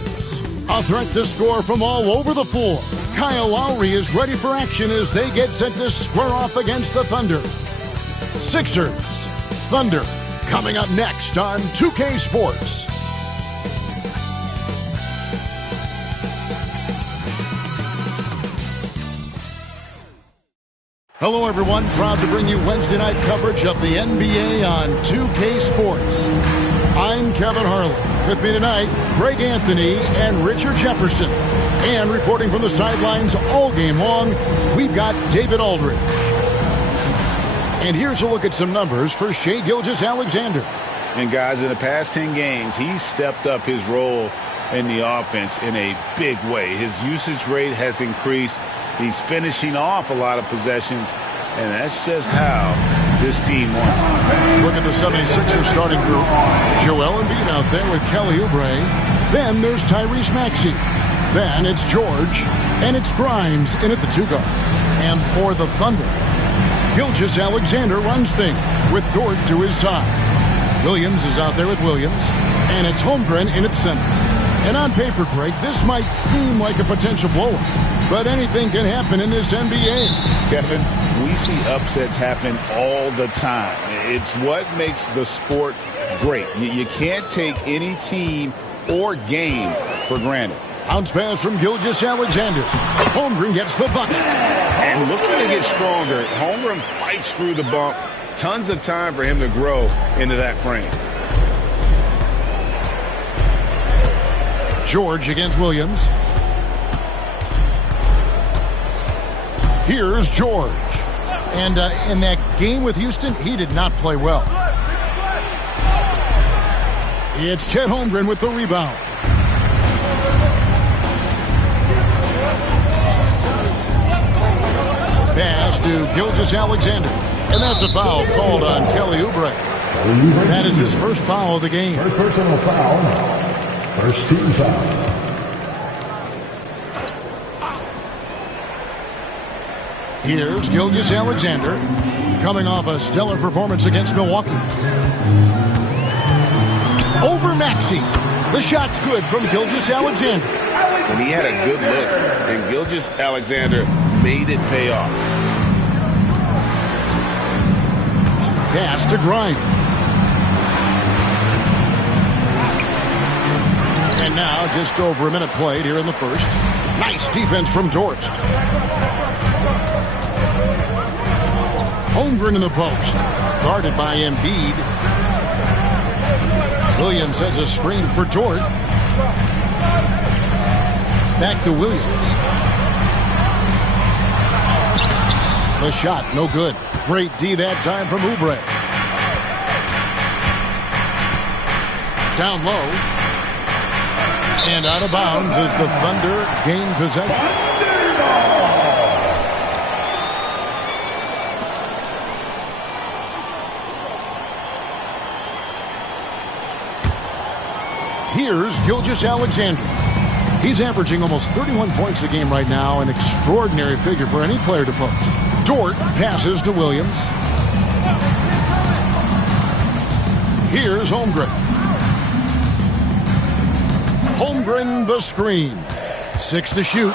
A threat to score from all over the floor. Kyle Lowry is ready for action as they get set to square off against the Thunder. Sixers, Thunder, coming up next on 2K Sports. Hello, everyone. Proud to bring you Wednesday night coverage of the NBA on 2K Sports. I'm Kevin Harlan. With me tonight, Greg Anthony and Richard Jefferson. And reporting from the sidelines all game long, we've got David Aldridge. And here's a look at some numbers for Shai Gilgeous-Alexander. And guys, in the past 10 games, he's stepped up his role in the offense in a big way. His usage rate has increased. He's finishing off a lot of possessions, and that's just how this team wants it. Look at the 76ers starting group. Joel Embiid out there with Kelly Oubre. Then there's Tyrese Maxey. Then it's George. And it's Grimes in at the 2-guard. And for the Thunder, Gilgeous-Alexander runs things with Dort to his side. Williams is out there with Williams. And it's Holmgren in at center. And on paper, Greg, this might seem like a potential blowout, but anything can happen in this NBA. Kevin, we see upsets happen all the time. It's what makes the sport great. You can't take any team or game for granted. Bounce pass from Gilgeous-Alexander. Holmgren gets the bucket. And looking to get stronger, Holmgren fights through the bump. Tons of time for him to grow into that frame. George against Williams. Here's George. And in that game with Houston, he did not play well. It's Chet Holmgren with the rebound. Pass to Gilgeous-Alexander. And that's a foul called on Kelly Oubre. That is his first foul of the game. First personal foul. First team foul. Here's Gilgeous-Alexander coming off a stellar performance against Milwaukee. Over Maxey. The shot's good from Gilgeous-Alexander. And he had a good look, and Gilgeous-Alexander made it pay off. Pass to Grimes. And now just over a minute played here in the first. Nice defense from Dort. Holmgren in the post. Guarded by Embiid. Williams has a screen for Dort. Back to Williams. The shot, no good. Great D that time from Oubre. Down low. And out of bounds as the Thunder gain possession. Here's Gilgeous-Alexander. He's averaging almost 31 points a game right now, an extraordinary figure for any player to post. Dort passes to Williams. Here's Holmgren. Holmgren the screen. 6 to shoot.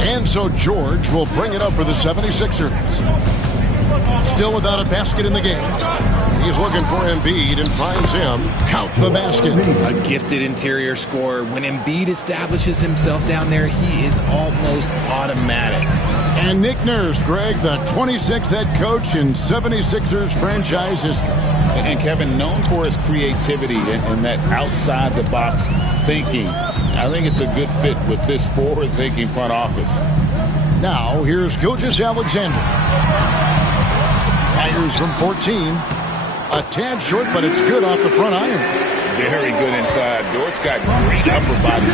And so George will bring it up for the 76ers. Still without a basket in the game. He's looking for Embiid and finds him. Count the basket. A gifted interior scorer. When Embiid establishes himself down there, he is almost automatic. And Nick Nurse, Greg, the 26th head coach in 76ers franchise history. And Kevin, known for his creativity and that outside-the-box thinking, I think it's a good fit with this forward-thinking front office. Now, here's Gilgeous-Alexander. Fires from 14. A tad short, but it's good off the front iron. Very good inside. Dort's got great upper body.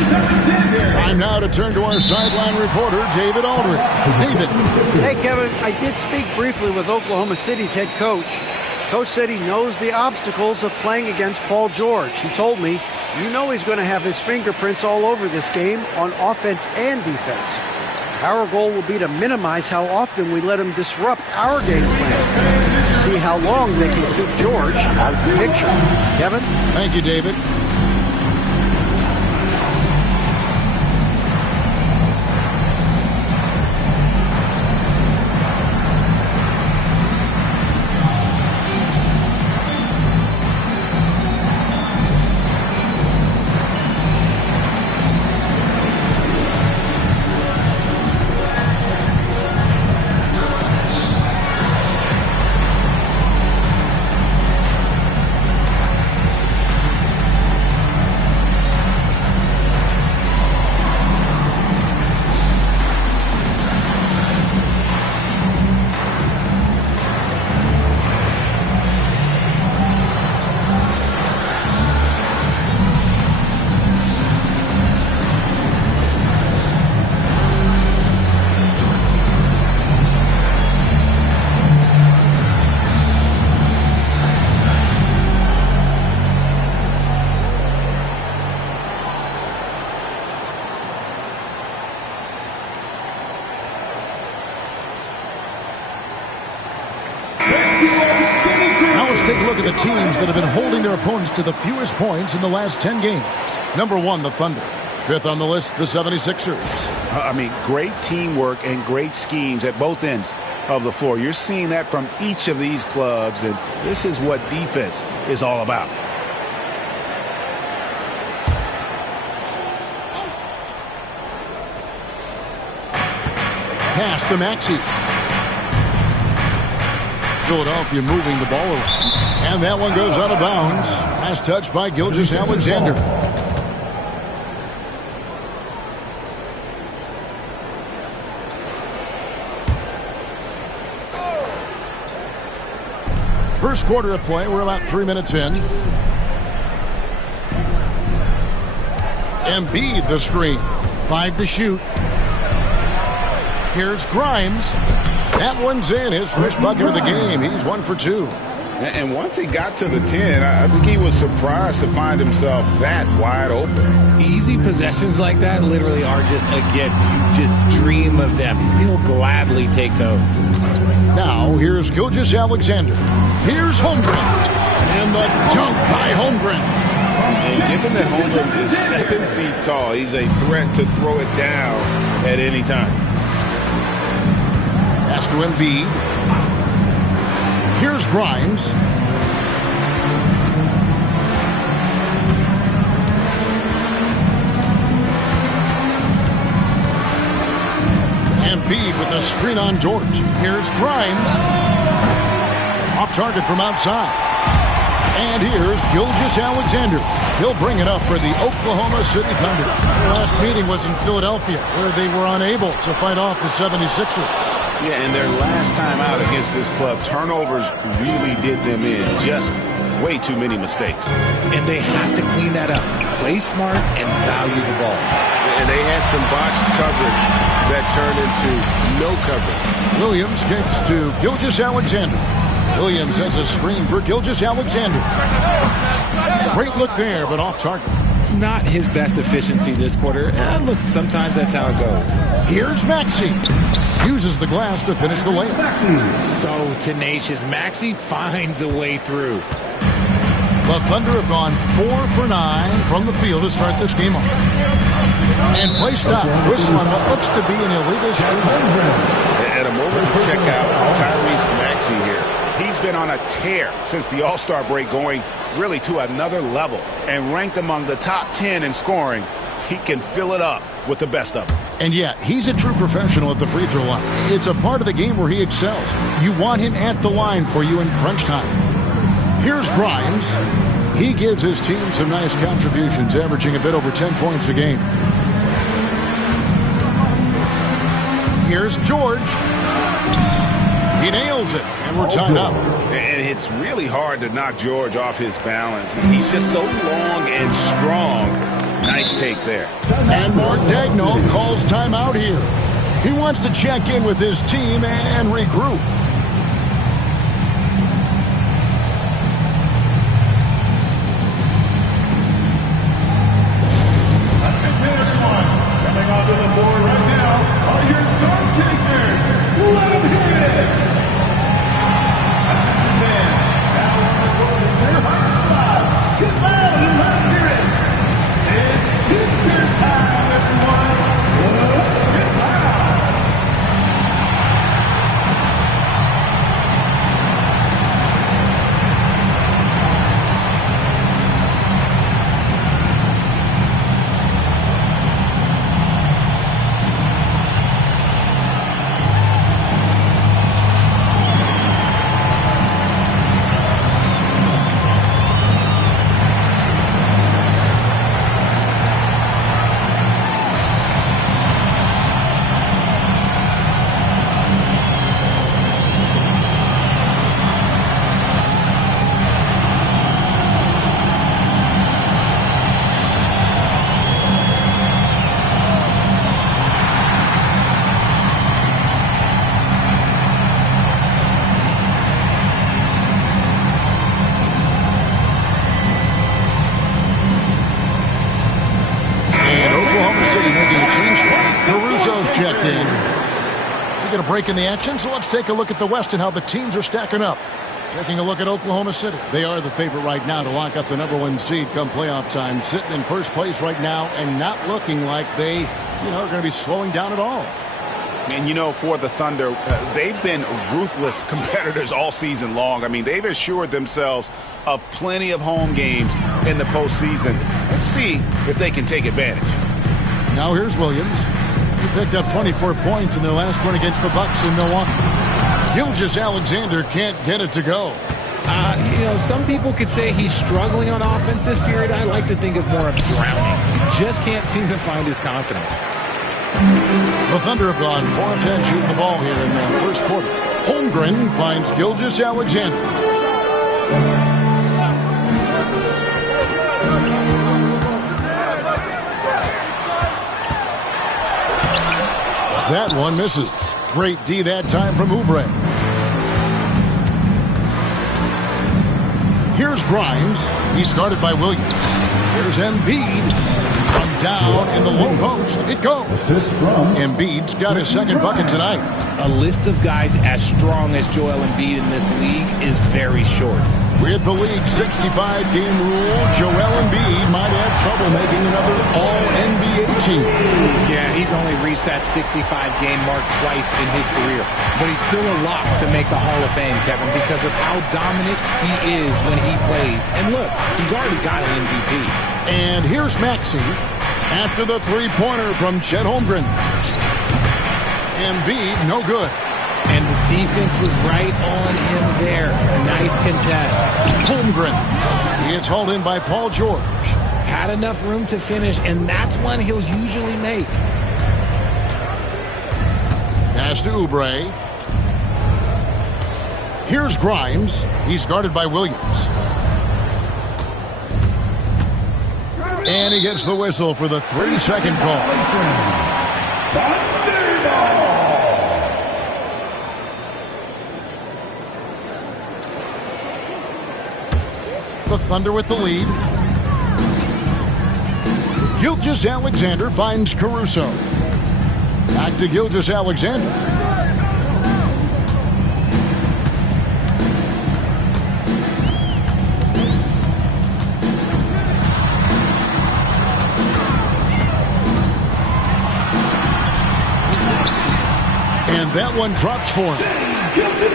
Time now to turn to our sideline reporter, David Aldridge. David. Hey, Kevin, I did speak briefly with Oklahoma City's head coach. Coach said he knows the obstacles of playing against Paul George. He told me, you know he's going to have his fingerprints all over this game on offense and defense. Our goal will be to minimize how often we let him disrupt our game plan. See how long they can keep George out of the picture. Kevin? Thank you, David. take a look at the teams that have been holding their opponents to the fewest points in the last 10 games. Number 1, the Thunder. 5th on the list, the 76ers. I mean, great teamwork and great schemes at both ends of the floor. You're seeing that from each of these clubs, and this is what defense is all about. Pass to Maxey. Philadelphia moving the ball around. And that one goes out of bounds. Last touch by Gilgeous-Alexander. First quarter of play. We're about 3 minutes in. Embiid the screen. 5 to shoot. Here's Grimes. That one's in. His first bucket of the game. He's 1 for 2. And once he got to the 10, I think he was surprised to find himself that wide open. Easy possessions like that literally are just a gift. You just dream of them. He'll gladly take those. Now, here's Gilgeous-Alexander. Here's Holmgren. And the dunk by Holmgren. And given that Holmgren is 7 feet tall, he's a threat to throw it down at any time. Pass to Embiid. Here's Grimes. Embiid with a screen on George. Here's Grimes. Off target from outside. And here's Gilgeous-Alexander. He'll bring it up for the Oklahoma City Thunder. Their last meeting was in Philadelphia, where they were unable to fight off the 76ers. Yeah, and their last time out against this club, turnovers really did them in. Just way too many mistakes. And they have to clean that up. Play smart and value the ball. And they had some botched coverage that turned into no coverage. Williams kicks to Gilgeous-Alexander. Williams has a screen for Gilgeous-Alexander. Great look there, but off target. Not his best efficiency this quarter. Look, sometimes that's how it goes. Here's Maxey. Uses the glass to finish the layup. So tenacious. Maxey finds a way through. The Thunder have gone 4 for 9 from the field to start this game off. And play stops. Whistle on what looks to be an illegal screen. At a moment to check out Tyrese Maxey here. He's been on a tear since the All-Star break, going really to another level and ranked among the top 10 in scoring. He can fill it up with the best of them. And yet, he's a true professional at the free throw line. It's a part of the game where he excels. You want him at the line for you in crunch time. Here's Grimes. He gives his team some nice contributions, averaging a bit over 10 points a game. Here's George. He nails it, and we're tied up. And it's really hard to knock George off his balance. He's just so long and strong. Nice take there. And Mark Daigneault calls timeout here. He wants to check in with his team and regroup. Coming onto the board right now are your storm chasers. Let them hear it. Attention fans, now on the court is their hot spot. Get loud and let them hear it. It's picture time, everyone. Get loud. Checked in. We get a break in the action, so let's take a look at the West and how the teams are stacking up. Taking a look at Oklahoma City. They are the favorite right now to lock up the #1 seed come playoff time. Sitting in first place right now and not looking like they, are going to be slowing down at all. And, for the Thunder, they've been ruthless competitors all season long. I mean, they've assured themselves of plenty of home games in the postseason. Let's see if they can take advantage. Now here's Williams. He picked up 24 points in their last one against the Bucks in Milwaukee. Gilgeous-Alexander can't get it to go. Some people could say he's struggling on offense this period. I like to think of more of drowning. He just can't seem to find his confidence. The Thunder have gone 4 of 10 shooting the ball here in the first quarter. Holmgren finds Gilgeous-Alexander. That one misses. Great D that time from Oubre. Here's Grimes. He's guarded by Williams. Here's Embiid. From down in the low post, it goes. Embiid's got his second bucket tonight. A list of guys as strong as Joel Embiid in this league is very short. With the league's 65-game rule, Joel Embiid might have trouble making another All-NBA team. Yeah, he's only reached that 65-game mark twice in his career. But he's still a lock to make the Hall of Fame, Kevin, because of how dominant he is when he plays. And look, he's already got an MVP. And here's Maxey after the three-pointer from Chet Holmgren. Embiid, no good. And the defense was right on him there. Nice contest. Holmgren. He is hauled in by Paul George. Had enough room to finish, and that's one he'll usually make. Pass to Oubre. Here's Grimes. He's guarded by Williams. And he gets the whistle for the 3-second call. The Thunder with the lead. Gilgeous-Alexander finds Caruso. Back to Gilgeous-Alexander. That one drops for him.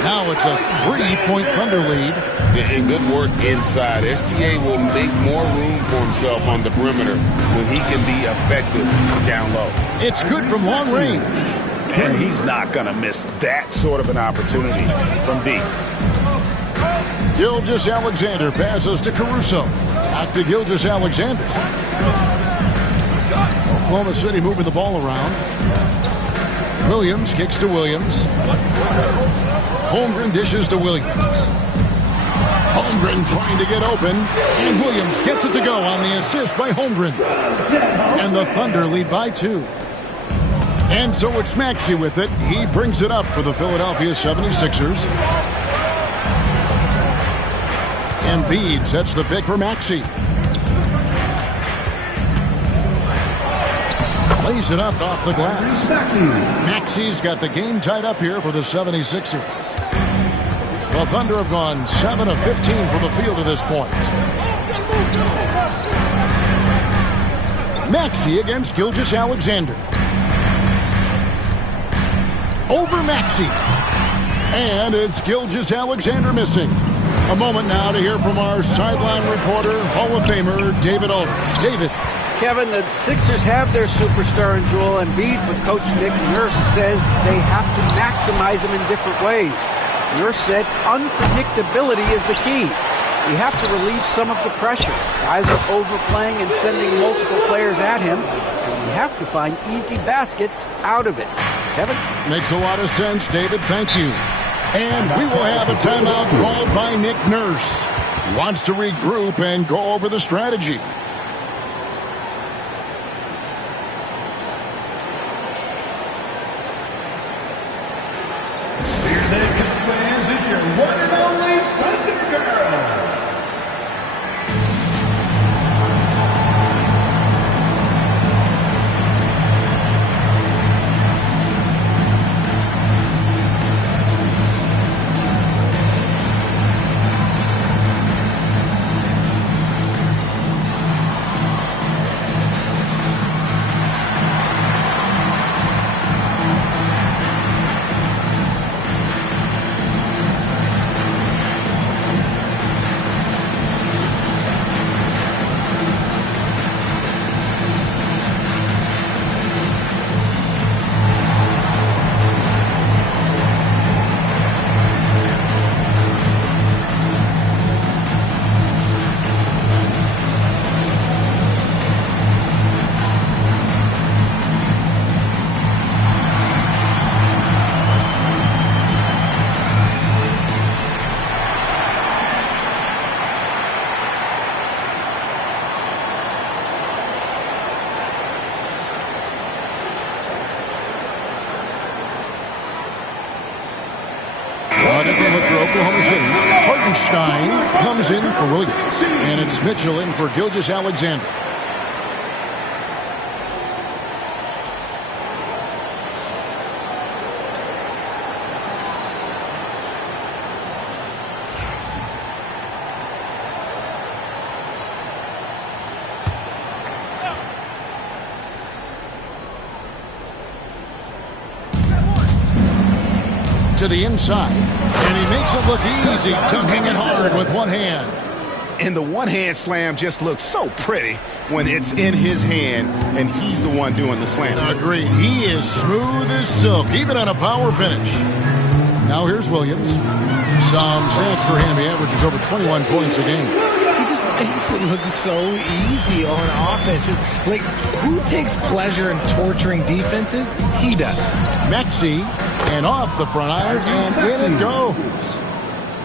Now it's a 3-point Thunder lead. And good work inside. SGA will make more room for himself on the perimeter when he can be effective down low. It's good from long range. And he's not going to miss that sort of an opportunity from deep. Gilgeous-Alexander passes to Caruso. Back to Gilgeous-Alexander. Oklahoma City moving the ball around. Williams kicks to Williams. Holmgren dishes to Williams. Holmgren trying to get open. And Williams gets it to go on the assist by Holmgren. And the Thunder lead by 2. And so it's Maxey with it. He brings it up for the Philadelphia 76ers. Embiid sets the pick for Maxey. Lays it up off the glass. Maxey's got the game tied up here for the 76ers. The Thunder have gone 7 of 15 from the field to this point. Maxey against Gilgeous-Alexander. Over Maxey. And it's Gilgeous-Alexander missing. A moment now to hear from our sideline reporter, Hall of Famer David Aldridge. David. Kevin, the Sixers have their superstar in Joel Embiid, but Coach Nick Nurse says they have to maximize him in different ways. Nurse said unpredictability is the key. You have to relieve some of the pressure. Guys are overplaying and sending multiple players at him, and we have to find easy baskets out of it. Kevin? Makes a lot of sense, David. Thank you. And we will have a timeout called by Nick Nurse. He wants to regroup and go over the strategy. Stepping with for Oklahoma City, Hartenstein comes in for Williams. And it's Mitchell in for Gilgeous-Alexander. To the inside, and he makes it look easy, dunking it hard with one hand. And the one-hand slam just looks so pretty when it's in his hand and he's the one doing the slam. Agreed. He is smooth as silk, even on a power finish. Now here's Williams. Some stats for him. He averages over 21 points a game. He just makes it look so easy on offense. Like, who takes pleasure in torturing defenses? He does. Maxey, and off the front iron, and in it goes.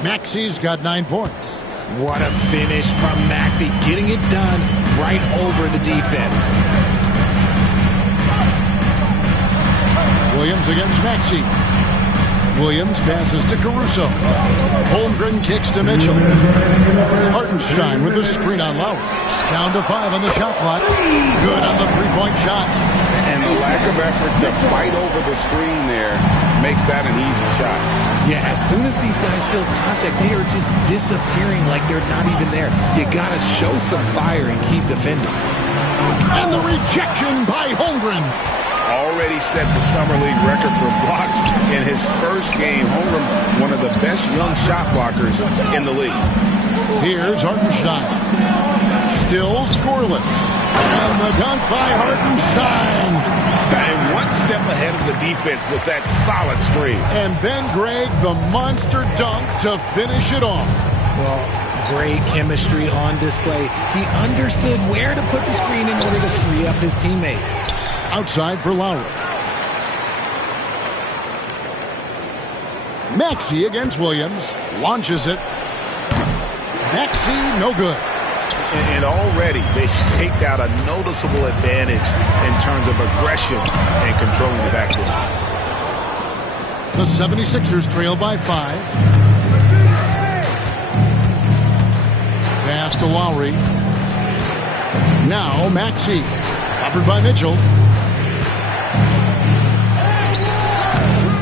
Maxey's got 9 points. What a finish from Maxey, getting it done right over the defense. Williams against Maxey. Williams passes to Caruso. Holmgren kicks to Mitchell. Hartenstein with a screen on Lowry. Down to 5 on the shot clock. Good on the three-point shot. And the lack of effort to fight over the screen there makes that an easy shot. Yeah, as soon as these guys feel contact, they are just disappearing like they're not even there. You got to show some fire and keep defending. And the rejection by Holmgren. Already set the Summer League record for blocks in his first game. Holmgren, one of the best young shot blockers in the league. Here's Hartenstein. Still scoreless. And the dunk by Hartenstein. And one step ahead of the defense with that solid screen. And then Greg, the monster dunk to finish it off. Well, great chemistry on display. He understood where to put the screen in order to free up his teammate. Outside for Lowry. Maxey against Williams. Launches it. Maxey, no good. And already they've staked out a noticeable advantage in terms of aggression and controlling the backcourt. The 76ers trail by 5. Pass to Lowry. Now Maxey. Covered by Mitchell.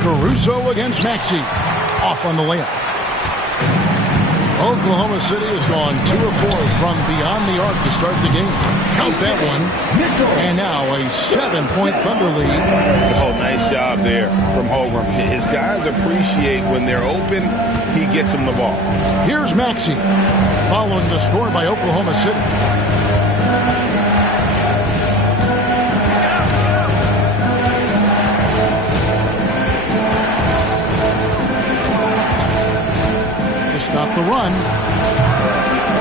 Caruso against Maxey. Off on the layup. Oklahoma City has gone 2 of 4 from beyond the arc to start the game. Count that one. And now a 7-point Thunder lead. Oh, nice job there from Holmgren. His guys appreciate when they're open, he gets them the ball. Here's Maxey, following the score by Oklahoma City. Stop the run.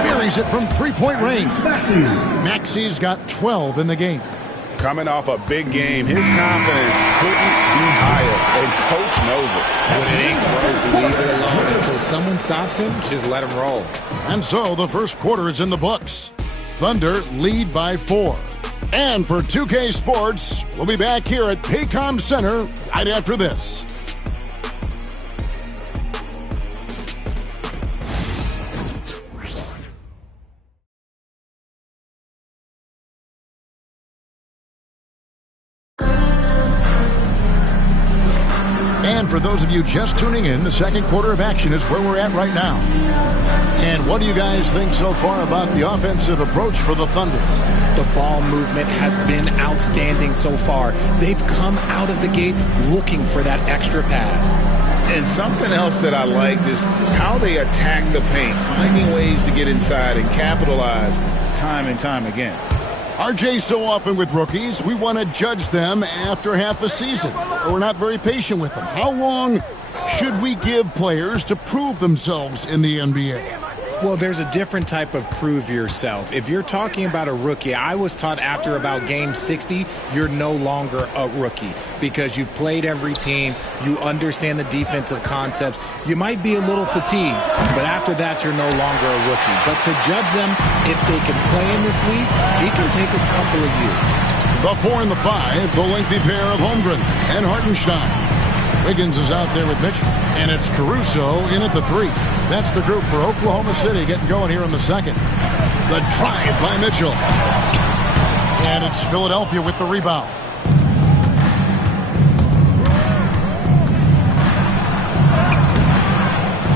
Buries it from three-point range. Maxey's got 12 in the game. Coming off a big game, his confidence couldn't be higher, and Coach knows it. When it ain't close, he leaves it alone until someone stops him. Just let him roll. And so the first quarter is in the books. Thunder lead by 4. And for 2K Sports, we'll be back here at Paycom Center right after this. And for those of you just tuning in, the second quarter of action is where we're at right now. And what do you guys think so far about the offensive approach for the Thunder? The ball movement has been outstanding so far. They've come out of the gate looking for that extra pass. And something else that I liked is how they attack the paint, finding ways to get inside and capitalize time and time again. RJ, so often with rookies, we want to judge them after half a season. We're not very patient with them. How long should we give players to prove themselves in the NBA? Well, there's a different type of prove yourself. If you're talking about a rookie, I was taught after about game 60, you're no longer a rookie because you've played every team, you understand the defensive concepts. You might be a little fatigued, but after that, you're no longer a rookie. But to judge them, if they can play in this league, it can take a couple of years. The 4 and the 5, the lengthy pair of Holmgren and Hartenstein. Wiggins is out there with Mitchell. And it's Caruso in at the 3. That's the group for Oklahoma City getting going here in the second. The drive by Mitchell. And it's Philadelphia with the rebound.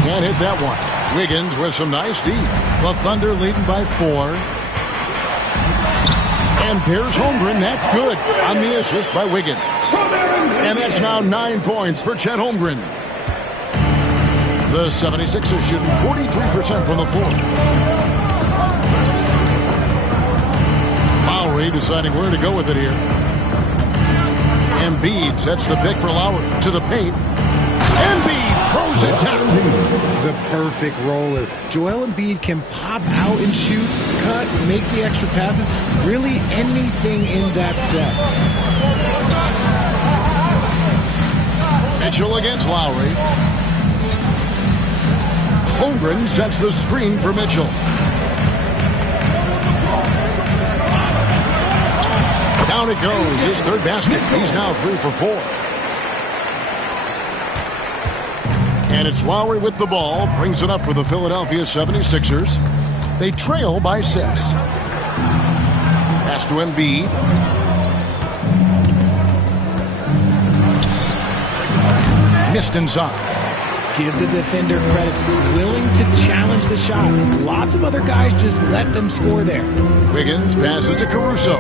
Can't hit that one. Wiggins with some nice D. The Thunder leading by 4. And Piers Holmgren, that's good on the assist by Wiggins. And that's now 9 points for Chet Holmgren. The 76ers shooting 43% from the floor. Lowry deciding where to go with it here. Embiid sets the pick for Lowry to the paint. Embiid throws it down. The perfect roller. Joel Embiid can pop out and shoot, cut, make the extra passes. Really anything in that set. Mitchell against Lowry. Holmgren sets the screen for Mitchell. Down it goes. His third basket. He's now 3 for 4. And it's Lowry with the ball. Brings it up for the Philadelphia 76ers. They trail by 6. Pass to Embiid. Missed inside. Give the defender credit. Willing to challenge the shot. Lots of other guys just let them score there. Wiggins passes to Caruso.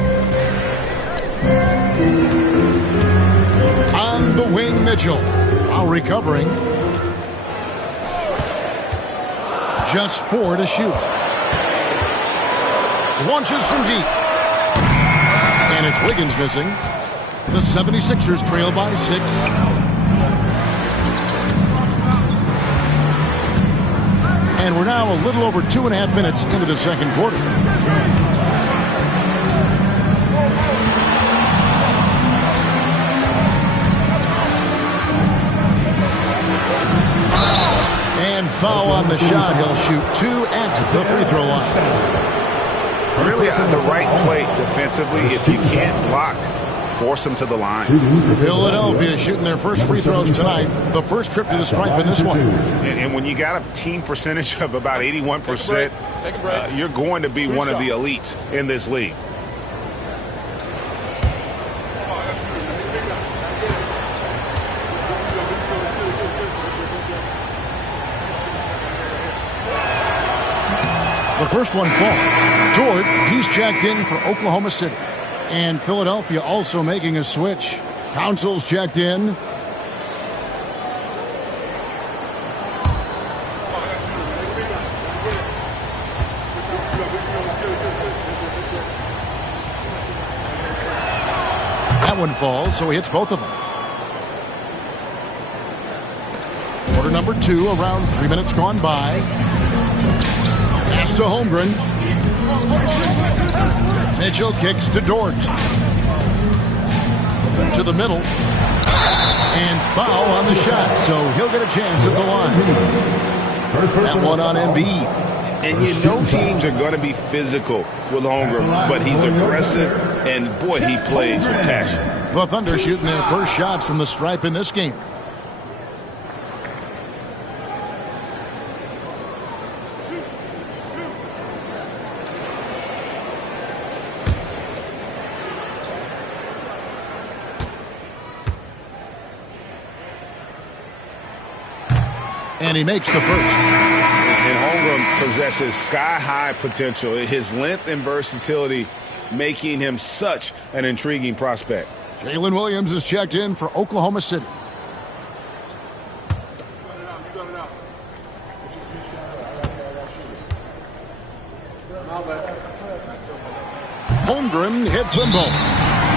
On the wing, Mitchell. While recovering. Just 4 to shoot. Launches from deep. And it's Wiggins missing. The 76ers trail by 6. And we're now a little over 2.5 minutes into the second quarter. And foul on the shot. He'll shoot 2 at the free throw line. Really the right play defensively. If you can't block, force them to the line. Philadelphia shooting their first free throws tonight. The first trip to the stripe in this one. And when you got a team percentage of about 81%, you're going to be one of the elites in this league. The first one falls. Dort, he's checked in for Oklahoma City. And Philadelphia also making a switch. Council's checked in. That one falls, so he hits both of them. Quarter number 2, around 3 minutes gone by. Pass to Holmgren. Mitchell kicks to Dort. To the middle. And foul on the shot, so he'll get a chance at the line. That one on Embiid. And you know teams are going to be physical with Holmgren, but he's aggressive, and boy, he plays with passion. The Thunder shooting their first shots from the stripe in this game. And he makes the first. And Holmgren possesses sky-high potential. His length and versatility making him such an intriguing prospect. Jalen Williams is checked in for Oklahoma City. Holmgren hits them both.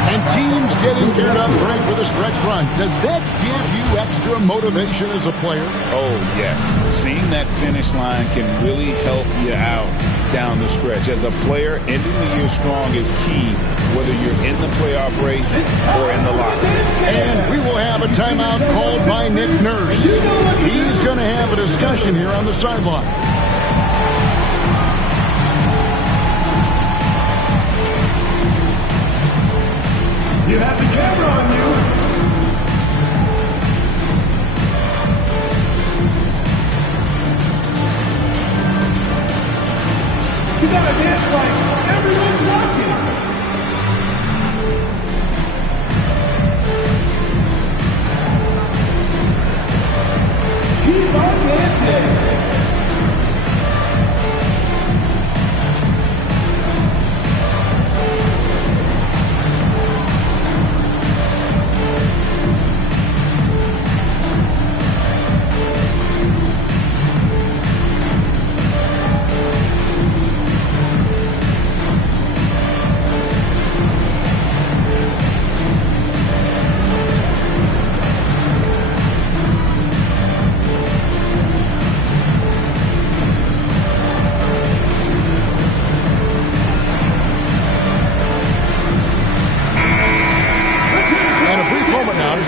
And teams getting geared up ready for the stretch run. Does that give you extra motivation as a player? Oh, yes. Seeing that finish line can really help you out down the stretch. As a player, ending the year strong is key, whether you're in the playoff race or in the locker room. And we will have a timeout called by Nick Nurse. He's going to have a discussion here on the sideline. You have the camera on you. dance like everyone's watching. Keep on dancing.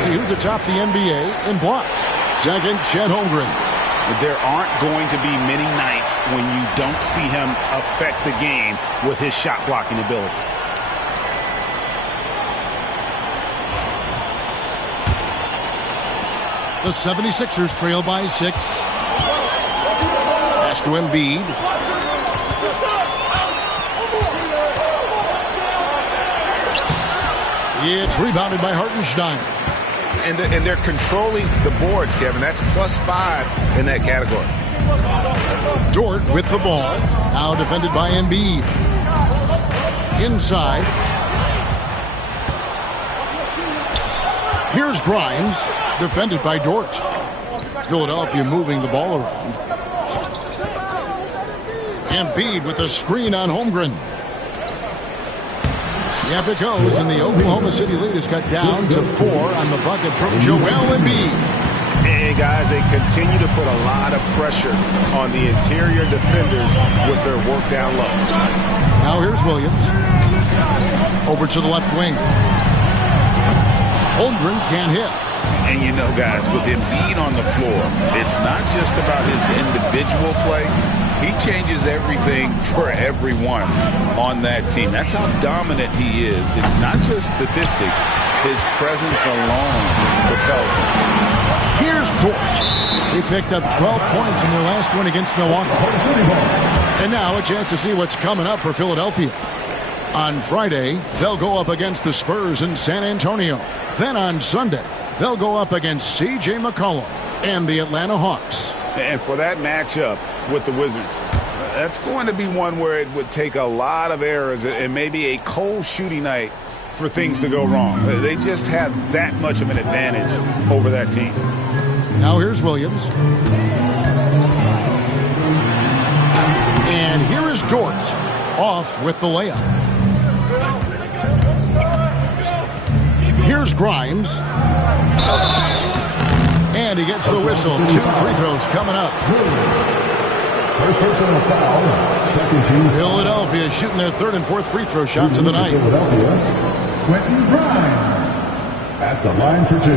Who's atop the NBA in blocks? Second, Chet Holmgren. There aren't going to be many nights when you don't see him affect the game with his shot blocking ability. The 76ers trail by 6. Pass to Embiid. It's rebounded by Hartenstein. And they're controlling the boards, Kevin. That's +5 in that category. Dort with the ball. Now defended by Embiid. Inside. Here's Grimes. Defended by Dort. Philadelphia moving the ball around. Embiid with a screen on Holmgren. Yep, it goes, and the Oklahoma City lead has cut down to 4 on the bucket from Joel Embiid. And guys, they continue to put a lot of pressure on the interior defenders with their work down low. Now here's Williams. Over to the left wing. Holmgren can't hit. And you know, guys, with Embiid on the floor, it's not just about his individual play. He changes everything for everyone on that team. That's how dominant he is. It's not just statistics. His presence alone propels him. Here's Dort. He picked up 12 points in their last win against Milwaukee. And now a chance to see what's coming up for Philadelphia. On Friday, they'll go up against the Spurs in San Antonio. Then on Sunday, they'll go up against C.J. McCollum and the Atlanta Hawks. And for that matchup with the Wizards, that's going to be one where it would take a lot of errors and maybe a cold shooting night for things to go wrong. They just have that much of an advantage over that team. Now here's Williams. And here is Dort off with the layup. Here's Grimes. And he gets the whistle. 2 free throws coming up. First personal foul. Second team. Philadelphia shooting their 3rd and 4th free throw shots of the night. Philadelphia, Quentin Grimes at the line for 2.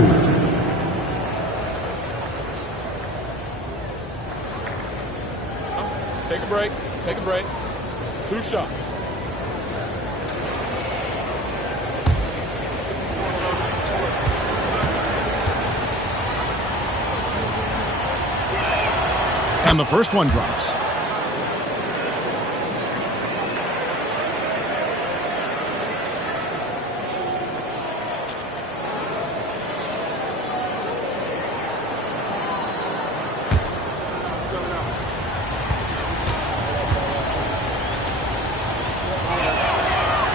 Take a break. Take a break. 2 shots. And the first one drops.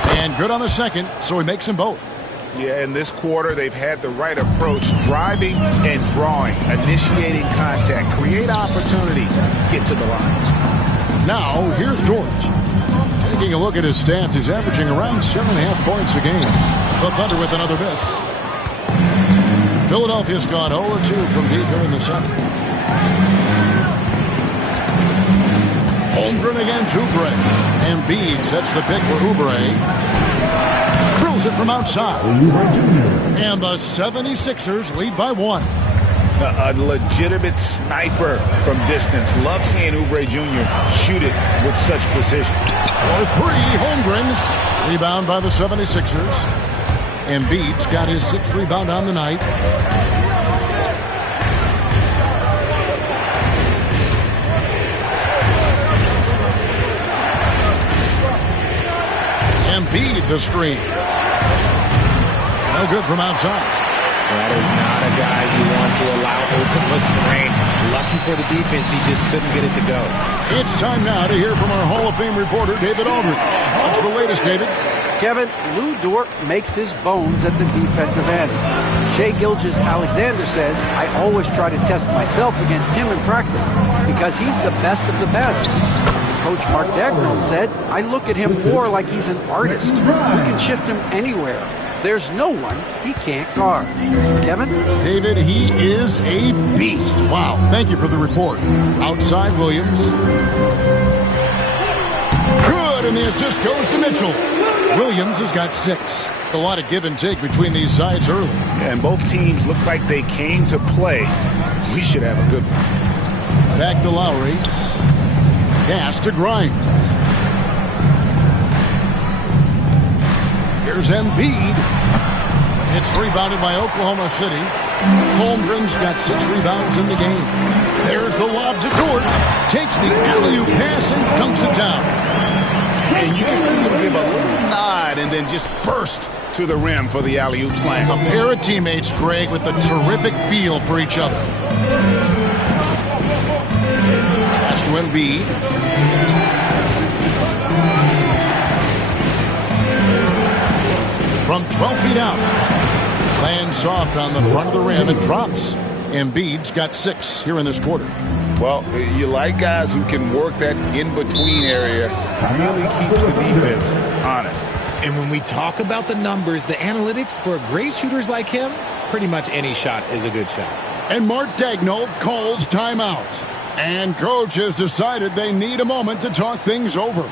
And good on the second, so he makes them both. Yeah, in this quarter, they've had the right approach, driving and drawing, initiating contact, create opportunities, get to the line. Now, here's Dort. Taking a look at his stats, he's averaging around 7.5 points a game. The Thunder with another miss. Philadelphia's gone 0-2 from deep here in the second. Holmgren against Oubre. Embiid sets the pick for Oubre. Drills it from outside. And the 76ers lead by 1. A legitimate sniper from distance. Love seeing Oubre Jr. shoot it with such precision. For 3, Holmgren. Rebound by the 76ers. Embiid's got his 6th rebound on the night. Embiid the screen. No good from outside. That is not a guy you want to allow open looks to rain. Lucky for the defense, he just couldn't get it to go. It's time now to hear from our Hall of Fame reporter, David Aldridge. What's the latest, David? Kevin, Lou Dort makes his bones at the defensive end. Shai Gilgeous-Alexander says, I always try to test myself against him in practice because he's the best of the best. Coach Mark Daigneault said, I look at him more like he's an artist. We can shift him anywhere. There's no one he can't guard. Kevin? David, he is a beast. Wow. Thank you for the report. Outside Williams. Good, and the assist goes to Mitchell. Williams has got 6. A lot of give and take between these sides early. Yeah, and both teams look like they came to play. We should have a good one. Back to Lowry. Pass to Grimes. Here's Embiid. It's rebounded by Oklahoma City. Holmgren's got 6 rebounds in the game. There's the lob to Dort. Takes the alley-oop pass and dunks it down. And you can see him give a little nod and then just burst to the rim for the alley-oop slam. A pair of teammates, Greg, with a terrific feel for each other. Pass to Embiid. From 12 feet out. Lands soft on the front of the rim and drops. Embiid's got 6 here in this quarter. Well, you like guys who can work that in-between area. Really keeps the defense honest. And when we talk about the numbers, the analytics for great shooters like him, pretty much any shot is a good shot. And Mark Daigneault calls timeout. And coach has decided they need a moment to talk things over.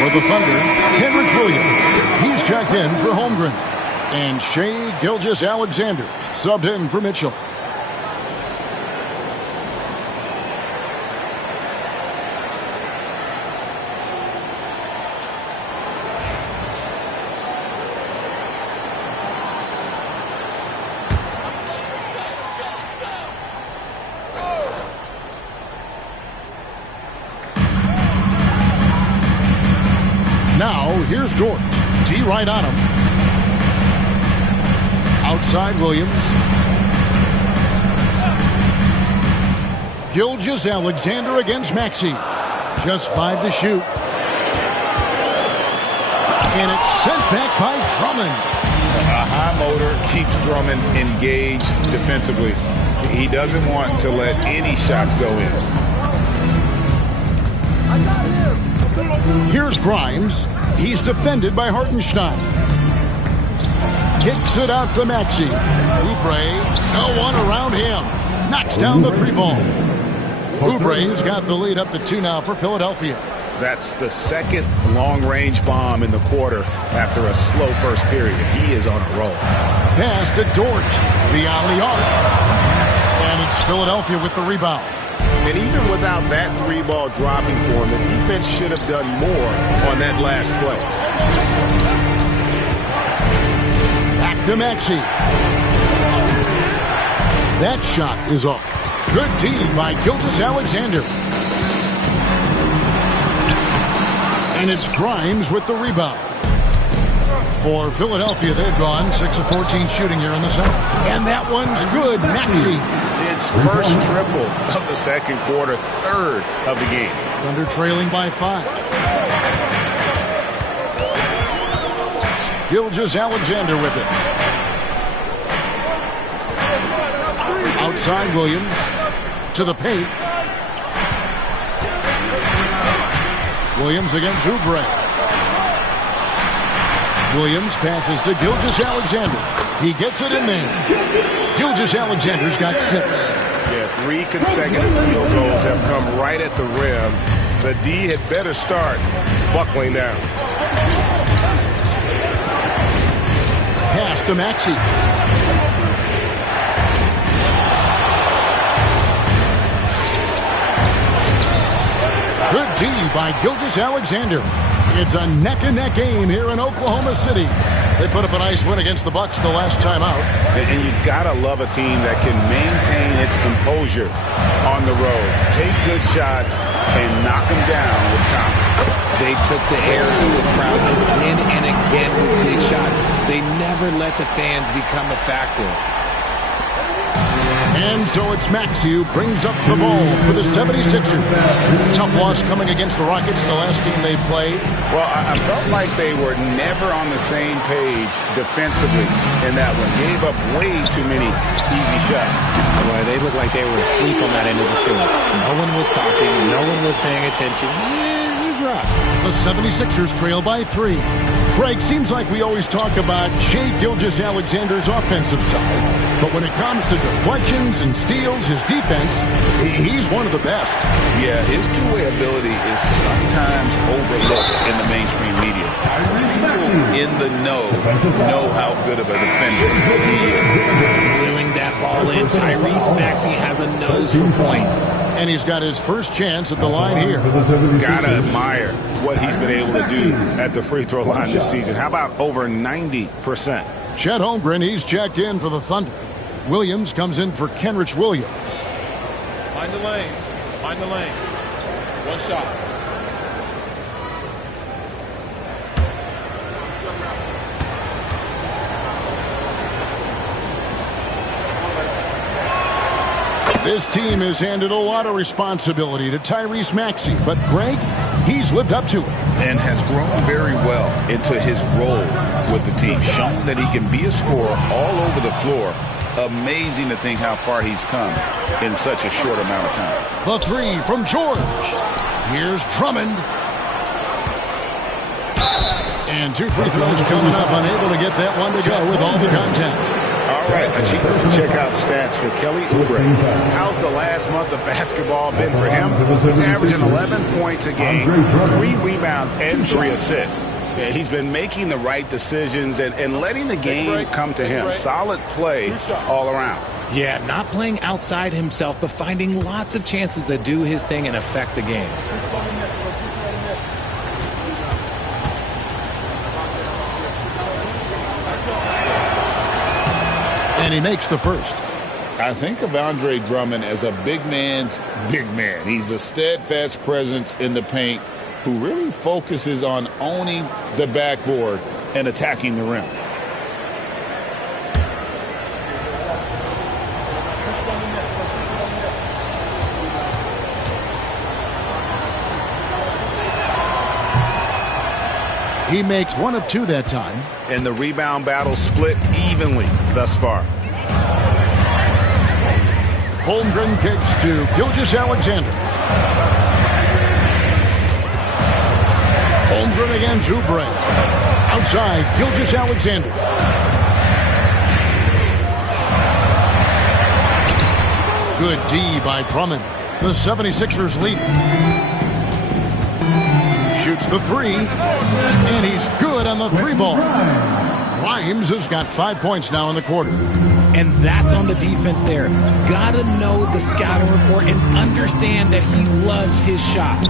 For the Thunder, Kenrich Williams. He's checked in for Holmgren. And Shai Gilgeous-Alexander subbed in for Mitchell. Now, here's Dort. D right on him. Outside Williams. Gilgeous-Alexander against Maxey. Just 5 to shoot. And it's sent back by Drummond. A high motor keeps Drummond engaged defensively. He doesn't want to let any shots go in. Here's Grimes. He's defended by Hartenstein. Kicks it out to Maxey. Oubre, no one around him. Knocks down the 3-ball. Oubre's got the lead up to 2 now for Philadelphia. That's the second long-range bomb in the quarter after a slow first period. He is on a roll. Pass to Dort. Beyond the arc. And it's Philadelphia with the rebound. And even without that 3-ball dropping for him, the defense should have done more on that last play. Back to Maxey. That shot is off. Good D by Gilgeous-Alexander. And it's Grimes with the rebound. For Philadelphia, they've gone 6 of 14 shooting here in the seventh. And that one's good. Maxey. It's first triple of the second quarter, third of the game. Thunder trailing by 5. Gilgeous-Alexander with it. Outside Williams. To the paint. Williams against Oubre. Williams passes to Gilgeous-Alexander. He gets it in there. Gilgeous-Alexander's got 6. Yeah, 3 consecutive field goals have come right at the rim. The D had better start buckling down. Pass to Maxey. Good D by Gilgeous-Alexander. It's a neck-and-neck game here in Oklahoma City. They put up a nice win against the Bucks the last time out. And you gotta love a team that can maintain its composure on the road. Take good shots and knock them down with confidence. They took the air out of the crowd again and again with big shots. They never let the fans become a factor. And so it's Maxey who brings up the ball for the 76ers. Tough loss coming against the Rockets in the last game they played. Well, I felt like they were never on the same page defensively in that one. Gave up way too many easy shots. Well, they looked like they were asleep on that end of the field. No one was talking. No one was paying attention. Yeah, it was rough. The 76ers trail by 3. Greg, seems like we always talk about Shai Gilgeous-Alexander's offensive side, but when it comes to deflections and steals, his defense, he's one of the best. Yeah, his two-way ability is sometimes overlooked in the mainstream media. People in the know how good of a defender he is. Wheeling that ball in, Tyrese Maxey has a nose for points. And he's got his first chance at the line here. Gotta admire what he's been able to do at the free throw line this season. How about over 90%? Chet Holmgren, he's checked in for the Thunder. Williams comes in for Kenrich Williams. Find the lanes. Find the lanes. One shot. This team has handed a lot of responsibility to Tyrese Maxey, but Greg, he's lived up to it. And has grown very well into his role with the team. Shown that he can be a scorer all over the floor. Amazing to think how far he's come in such a short amount of time. The 3 from George. Here's Drummond. And 2 free throws coming up, unable to get that one to go with all the contact. All right, a chance to check out stats for Kelly Oubre. How's the last month of basketball been for him? He's averaging 11 points a game, 3 rebounds, and 3 assists. Yeah, he's been making the right decisions and letting the game come to him. Solid play all around. Yeah, not playing outside himself, but finding lots of chances to do his thing and affect the game. And he makes the first. I think of Andre Drummond as a big man's big man. He's a steadfast presence in the paint who really focuses on owning the backboard and attacking the rim. He makes 1 of 2 that time. And the rebound battle split evenly thus far. Holmgren kicks to Gilgeous-Alexander. Holmgren against Oubre. Outside, Gilgeous-Alexander. Good D by Drummond. The 76ers lead. Shoots the 3. And he's good on the 3-ball. Grimes has got 5 points now in the quarter. And that's on the defense there. Gotta know the scouting report and understand that he loves his shot.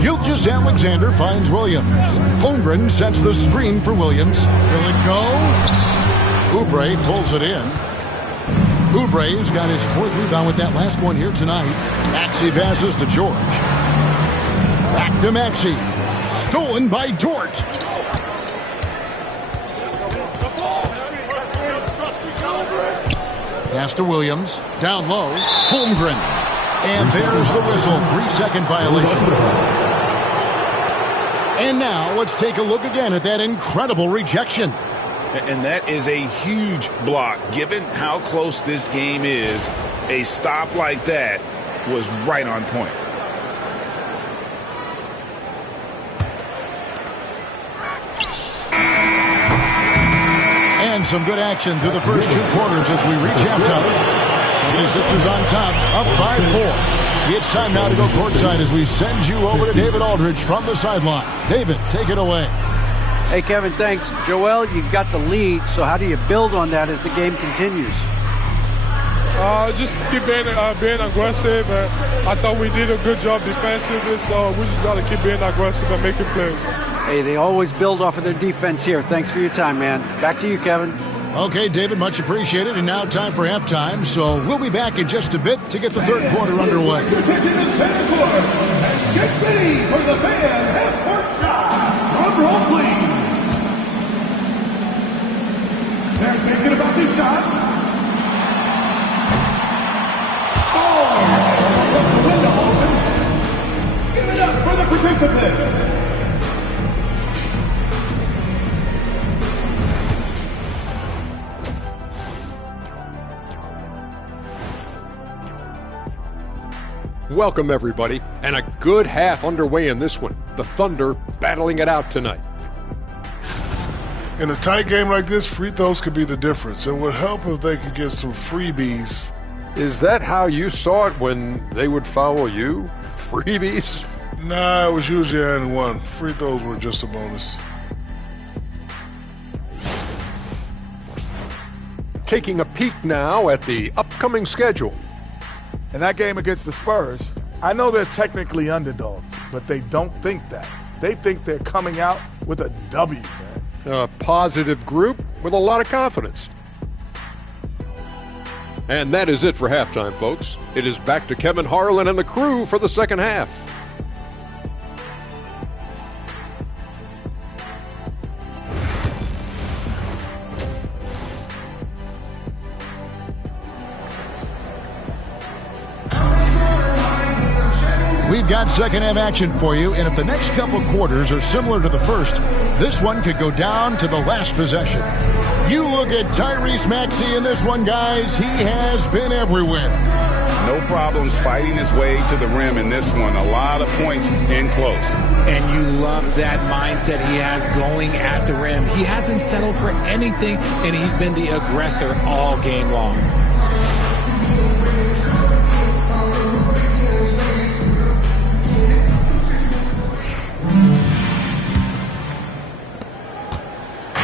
Gilgeous-Alexander finds Williams. Holmgren sets the screen for Williams. Will it go? Oubre pulls it in. Oubre's got his 4th rebound with that last one here tonight. Maxey passes to George. Back to Maxey. Stolen by Dort. Pass to Williams. Down low. Holmgren. And there's the whistle. 3-second violation. And now let's take a look again at that incredible rejection. And that is a huge block. Given how close this game is, a stop like that was right on point. And some good action through the first 2 quarters as we reach halftime. 76ers on top, up 5-4. It's time now to go courtside as we send you over to David Aldridge from the sideline. David, take it away. Hey, Kevin, thanks. Joel, you've got the lead, so how do you build on that as the game continues? Just keep being aggressive. And I thought we did a good job defensively, so we just got to keep being aggressive and making plays. Hey, they always build off of their defense here. Thanks for your time, man. Back to you, Kevin. Okay, David, much appreciated. And now time for halftime, so we'll be back in just a bit to get the 3rd quarter underway. Protecting the center court. Get ready for the fan half-court shot. Drum roll, please. They're thinking about this shot. Oh! From the window. Give it up for the participants. Welcome, everybody, and a good half underway in this one. The Thunder battling it out tonight. In a tight game like this, free throws could be the difference. It would help if they could get some freebies. Is that how you saw it when they would foul you? Freebies? Nah, it was usually and one. Free throws were just a bonus. Taking a peek now at the upcoming schedule. In that game against the Spurs, I know they're technically underdogs, but they don't think that. They think they're coming out with a W, man. A positive group with a lot of confidence. And that is it for halftime, folks. It is back to Kevin Harlan and the crew for the second half. We've got second half action for you, and if the next couple quarters are similar to the first, this one could go down to the last possession. You look at Tyrese Maxey in this one, guys. He has been everywhere. No problems fighting his way to the rim in this one. A lot of points in close. And you love that mindset he has going at the rim. He hasn't settled for anything, and he's been the aggressor all game long.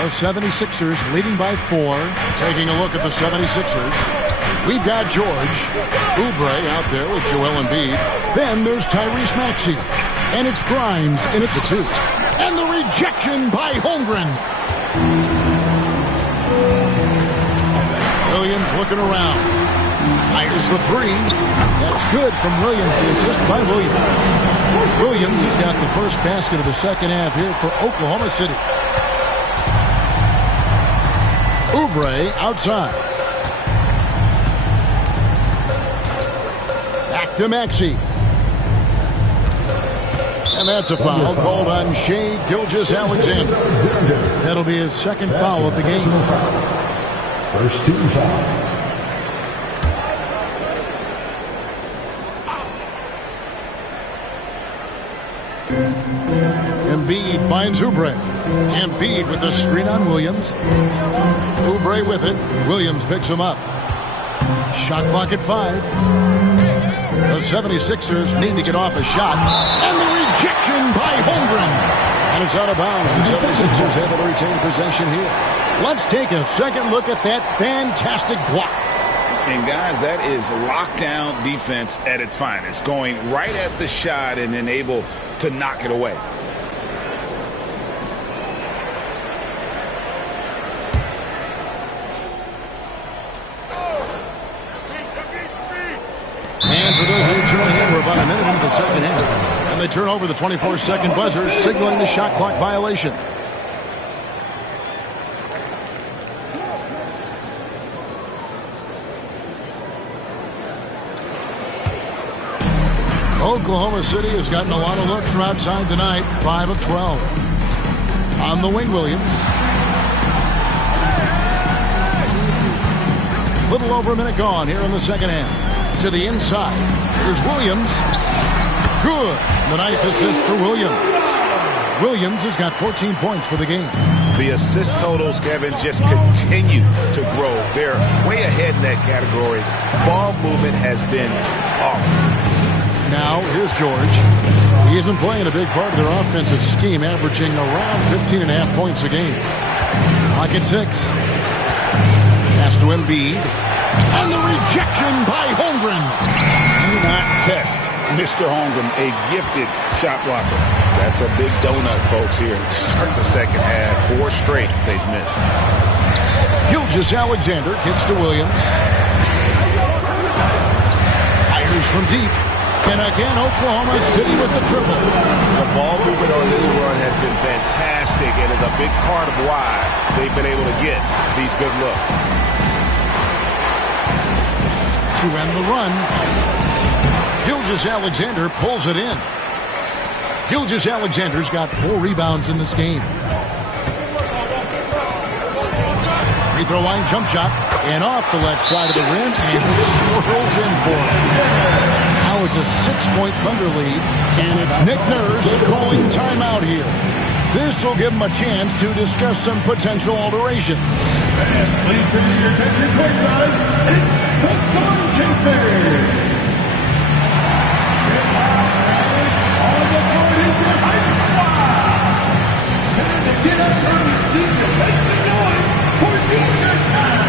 The 76ers leading by 4. Taking a look at the 76ers. We've got George. Oubre out there with Joel Embiid. Then there's Tyrese Maxey. And it's Grimes in at the 2. And the rejection by Holmgren. Williams looking around. Fires the 3. That's good from Williams. The assist by Williams. Williams has got the first basket of the second half here for Oklahoma City. Oubre outside. Back to Maxey. And that's a foul called on Shai Gilgeous-Alexander. That'll be his second foul of the game. First team foul. Embiid finds Oubre. Embiid with the screen on Williams. Oubre with it. Williams picks him up. Shot clock at 5. The 76ers need to get off a shot. And the rejection by Holmgren. And it's out of bounds. The 76ers able to retain possession here. Let's take a second look at that fantastic block. And guys, that is lockdown defense at its finest. Going right at the shot and then able to knock it away. And for those of you tuning in, we're about a minute into the second half. And they turn over the 24-second buzzer, signaling the shot clock violation. Oklahoma City has gotten a lot of looks from outside tonight. 5 of 12. On the wing, Williams. Little over a minute gone here in the second half. To the inside. Here's Williams. Good. The nice assist for Williams. Williams has got 14 points for the game. The assist totals, Kevin, just continue to grow. They're way ahead in that category. Ball movement has been flawless. Now, here's George. He's been playing a big part of their offensive scheme, averaging around 15.5 points a game. Clock at 6. Pass to Embiid. And the rejection by Holmgren. Do not test Mr. Holmgren, a gifted shot blocker. That's a big donut, folks, here to start the second half. 4 straight they've missed. Gilgeous-Alexander kicks to Williams. Fires from deep. And again, Oklahoma City with the triple. The ball movement on this run has been fantastic and is a big part of why they've been able to get these good looks. To end the run, Gilgeous-Alexander pulls it in. Gilgeous-Alexander's got 4 rebounds in this game. Free throw line jump shot, and off the left side of the rim, and it swirls in for him. Now it's a 6-point Thunder lead, and it's Nick Nurse calling timeout here. This will give him a chance to discuss some potential alterations. And please turn your attention courtside. It's the Storm Chasers. On the court is your hype squad. Time to get up from your seat to make the noise for Easter time.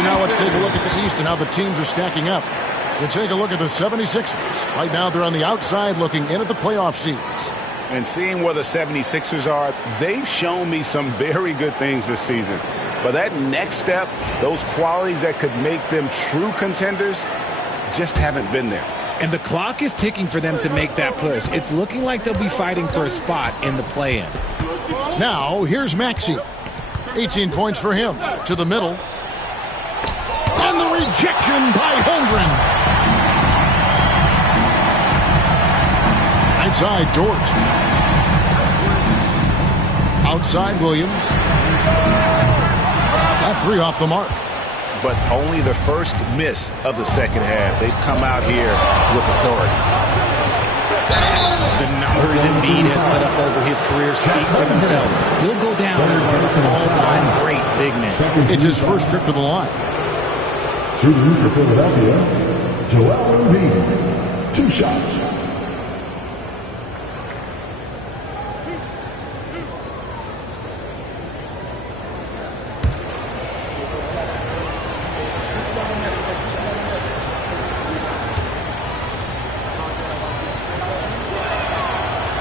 Now let's take a look at the East and how the teams are stacking up. We'll take a look at the 76ers. Right now they're on the outside looking in at the playoff seeds. And seeing where the 76ers are, they've shown me some very good things this season. But that next step, those qualities that could make them true contenders, just haven't been there. And the clock is ticking for them to make that push. It's looking like they'll be fighting for a spot in the play-in. Now, here's Maxey. 18 points for him. To the middle. And the rejection by Holmgren. Right side, Dort. Outside, Williams. That 3 off the mark. But only the first miss of the second half. They've come out here with authority. The numbers Embiid has put up over his career speak for themselves. He'll go down as one of the all-time great big men. It's his first trip to the line. Shooting for Philadelphia, Joel Embiid. 2 shots.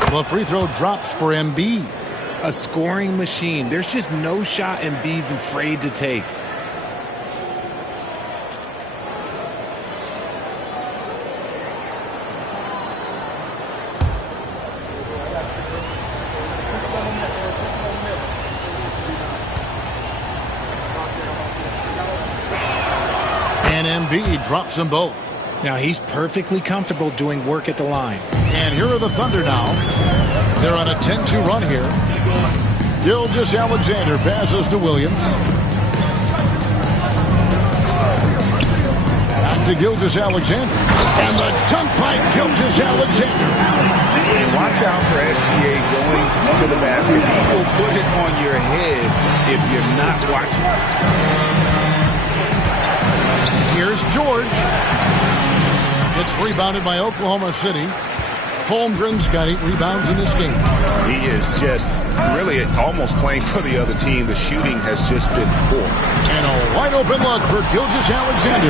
The free throw drops for Embiid. A scoring machine. There's just no shot Embiid's afraid to take. And Embiid drops them both. Now he's perfectly comfortable doing work at the line. And here are the Thunder now. They're on a 10-2 run here. Gilgeous-Alexander passes to Williams. Back to Gilgeous-Alexander. And the dunk by Gilgeous-Alexander. And watch out for SGA going to the basket. He will put it on your head if you're not watching. Here's George. It's rebounded by Oklahoma City. Holmgren's got 8 rebounds in this game. He is just really almost playing for the other team. The shooting has just been poor. And a wide open look for Gilgeous-Alexander.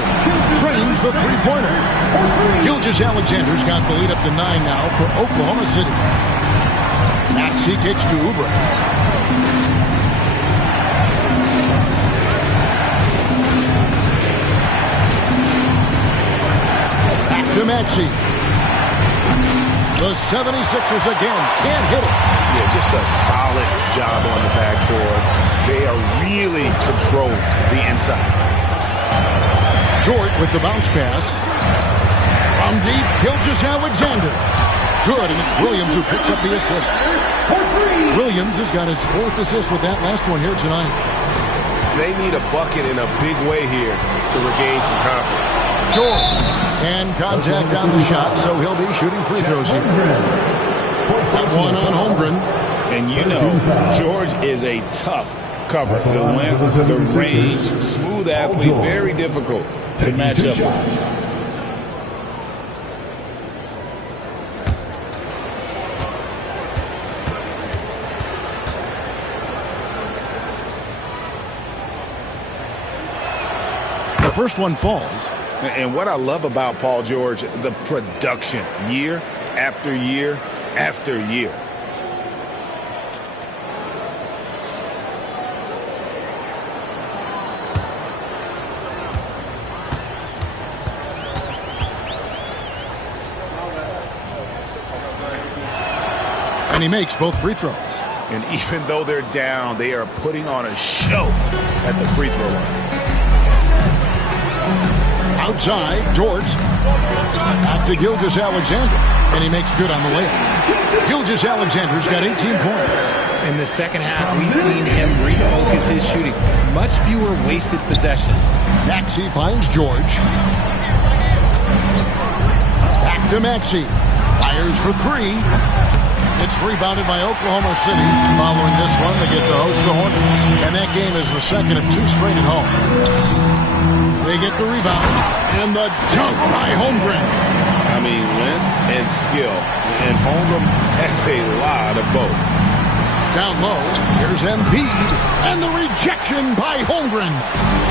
Trains the three-pointer. Gilgeous-Alexander's got the lead up to 9 now for Oklahoma City. Maxey kicks to Oubre. Back to Maxey. The 76ers again can't hit it. Yeah, just a solid job on the backboard. They are really controlling the inside. George with the bounce pass. From deep, Gilgeous-Alexander. Good, and it's Williams who picks up the assist. Williams has got his 4th assist with that last one here tonight. They need a bucket in a big way here to regain some confidence. George. And contact on the shot, so he'll be shooting free throws here. That one on Holmgren. And you know, George is a tough cover. The length, the range, smooth athlete, very difficult to match up with. The first one falls. And what I love about Paul George, the production, year after year after year. And he makes both free throws. And even though they're down, they are putting on a show at the free throw line. Outside, George. Back to Gilgeous-Alexander. And he makes good on the layup. Gilgeous-Alexander's got 18 points. In the second half, we've seen him refocus his shooting. Much fewer wasted possessions. Maxey finds George. Back to Maxey. Fires for 3. It's rebounded by Oklahoma City. Following this one, they get to host the Hornets. And that game is the second of 2 straight at home. They get the rebound. And the dunk by Holmgren. I mean, length and skill. And Holmgren has a lot of both. Down low, here's Embiid. And the rejection by Holmgren.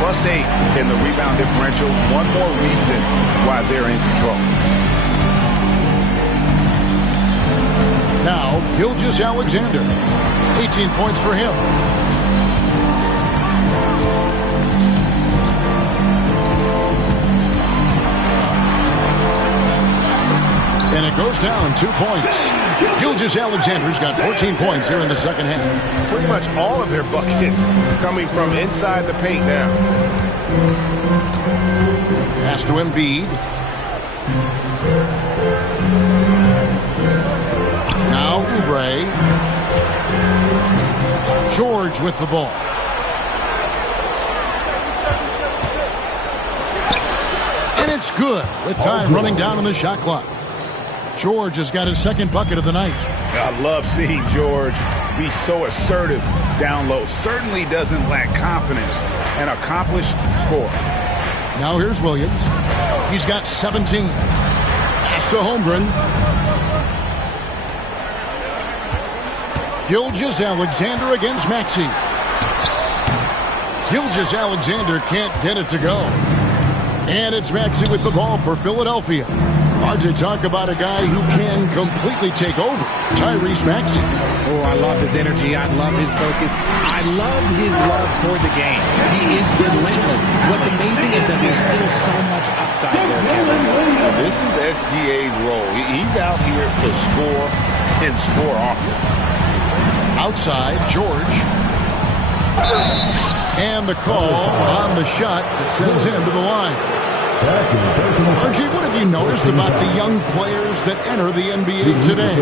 +8 in the rebound differential. One more reason why they're in control. Now, Gilgeous-Alexander. 18 points for him. And it goes down 2 points. Gilgeous-Alexander's got 14 points here in the second half. Pretty much all of their buckets coming from inside the paint now. Pass to Embiid. Now Oubre. George with the ball. And it's good with time running down on the shot clock. George has got his second bucket of the night. I love seeing George be so assertive down low. Certainly doesn't lack confidence. An accomplished scorer. Now here's Williams. He's got 17. Pass to Holmgren. Gilgeous-Alexander against Maxey. Gilgeous-Alexander can't get it to go. And it's Maxey with the ball for Philadelphia. Hard to talk about a guy who can completely take over. Tyrese Maxey. Oh, I love his energy. I love his focus. I love his love for the game. He is relentless. What's amazing is that there's still so much upside there, Kevin. This is SGA's role. He's out here to score and score often. Outside, George. And the call on the shot that sends him to the line. RG, what have you noticed about the young players that enter the NBA today?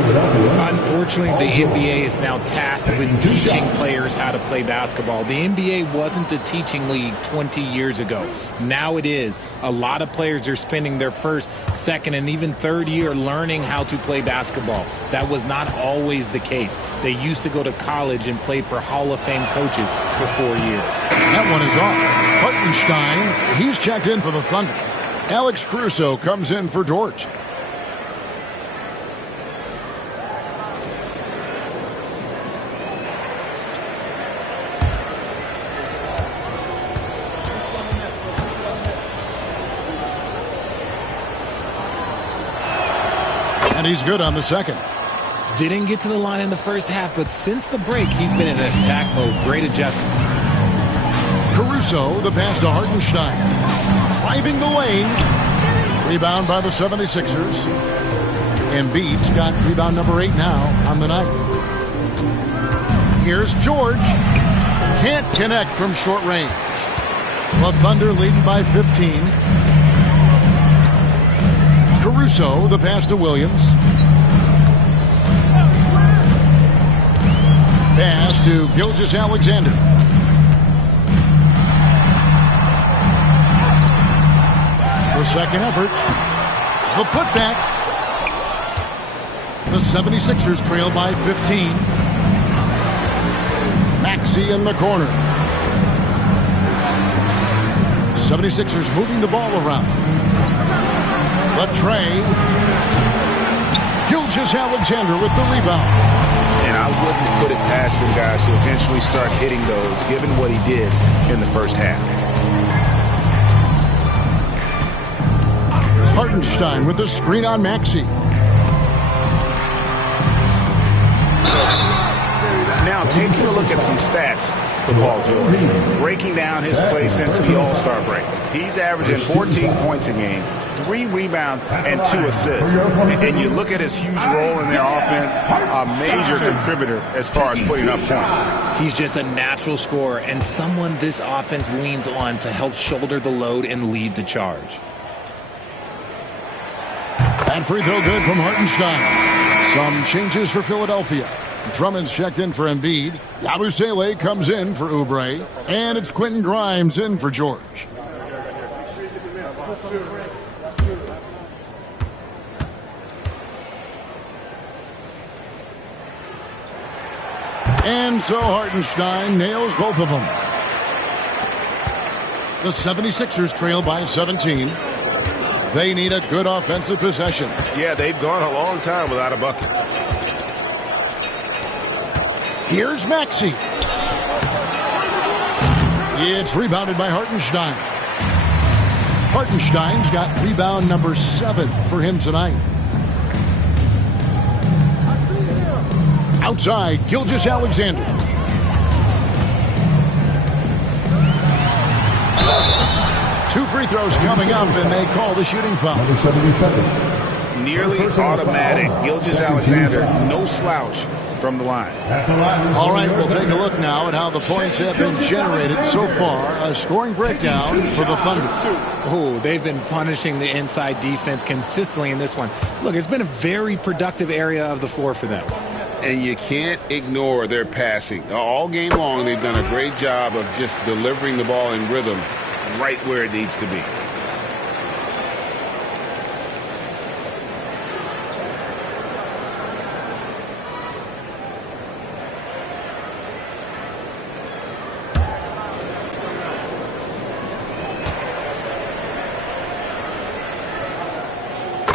Unfortunately, the NBA is now tasked with teaching players how to play basketball. The NBA wasn't a teaching league 20 years ago. Now it is. A lot of players are spending their first, second, and even third year learning how to play basketball. That was not always the case. They used to go to college and play for Hall of Fame coaches for 4 years. That one is off. Hartenstein, he's checked in for the Thunder. Alex Caruso comes in for George. And he's good on the second. Didn't get to the line in the first half, but since the break, he's been in attack mode. Great adjustment. Caruso, the pass to Hartenstein. Driving the lane. Rebound by the 76ers. Embiid's got rebound number 8 now on the night. Here's George. Can't connect from short range. The Thunder leading by 15. Caruso, the pass to Williams. Pass to Gilgeous-Alexander. The second effort. The putback. The 76ers trail by 15. Maxey in the corner. 76ers moving the ball around. The tray. Gilgeous-Alexander with the rebound. And I wouldn't put it past him, guys, to eventually start hitting those, given what he did in the first half. Hartenstein with the screen on Maxey. Now, taking a look at some stats for Paul George. Breaking down his play since the All-Star break. He's averaging 14 points a game, 3 rebounds, and 2 assists. And you look at his huge role in their offense, a major contributor as far as putting up points. He's just a natural scorer and someone this offense leans on to help shoulder the load and lead the charge. And free throw good from Hartenstein. Some changes for Philadelphia. Drummond's checked in for Embiid. Yabusele comes in for Oubre. And it's Quentin Grimes in for George. And so Hartenstein nails both of them. The 76ers trail by 17. They need a good offensive possession. Yeah, they've gone a long time without a bucket. Here's Maxey. It's rebounded by Hartenstein. Hartenstein's got rebound number 7 for him tonight. Outside, Gilgeous-Alexander. Two free throws coming up, and they call the shooting foul. Nearly automatic. Gilgeous-Alexander, no slouch from the line. All right, we'll take a look now at how the points have been generated so far. A scoring breakdown for the Thunder. Oh, they've been punishing the inside defense consistently in this one. Look, it's been a very productive area of the floor for them. And you can't ignore their passing. All game long, they've done a great job of just delivering the ball in rhythm right where it needs to be.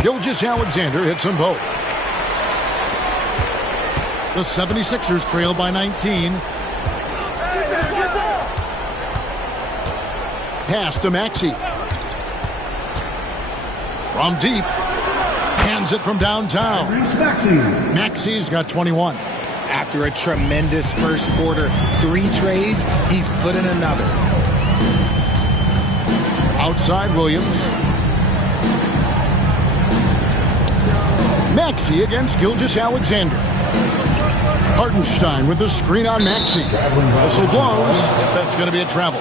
Gilgeous-Alexander hits them both. The 76ers trail by 19. Pass to Maxey. From deep. Hands it from downtown. Maxey's got 21. After a tremendous first quarter, 3 trays, he's put in another. Outside Williams. Maxey against Gilgeous-Alexander. Hartenstein with the screen on Maxey. Whistle blows. That's going to be a travel.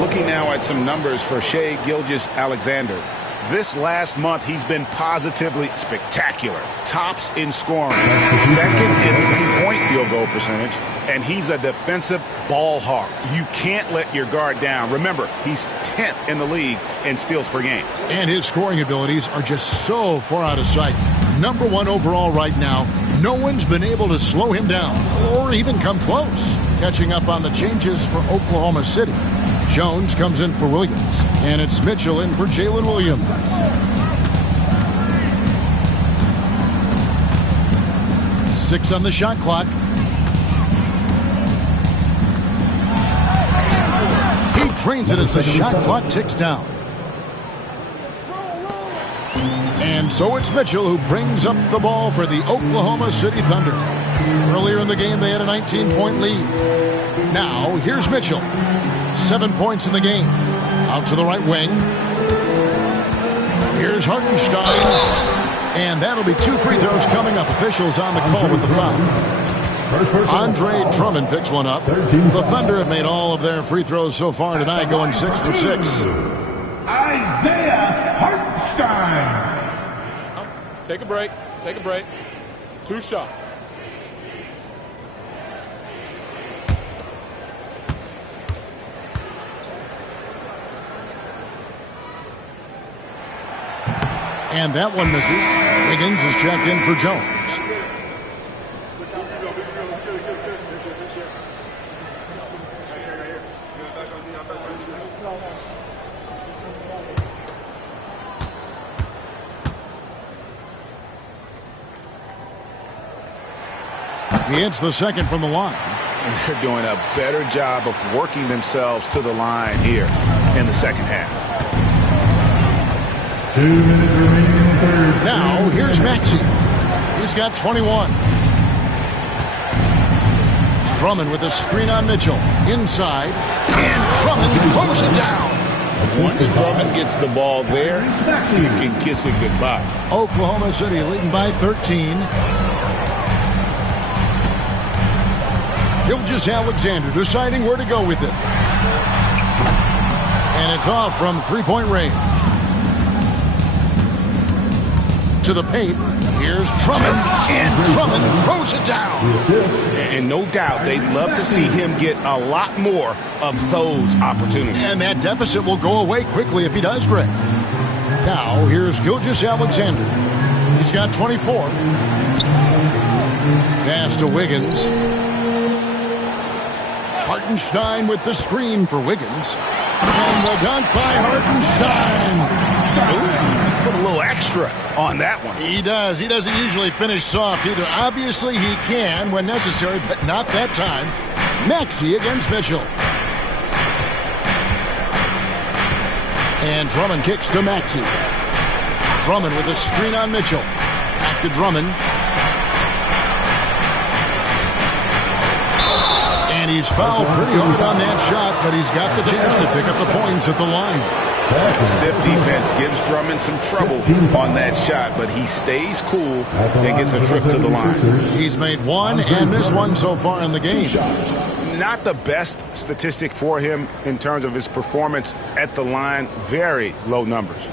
Looking now at some numbers for Shai Gilgeous-Alexander. This last month, he's been positively spectacular. Tops in scoring, second in three-point field goal percentage, and he's a defensive ball hawk. You can't let your guard down. Remember, he's 10th in the league in steals per game. And his scoring abilities are just so far out of sight. Number 1 overall right now. No one's been able to slow him down or even come close. Catching up on the changes for Oklahoma City. Jones comes in for Williams, and it's Mitchell in for Jalen Williams. Six on the shot clock. He trains it as the shot clock ticks down. And so it's Mitchell who brings up the ball for the Oklahoma City Thunder. Earlier in the game, they had a 19-point lead. Now, here's Mitchell. 7 points in the game. Out to the right wing. Here's Hartenstein. And that'll be 2 free throws coming up. Officials on the call with the foul. Andre Drummond picks one up. The Thunder have made all of their free throws so far tonight, going 6 for 6. Isaiah Hartenstein. Take a break. Take a break. 2 shots. And that one misses. Wiggins is checked in for Jones. He hits the second from the line. And they're doing a better job of working themselves to the line here in the second half. 2 minutes remaining in the third. Now, here's Maxey. He's got 21. Drummond with a screen on Mitchell. Inside. And Drummond throws it down. Once Drummond gets the ball there, you can kiss it goodbye. Oklahoma City leading by 13. Gilgeous-Alexander deciding where to go with it. And it's off from three-point range. To the paint. Here's Drummond. And Drummond throws it down. And no doubt they'd love to see him get a lot more of those opportunities. And that deficit will go away quickly if he does, Greg. Now, here's Gilgeous-Alexander. He's got 24. Pass to Wiggins. Hartenstein with the screen for Wiggins. And the dunk by Hartenstein. Ooh, put a little extra on that one. He does. He doesn't usually finish soft either. Obviously, he can when necessary, but not that time. Maxey against Mitchell. And Drummond kicks to Maxey. Drummond with a screen on Mitchell. Back to Drummond. And he's fouled pretty hard on that shot, but he's got the chance to pick up the points at the line. Stiff defense gives Drummond some trouble on that shot, but he stays cool and gets a trip to the line. He's made one and missed one so far in the game. Not the best statistic for him in terms of his performance at the line. Very low numbers.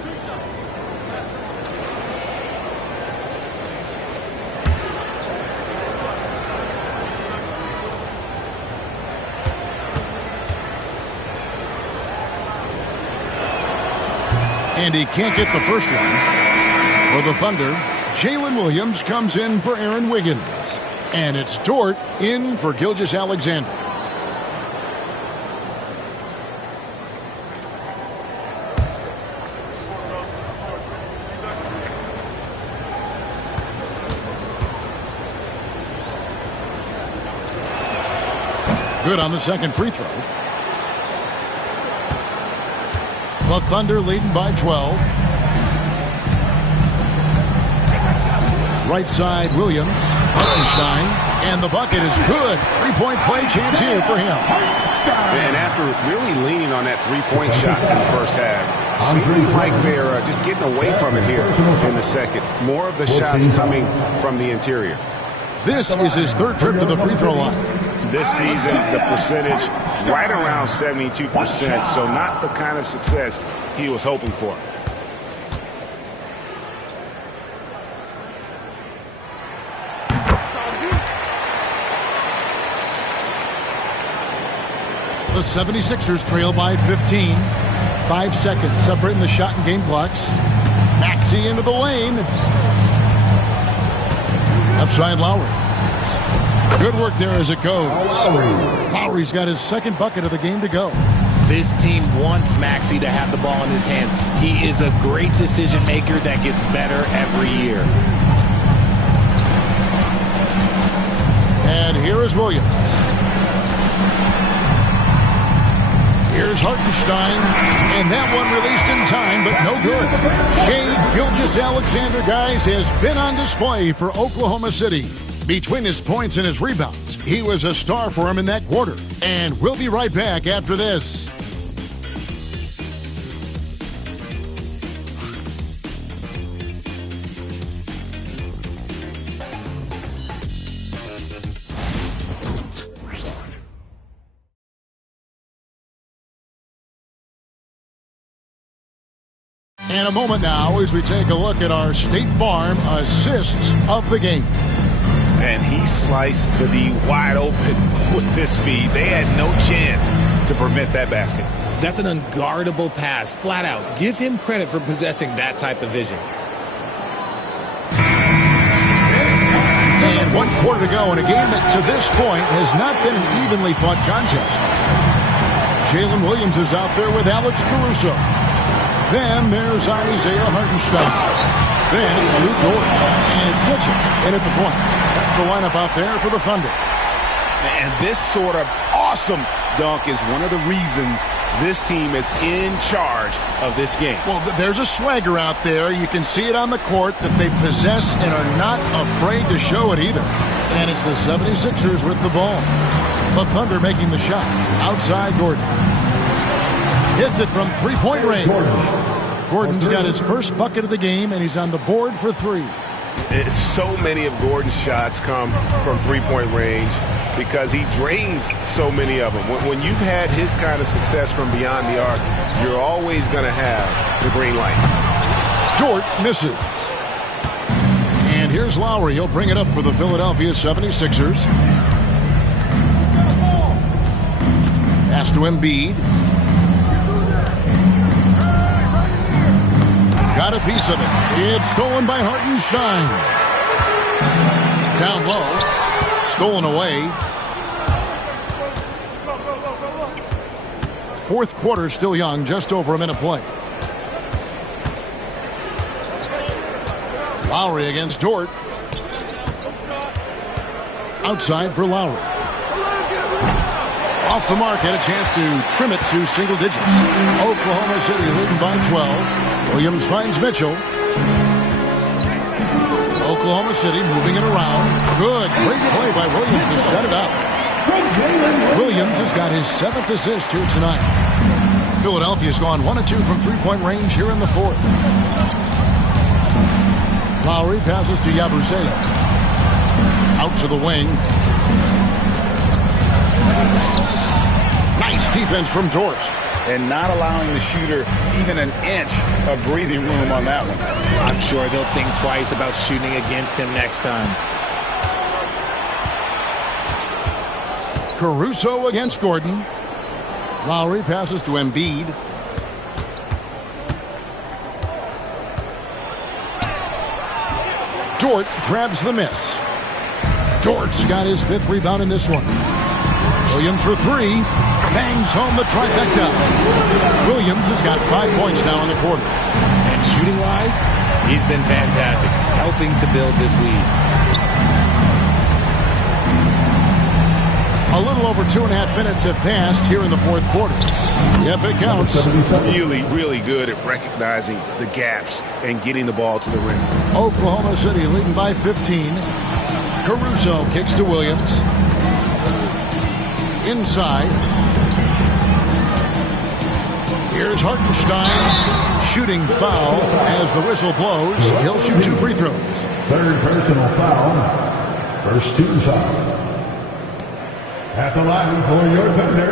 And he can't get the first one. For the Thunder, Jalen Williams comes in for Aaron Wiggins. And it's Dort in for Gilgeous-Alexander. Good on the second free throw. The Thunder leading by 12. Right side, Williams. Hartenstein. And the bucket is good. Three-point play chance here for him. And after really leaning on that three-point shot in the first half, seems like they're just getting away from it here in the second. More of the shots coming from the interior. This is his third trip to the free throw line. This season, the percentage right around 72%, so not the kind of success he was hoping for. The 76ers trail by 15. 5 seconds separating the shot and game clocks. Maxey into the lane. Left side Lowry. Good work there as it goes. Lowry's got his second bucket of the game to go. This team wants Maxey to have the ball in his hands. He is a great decision maker that gets better every year. And here is Williams. Here's Hartenstein, and that one released in time, but no good. Shai Gilgeous-Alexander, guys, has been on display for Oklahoma City. Between his points and his rebounds, he was a star for him in that quarter. And we'll be right back after this. And a moment now as we take a look at our State Farm assists of the game. And he sliced the D wide open with this feed. They had no chance to prevent that basket. That's an unguardable pass, flat out. Give him credit for possessing that type of vision. And 1 quarter to go in a game that to this point has not been an evenly fought contest. Jalen Williams is out there with Alex Caruso. Then there's Isaiah Hartenstein. Then it's Lou Dort. And it's Mitchell in at the point. That's the lineup out there for the Thunder. And this sort of awesome dunk is one of the reasons this team is in charge of this game. Well, there's a swagger out there. You can see it on the court that they possess and are not afraid to show it either. And it's the 76ers with the ball. The Thunder making the shot. Outside Gordon. Hits it from three-point range. Gordon's got his first bucket of the game, and he's on the board for 3. So many of Gordon's shots come from three-point range because he drains so many of them. When you've had his kind of success from beyond the arc, you're always going to have the green light. Dort misses. And here's Lowry. He'll bring it up for the Philadelphia 76ers. Pass to Embiid. Got a piece of it. It's stolen by Hartenstein. Down low. Stolen away. Fourth quarter still young. Just over a minute play. Lowry against Dort. Outside for Lowry. Off the mark. Had a chance to trim it to single digits. Oklahoma City leading by 12. Williams finds Mitchell. Oklahoma City moving it around. Good. Great play by Williams to set it up. Williams has got his 7th assist here tonight. Philadelphia's gone 1 of 2 from three-point range here in the 4th. Lowry passes to Yabusele. Out to the wing. Nice defense from Dort. And not allowing the shooter even an inch of breathing room on that one. I'm sure they'll think twice about shooting against him next time. Caruso against Gordon. Lowry passes to Embiid. Dort grabs the miss. Dort's got his 5th rebound in this one. Williams for 3. Bangs home the trifecta. Williams has got 5 points now in the quarter. And shooting-wise, he's been fantastic, helping to build this lead. A little over 2.5 minutes have passed here in the 4th quarter. Yep, it counts. Really, really good at recognizing the gaps and getting the ball to the rim. Oklahoma City leading by 15. Caruso kicks to Williams. Inside. Here's Hartenstein. Shooting foul as the whistle blows. He'll shoot 2 free throws. 3rd personal foul. First team foul. At the line for your defender,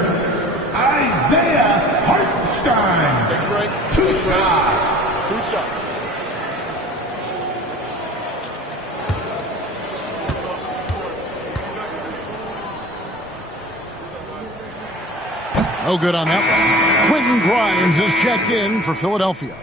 Isaiah Hartenstein. Take a break. 2 shots. 2 shots. No good on that one. Quentin Grimes is checked in for Philadelphia.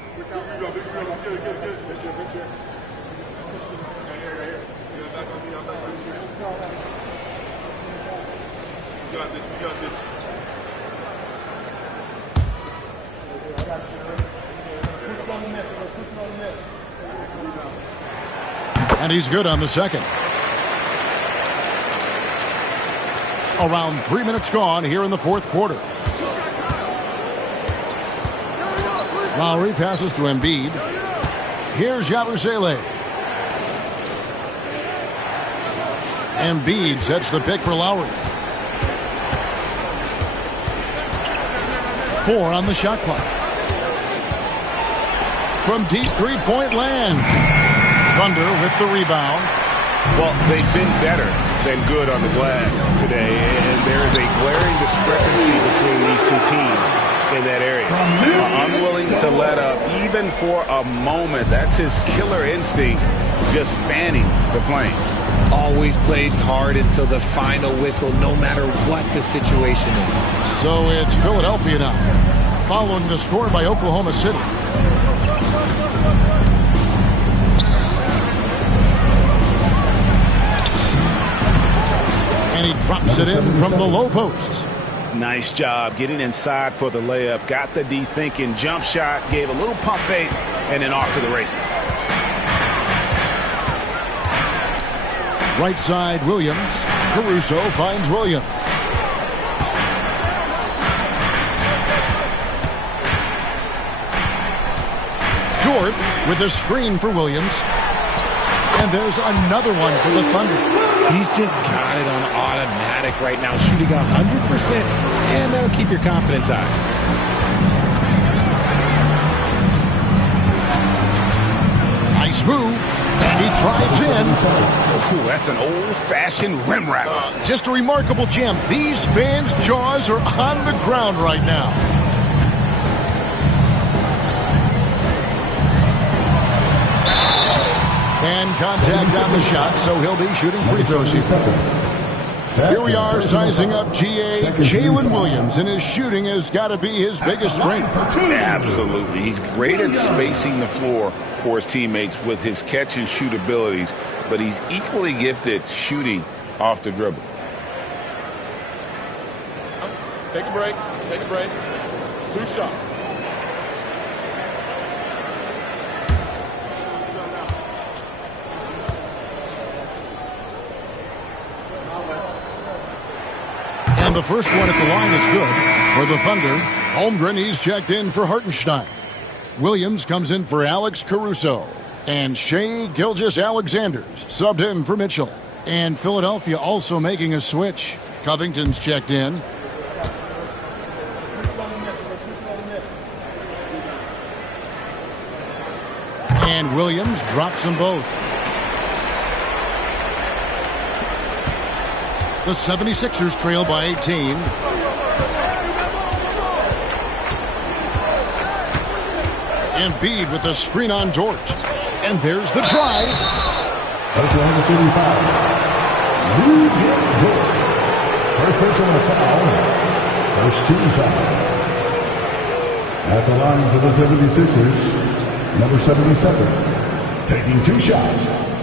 And he's good on the second. Around 3 minutes gone here in the fourth quarter. Lowry passes to Embiid. Here's Yabusele. Embiid sets the pick for Lowry. 4 on the shot clock. From deep three-point land. Thunder with the rebound. Well, they've been better than good on the glass today, and there is a glaring discrepancy between these two teams in that area. Unwilling to let up even for a moment. That's his killer instinct, just fanning the flame. Always plays hard until the final whistle, no matter what the situation is. So it's Philadelphia now, following the score by Oklahoma City. And he drops it in from the low post. Nice job getting inside for the layup. Got the D thinking, jump shot, gave a little pump fake, and then off to the races. Right side, Williams. Caruso finds Williams. Jordan with a screen for Williams. And there's another one for the Thunder. He's just got it on automatic right now, shooting 100%, and that'll keep your confidence high. Nice move, and he drives in. Ooh, that's an old-fashioned rim wrapper. Just a remarkable jam. These fans' jaws are on the ground right now. And contact on the shot, so he'll be shooting free throws here. Here we are sizing up GA. Jalen Williams, and his shooting has got to be his biggest strength. Absolutely. He's great at spacing the floor for his teammates with his catch and shoot abilities, but he's equally gifted shooting off the dribble. Take a break. Take a break. 2 shots. And the first one at the line is good for the Thunder. Holmgren, he's checked in for Hartenstein. Williams comes in for Alex Caruso. And Shai Gilgeous-Alexander subbed in for Mitchell. And Philadelphia also making a switch. Covington's checked in. And Williams drops them both. The 76ers trail by 18. Embiid with a screen on Dort. And there's the drive. Oklahoma City foul. Who gets Dort? First personal foul. First team foul. At the line for the 76ers, number 77, taking 2 shots.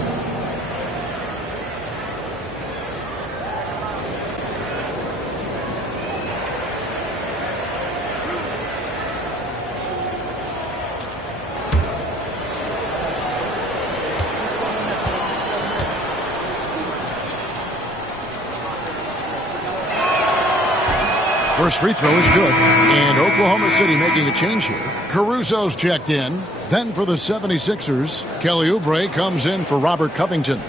First free throw is good. And Oklahoma City making a change here. Caruso's checked in. Then for the 76ers, Kelly Oubre comes in for Robert Covington.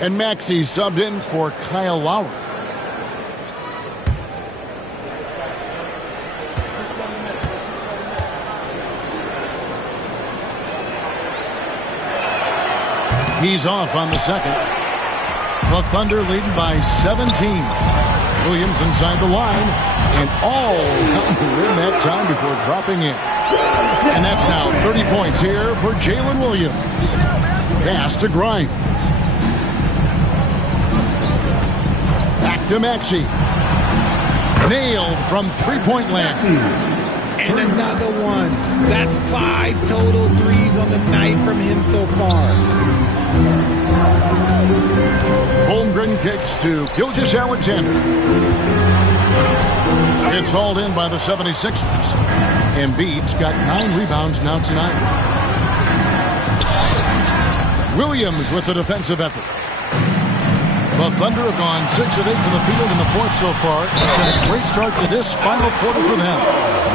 And Maxey subbed in for Kyle Lowry. He's off on the second. The Thunder leading by 17. Williams inside the line, and all in that time before dropping in. And that's now 30 points here for Jalen Williams. Pass to Grimes. Back to Maxey. Nailed from three-point land. And another one. That's 5 total threes on the night from him so far. Holmgren kicks to Gilgeous-Alexander. It's hauled in by the 76ers. Embiid's got 9 rebounds now tonight. Williams with the defensive effort. The Thunder have gone 6 of 8 to the field in the fourth so far. It's been a great start to this final quarter for them.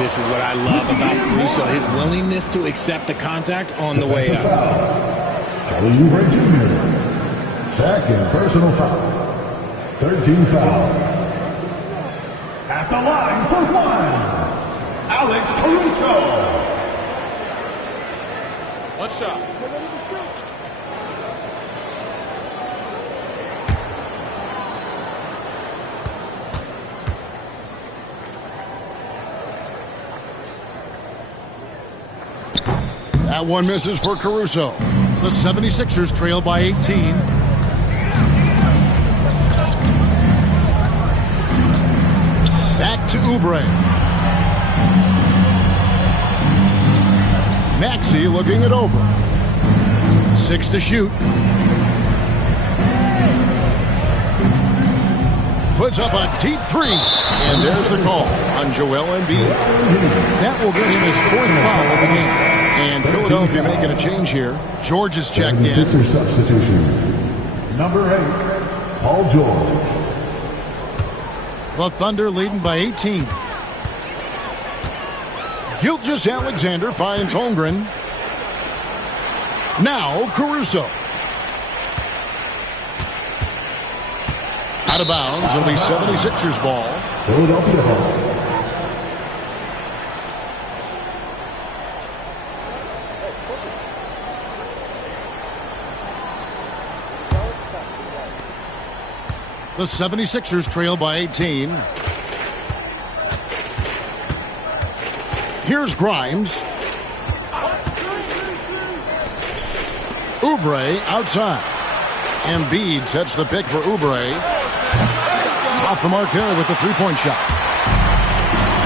This is what I love about Caruso, his willingness to accept the contact on the way up. Kelly Oubre Jr. Second personal foul. 13 foul. At the line for one, Alex Caruso. One shot. That one misses for Caruso. The 76ers trail by 18. Back to Oubre. Maxey looking it over. 6 to shoot. Puts up a deep 3. And there's the call on Joel Embiid. That will get him his 4th foul of the game. And Philadelphia making a change here. George is checked in. Sixers substitution. Number 8, Paul George. The Thunder leading by 18. Gilgeous-Alexander finds Holmgren. Now Caruso. Out of bounds. It'll be 76ers ball. Philadelphia ball. The 76ers trail by 18. Here's Grimes. Oubre outside. Embiid sets the pick for Oubre. Off the mark there with the three-point shot.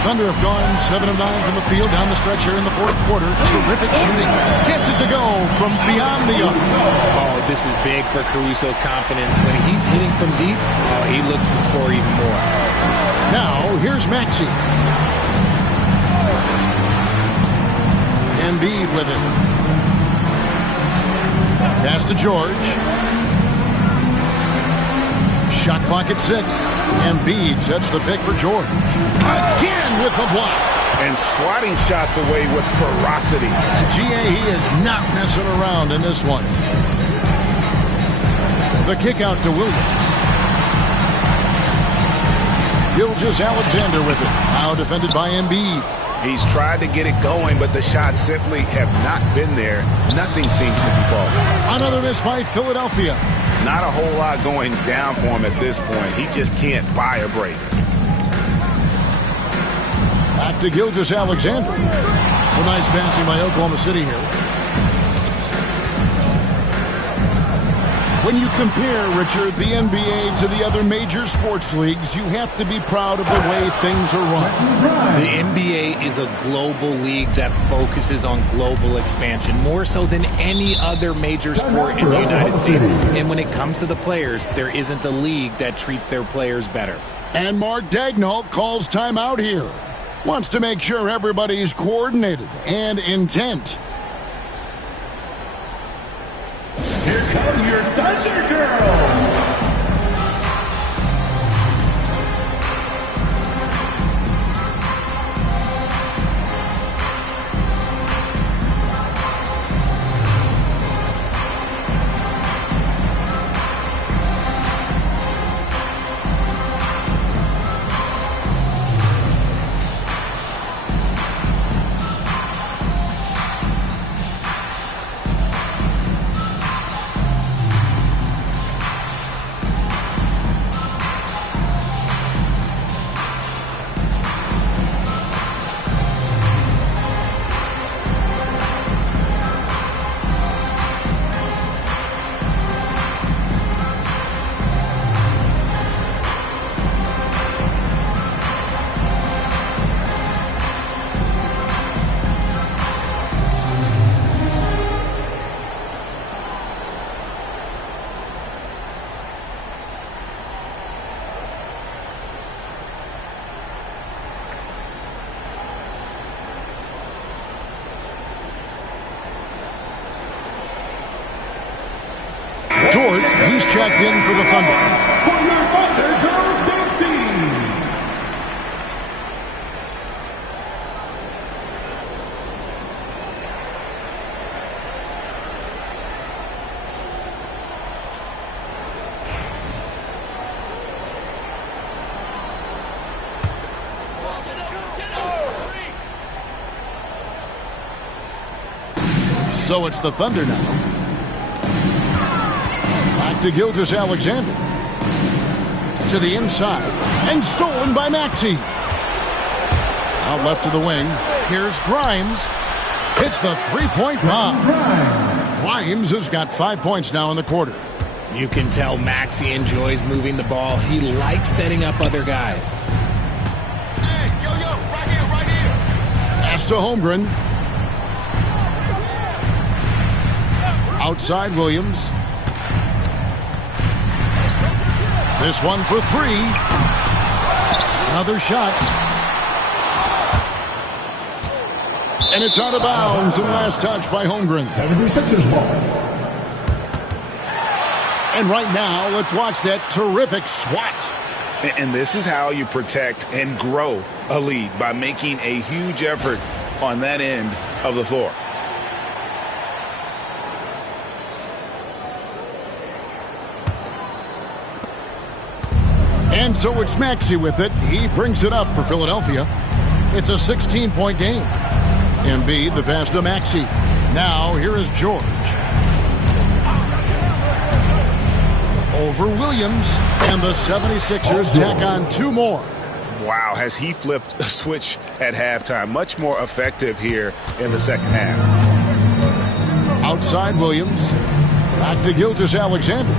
Thunder have gone 7 of 9 from the field down the stretch here in the fourth quarter. Terrific shooting. Gets it to go from beyond the arc. Oh, this is big for Caruso's confidence. When he's hitting from deep, he looks to score even more. Now, here's Maxey. Embiid with it. Pass to George. Shot clock at 6. Embiid sets the pick for George. Again with the block. And swatting shots away with ferocity. GA, he is not messing around in this one. The kick out to Williams. Gilgeous-Alexander with it. Now defended by Embiid. He's tried to get it going, but the shots simply have not been there. Nothing seems to be falling. Another miss by Philadelphia. Not a whole lot going down for him at this point. He just can't buy a break. Back to Gilgeous-Alexander. Some nice passing by Oklahoma City here. When you compare, Richard, the NBA to the other major sports leagues, you have to be proud of the way things are run. The NBA is a global league that focuses on global expansion, more so than any other major sport in the United States. And when it comes to the players, there isn't a league that treats their players better. And Mark Daigneault calls timeout here. Wants to make sure everybody's coordinated and intent. Here come your Thunder Girls. checked in for the Thunder. For your Thunder, Joe Dusty. So it's the Thunder now. Back to Gilgeous-Alexander. To the inside. And stolen by Maxey. Out left to the wing. Here's Grimes. Hits the three-point bomb. Grimes has got 5 points now in the quarter. You can tell Maxey enjoys moving the ball. He likes setting up other guys. Hey, right here. Pass to Holmgren. Outside Williams. This one for three. Another shot. And it's out of bounds and last touch by Holmgren. 76ers ball. And right now, let's watch that terrific swat. And this is how you protect and grow a lead, by making a huge effort on that end of the floor. And so it's Maxey with it. He brings it up for Philadelphia. It's a 16-point game. Embiid, the pass to Maxey. Now, here is George. Over Williams. And the 76ers tack on two more. Wow, has he flipped a switch at halftime. Much more effective here in the second half. Outside Williams. Back to Gilgeous-Alexander.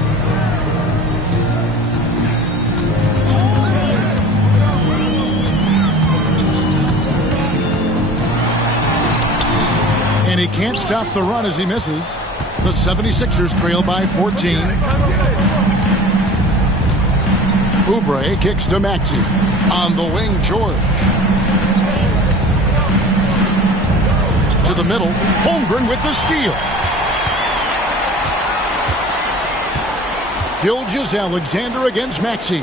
And he can't stop the run as he misses. The 76ers trail by 14. Oubre kicks to Maxey. On the wing, George. To the middle. Holmgren with the steal. Gilgeous-Alexander against Maxey.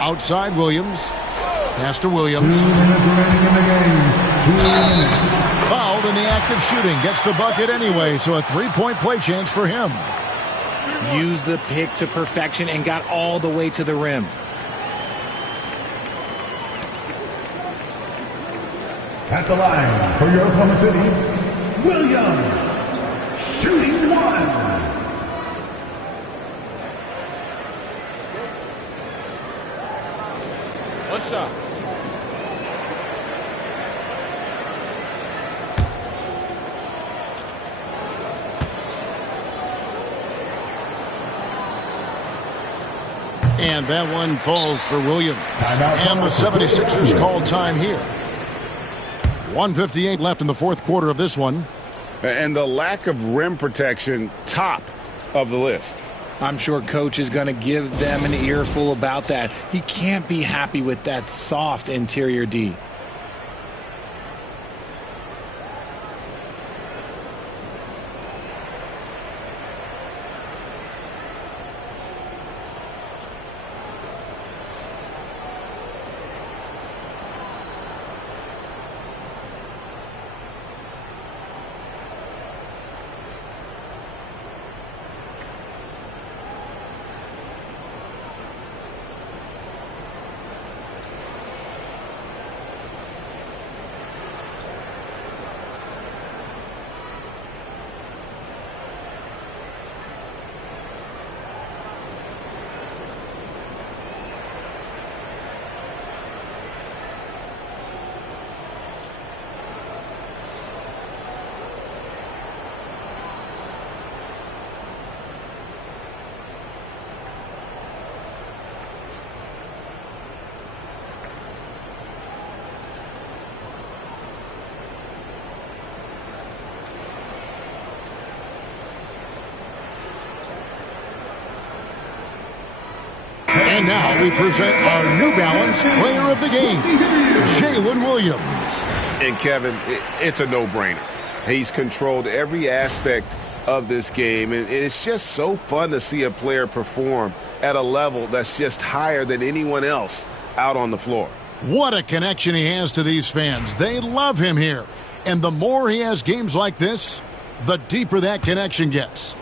Outside Williams. Pass to Williams. 2 minutes remaining in the game. 2 minutes. Fouled in the act of shooting. Gets the bucket anyway, so a three-point play chance for him. Used the pick to perfection and got all the way to the rim. At the line for your Oklahoma City, Williams. Shooting one. One shot. And that one falls for Williams. And the 76ers call time here. 1:58 left in the fourth quarter of this one. And the lack of rim protection, top of the list. I'm sure Coach is going to give them an earful about that. He can't be happy with that soft interior D. And now we present our New Balance player of the game, Jalen Williams. And Kevin, it's a no-brainer. He's controlled every aspect of this game. And it's just so fun to see a player perform at a level that's just higher than anyone else out on the floor. What a connection he has to these fans. They love him here. And the more he has games like this, the deeper that connection gets.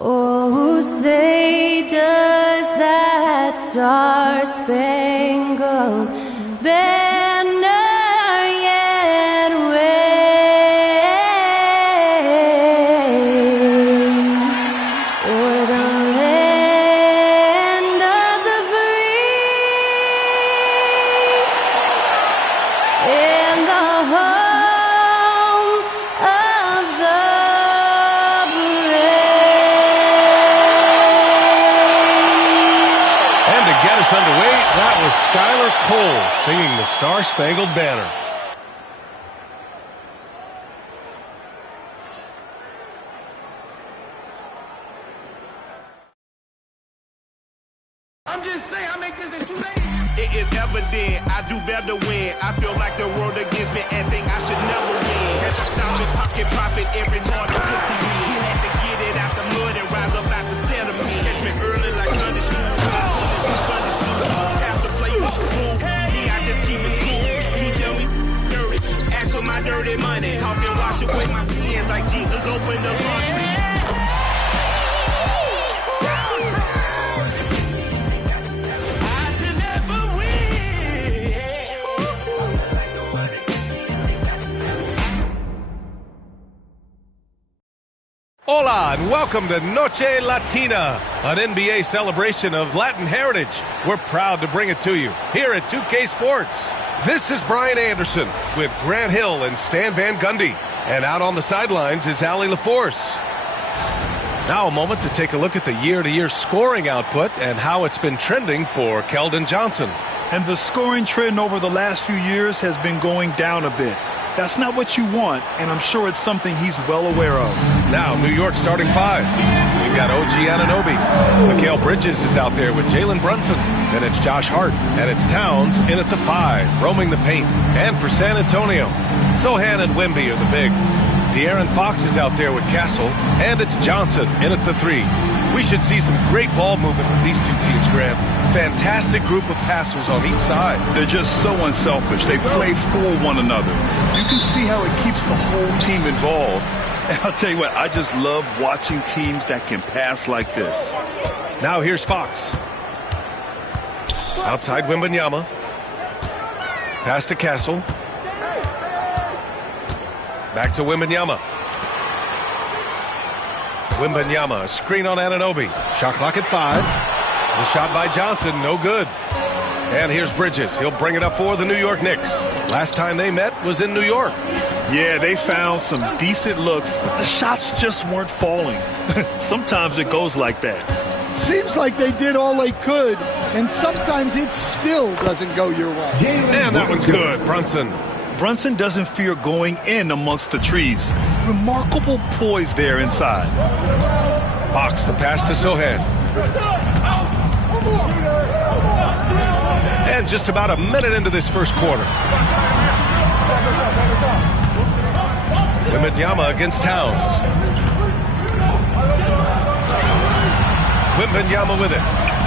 Oh, say does that star-spangled banner yet wave o'er the land of the free and the home of the brave? That was Skylar Cole singing the Star-Spangled Banner. I'm just saying, I make this in 2 days. It is evident I do better when I feel like the world against me and think I should never win. Can't stop me pocket profit every hard to pussy me. He had to get it out the mud and rise up out the sediment. Catch me early like Sunday school. Sunday school. Pastor play with the fool. I just keep it cool. He tell me dirty. Ask for my dirty money. Talking wash away my sins like Jesus opened the laundry. Hola and welcome to Noche Latina, an NBA celebration of Latin heritage. We're proud to bring it to you here at 2K Sports. This is Brian Anderson with Grant Hill and Stan Van Gundy. And out on the sidelines is Allie LaForce. Now a moment to take a look at the year-to-year scoring output and how it's been trending for Keldon Johnson. And the scoring trend over the last few years has been going down a bit. That's not what you want, and I'm sure it's something he's well aware of. Now, New York starting 5. We've got OG Anunoby. Mikal Bridges is out there with Jalen Brunson. Then it's Josh Hart, and it's Towns in at the 5, roaming the paint. And for San Antonio, Sohan and Wemby are the bigs. De'Aaron Fox is out there with Castle, and it's Johnson in at the 3. We should see some great ball movement with these two teams, Grant. Fantastic group of passers on each side. They're just so unselfish. They play for one another. You can see how it keeps the whole team involved. And I'll tell you what, I just love watching teams that can pass like this. Now here's Fox. Outside Wembanyama. Pass to Castle. Back to Wembanyama. Wembanyama, a screen on Anunoby. Shot clock at 5. The shot by Johnson, no good. And here's Bridges. He'll bring it up for the New York Knicks. Last time they met was in New York. Yeah, they found some decent looks, but the shots just weren't falling. Sometimes it goes like that. Seems like they did all they could, and sometimes it still doesn't go your way. And that one's good, Brunson. Brunson doesn't fear going in amongst the trees. Remarkable poise there inside. Fox, the pass to Sohan. And just about a minute into this first quarter. Wembanyama against Towns. Wembanyama with it.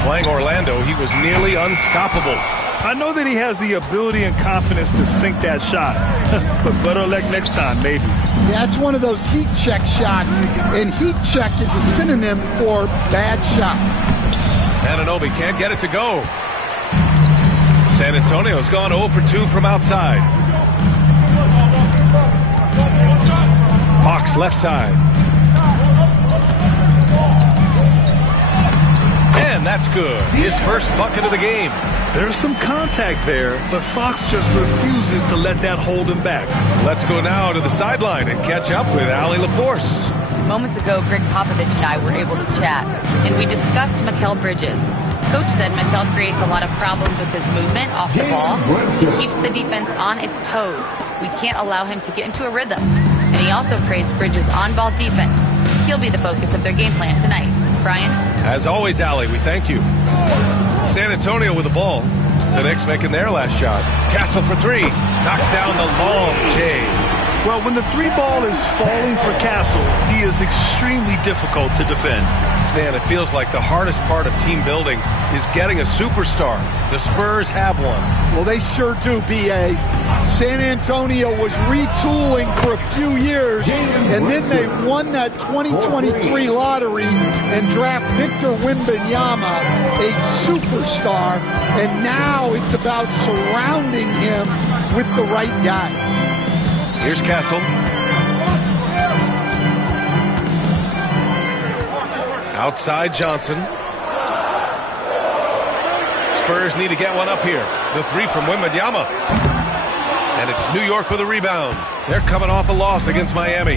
Playing Orlando, he was nearly unstoppable. I know that he has the ability and confidence to sink that shot. But better luck next time, maybe. Yeah, it's one of those heat check shots, and heat check is a synonym for bad shot. Anunoby can't get it to go. San Antonio's gone 0 for 2 from outside. Fox left side. And that's good. His first bucket of the game. There's some contact there, but Fox just refuses to let that hold him back. Let's go now to the sideline and catch up with Allie LaForce. Moments ago, Greg Popovich and I were able to chat, and we discussed Mikal Bridges. Coach said Mikal creates a lot of problems with his movement off the ball. He keeps the defense on its toes. We can't allow him to get into a rhythm. And he also praised Bridges' on-ball defense. He'll be the focus of their game plan tonight. Brian? As always, Allie, we thank you. San Antonio with the ball. The Knicks making their last shot. Castle for 3. Knocks down the long J. Well, when the 3 ball is falling for Castle, he is extremely difficult to defend. Stan, it feels like the hardest part of team building is getting a superstar. The Spurs have one. Well, they sure do, B.A. San Antonio was retooling for a few years, and then they won that 2023 lottery and draft Victor Wembanyama, a superstar, and now it's about surrounding him with the right guys. Here's Castle. Outside Johnson. Spurs need to get one up here. The 3 from Wembanyama. And it's New York with a rebound. They're coming off a loss against Miami.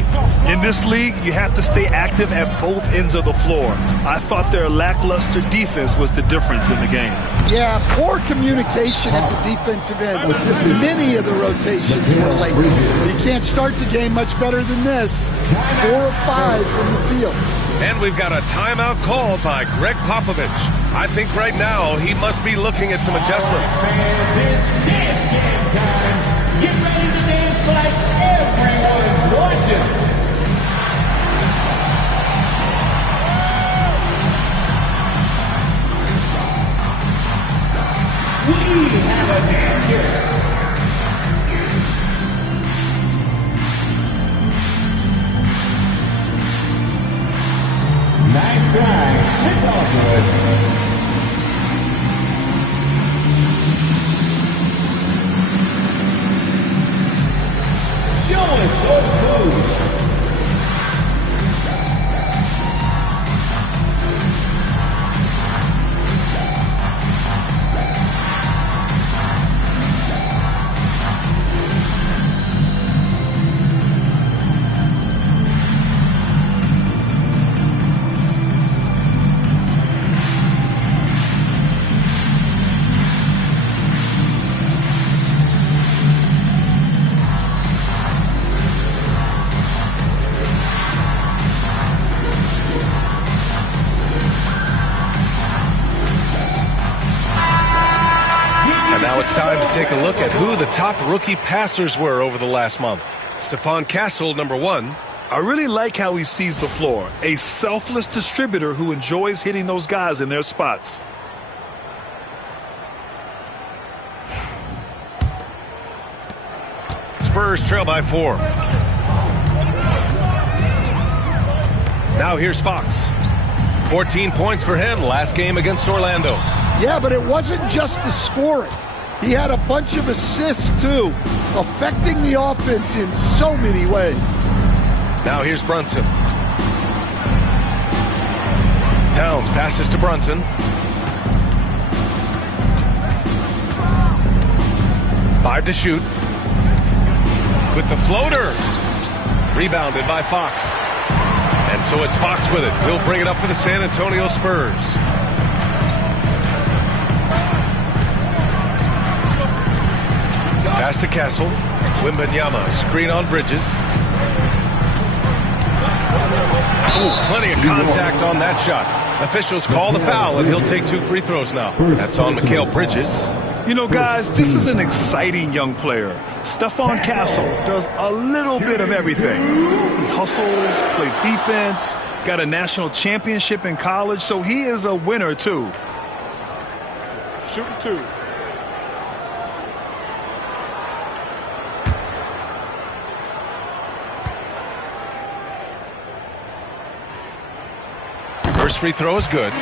In this league, you have to stay active at both ends of the floor. I thought their lackluster defense was the difference in the game. Yeah, poor communication at the defensive end. Many of the rotations were late. You can't start the game much better than this. 4 of 5 in the field. And we've got a timeout called by Greg Popovich. I think right now he must be looking at some adjustments. Dance game time. Get ready to dance like everyone's watching. We have a dance here. Nice drive. It's all good. Show us those moves. Now it's time to take a look at who the top rookie passers were over the last month. Stephon Castle, number 1. I really like how he sees the floor. A selfless distributor who enjoys hitting those guys in their spots. Spurs trail by 4. Now here's Fox. 14 points for him last game against Orlando. Yeah, but it wasn't just the scoring. He had a bunch of assists, too, affecting the offense in so many ways. Now here's Brunson. Towns passes to Brunson. Five to shoot. With the floater. Rebounded by Fox. And so it's Fox with it. He'll bring it up for the San Antonio Spurs. Pass to Castle. Wembanyama, screen on Bridges. Ooh, plenty of contact on that shot. Officials call the foul, and he'll take 2 free throws now. That's on Mikal Bridges. You know, guys, this is an exciting young player. Stephon Castle does a little bit of everything. He hustles, plays defense, got a national championship in college, so he is a winner, too. Shooting 2. First free throw is good.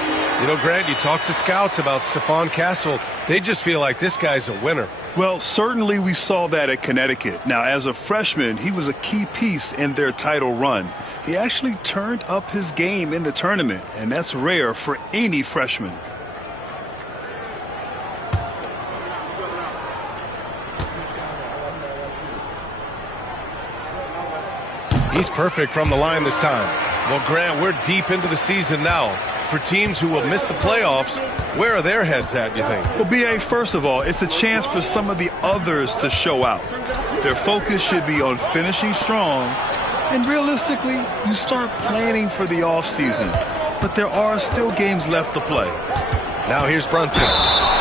You know, Grant, you talk to scouts about Stephon Castle. They just feel like this guy's a winner. Well, certainly we saw that at Connecticut. Now, as a freshman, he was a key piece in their title run. He actually turned up his game in the tournament, and that's rare for any freshman. He's perfect from the line this time. Well, Grant, we're deep into the season now. For teams who will miss the playoffs, where are their heads at, you think? Well, B.A., first of all, it's a chance for some of the others to show out. Their focus should be on finishing strong, and realistically, you start planning for the offseason. But there are still games left to play. Now here's Brunson,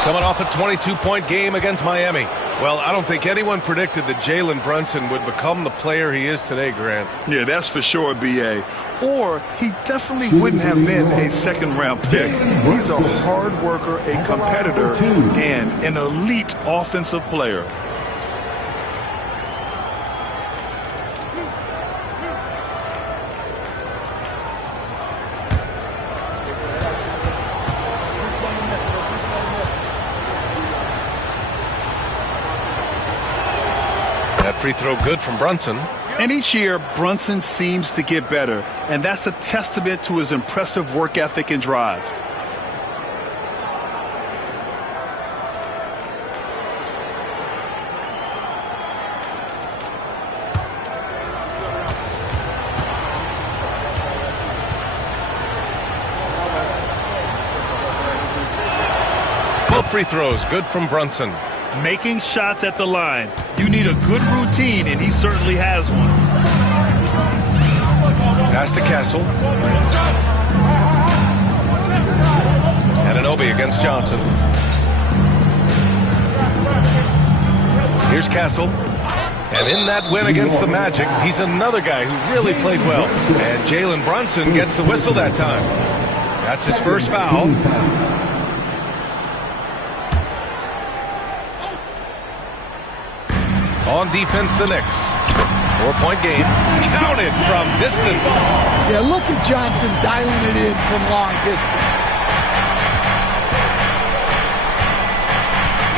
coming off a 22-point game against Miami. Well, I don't think anyone predicted that Jalen Brunson would become the player he is today, Grant. Yeah, that's for sure, B.A. Or he definitely wouldn't have been a second-round pick. He's a hard worker, a competitor, and an elite offensive player. That free throw good from Brunson. And each year, Brunson seems to get better, and that's a testament to his impressive work ethic and drive. Both free throws good from Brunson. Making shots at the line. You need a good routine, and he certainly has one. Pass to Castle. Anunoby against Johnson. Here's Castle. And in that win against the Magic, he's another guy who really played well. And Jalen Brunson gets the whistle that time. That's his first foul. On defense, the Knicks. 4-point game. Counted from distance. Yeah, look at Johnson dialing it in from long distance.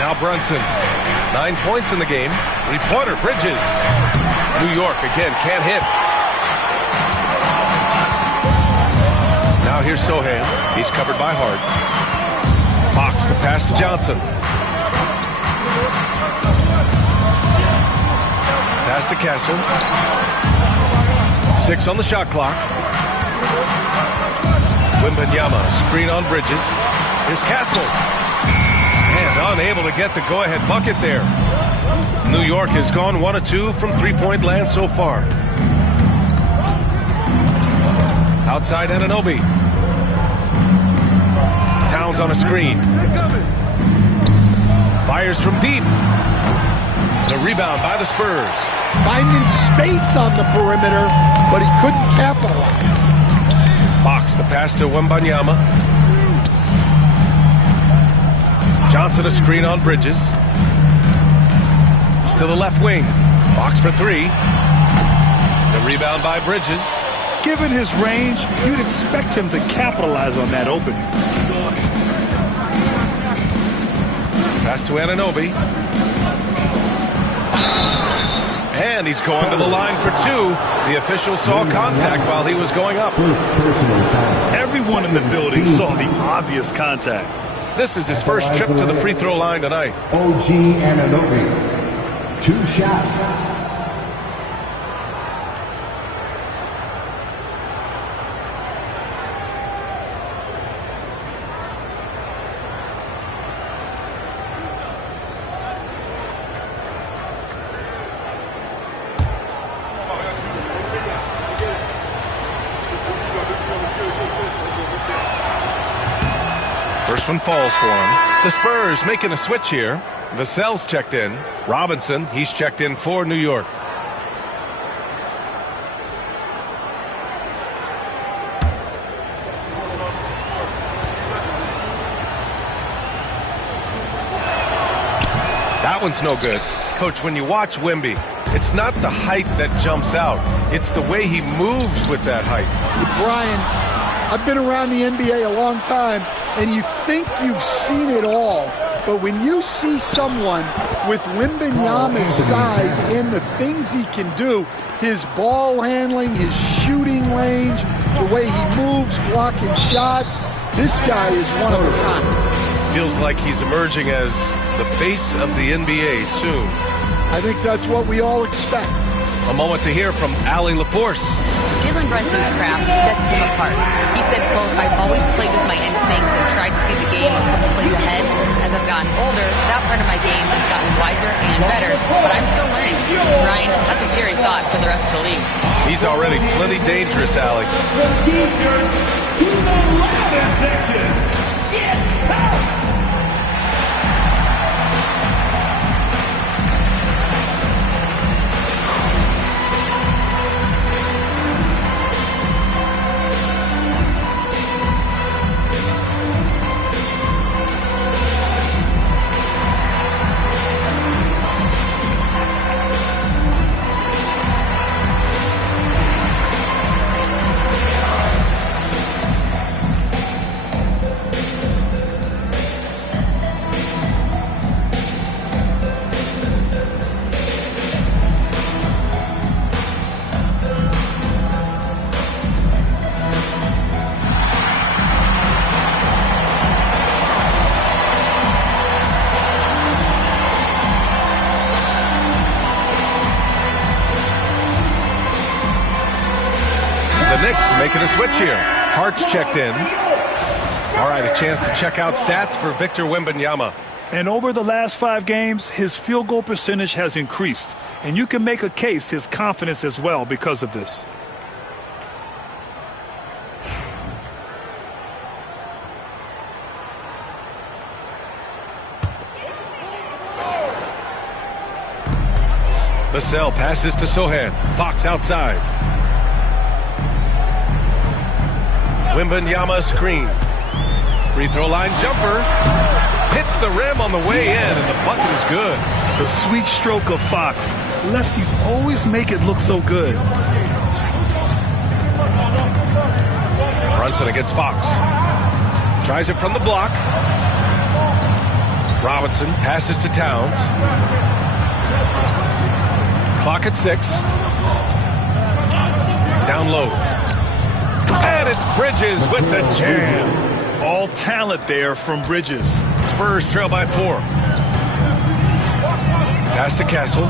Now Brunson. 9 points in the game. Three-pointer, Bridges. New York again can't hit. Now here's Sohan. He's covered by Hart. Fox, the pass to Johnson. Pass to Castle. 6 on the shot clock. Wembanyama, screen on Bridges. Here's Castle. And unable to get the go-ahead bucket there. New York has gone 1 of 2 from three-point land so far. Outside Anunoby. Towns on a screen. Fires from deep. The rebound by the Spurs. Finding space on the perimeter, but he couldn't capitalize. Fox, the pass to Wembanyama. Johnson, a screen on Bridges. To the left wing. Fox for 3. The rebound by Bridges. Given his range, you'd expect him to capitalize on that opening. Pass to Anunoby. And he's going to the line for 2. The official saw contact while he was going up. Everyone in the building saw the obvious contact. This is his first trip to the free throw line tonight. OG Anunoby. 2 shots. First one falls for him. The Spurs making a switch here. Vassell's checked in. Robinson, he's checked in for New York. That one's no good. Coach, when you watch Wemby, it's not the height that jumps out. It's the way he moves with that height. Brian, I've been around the NBA a long time, and you think you've seen it all. But when you see someone with Wembanyama's size and the things he can do, his ball handling, his shooting range, the way he moves, blocking shots, this guy is one of a kind. Feels like he's emerging as the face of the NBA soon. I think that's what we all expect. A moment to hear from Allie LaForce. Jalen Brunson's craft sets him apart. He said, quote, "I've always played with my instincts and tried to see the game a couple plays ahead. As I've gotten older, that part of my game has gotten wiser and better, but I'm still learning." Ryan, that's a scary thought for the rest of the league. He's already plenty dangerous, Allie. From T-shirts to the Rapid section. Get out! The Knicks making a switch here. Hart's checked in. All right, a chance to check out stats for Victor Wembanyama. And over the last 5 games, his field goal percentage has increased. And you can make a case his confidence as well because of this. Vassell passes to Sohan. Fox outside. Wembanyama screen. Free throw line jumper. Hits the rim on the way in, and the bucket is good. The sweet stroke of Fox. Lefties always make it look so good. Brunson against Fox. Tries it from the block. Robinson passes to Towns. Clock at 6. Down low. And it's Bridges with the jam. All talent there from Bridges. Spurs trail by 4. Pass to Castle.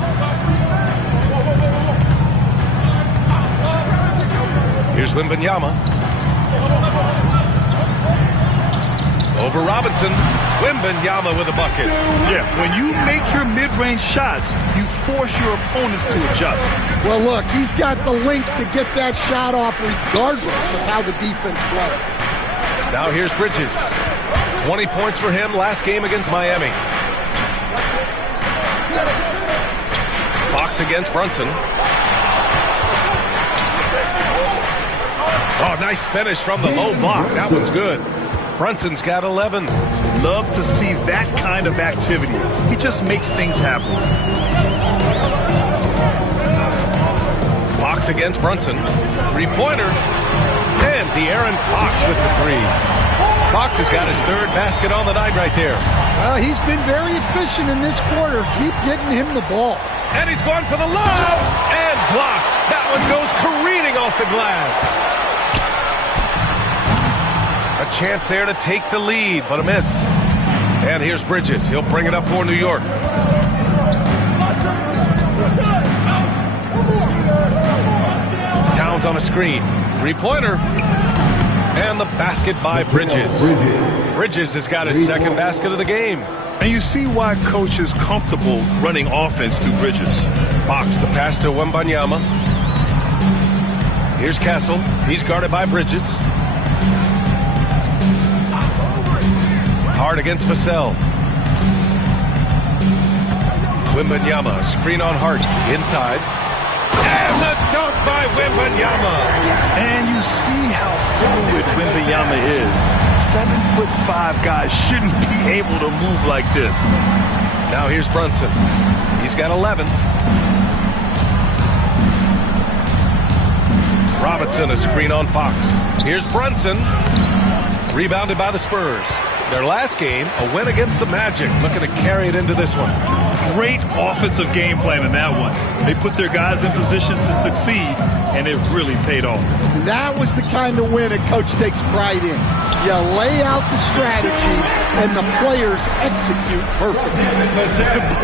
Here's Wembanyama. Over Robinson. Wembanyama with a bucket. Yeah, when you make your mid-range shots, you force your opponents to adjust. Well, look, he's got the length to get that shot off regardless of how the defense plays. Now here's Bridges. 20 points for him last game against Miami. Fox against Brunson. Oh, nice finish from the low block. That one's good. Brunson's got 11. Love to see that kind of activity. He just makes things happen. Fox against Brunson. 3-pointer. And De'Aaron Fox with the 3. Fox has got his 3rd basket on the night right there. Well, he's been very efficient in this quarter. Keep getting him the ball. And he's going for the lob. And blocked. That one goes careening off the glass. A chance there to take the lead, but a miss. And here's Bridges. He'll bring it up for New York. Towns on a screen. 3-pointer. And the basket by Bridges. Bridges has got his 2nd basket of the game. And you see why coach is comfortable running offense through Bridges. Fox, the pass to Wembanyama. Here's Castle. He's guarded by Bridges. Hard against Vassell. Wembanyama, screen on Hart, inside. And the dunk by Wembanyama. And you see how fluid Wembanyama is. 7'5" guys shouldn't be able to move like this. Now here's Brunson. He's got 11. Robinson, a screen on Fox. Here's Brunson. Rebounded by the Spurs. Their last game, a win against the Magic. Looking to carry it into this one. Great offensive game plan in that one. They put their guys in positions to succeed, and it really paid off. That was the kind of win a coach takes pride in. You lay out the strategy, and the players execute perfectly.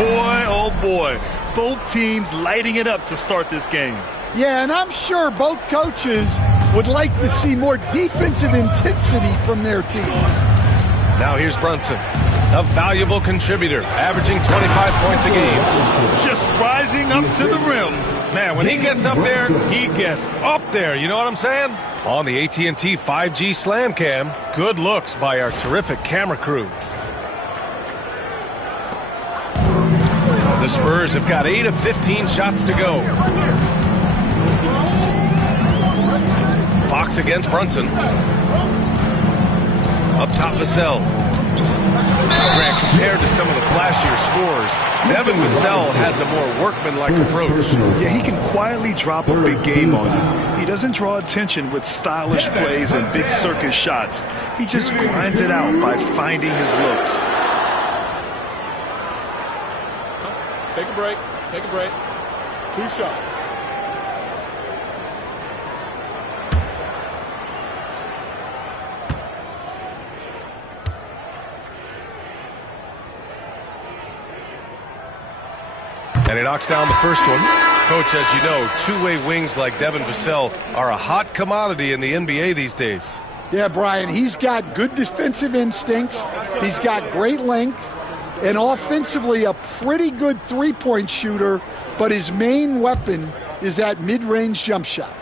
Boy, oh boy. Both teams lighting it up to start this game. Yeah, and I'm sure both coaches would like to see more defensive intensity from their teams. Now here's Brunson, a valuable contributor, averaging 25 points a game. Just rising up to the rim. Man, when he gets up there, he gets up there. You know what I'm saying? On the AT&T 5G Slam Cam, good looks by our terrific camera crew. The Spurs have got 8 of 15 shots to go. Fox against Brunson. Up top, Vassell. Grant, compared to some of the flashier scores, Devin Vassell has a more workmanlike approach. Yeah, he can quietly drop a big game on you. He doesn't draw attention with stylish plays and big circus shots. He just grinds it out by finding his looks. Take a break. Take a break. 2 shots. And he knocks down the first one. Coach, as you know, two-way wings like Devin Vassell are a hot commodity in the NBA these days. Yeah, Brian, he's got good defensive instincts. He's got great length. And offensively, a pretty good three-point shooter, but his main weapon is that mid-range jump shot.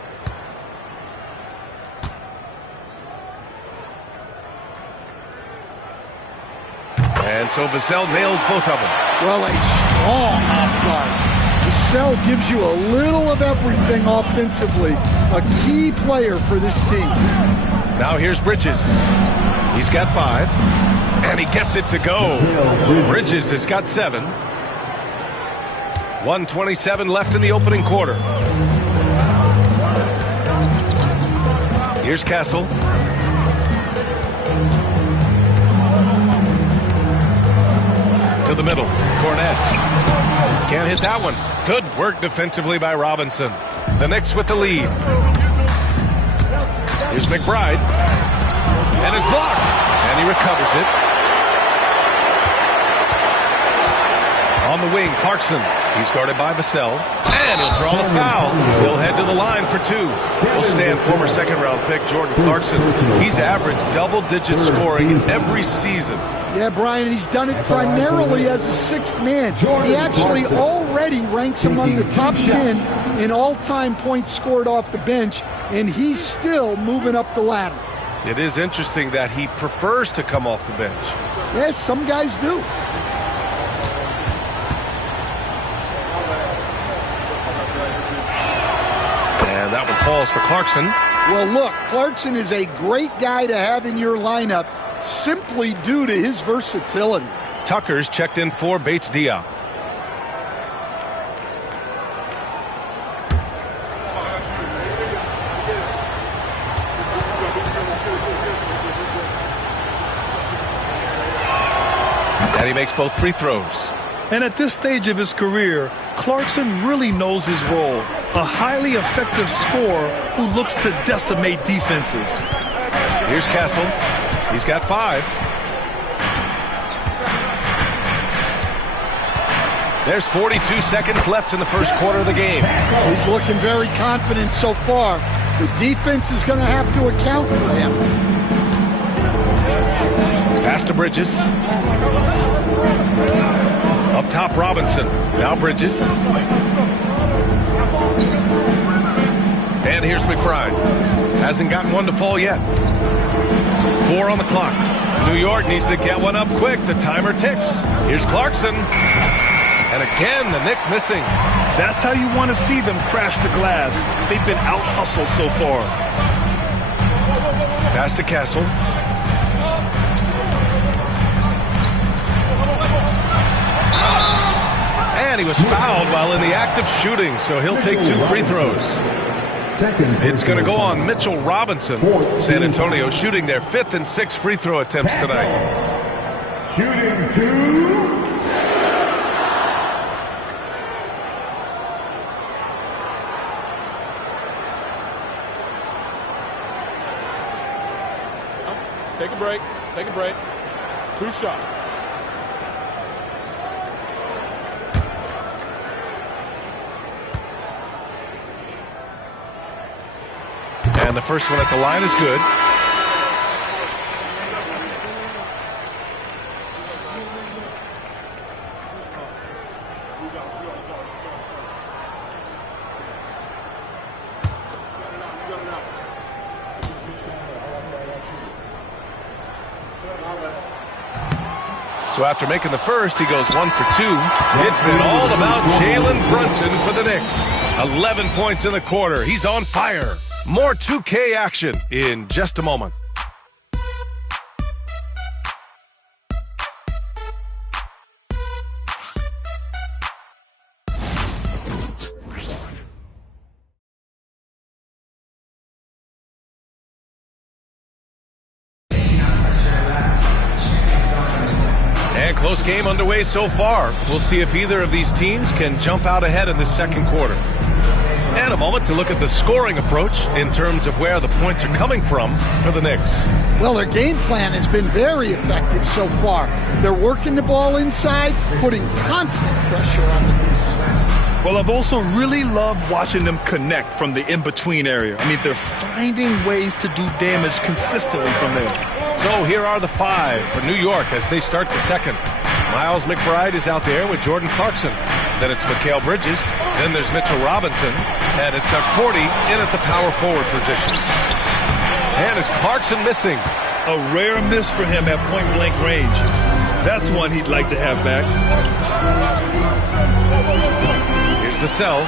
And so Vassell nails both of them. Well, a strong off guard. Vassell gives you a little of everything offensively. A key player for this team. Now here's Bridges. He's got 5. And he gets it to go. Bridges has got 7. 1:27 left in the opening quarter. Here's Castle. To the middle. Cornette. Can't hit that one. Good work defensively by Robinson. The Knicks with the lead. Here's McBride. And it's blocked. And he recovers it. On the wing, Clarkson. He's guarded by Vassell. And he'll draw the foul. He'll head to the line for 2. We'll stand former second-round pick Jordan Clarkson. He's averaged double-digit scoring every season. Yeah, Brian, he's done it primarily as a sixth man. He actually already ranks among the top 10 in all-time points scored off the bench, and he's still moving up the ladder. It is interesting that he prefers to come off the bench. Yes, some guys do. And that one falls for Clarkson. Well, look, Clarkson is a great guy to have in your lineup simply due to his versatility. Tucker's checked in for Bates Diop. And he makes both free throws. And at this stage of his career, Clarkson really knows his role. A highly effective scorer who looks to decimate defenses. Here's Castle. He's got 5. There's 42 seconds left in the first quarter of the game. He's looking very confident so far. The defense is going to have to account for him. Pass to Bridges. Up top, Robinson. Now Bridges. And here's McBride. Hasn't gotten one to fall yet. 4 on the clock. New York needs to get one up quick. The timer ticks. Here's Clarkson. And again, the Knicks missing. That's how you want to see them crash the glass. They've been out-hustled so far. Pass to Castle. And he was fouled while in the act of shooting, so he'll take 2 free throws. It's going to go on Mitchell Robinson. San Antonio shooting their 5th and 6th free throw attempts tonight. Shooting 2. Take a break. Take a break. 2 shots. And the first one at the line is good. So after making the first, he goes 1 for 2. It's been all about Jalen Brunson for the Knicks. 11 points in the quarter. He's on fire. More 2K action in just a moment. And close game underway so far. We'll see if either of these teams can jump out ahead in the second quarter. And a moment to look at the scoring approach in terms of where the points are coming from for the Knicks. Well, their game plan has been very effective so far. They're working the ball inside, putting constant pressure on the defense. Well, I've also really loved watching them connect from the in-between area. I mean, they're finding ways to do damage consistently from there. So here are the 5 for New York as they start the second. Miles McBride is out there with Jordan Clarkson. Then it's Mikal Bridges. Then there's Mitchell Robinson. And it's Cordy in at the power forward position. And it's Clarkson missing. A rare miss for him at point-blank range. That's one he'd like to have back. Here's Vassell.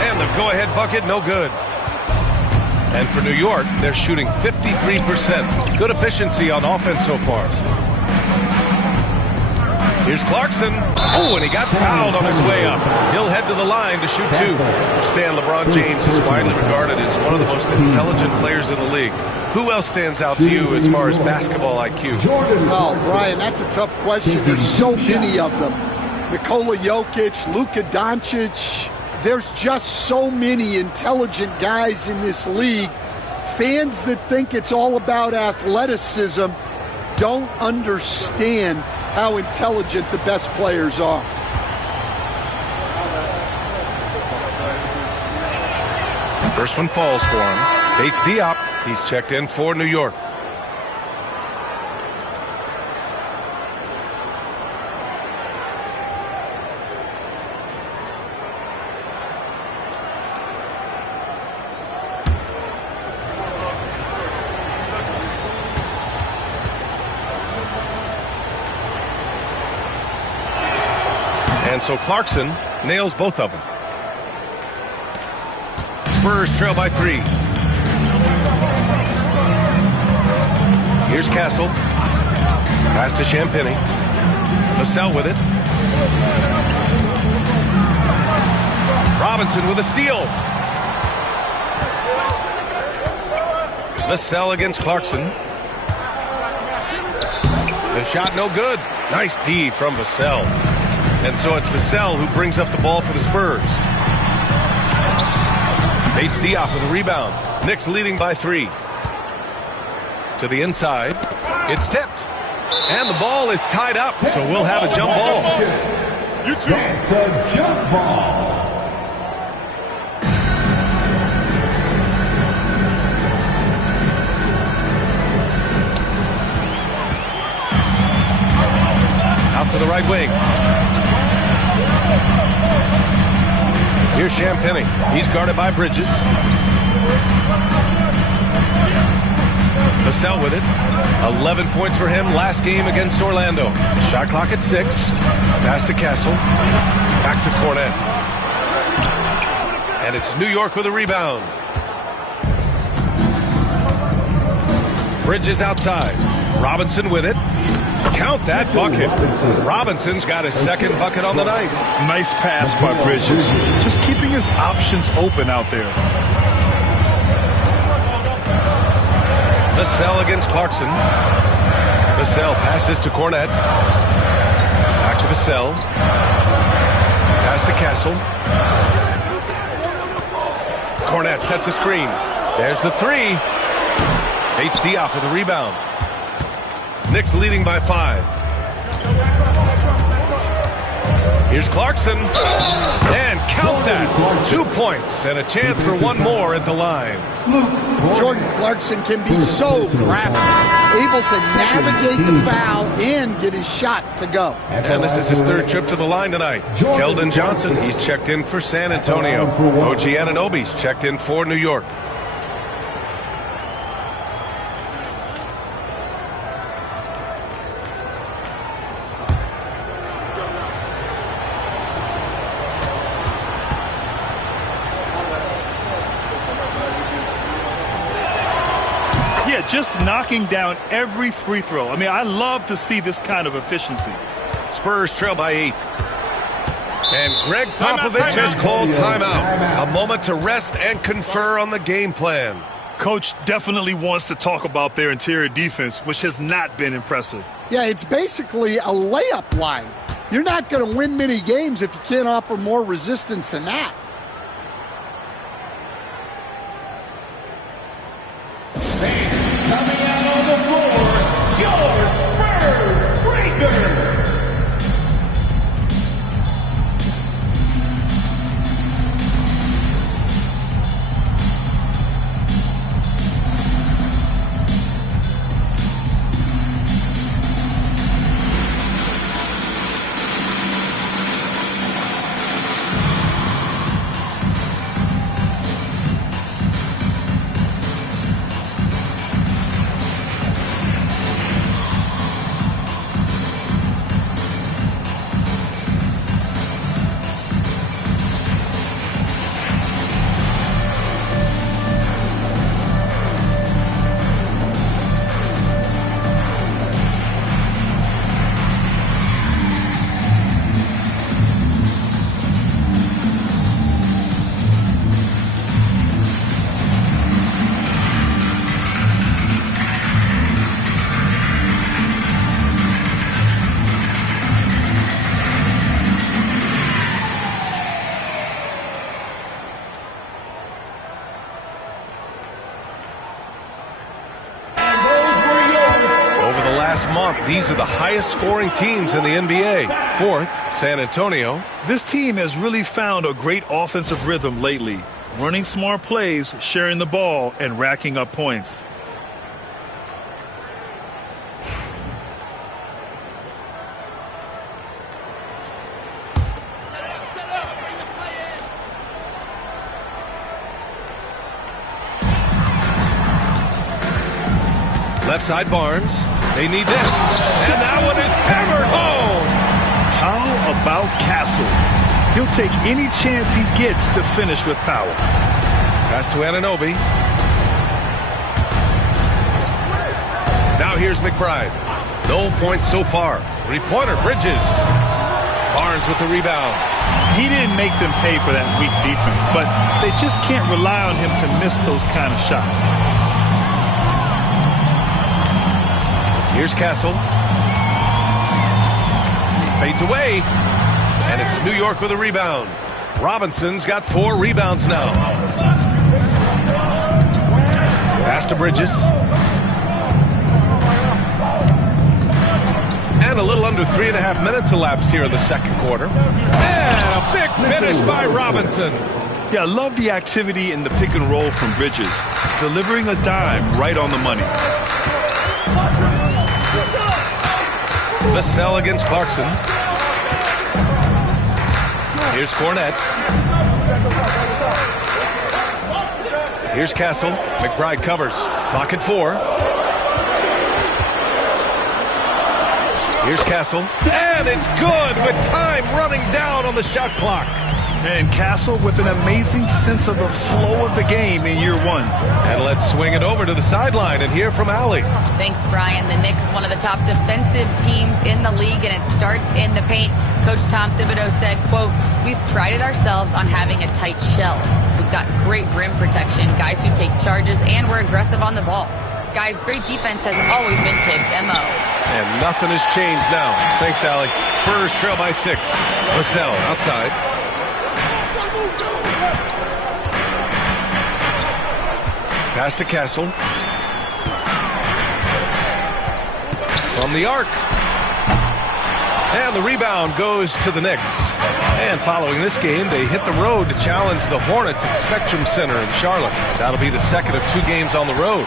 And the go-ahead bucket, no good. And for New York, they're shooting 53%. Good efficiency on offense so far. Here's Clarkson. Oh, and he got fouled on his way up. He'll head to the line to shoot 2. Stan, LeBron James is widely regarded as one of the most intelligent players in the league. Who else stands out to you as far as basketball IQ? Oh, Brian, that's a tough question. There's so many of them. Nikola Jokic, Luka Doncic. There's just so many intelligent guys in this league. Fans that think it's all about athleticism don't understand how intelligent the best players are. First one falls for him. Bates Diop. He's checked in for New York. And so Clarkson nails both of them. Spurs trail by 3. Here's Castle. Pass to Champagny. Vassell with it. Robinson with a steal. Vassell against Clarkson. The shot no good. Nice D from Vassell. And so it's Vassell who brings up the ball for the Spurs. Bates Diop with a rebound. Knicks leading by 3. To the inside. It's tipped. And the ball is tied up, so we'll have a jump ball. That's a jump ball. Out to the right wing. Here's Champagny. He's guarded by Bridges. Vassell with it. 11 points for him last game against Orlando. Shot clock at 6. Pass to Castle. Back to Cornette. And it's New York with a rebound. Bridges outside. Robinson with it. Count that bucket. Robinson's got his second bucket on the night. Nice pass by Bridges. Just keeping his options open out there. Vassell against Clarkson. Vassell passes to Cornette. Back to Vassell. Pass to Castle. Cornette sets a screen. There's the 3. Bates Diop with a rebound. Knicks leading by 5. Here's Clarkson. And count that. 2 points and a chance for one more at the line. Jordan Clarkson can be so crafty, able to navigate the foul and get his shot to go. And this is his 3rd trip to the line tonight. Keldon Johnson, he's checked in for San Antonio. OG Anunoby's checked in for New York. Just knocking down every free throw. I mean, I love to see this kind of efficiency. Spurs trail by 8. And Greg Popovich has called timeout. A moment to rest and confer on the game plan. Coach definitely wants to talk about their interior defense, which has not been impressive. Yeah, it's basically a layup line. You're not going to win many games if you can't offer more resistance than that. Coming out on the floor, your Spurs Breakers. month, these are the highest scoring teams in the NBA. Fourth, San Antonio. This team has really found a great offensive rhythm lately. Running smart plays, sharing the ball, and racking up points. Left side Barnes. They need this. And that one is hammered home. How about Castle? He'll take any chance he gets to finish with power. Pass to Anunoby. Now here's McBride. No points so far. Three-pointer, Bridges. Barnes with the rebound. He didn't make them pay for that weak defense, but they just can't rely on him to miss those kind of shots. Here's Castle. Fades away. And it's New York with a rebound. Robinson's got 4 rebounds now. Pass to Bridges. And a little under 3.5 minutes elapsed here in the second quarter. And a big finish by Robinson. Yeah, I love the activity in the pick and roll from Bridges. Delivering a dime right on the money. Vassell against Clarkson. Here's Cornette. Here's Castle. McBride covers. Clock at 4. Here's Castle. And it's good with time running down on the shot clock. And Castle with an amazing sense of the flow of the game in year 1. And let's swing it over to the sideline and hear from Allie. Thanks, Brian. The Knicks, one of the top defensive teams in the league, and it starts in the paint. Coach Tom Thibodeau said, quote, "We've prided ourselves on having a tight shell. We've got great rim protection, guys who take charges, and we're aggressive on the ball. Guys, great defense has always been Tibbs' MO." And nothing has changed now. Thanks, Allie. Spurs trail by 6. Vassell outside. Pass to Castle. From the arc. And the rebound goes to the Knicks. And following this game, they hit the road to challenge the Hornets at Spectrum Center in Charlotte. That'll be the second of 2 games on the road.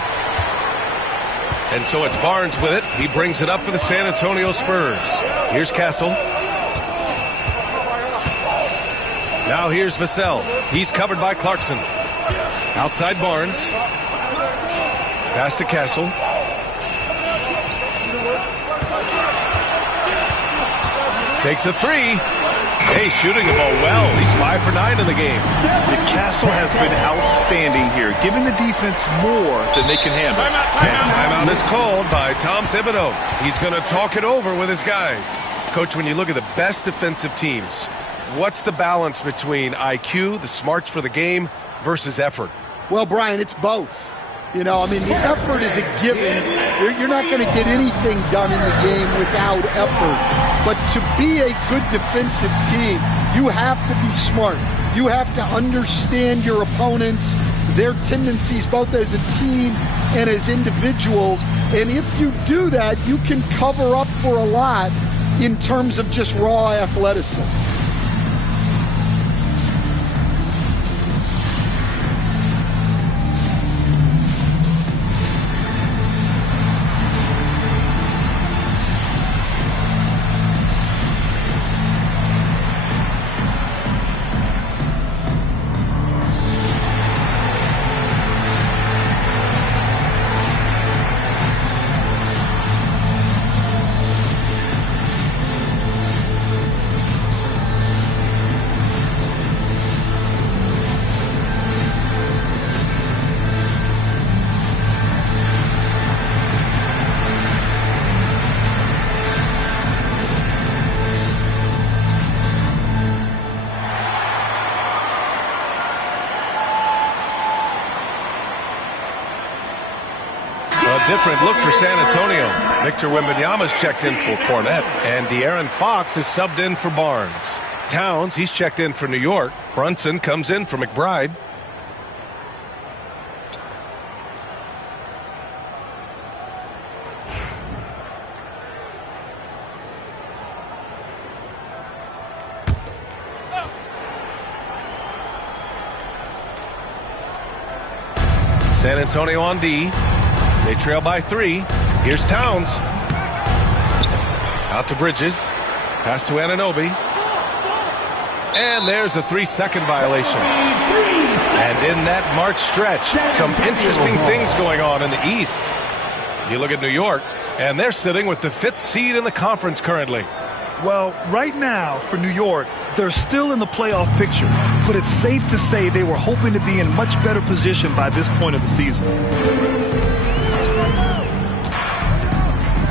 And so it's Barnes with it. He brings it up for the San Antonio Spurs. Here's Castle. Now here's Vassell. He's covered by Clarkson. Outside Barnes. Pass to Castle. Takes a 3. Hey, shooting the ball well. He's 5 for 9 in the game. The Castle has been outstanding here, giving the defense more than they can handle. Timeout is called by Tom Thibodeau. He's going to talk it over with his guys. Coach, when you look at the best defensive teams, what's the balance between IQ, the smarts for the game, versus effort? Well, Brian, it's both. You know, I mean, the effort is a given. You're not going to get anything done in the game without effort. But to be a good defensive team, you have to be smart. You have to understand your opponents, their tendencies, both as a team and as individuals. And if you do that, you can cover up for a lot in terms of just raw athleticism. Different look for San Antonio. Victor Wembanyama's checked in for Cornette, and De'Aaron Fox is subbed in for Barnes. Towns, he's checked in for New York. Brunson comes in for McBride. San Antonio on D. They trail by 3. Here's Towns. Out to Bridges. Pass to Anunoby. And there's a 3-second violation. And in that March stretch, some interesting things going on in the East. You look at New York, and they're sitting with the 5th seed in the conference currently. Well, right now, for New York, they're still in the playoff picture. But it's safe to say they were hoping to be in much better position by this point of the season.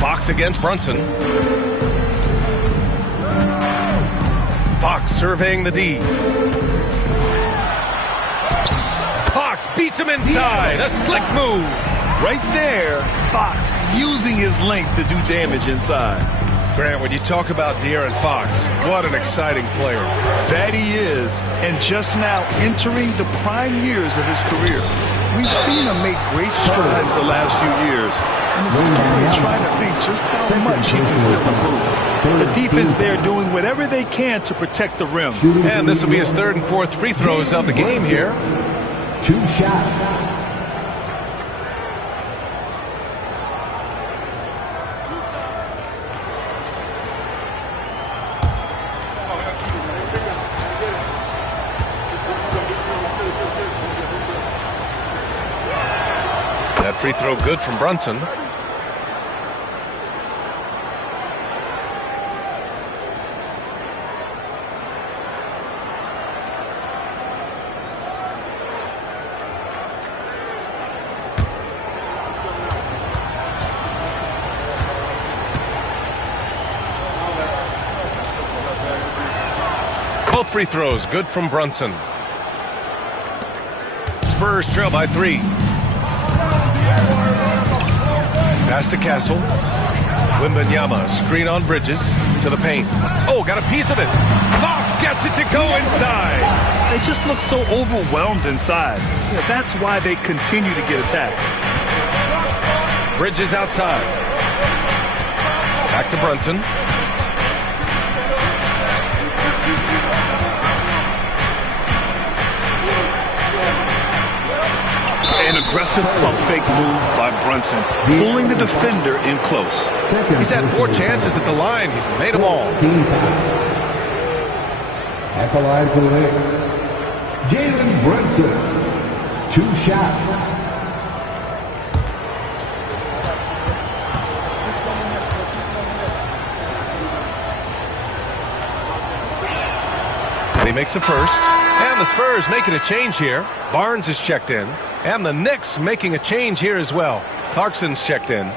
Fox against Brunson. Fox surveying the D. Fox beats him inside. A slick move. Right there, Fox using his length to do damage inside. Grant, when you talk about De'Aaron Fox, what an exciting player. That he is, and just now entering the prime years of his career. We've seen him make great strides the last few years, and it's scary trying to think just how much he can still improve. The defense there doing whatever they can to protect the rim. And this will be his 3rd and 4th free throws of the game here. 2 shots. That free throw good from Brunson. Both free throws good from Brunson. Spurs trail by 3. Pass to Castle. Wembanyama, screen on Bridges to the paint. Oh, got a piece of it. Fox gets it to go inside. They just look so overwhelmed inside. Yeah, that's why they continue to get attacked. Bridges outside. Back to Brunson. An aggressive pump fake move by Brunson, pulling the defender in close. He's had 4 chances at the line. He's made them all. At the line for the Knicks, Jalen Brunson. 2 shots. He makes the first. And the Spurs making a change here. Barnes is checked in. And the Knicks making a change here as well. Clarkson's checked in.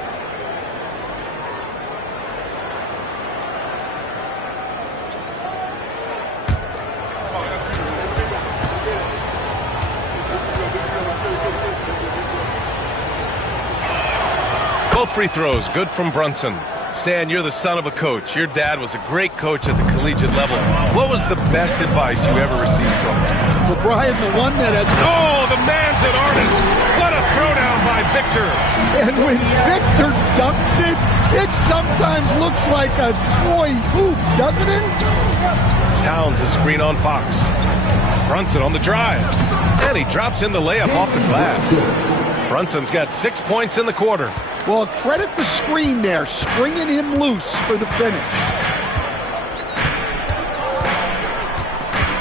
Both free throws good from Brunson. Stan, you're the son of a coach. Your dad was a great coach at the collegiate level. What was the best advice you ever received from him? Well, Brian, the one that had... Oh, the man's an artist. What a throwdown by Victor. And when Victor dunks it, it sometimes looks like a toy hoop, doesn't it? Towns a screen on Fox. Brunson on the drive. And he drops in the layup off the glass. Brunson's got 6 points in the quarter. Well, credit the screen there, springing him loose for the finish.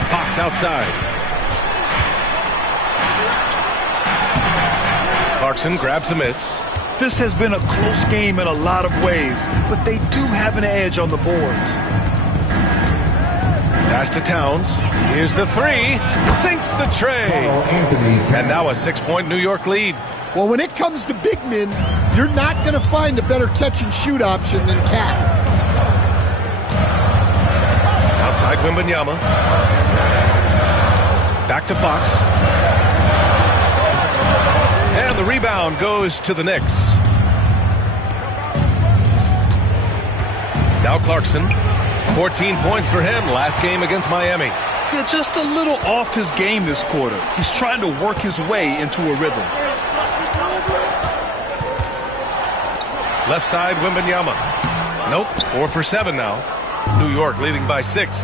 Fox outside. Clarkson grabs a miss. This has been a close game in a lot of ways, but they do have an edge on the boards. Pass to Towns. Here's the 3. Sinks the tray. And now a 6-point New York lead. Well, when it comes to big men, you're not going to find a better catch-and-shoot option than Cat. Outside Wembanyama. Back to Fox. And the rebound goes to the Knicks. Now Clarkson. 14 points for him last game against Miami. Yeah, just a little off his game this quarter. He's trying to work his way into a rhythm. Left side, Wembanyama. Nope, 4 for 7 now. New York leading by 6.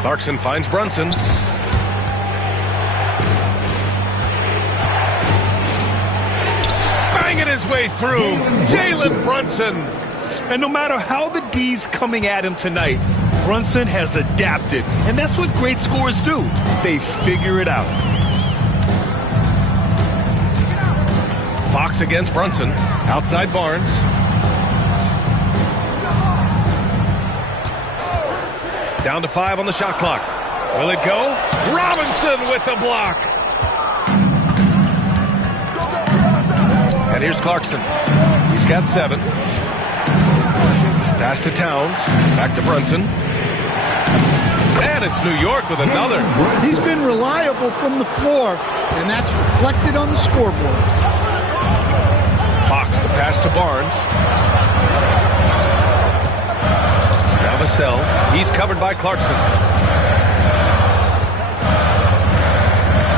Clarkson finds Brunson. way through. Jalen Brunson. And no matter how the D's coming at him tonight, Brunson has adapted. And that's what great scorers do. They figure it out. Fox against Brunson. Outside Barnes. Down to 5 on the shot clock. Will it go? Robinson with the block. And here's Clarkson. He's got 7. Pass to Towns. Back to Brunson. And it's New York with another. He's been reliable from the floor, and that's reflected on the scoreboard. Fox, the pass to Barnes. Now Vassell. He's covered by Clarkson.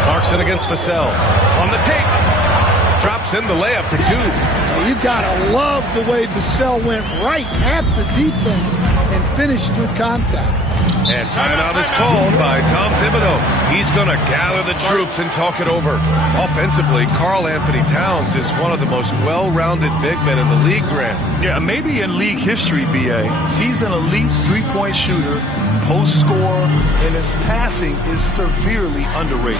Clarkson against Vassell. On the take. Drops in the layup for 2. You've got to love the way Vassell went right at the defense and finished through contact. And timeout is called by Tom Thibodeau. He's going to gather the troops and talk it over. Offensively, Karl Anthony Towns is one of the most well-rounded big men in the league, Grant. Yeah, maybe in league history, B.A. He's an elite three-point shooter, post scorer, and his passing is severely underrated.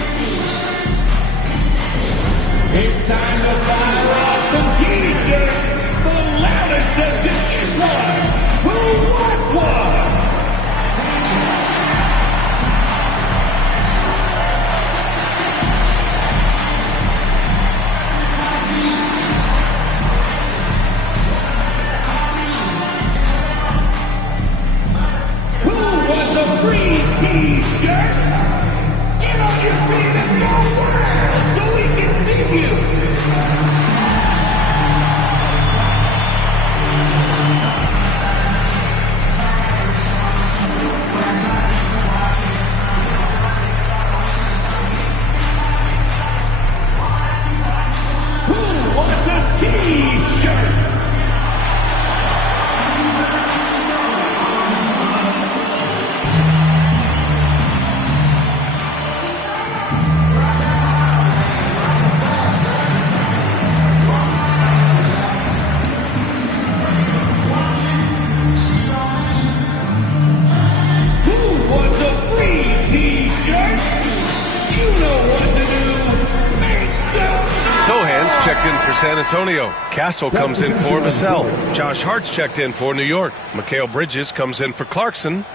It's time to fire off some T-shirts. The loudest of Detroit. Who wants one? Who wants a free T-shirt? Get on your feet and go wild so we can see you. Who wants a T-shirt? Sohan's checked in for San Antonio. Castle comes in for Vassell. Josh Hart's checked in for New York. Mikal Bridges comes in for Clarkson.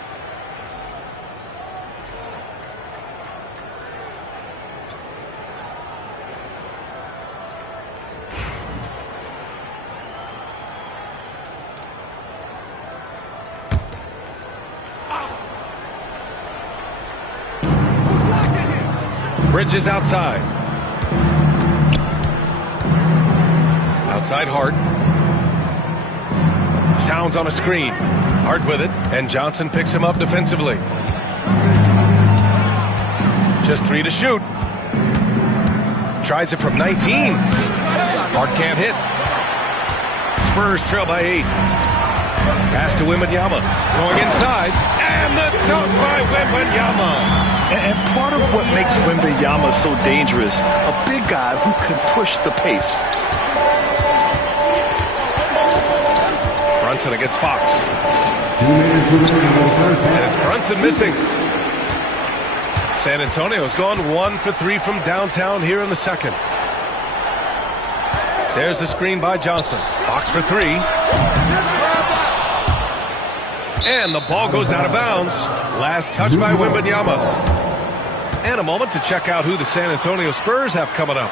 Bridges outside. Outside Hart. Towns on a screen. Hart with it, and Johnson picks him up defensively. Just 3 to shoot. Tries it from 19. Hart can't hit. Spurs trail by 8. Pass to Wembanyama. Going inside. And the dunk by Wembanyama. And part of what makes Wembanyama so dangerous, a big guy who can push the pace. Brunson against Fox. And it's Brunson missing. San Antonio's gone 1 for 3 from downtown here in the second. There's the screen by Johnson. Fox for 3. And the ball goes out of bounds. Last touch by Wembanyama. And a moment to check out who the San Antonio Spurs have coming up.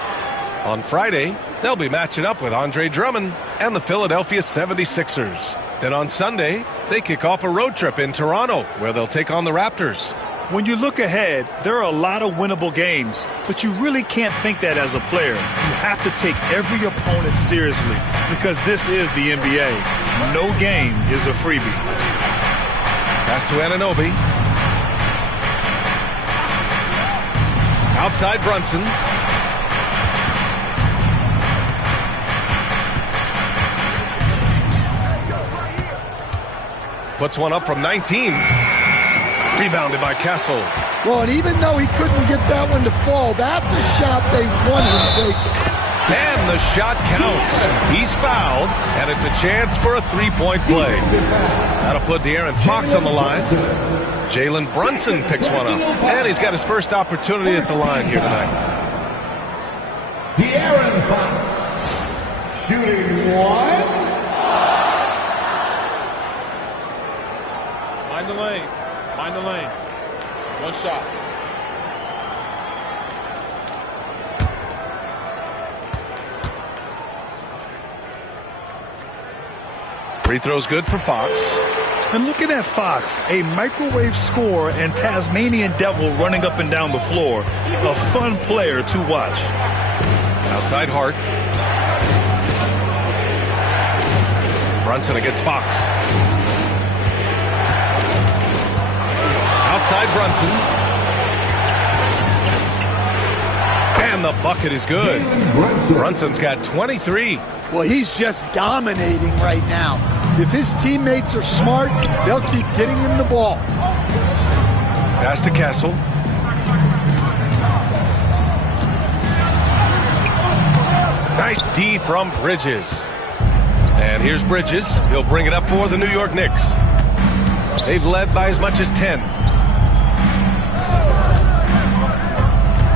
On Friday, they'll be matching up with Andre Drummond and the Philadelphia 76ers. Then on Sunday, they kick off a road trip in Toronto, where they'll take on the Raptors. When you look ahead, there are a lot of winnable games, but you really can't think that as a player. You have to take every opponent seriously, because this is the NBA. No game is a freebie. Pass to Anunoby. Outside Brunson. Puts one up from 19. Rebounded by Castle. Well, and even though he couldn't get that one to fall, that's a shot they want him taking. And the shot counts. He's fouled, and it's a chance for a three-point play. That'll put De'Aaron Fox on the line. Jalen Brunson picks one up, and he's got his first opportunity at the line here tonight. De'Aaron Fox, shooting one. Mind the lanes. Mind the lanes. One shot. Free throw's good for Fox. And looking at Fox, a microwave scorer and Tasmanian devil running up and down the floor. A fun player to watch. Outside Hart. Brunson against Fox. Outside Brunson. And the bucket is good. Brunson's got 23. Well, he's just dominating right now. If his teammates are smart, they'll keep getting him the ball. Pass to Castle. Nice D from Bridges. And here's Bridges. He'll bring it up for the New York Knicks. They've led by as much as 10.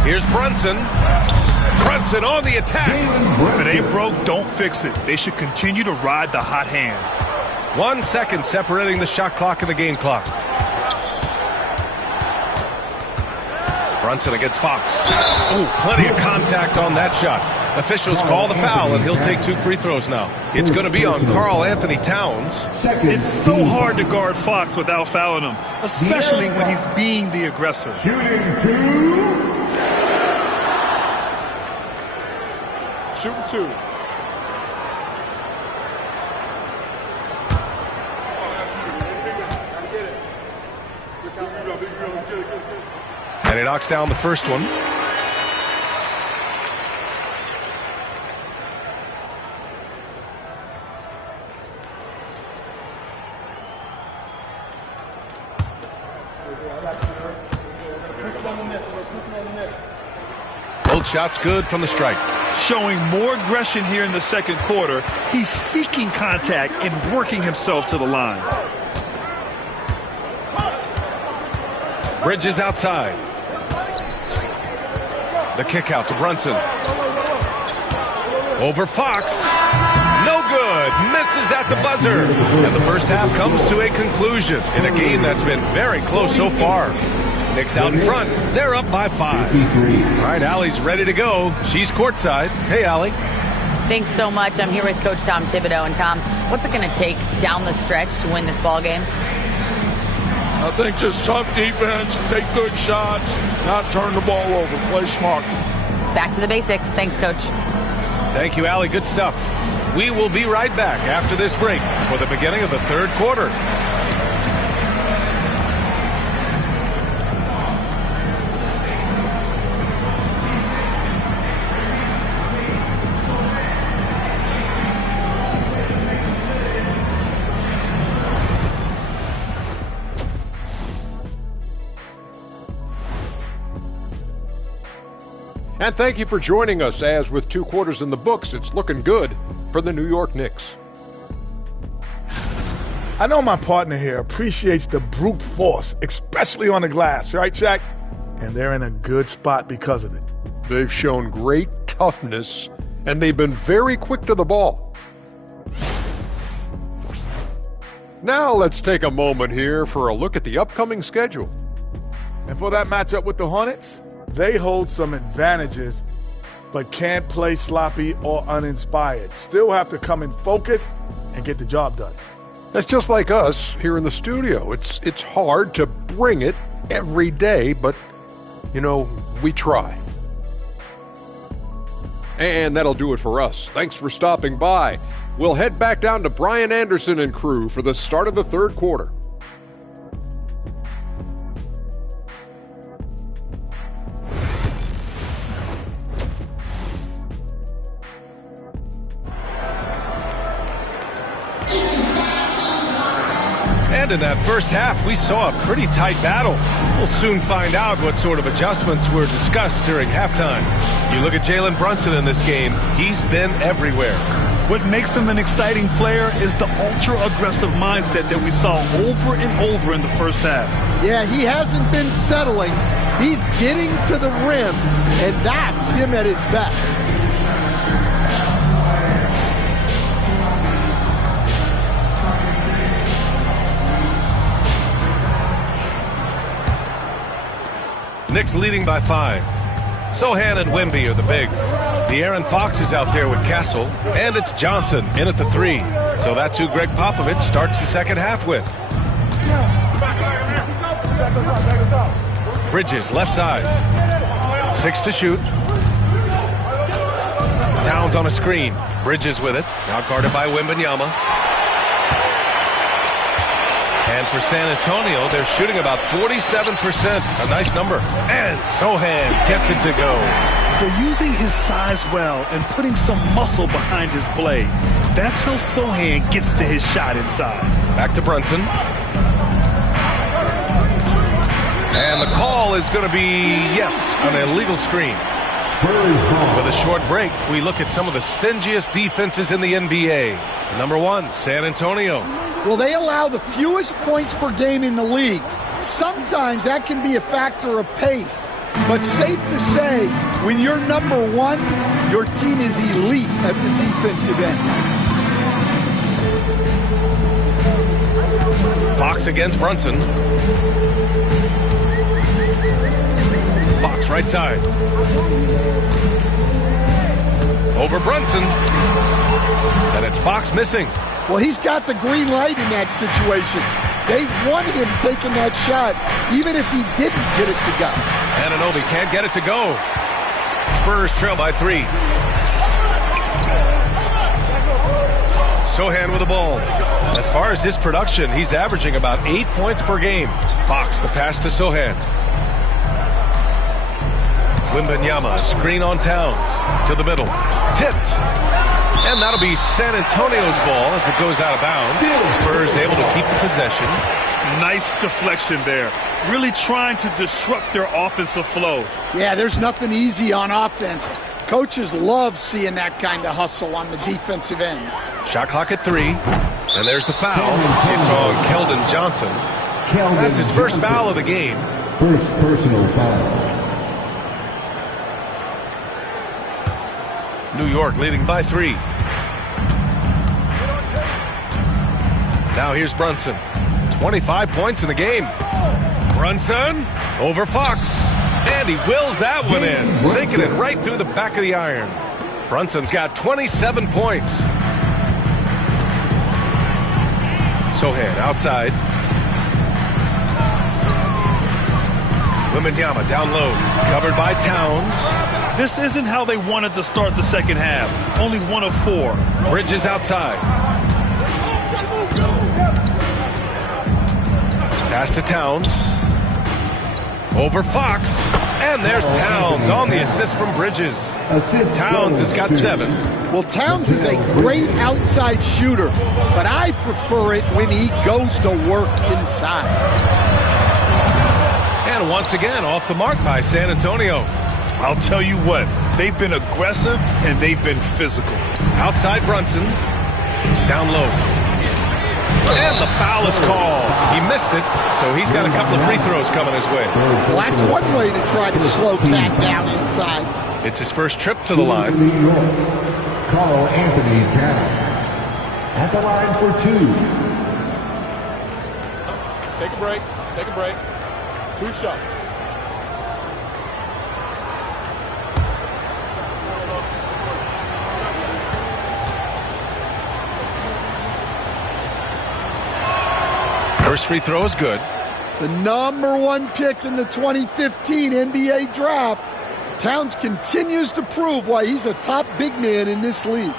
Here's Brunson. Brunson on the attack. If it ain't broke, don't fix it. They should continue to ride the hot hand. 1 second separating the shot clock and the game clock. Brunson against Fox. Oh, plenty of contact on that shot. Officials call the foul, and he'll take 2 free throws now. It's going to be on Karl Anthony Towns. It's so hard to guard Fox without fouling him, especially when he's being the aggressor. Shooting 2. Shooting 2. And he knocks down the first one. Both shots good from the strike. Showing more aggression here in the second quarter. He's seeking contact and working himself to the line. Bridges outside. The kick out to Brunson. Over Fox. No good. Misses at the buzzer. And the first half comes to a conclusion in a game that's been very close so far. Knicks out in front. They're up by 5. All right, Allie's ready to go. She's courtside. Hey, Allie. Thanks so much. I'm here with Coach Tom Thibodeau. And Tom, what's it going to take down the stretch to win this ball game? I think just tough defense, take good shots, not turn the ball over, play smart. Back to the basics. Thanks, Coach. Thank you, Allie. Good stuff. We will be right back after this break for the beginning of the third quarter. And thank you for joining us, as with 2 quarters in the books, it's looking good for the New York Knicks. I know my partner here appreciates the brute force, especially on the glass, right, Shaq? And they're in a good spot because of it. They've shown great toughness, and they've been very quick to the ball. Now let's take a moment here for a look at the upcoming schedule. And for that matchup with the Hornets, they hold some advantages, but can't play sloppy or uninspired. Still have to come in focused and get the job done. That's just like us here in the studio. It's hard to bring it every day, but, you know, we try. And that'll do it for us. Thanks for stopping by. We'll head back down to Brian Anderson and crew for the start of the third quarter. And in that first half, we saw a pretty tight battle. We'll soon find out what sort of adjustments were discussed during halftime. You look at Jalen Brunson in this game, he's been everywhere. What makes him an exciting player is the ultra-aggressive mindset that we saw over and over in the first half. Yeah, he hasn't been settling. He's getting to the rim, and that's him at his best. Knicks leading by 5. Sohan and Wemby are the bigs. De'Aaron Fox is out there with Castle, and it's Johnson in at the 3. So that's who Greg Popovich starts the second half with. Bridges, left side. 6 to shoot. Towns on a screen. Bridges with it. Now guarded by Wembanyama. And for San Antonio, they're shooting about 47%. A nice number. And Sohan gets it to go. They're using his size well and putting some muscle behind his play. That's how Sohan gets to his shot inside. Back to Brunson. And the call is going to be, yes, an illegal screen. With a short break, we look at some of the stingiest defenses in the NBA. Number 1, San Antonio. Well, they allow the fewest points per game in the league. Sometimes that can be a factor of pace. But safe to say, when you're number 1, your team is elite at the defensive end. Fox against Brunson. Fox right side. Over Brunson. And it's Fox missing. Well, he's got the green light in that situation. They want him taking that shot, even if he didn't get it to go. Anunoby can't get it to go. Spurs trail by 3. Sohan with the ball. As far as his production, he's averaging about 8 points per game. Fox, the pass to Sohan. Wembanyama, screen on Towns. To the middle. Tipped. And that'll be San Antonio's ball as it goes out of bounds. Spurs able to keep the possession. Nice deflection there. Really trying to disrupt their offensive flow. Yeah, there's nothing easy on offense. Coaches love seeing that kind of hustle on the defensive end. Shot clock at 3. And there's the foul. It's on Keldon Johnson. That's his first foul of the game. First personal foul. New York leading by 3. Now here's Brunson. 25 points in the game. Brunson over Fox. And he wills that one in. Sinking it right through the back of the iron. Brunson's got 27 points. Sohan outside. Wembanyama down low. Covered by Towns. This isn't how they wanted to start the second half. Only 1 of 4. Bridges outside. Pass to Towns. Over Fox. And there's Towns on the assist from Bridges. Towns has got 7. Well, Towns is a great outside shooter, but I prefer it when he goes to work inside. And once again, off the mark by San Antonio. I'll tell you what, they've been aggressive and they've been physical. Outside Brunson. Down low. And the foul is called. He missed it, so he's got a couple of free throws coming his way. Well, that's one way to try to slow Cat down inside. It's his first trip to the line. New York, Carl Anthony Towns at the line for 2. Take a break. Take a break. 2 shots. First free throw is good. The number 1 pick in the 2015 NBA draft, Towns continues to prove why he's a top big man in this league.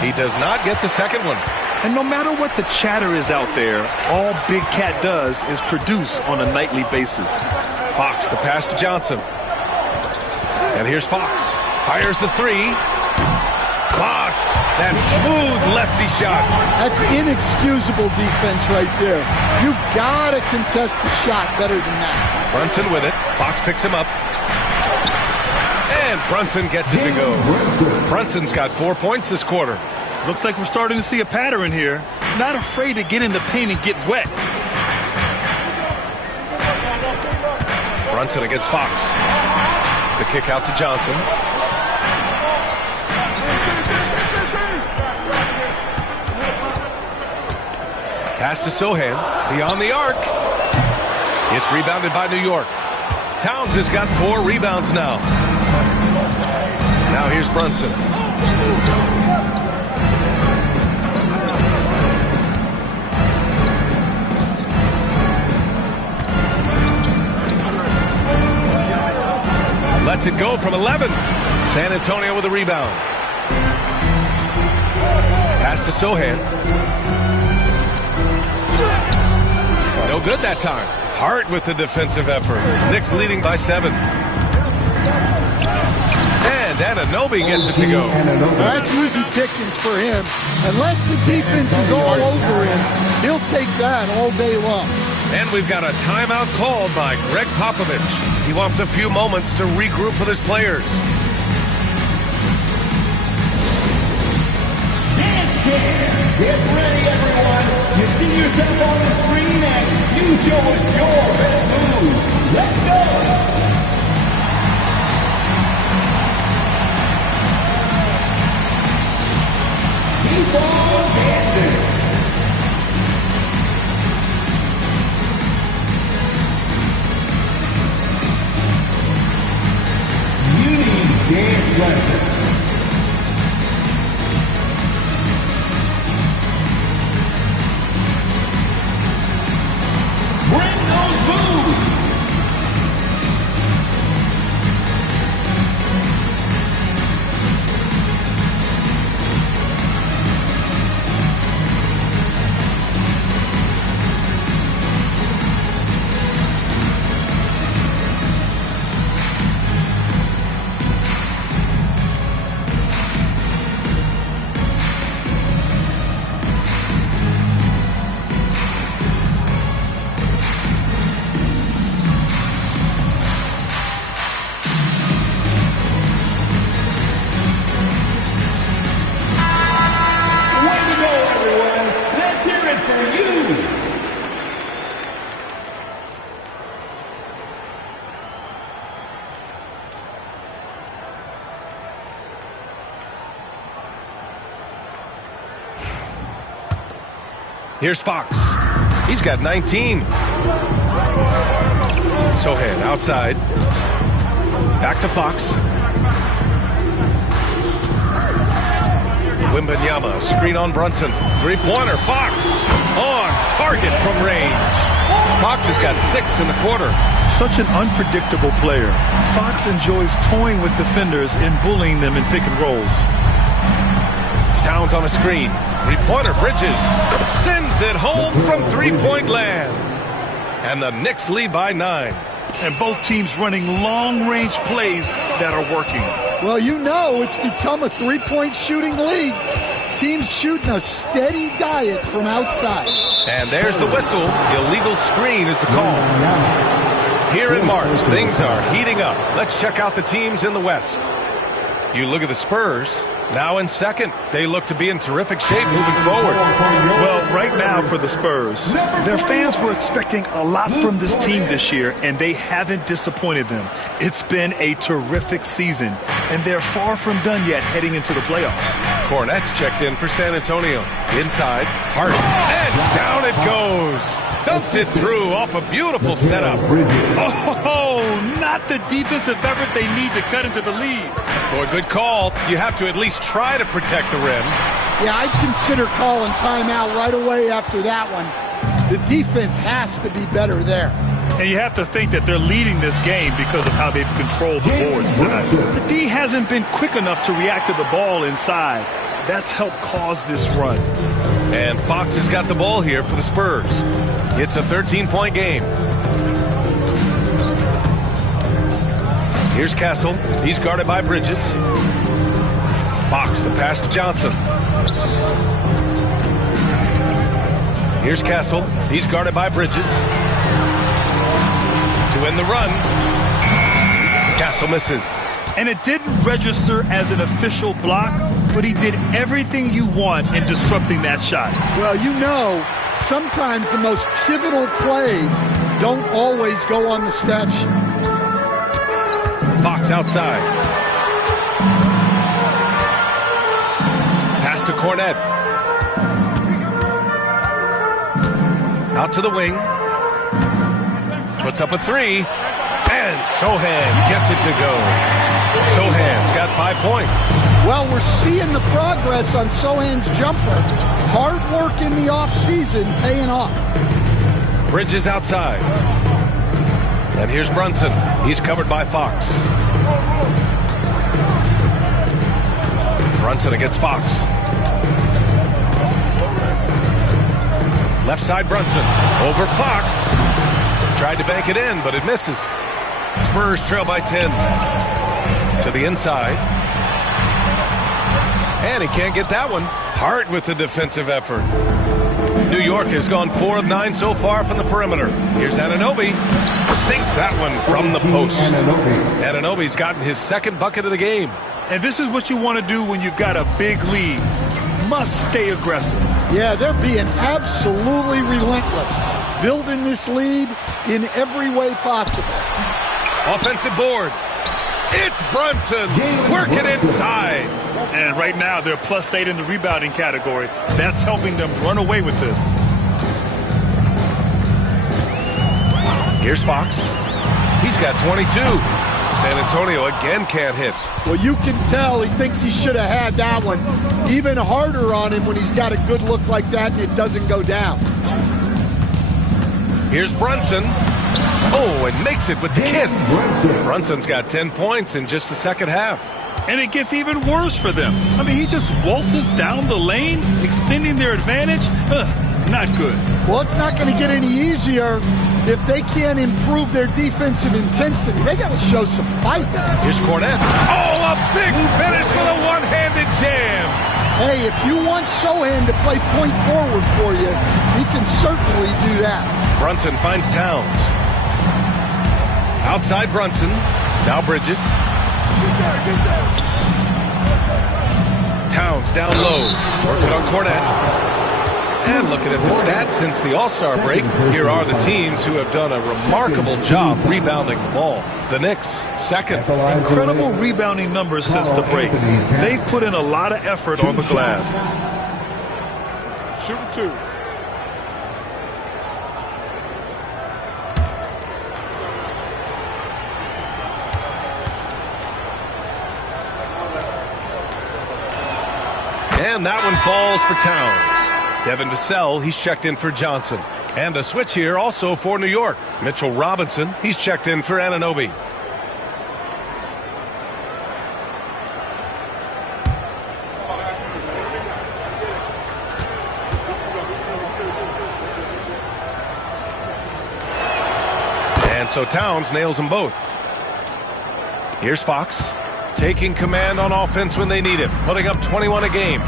He does not get the second one. And no matter what the chatter is out there, all Big Cat does is produce on a nightly basis. Fox, the pass to Johnson. And here's Fox. Fires the 3. Fox That smooth lefty shot. That's inexcusable defense right there. You gotta contest the shot better than that. Brunson with it. Fox picks him up. And Brunson gets it to go. Brunson's got 4 points this quarter. Looks like we're starting to see a pattern here. Not afraid to get in the paint and get wet. Brunson against Fox. The kick out to Johnson. Pass to Sohan. Beyond the arc. It's rebounded by New York. Towns has got 4 rebounds now. Now here's Brunson. Lets it go from 11. San Antonio with a rebound. Pass to Sohan. No good that time. Hart with the defensive effort. Knicks leading by 7. And Anunoby gets it to go. That's easy pickings for him. Unless the defense is all over him, he'll take that all day long. And we've got a timeout called by Greg Popovich. He wants a few moments to regroup with his players. Dance Care. Get ready, everyone. You see yourself on the screen and you show us your best move. Let's go. Keep on dancing. You need dance lessons. Bring those moves. Here's Fox. He's got 19. Sohan outside. Back to Fox. Wembanyama, screen on Brunson. Three-pointer, Fox on target from range. Fox has got 6 in the quarter. Such an unpredictable player. Fox enjoys toying with defenders and bullying them in pick and rolls. Towns on a screen. Three-pointer, Bridges sends it home from three-point land. And the Knicks lead by 9. And both teams running long-range plays that are working. Well, you know it's become a three-point shooting league. Teams shooting a steady diet from outside. And there's the whistle. Illegal screen is the call. Here in March, things are heating up. Let's check out the teams in the West. You look at the Spurs. Now in second, they look to be in terrific shape moving forward. Well, right now for the Spurs, their fans were expecting a lot from this team this year, and they haven't disappointed them. It's been a terrific season, and they're far from done yet heading into the playoffs. Cornette's checked in for San Antonio. Inside, Hart, and down it goes. Dumps it through off a beautiful setup. Oh, not the defensive effort they need to cut into the lead. Boy, good call. You have to at least try to protect the rim. Yeah, I'd consider calling timeout right away after that one. The defense has to be better there. And you have to think that they're leading this game because of how they've controlled the boards tonight. The D hasn't been quick enough to react to the ball inside. That's helped cause this run. And Fox has got the ball here for the Spurs. It's a 13-point game. Here's Castle. He's guarded by Bridges. Fox, the pass to Johnson. Here's Castle. He's guarded by Bridges. To end the run. Castle misses. And it didn't register as an official block, but he did everything you want in disrupting that shot. Well, you know, sometimes the most pivotal plays don't always go on the stat sheet. Fox outside. Pass to Cornette. Out to the wing. Puts up a three. And Sohan gets it to go. Sohan's got 5 points. Well, we're seeing the progress on Sohan's jumper. Hard work in the offseason paying off. Bridges outside. And here's Brunson. He's covered by Fox. Brunson against Fox. Left side Brunson. Over Fox. Tried to bank it in, but it misses. Spurs trail by 10. To the inside. And he can't get that one. Hart with the defensive effort. New York has gone 4 of 9 so far from the perimeter. Here's Anunoby. Sinks that one from the post. Anunoby's gotten his second bucket of the game. And this is what you want to do when you've got a big lead. Must stay aggressive. Yeah, they're being absolutely relentless. Building this lead in every way possible. Offensive board. It's Brunson working inside. And right now they're +8 in the rebounding category. That's helping them run away with this. Here's Fox. He's got 22. San Antonio again can't hit. Well, you can tell he thinks he should have had that one. Even harder on him when he's got a good look like that and it doesn't go down. Here's Brunson. Oh, and makes it with the kiss. Brunson's got 10 points in just the second half. And it gets even worse for them. I mean, he just waltzes down the lane, extending their advantage. Not good. Well, it's not going to get any easier if they can't improve their defensive intensity. They got to show some fight. Here's Cornette. Oh, a big finish with a one-handed jam. Hey, if you want Sohan to play point forward for you, he can certainly do that. Brunson finds Towns. Outside Brunson. Now Bridges. Towns down low. Working on Cornette. And looking at the stats since the All-Star break, here are the teams who have done a remarkable job rebounding the ball. The Knicks, second. Incredible rebounding numbers since the break. They've put in a lot of effort on the glass. Shooting 2. And that one falls for Towns. Devin Vassell, he's checked in for Johnson. And a switch here also for New York. Mitchell Robinson, he's checked in for Anunoby. And so Towns nails them both. Here's Fox, taking command on offense when they need it, putting up 21 a game.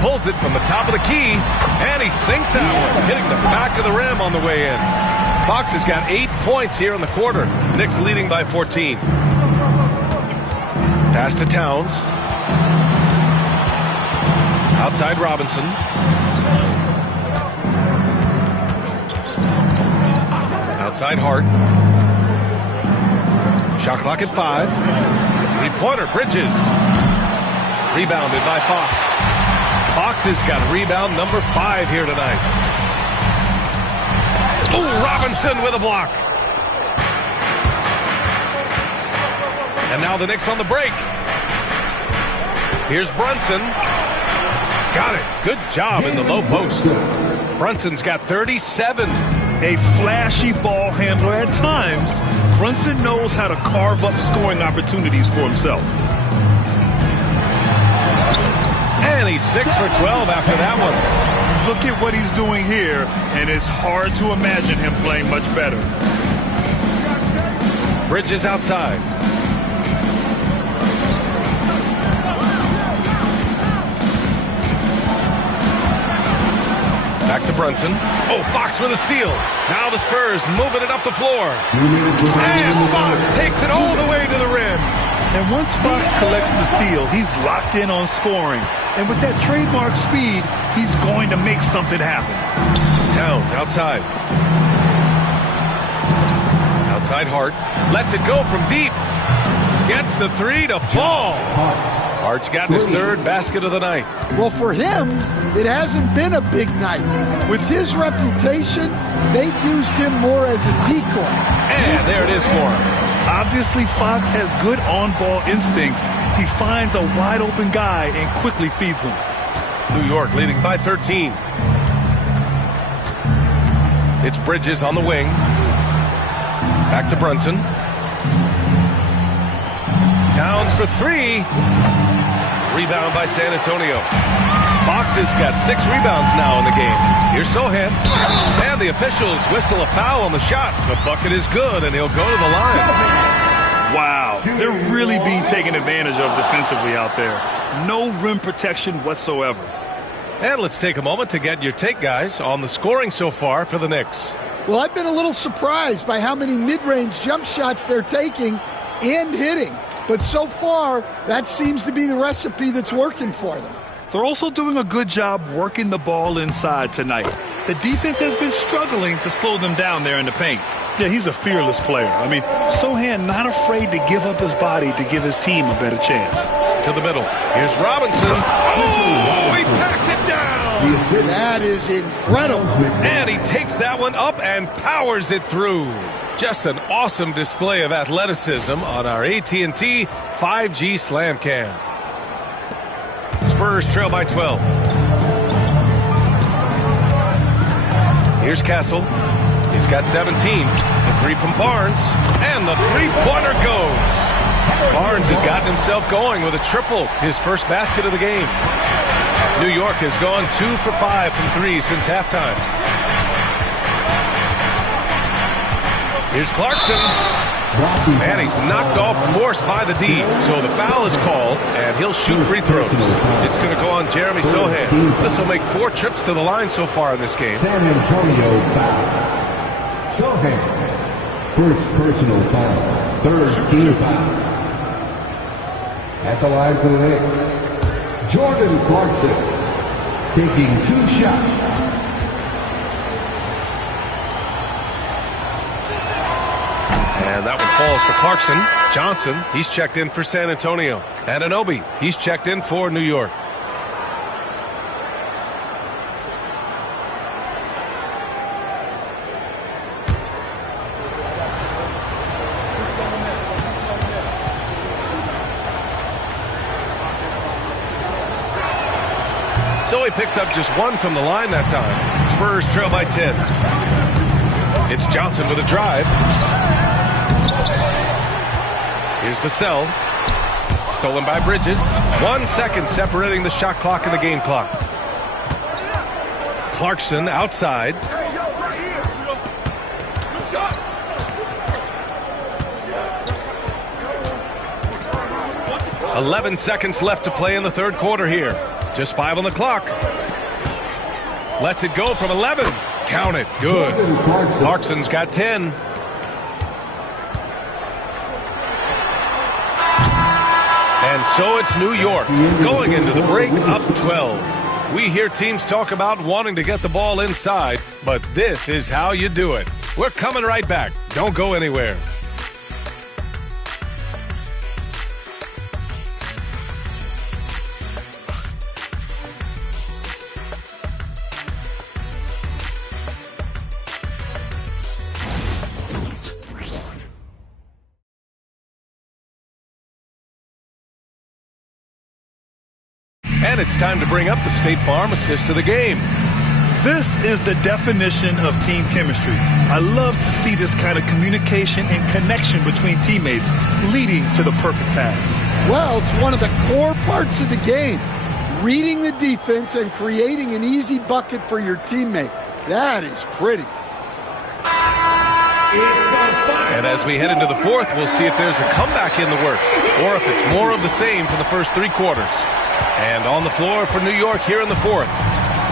Pulls it from the top of the key, and he sinks that one, hitting the back of the rim on the way in. Fox has got 8 points here in the quarter. Knicks leading by 14. Pass to Towns. Outside Robinson. Outside Hart. Shot clock at 5. Three-pointer, Bridges. Rebounded by Fox. Fox has got rebound number 5 here tonight. Ooh, Robinson with a block. And now the Knicks on the break. Here's Brunson. Got it. Good job in the low post. Brunson's got 37. A flashy ball handler at times. Brunson knows how to carve up scoring opportunities for himself. And he's 6 for 12 after that one. Look at what he's doing here, and it's hard to imagine him playing much better. Bridges outside. Back to Brunson. Oh, Fox with a steal. Now the Spurs moving it up the floor. And Fox takes it all the way to the rim. And once Fox collects the steal, he's locked in on scoring. And with that trademark speed, he's going to make something happen. Towns outside. Outside Hart. Lets it go from deep. Gets the three to fall. Hart's gotten his third basket of the night. Well, for him, it hasn't been a big night. With his reputation, they've used him more as a decoy. And there it is for him. Obviously, Fox has good on-ball instincts. He finds a wide-open guy and quickly feeds him. New York leading by 13. It's Bridges on the wing. Back to Brunson. Towns for three. Rebound by San Antonio. Fox has got 6 rebounds now in the game. Here's Sohan. And the officials whistle a foul on the shot. The bucket is good, and he'll go to the line. Wow, they're really being taken advantage of defensively out there. No rim protection whatsoever. And let's take a moment to get your take, guys, on the scoring so far for the Knicks. Well, I've been a little surprised by how many mid-range jump shots they're taking and hitting. But so far, that seems to be the recipe that's working for them. They're also doing a good job working the ball inside tonight. The defense has been struggling to slow them down there in the paint. Yeah, he's a fearless player. I mean, Sohan not afraid to give up his body to give his team a better chance. To the middle. Here's Robinson. Oh, he packs it down. That is incredible. And he takes that one up and powers it through. Just an awesome display of athleticism on our AT&T 5G Slam Cam. Spurs trail by 12. Here's Castle. He's got 17. The three from Barnes. And the three-pointer goes. Barnes has gotten himself going with a triple, his first basket of the game. New York has gone 2 for 5 from 3 since halftime. Here's Clarkson. And he's knocked off course by the D. So the foul is called, and he'll shoot free throws. It's going to go on Jeremy Sohan. This will make 4 trips to the line so far in this game. San Antonio foul. Sohan, first personal foul. Third team foul. At the line for the Knicks, Jordan Clarkson taking 2 shots. And that one falls for Clarkson. Johnson, he's checked in for San Antonio. Anunoby, he's checked in for New York. So he picks up just 1 from the line that time. Spurs trail by 10. It's Johnson with a drive. Here's Vassell. Stolen by Bridges. 1 second separating the shot clock and the game clock. Clarkson outside. "11 seconds left to play in the third quarter here. Just 5 on the clock. Lets it go from 11. Count it. Good. Clarkson's got 10. And so it's New York going into the break up 12. We hear teams talk about wanting to get the ball inside, but this is how you do it. We're coming right back. Don't go anywhere. And it's time to bring up the State Farm assist to the game. This is the definition of team chemistry. I love to see this kind of communication and connection between teammates leading to the perfect pass. Well, it's one of the core parts of the game. Reading the defense and creating an easy bucket for your teammate. That is pretty. And as we head into the fourth, we'll see if there's a comeback in the works or if it's more of the same for the first three quarters. And on the floor for New York here in the fourth,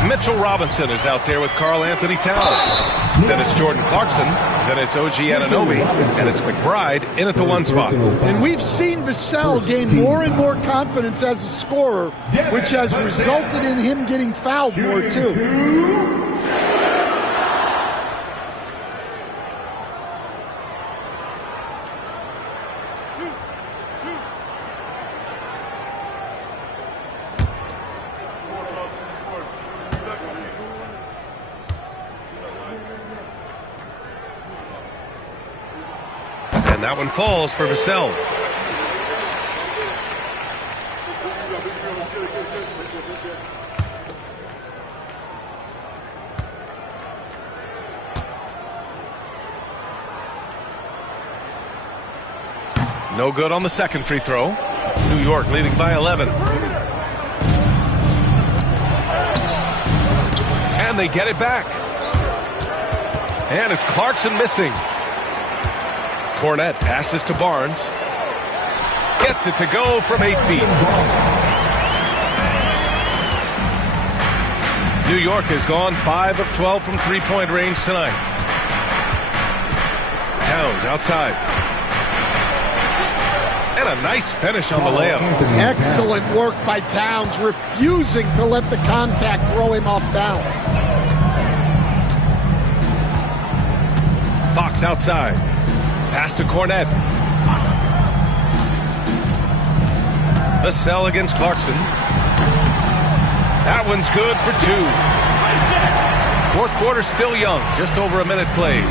Mitchell Robinson is out there with Karl Anthony Towns. Then it's Jordan Clarkson. Then it's OG Anunoby. And it's McBride in at the one spot. And we've seen Vassell gain more and more confidence as a scorer, which has resulted in him getting fouled more too. And that one falls for Vassell. No good on the second free throw. New York leading by 11. And they get it back. And it's Clarkson missing. Cornette passes to Barnes. Gets it to go from 8 feet. New York has gone 5 of 12 from three-point range tonight. Towns outside. And a nice finish on the layup. Excellent work by Towns, refusing to let the contact throw him off balance. Fox outside. Pass to Cornette. Vassell against Clarkson. That one's good for 2. Fourth quarter still young, just over a minute played.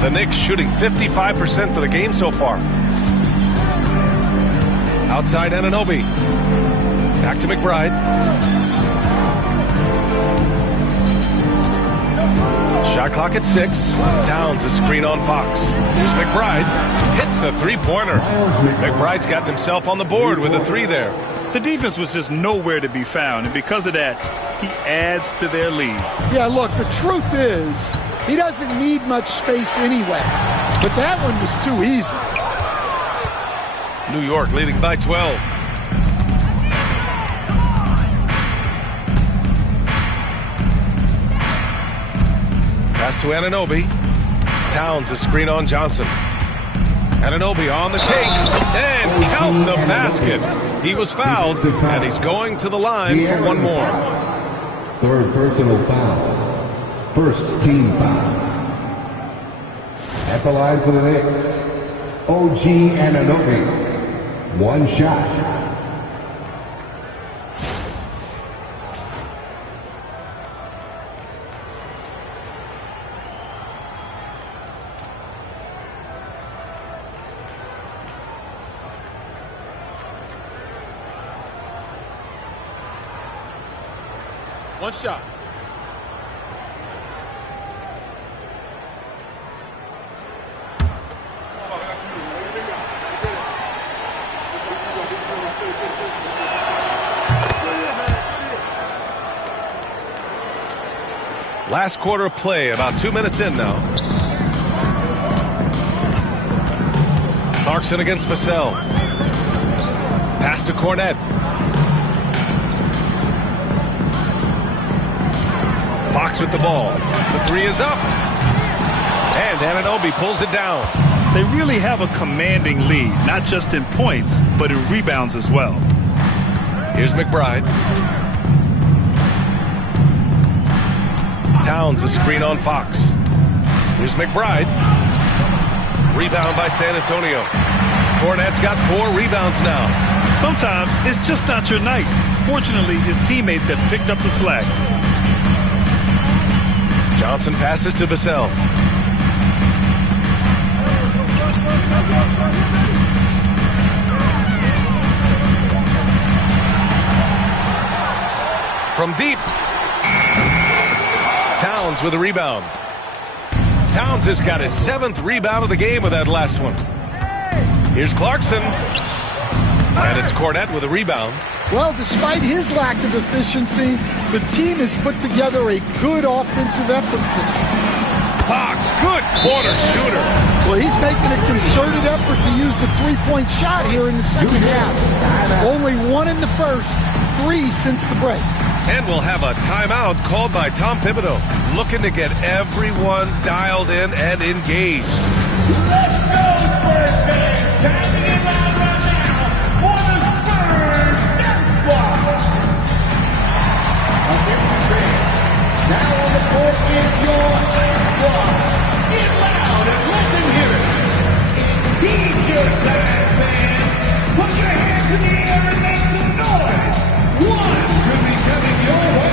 The Knicks shooting 55% for the game so far. Outside Anunoby. Back to McBride. Shot clock at 6. Towns a screen on Fox. Here's McBride. Hits the three-pointer. McBride's gotten himself on the board with a 3 there. The defense was just nowhere to be found, and because of that, he adds to their lead. Yeah, look, the truth is, he doesn't need much space anyway. But that one was too easy. New York leading by 12. Pass to Anunoby. Towns a screen on Johnson. Anunoby on the take. And count the basket. He was fouled, and he's going to the line for one more. Third personal foul. First team foul. At the line for the Knicks, OG Anunoby. One shot. One shot. Last quarter of play, about 2 minutes in now. Clarkson against Vassell. Pass to Cornette. Fox with the ball. The 3 is up. And Anunoby pulls it down. They really have a commanding lead, not just in points, but in rebounds as well. Here's McBride. Towns a screen on Fox. Here's McBride. Rebound by San Antonio. Cornette's got 4 rebounds now. Sometimes it's just not your night. Fortunately, his teammates have picked up the slack. Johnson passes to Vassell. From deep. Towns with a rebound. Towns has got his 7th rebound of the game with that last one. Here's Clarkson. And it's Cornette with a rebound. Well, despite his lack of efficiency, the team has put together a good offensive effort tonight. Fox Good corner shooter. Well, he's making a concerted effort to use the three-point shot here in the second half. Only one in the first, 3 since the break. And we'll have a timeout called by Tom Thibodeau, looking to get everyone dialed in and engaged. Let's go, Spurs fans! Time to get loud right now for the Spurs Death Squad! American fans, now on the court is your squad. Get loud and let them hear it. It's T-shirt time, fans. Put your hands in the air and make some noise. One could be coming your way.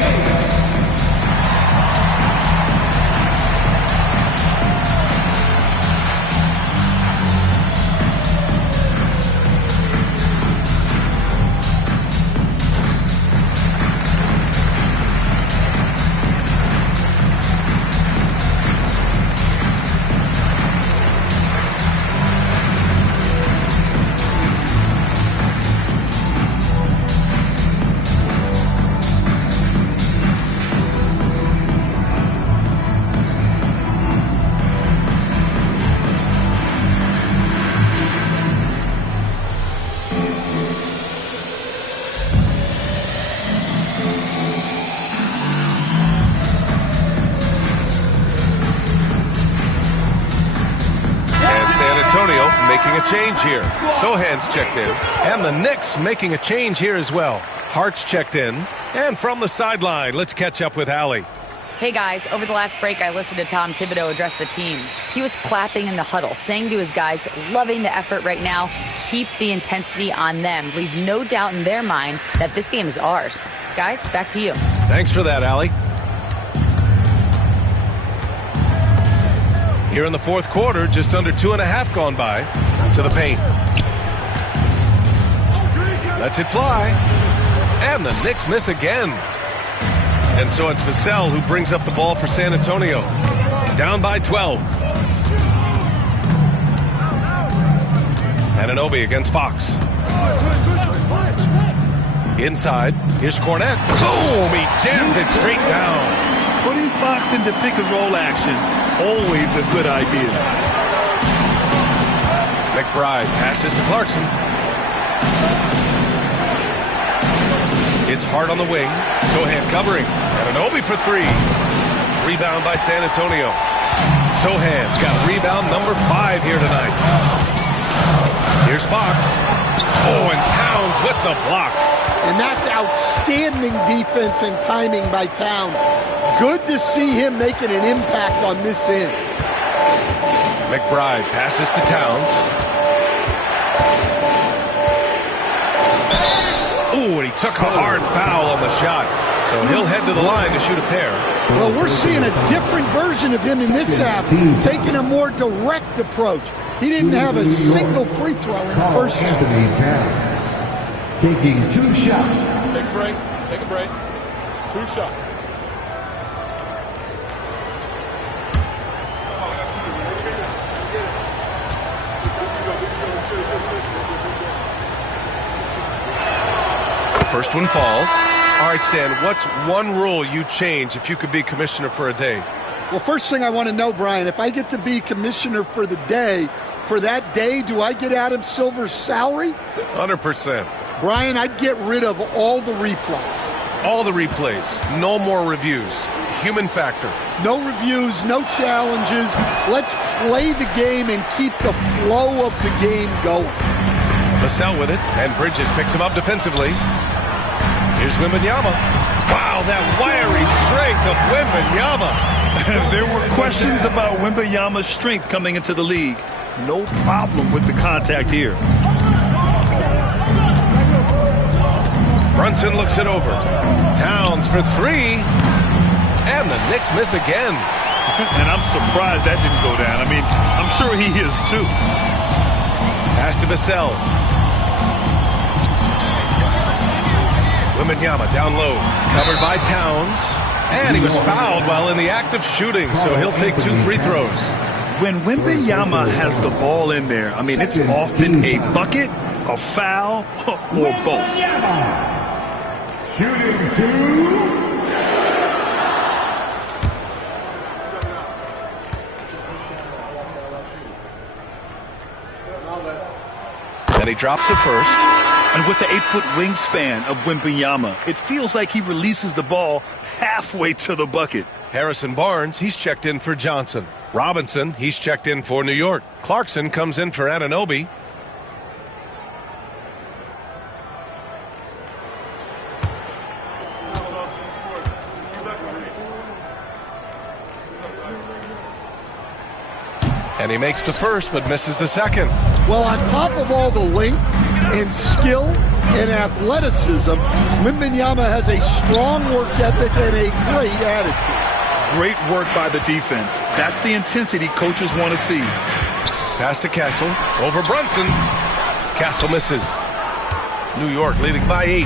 Making a change here. Sohan's checked in. And the Knicks making a change here as well. Hart's checked in. And from the sideline, let's catch up with Allie. Hey guys, over the last break, I listened to Tom Thibodeau address the team. He was clapping in the huddle, saying to his guys, loving the effort right now, keep the intensity on them. Leave no doubt in their mind that this game is ours. Guys, back to you. Thanks for that, Allie. Here in the fourth quarter, just under 2.5 gone by. To the paint. Lets it fly. And the Knicks miss again. And so it's Vassell who brings up the ball for San Antonio. Down by 12. Anunoby against Fox. Inside. Here's Cornette. Boom! He jams it straight down. Putting Fox into pick-and-roll action, always a good idea. McBride passes to Clarkson. It's Hart on the wing. Sohan covering. Anunoby for 3. Rebound by San Antonio. Sohan's got rebound number 5 here tonight. Here's Fox. Oh, and Towns with the block. And that's outstanding defense and timing by Towns. Good to see him making an impact on this end. McBride passes to Towns. Ooh, and he took a hard foul on the shot. So he'll head to the line to shoot a pair. Well, we're seeing a different version of him in this half, taking a more direct approach. He didn't have a single free throw in the first half. Towns taking 2 shots. Take a break. Take a break. 2 shots. First one falls. All right, Stan, what's one rule you'd change if you could be commissioner for a day? Well, first thing I want to know, Brian, if I get to be commissioner for the day, for that day, do I get Adam Silver's salary? 100%. Brian, I'd get rid of all the replays. All the replays. No more reviews. Human factor. No reviews, no challenges. Let's play the game and keep the flow of the game going. Vassell with it, and Bridges picks him up defensively. Here's Wembanyama. Wow, that wiry strength of Wembanyama. There were questions about Wembanyama's strength coming into the league. No problem with the contact here. Brunson looks it over. Towns for 3. And the Knicks miss again. And I'm surprised that didn't go down. I mean, I'm sure he is too. Pass to Vassell. Wembanyama down low. Covered by Towns. And he was fouled while in the act of shooting, so he'll take 2 free throws. When Wembanyama has the ball in there, I mean, it's often a bucket, a foul, or both. Shooting 2. he drops it first. And with the 8-foot wingspan of Wembanyama, it feels like he releases the ball halfway to the bucket. Harrison Barnes, he's checked in for Johnson. Robinson, he's checked in for New York. Clarkson comes in for Anunoby. And he makes the first, but misses the second. Well, on top of all the length and skill and athleticism, Wembanyama has a strong work ethic and a great attitude. Great work by the defense. That's the intensity coaches want to see. Pass to Castle. Over Brunson. Castle misses. New York leading by 8.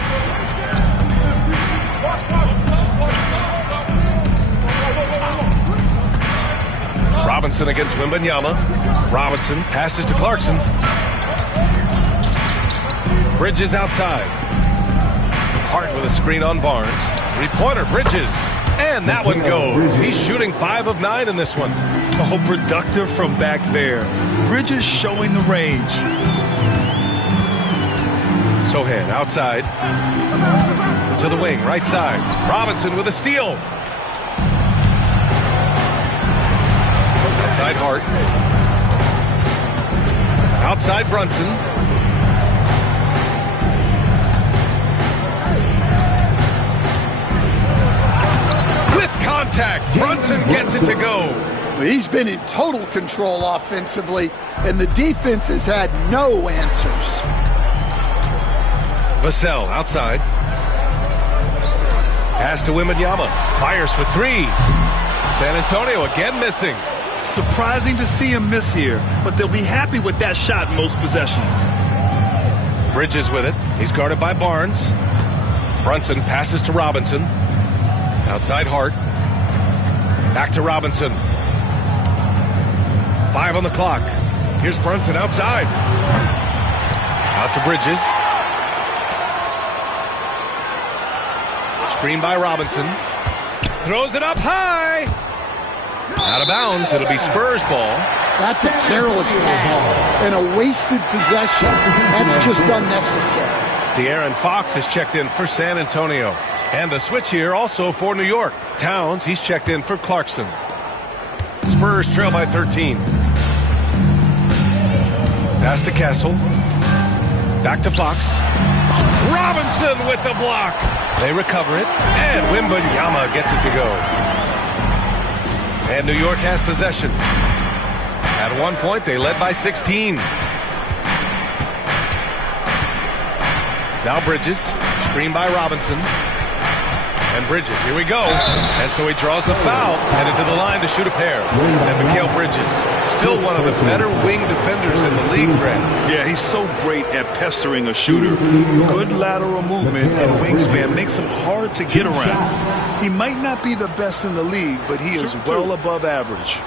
Robinson against Wembanyama. Robinson passes to Clarkson. Bridges outside. Hart with a screen on Barnes. Three-pointer, Bridges. And that one goes. He's shooting 5 of 9 in this one. Oh, productive from back there. Bridges showing the range. Sohan outside. To the wing, right side. Robinson with a steal. Outside Hart. Outside Brunson. With contact, Brunson gets it to go. He's been in total control offensively, and the defense has had no answers. Vassell outside. Pass to Wembanyama. Fires for 3. San Antonio again missing. Surprising to see him miss here, but they'll be happy with that shot in most possessions. Bridges with it. He's guarded by Barnes. Brunson passes to Robinson. Outside Hart. Back to Robinson. 5 on the clock. Here's Brunson outside. Out to Bridges. Screen by Robinson. Throws it up high. Out of bounds. It'll be Spurs ball. That's a careless pass and a wasted possession. That's just unnecessary. De'Aaron Fox is checked in for San Antonio. And a switch here also for New York. Towns, he's checked in for Clarkson. Spurs trail by 13. Pass to Castle. Back to Fox. Robinson with the block. They recover it, and Wembanyama gets it to go. And New York has possession. At one point, they led by 16. Now Bridges, screened by Robinson. And Bridges, here we go. And so he draws the foul, headed to the line to shoot a pair. And Mikal Bridges, still one of the better wing defenders in the league, Grant. Yeah, he's so great at pestering a shooter. Good lateral movement and wingspan makes him hard to get around. He might not be the best in the league, but he is well above average.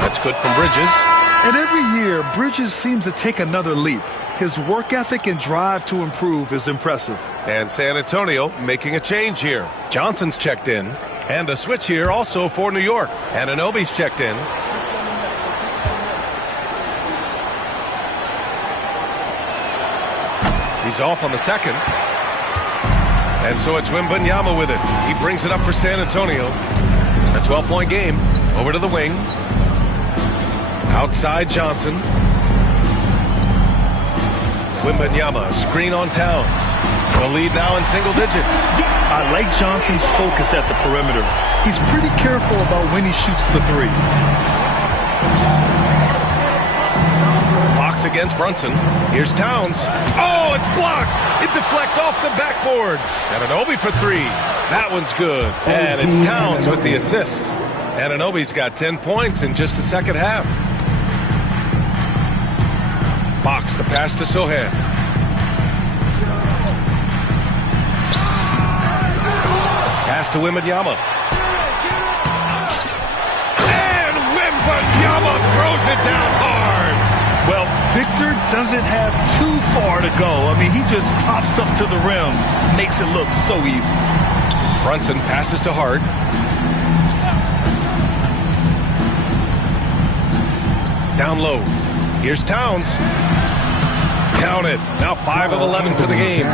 That's good from Bridges. And every year, Bridges seems to take another leap. His work ethic and drive to improve is impressive. And San Antonio making a change here. Johnson's checked in. And a switch here also for New York. Anunoby's checked in. He's off on the second. And so it's Wembanyama with it. He brings it up for San Antonio. A 12-point game. Over to the wing. Outside Johnson. Wembanyama, screen on Towns. The lead now in single digits. I like Johnson's focus at the perimeter. He's pretty careful about when he shoots the 3. Fox against Brunson. Here's Towns. Oh, it's blocked. It deflects off the backboard. Anunoby for 3. That one's good. And it's Towns with the assist. Anunoby's got 10 points in just the second half. Fox, the pass to Sohan. Pass to Wembanyama. And Wembanyama throws it down hard. Well, Victor doesn't have too far to go. I mean, he just pops up to the rim, makes it look so easy. Brunson passes to Hart. Down low. Here's Towns. Counted. Now 5 of 11 for the game.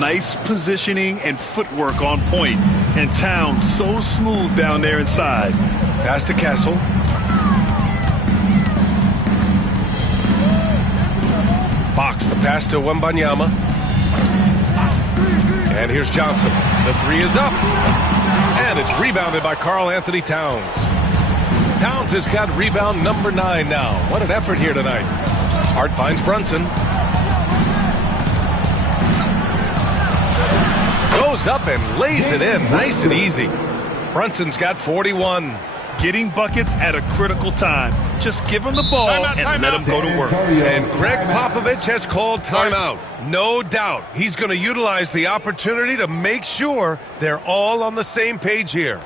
Nice positioning and footwork on point. And Towns so smooth down there inside. Pass to Castle. Fox, the pass to Wembanyama. And here's Johnson. The three is up. And it's rebounded by Karl Anthony Towns. Towns has got rebound number 9 now. What an effort here tonight. Hart finds Brunson. Goes up and lays it in. Nice and easy. Brunson's got 41. Getting buckets at a critical time. Just give him the ball and let him go to work. And Greg Popovich has called timeout. No doubt. He's going to utilize the opportunity to make sure they're all on the same page here.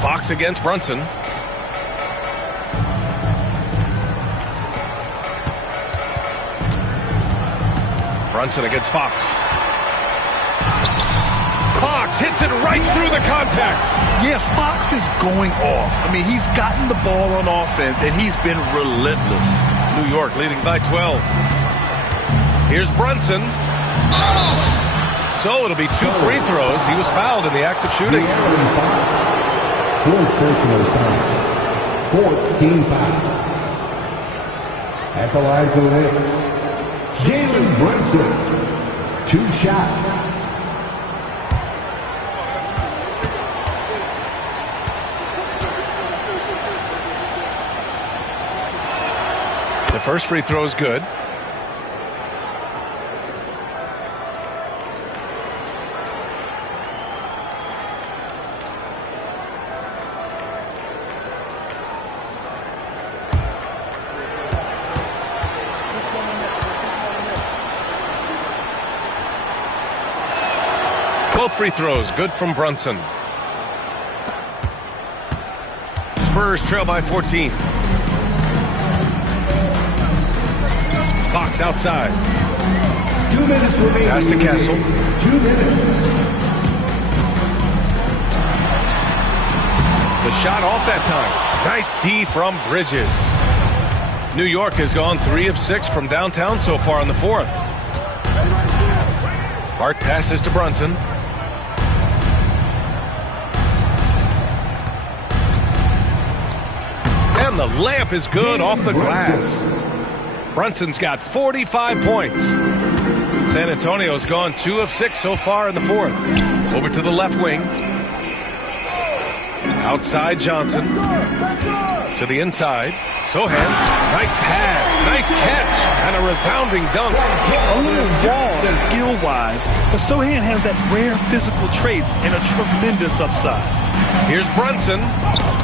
Fox against Brunson. Brunson against Fox. Fox hits it right through the contact. Yeah, Fox is going off. I mean, he's gotten the ball on offense, and he's been relentless. New York leading by 12. Here's Brunson. So it'll be 2 free throws. He was fouled in the act of shooting. Fourth personal foul. 14 foul. At the line for the Knicks, Jalen Brunson. 2 shots. The first free throw is good. Both free throws good from Brunson. Spurs trail by 14. Fox outside. 2 minutes remaining. Pass to Castle. 2 minutes. The shot off that time. Nice D from Bridges. New York has gone 3 of 6 from downtown so far in the fourth. Hart passes to Brunson. And the layup is good off the glass. Brunson's got 45 points. San Antonio's gone 2 of 6 so far in the fourth. Over to the left wing. Outside Johnson. To the inside. Sohan. Nice pass. Nice catch. And a resounding dunk. A little raw skill-wise, but Sohan has that rare physical traits and a tremendous upside. Here's Brunson.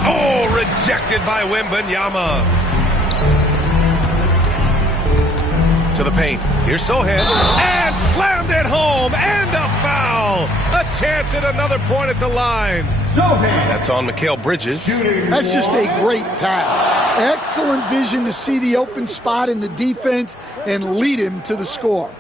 Oh, rejected by Wembanyama. To the paint. Here's Sohan. And slammed it home. And a foul. A chance at another point at the line. That's on Mikal Bridges. That's just a great pass. Excellent vision to see the open spot in the defense and lead him to the score.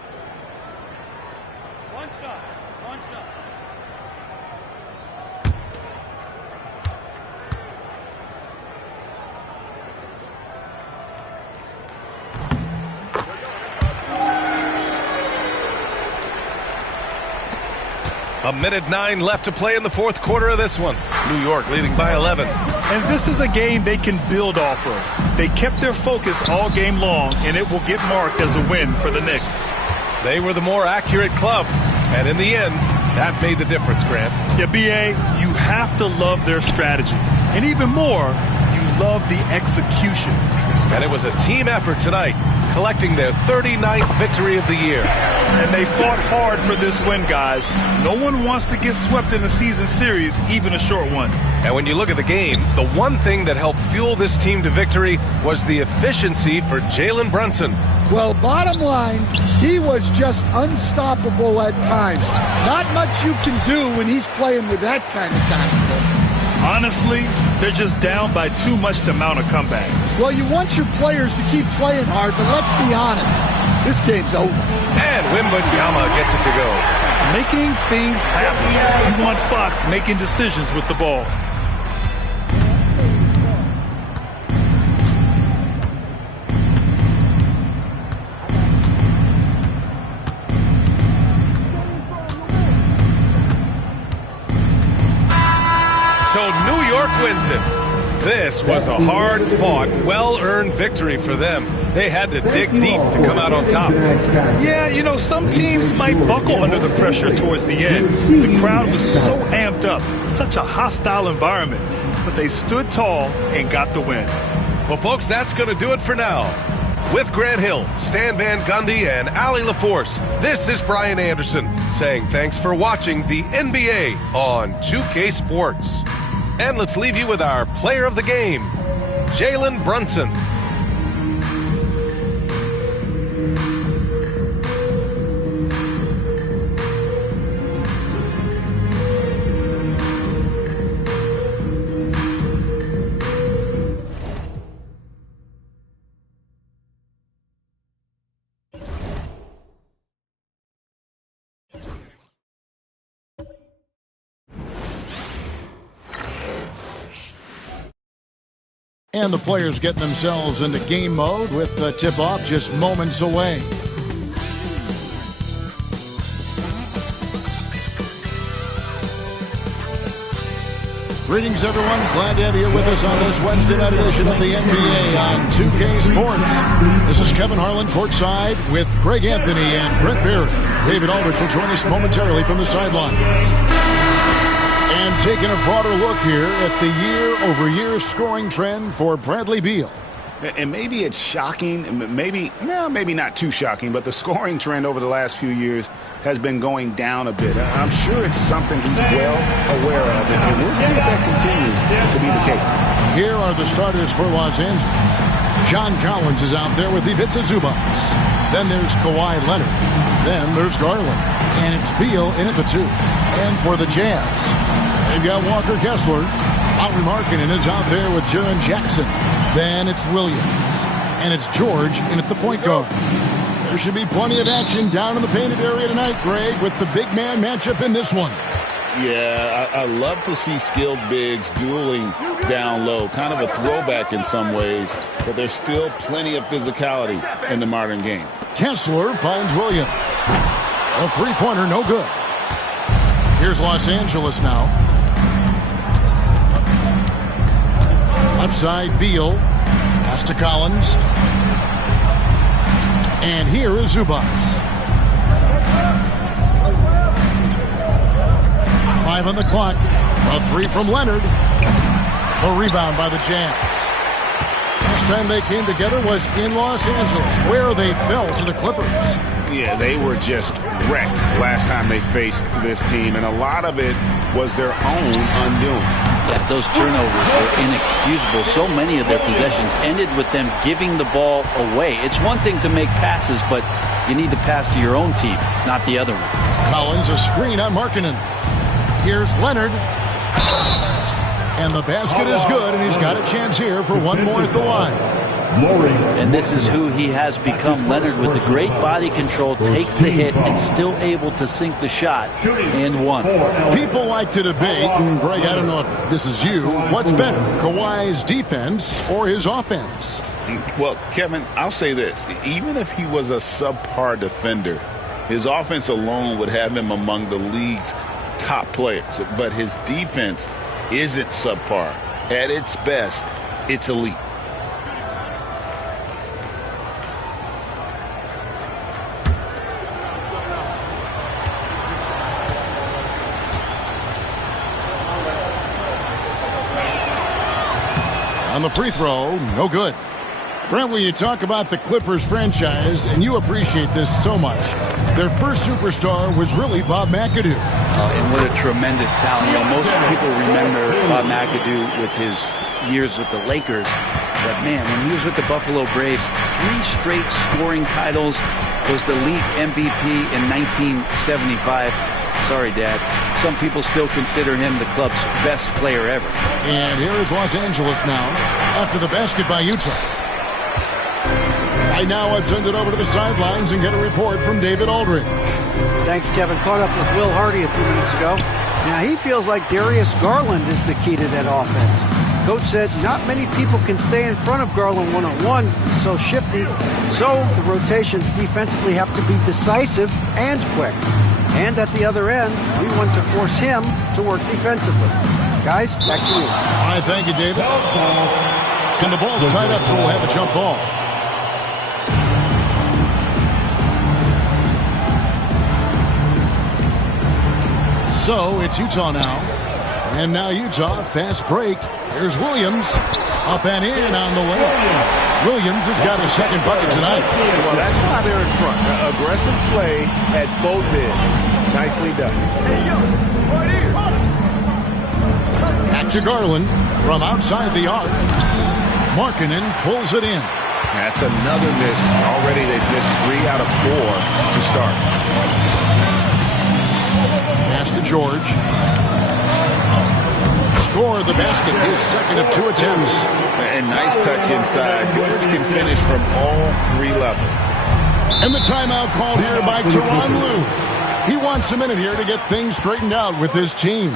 A minute 9 left to play in the fourth quarter of this one. New York leading by 11. And this is a game they can build off of. They kept their focus all game long, and it will get marked as a win for the Knicks. They were the more accurate club, and in the end, that made the difference, Grant. Yeah, B.A., you have to love their strategy. And even more, you love the execution. And it was a team effort tonight, collecting their 39th victory of the year. And they fought hard for this win, guys. No one wants to get swept in a season series, even a short one. And when you look at the game, the one thing that helped fuel this team to victory was the efficiency for Jalen Brunson. Well, bottom line, he was just unstoppable at times. Not much you can do when he's playing with that kind of confidence. Honestly, they're just down by too much to mount a comeback. Well, you want your players to keep playing hard, but let's be honest, this game's over. And Wembanyama gets it to go. Making things happen. You want Fox making decisions with the ball. So New York wins it. This was a hard-fought, well-earned victory for them. They had to dig deep to come out on top. Yeah, you know, some teams might buckle under the pressure towards the end. The crowd was so amped up, such a hostile environment. But they stood tall and got the win. Well, folks, that's going to do it for now. With Grant Hill, Stan Van Gundy, and Allie LaForce, this is Brian Anderson saying thanks for watching the NBA on 2K Sports. And let's leave you with our player of the game, Jalen Brunson. And the players getting themselves into game mode with the tip-off just moments away. Greetings, everyone. Glad to have you with us on this Wednesday night edition of the NBA on 2K Sports. This is Kevin Harlan courtside with Greg Anthony and Brent Barry. David Aldridge will join us momentarily from the sidelines. And taking a broader look here at the year-over-year scoring trend for Bradley Beal. And maybe it's shocking, maybe not too shocking, but the scoring trend over the last few years has been going down a bit. I'm sure it's something he's well aware of, and we'll see if that continues to be the case. Here are the starters for Los Angeles. John Collins is out there with Ivica Zubac. Then there's Kawhi Leonard. Then there's Garland. And it's Beal in at the 2. And for the Jazz, they've got Walker Kessler. Lauri Markkanen is out there with Jaren Jackson. Then it's Williams. And it's George in at the point guard. There should be plenty of action down in the painted area tonight, Greg, with the big man matchup in this one. Yeah, I love to see skilled bigs dueling down low. Kind of a throwback in some ways, but there's still plenty of physicality in the modern game. Kessler finds Williams. A three-pointer, no good. Here's Los Angeles now. Left side, Beal. Pass to Collins. And here is Zubac. 5 on the clock. A 3 from Leonard. The rebound by the Jazz. time they came together was in Los Angeles, where they fell to the Clippers. Yeah, they were just wrecked last time they faced this team, and a lot of it was their own undoing. Yeah, those turnovers were inexcusable. So many of their possessions ended with them giving the ball away. It's one thing to make passes, but you need to pass to your own team, not the other one. Collins, a screen on Markkanen. Here's Leonard. And the basket is good, and he's got a chance here for one more at the line. And this is who he has become. Leonard, with the great body control, takes the hit and still able to sink the shot and one. People like to debate, and Greg, I don't know if this is you, what's better, Kawhi's defense or his offense? Well, Kevin, I'll say this. Even if he was a subpar defender, his offense alone would have him among the league's top players. But his defense isn't subpar. At its best, it's elite. On the free throw, no good. Brent, when you talk about the Clippers franchise, and you appreciate this so much, their first superstar was really Bob McAdoo. And what a tremendous talent. You know, most people remember Bob McAdoo with his years with the Lakers. But, man, when he was with the Buffalo Braves, 3 straight scoring titles, was the league MVP in 1975. Sorry, Dad. Some people still consider him the club's best player ever. And here is Los Angeles now after the basket by Utah. Right now, let's send it over to the sidelines and get a report from David Aldridge. Thanks, Kevin. Caught up with Will Hardy a few minutes ago. Now, he feels like Darius Garland is the key to that offense. Coach said not many people can stay in front of Garland one-on-one. He's so shifty. So the rotations defensively have to be decisive and quick. And at the other end, we want to force him to work defensively. Guys, back to you. All right, thank you, David. And the ball's tied up, so we'll have a jump ball. So it's Utah now. And now Utah, fast break. Here's Williams. Up and in on the way. Williams has got his second bucket tonight. Well, that's why they're in front. Aggressive play at both ends. Nicely done. Back to Garland from outside the arc. Markkanen pulls it in. That's another miss. Already they've missed 3 out of 4 to start. Pass to George. Score the basket, his second of 2 attempts. And nice touch inside. George can finish from all 3 levels. And the timeout called here by Tyronn Lue. He wants a minute here to get things straightened out with his team.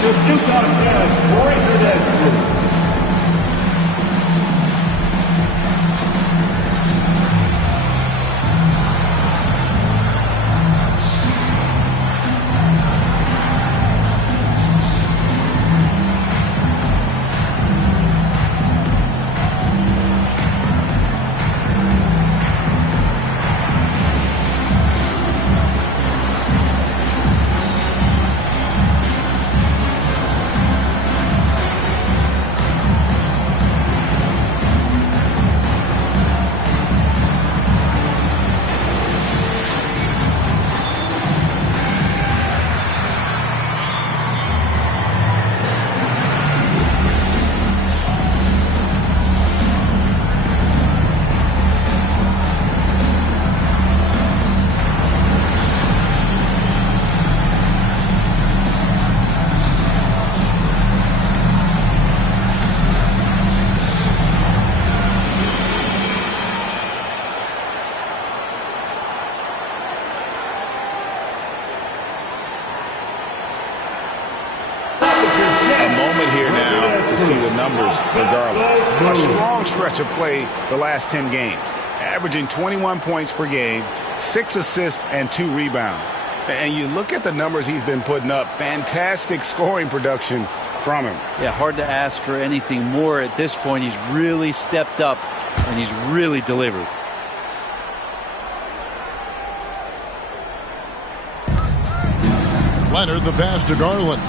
The Utah Jazz breaker that. A strong stretch of play the last 10 games, averaging 21 points per game, 6 assists, and 2 rebounds. And you look at the numbers he's been putting up, fantastic scoring production from him. Yeah, hard to ask for anything more at this point. He's really stepped up, and he's really delivered. Leonard the pass to Garland.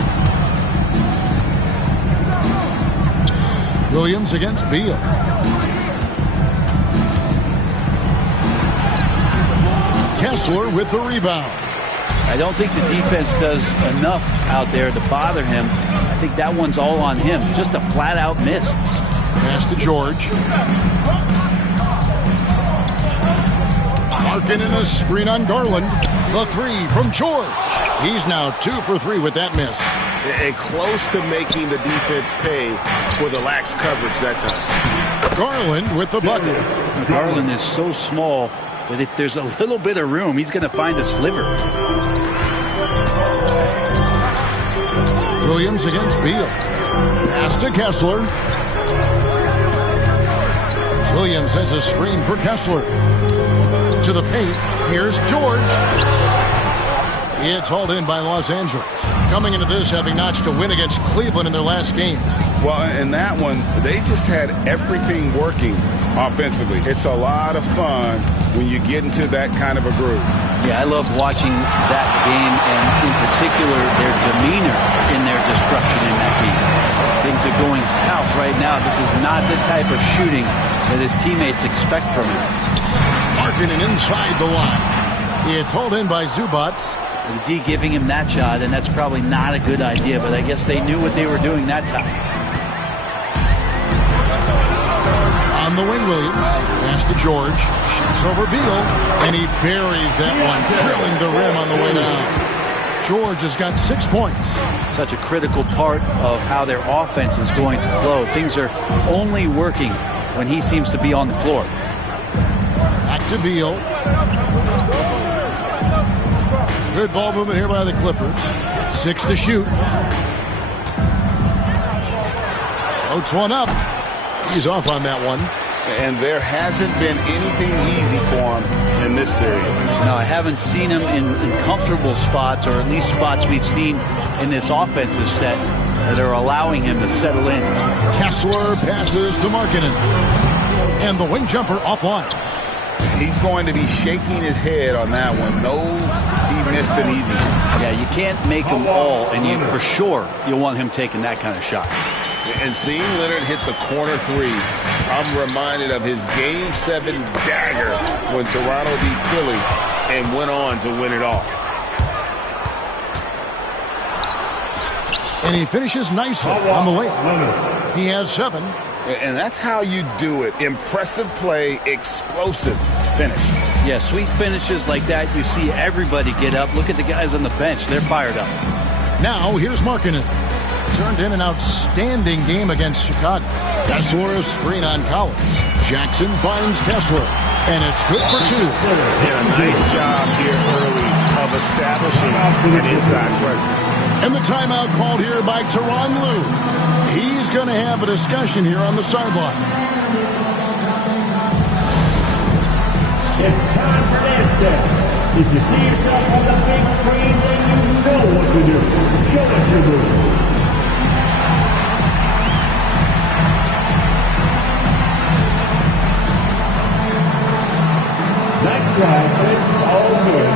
Williams against Beal. Kessler with the rebound. I don't think the defense does enough out there to bother him. I think that one's all on him. Just a flat-out miss. Pass to George. Markkanen a screen on Garland. The three from George. He's now 2 for 3 with that miss. And close to making the defense pay for the lax coverage that time. Garland with the bucket. Garland is so small that if there's a little bit of room, he's going to find a sliver. Williams against Beal. Pass to Kessler. Williams has a screen for Kessler. To the paint. Here's George. It's hauled in by Los Angeles. Coming into this having notched a win against Cleveland in their last game. Well, in that one, they just had everything working offensively. It's a lot of fun when you get into that kind of a groove. Yeah, I love watching that game, and in particular, their demeanor in their destruction in that game. Things are going south right now. This is not the type of shooting that his teammates expect from him. Markkanen inside the line. It's hauled in by Zubac. The D giving him that shot, and that's probably not a good idea, but I guess they knew what they were doing that time. On the wing, Williams. Pass to George. Shoots over Beal, and he buries that one, drilling the rim on the way down. George has got 6 points. Such a critical part of how their offense is going to flow. Things are only working when he seems to be on the floor. Back to Beal. Good ball movement here by the Clippers. 6 to shoot. Floats one up. He's off on that one. And there hasn't been anything easy for him in this period. No, I haven't seen him in comfortable spots, or at least spots we've seen in this offensive set that are allowing him to settle in. Kessler passes to Markkanen. And the wing jumper offline. He's going to be shaking his head on that one. Knows he missed an easy one. Yeah, you can't make them all, and you for sure you'll want him taking that kind of shot. And seeing Leonard hit the corner three, I'm reminded of his Game 7 dagger when Toronto beat Philly and went on to win it all. And he finishes nicely on the layup. He has 7. And that's how you do it. Impressive play, explosive finish. Yeah, sweet finishes like that, you see everybody get up. Look at the guys on the bench. They're fired up. Now, here's Markkanen. Turned in an outstanding game against Chicago. Kessler a screen on Collins. Jackson finds Kessler. And it's good for 2. And a nice job here early of establishing an inside presence. And the timeout called here by Tyronn Lue. He's going to have a discussion here on the sideline. It's time for dance day. If you see yourself on the big screen, then you know what to do. Show us your move. Next time, it's all good.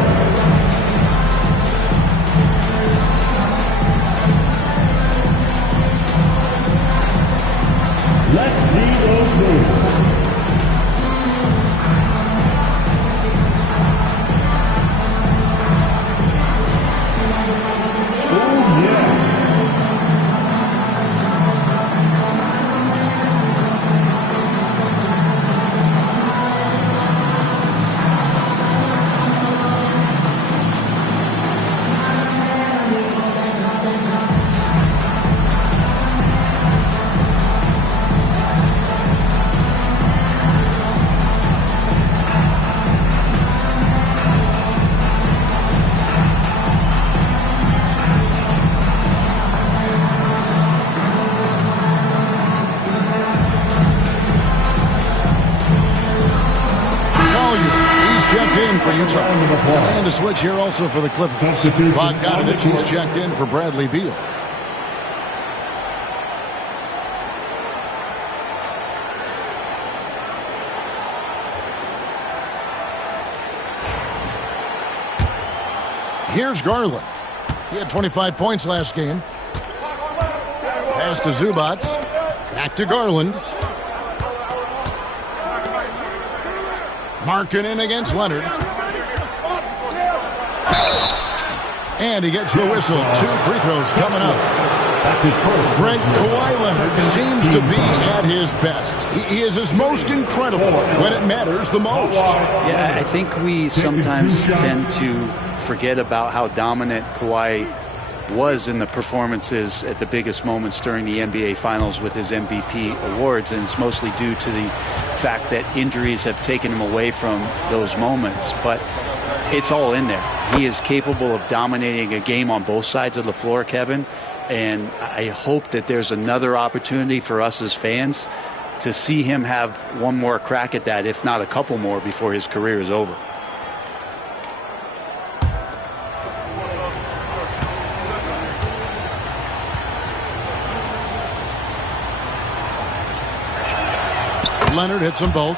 Let's see those moves. Oh, yeah. For Utah. And a switch here also for the Clippers. Bogdanovich, he's checked in for Bradley Beal. Here's Garland. He had 25 points last game. Pass to Zubats. Back to Garland. Markkanen against Leonard. And he gets the whistle. 2 free throws coming up. Brent, Kawhi Leonard seems to be at his best. He is his most incredible when it matters the most. Yeah, I think we sometimes tend to forget about how dominant Kawhi was in the performances at the biggest moments during the NBA Finals with his MVP awards, and it's mostly due to the fact that injuries have taken him away from those moments. But it's all in there. He is capable of dominating a game on both sides of the floor, Kevin. And I hope that there's another opportunity for us as fans to see him have one more crack at that, if not a couple more, before his career is over. Leonard hits them both.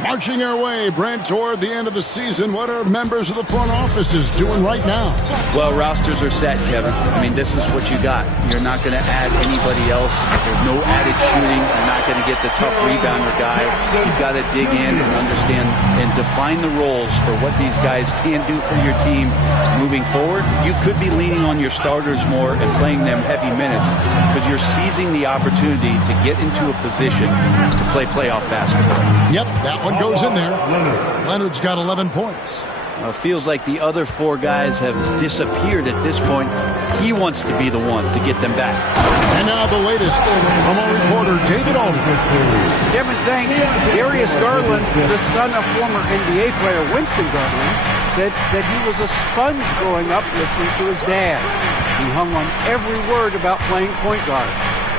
Marching our way, Brent, toward the end of the season. What are members of the front offices doing right now? Well, rosters are set, Kevin. I mean, this is what you got. You're not going to add anybody else. There's no added shooting. You're not going to get the tough rebounder guy. You've got to dig in and understand and define the roles for what these guys can do for your team moving forward. You could be leaning on your starters more and playing them heavy minutes because you're seizing the opportunity to get into a position to play playoff basketball. Yep, that one goes in there. Leonard's got 11 points. It feels like the other 4 guys have disappeared at this point. He wants to be the one to get them back. And now the latest from our reporter, David Alden. Kevin, thanks. Darius Garland, the son of former NBA player Winston Garland, said that he was a sponge growing up listening to his dad. He hung on every word about playing point guard.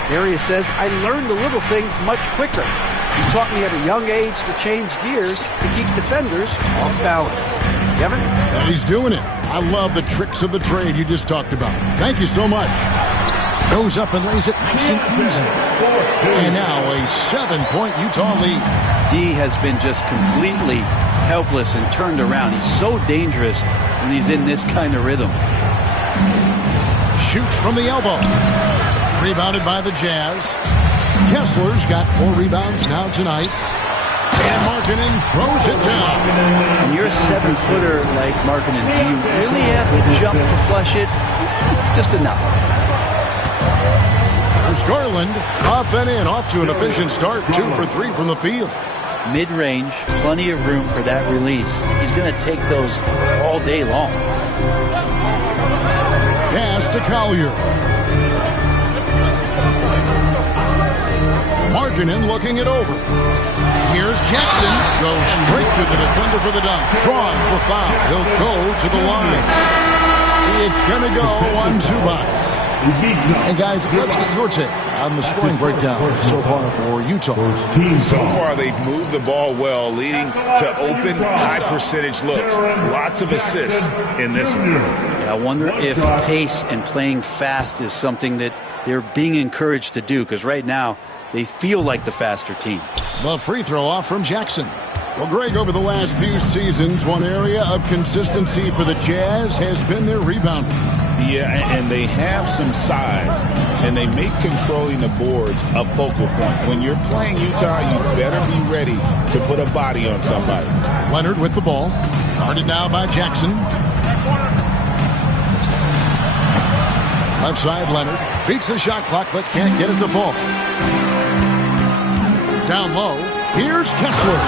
Darius says, I learned the little things much quicker. He taught me at a young age to change gears to keep defenders off balance. Kevin? He's doing it. I love the tricks of the trade you just talked about. Thank you so much. Goes up and lays it nice and easy. And now a 7-point Utah lead. D has been just completely helpless and turned around. He's so dangerous when he's in this kind of rhythm. Shoots from the elbow. Rebounded by the Jazz. Kessler's got 4 rebounds now tonight. And Markkanen throws it down. When you're a 7-footer like Markkanen, do you really have to jump to flush it? Just enough. There's Garland up and in, off to an efficient start. 2 for 3 from the field. Mid-range, plenty of room for that release. He's going to take those all day long. Pass to Collier. Markkanen looking it over. Here's Jackson. Goes straight to the defender for the dunk. Draws the foul. He'll go to the line. It's going to go on Zubats. And guys, let's get your take on the scoring breakdown so far for Utah. So far, they've moved the ball well, leading to open, high-percentage looks. Lots of assists in this one. Yeah, I wonder if pace and playing fast is something that they're being encouraged to do, because right now, they feel like the faster team. The free throw off from Jackson. Well, Greg, over the last few seasons, one area of consistency for the Jazz has been their rebounding. Yeah, and they have some size, and they make controlling the boards a focal point. When you're playing Utah, you better be ready to put a body on somebody. Leonard with the ball. Guarded now by Jackson. Left side, Leonard. Beats the shot clock, but can't get it to fall. Down low, here's Kessler.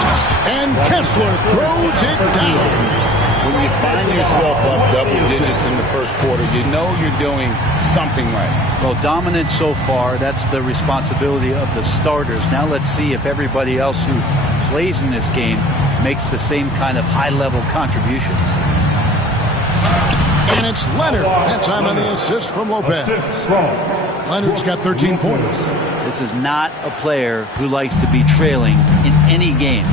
And Kessler throws it down. When you find yourself up double digits in the first quarter, you know you're doing something right. Well, dominant so far, that's the responsibility of the starters. Now let's see if everybody else who plays in this game makes the same kind of high-level contributions. And it's Leonard. That time on the assist from Lopez. Leonard's got 13 points. This is not a player who likes to be trailing in any game.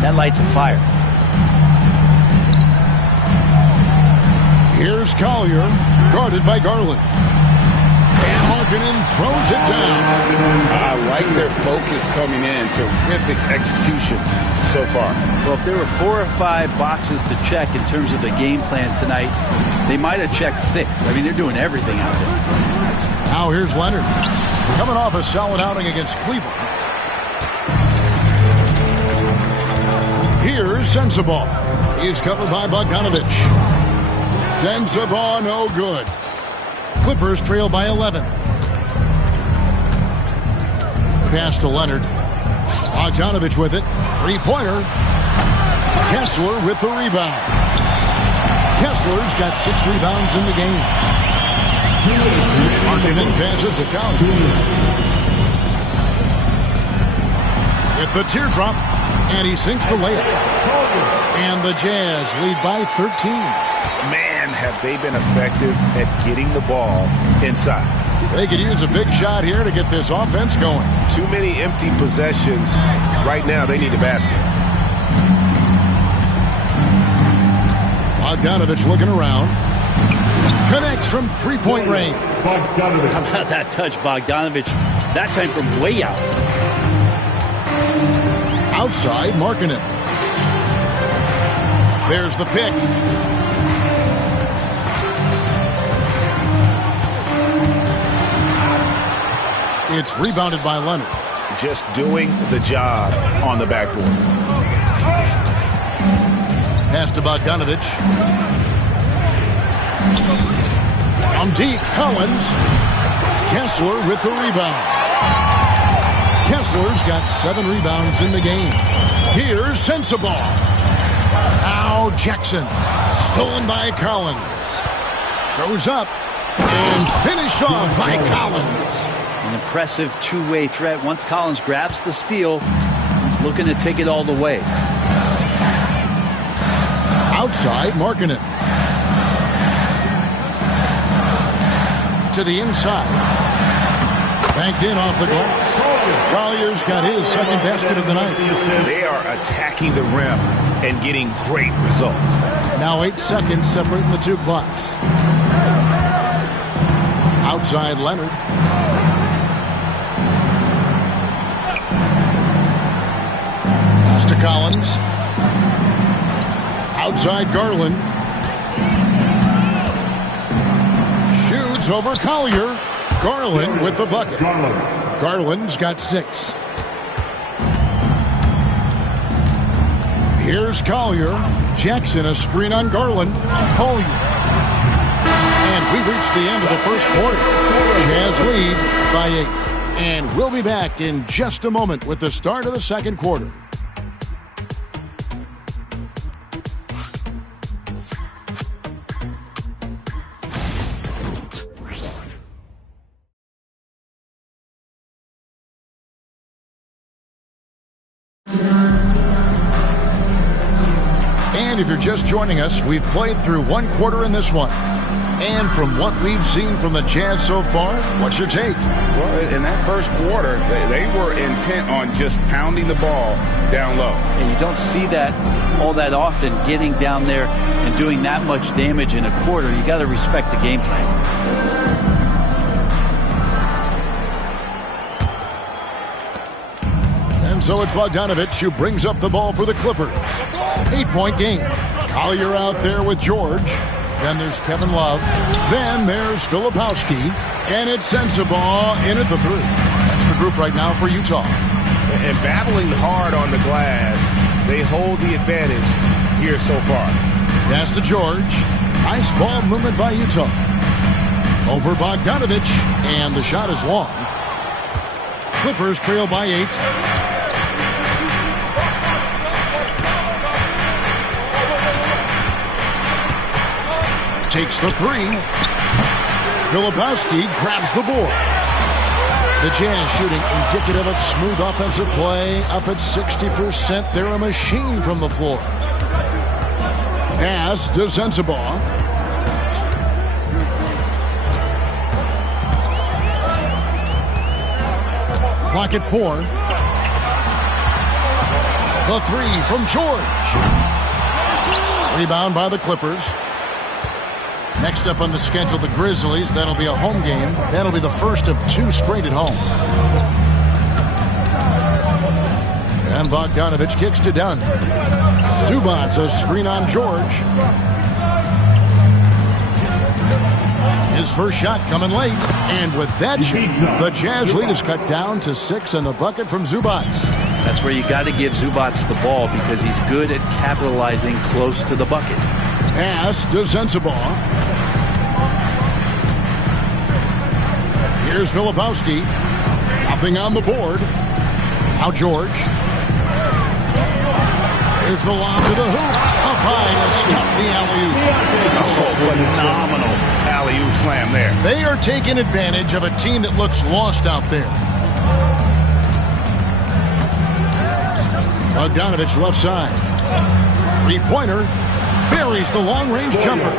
That lights a fire. Here's Collier, guarded by Garland. And Markkanen throws it down. I like their focus coming in. Terrific execution so far. Well, if there were 4 or 5 boxes to check in terms of the game plan tonight, they might have checked 6. I mean, they're doing everything out there. Now here's Leonard. Coming off a solid outing against Cleveland. Here's Sensabaugh. He's covered by Bogdanovich. Sensabaugh no good. Clippers trail by 11. Pass to Leonard. Bogdanovich with it. Three-pointer. Kessler with the rebound. Kessler's got 6 rebounds in the game. Markkanen passes to Collins. With the teardrop, and he sinks the layup. And the Jazz lead by 13. Man, have they been effective at getting the ball inside. They could use a big shot here to get this offense going. Too many empty possessions. Right now, they need a basket. Bogdanovich looking around. Connects from three-point range. How about that touch, Bogdanovich? That time from way out. Outside, Markkanen. There's the pick. It's rebounded by Leonard. Just doing the job on the backboard. Pass to Bogdanovich. From deep, Collins. Kessler with the rebound. Kessler's got 7 rebounds in the game. Here's Sensabaugh. Now Jackson. Stolen by Collins. Goes up and finished off by Collins. An impressive two-way threat. Once Collins grabs the steal, he's looking to take it all the way. Outside, Markkanen. To the inside. Banked in off the glass. Collier's got his second basket of the night. They are attacking the rim and getting great results. Now 8 seconds separating the 2 clocks. Outside, Leonard. Pass to Collins. Outside, Garland. Shoots over Collier. Garland with the bucket. Garland's got 6. Here's Collier. Jackson, a screen on Garland. Collier. And we reach the end of the first quarter. Jazz lead by 8. And we'll be back in just a moment with the start of the second quarter. And if you're just joining us, we've played through 1 quarter in this one. And from what we've seen from the Jazz so far, what's your take? Well, in that first quarter, they were intent on just pounding the ball down low. And you don't see that all that often, getting down there and doing that much damage in a quarter. You got to respect the game plan. And so it's Bogdanovich who brings up the ball for the Clippers. 8-point game. Collier out there with George. Then there's Kevin Love. Then there's Filipowski. And it's Sensabaugh in at the 3. That's the group right now for Utah. And battling hard on the glass, they hold the advantage here so far. Pass to George. Nice ball movement by Utah. Over Bogdanovich. And the shot is long. Clippers trail by 8. Takes the 3. Filipowski grabs the board. The Jazz shooting indicative of smooth offensive play. Up at 60%. They're a machine from the floor. Pass to Sensabaugh. Clock at 4. The 3 from George. Rebound by the Clippers. Next up on the schedule, the Grizzlies. That'll be a home game. That'll be the first of 2 straight at home. And Bogdanovich kicks to Dunn. Zubac, a screen on George. His first shot coming late. And with that shot, the Jazz lead is cut down to 6 and the bucket from Zubac. That's where you got to give Zubac the ball because he's good at capitalizing close to the bucket. Pass to Sensabaugh. Here's Filipowski. Nothing on the board. Now George. Here's the lob to the hoop. Up high to stuff the alley-oop. Oh, phenomenal alley-oop slam there. They are taking advantage of a team that looks lost out there. Bogdanovich left side. 3-pointer. Buries the long-range jumper.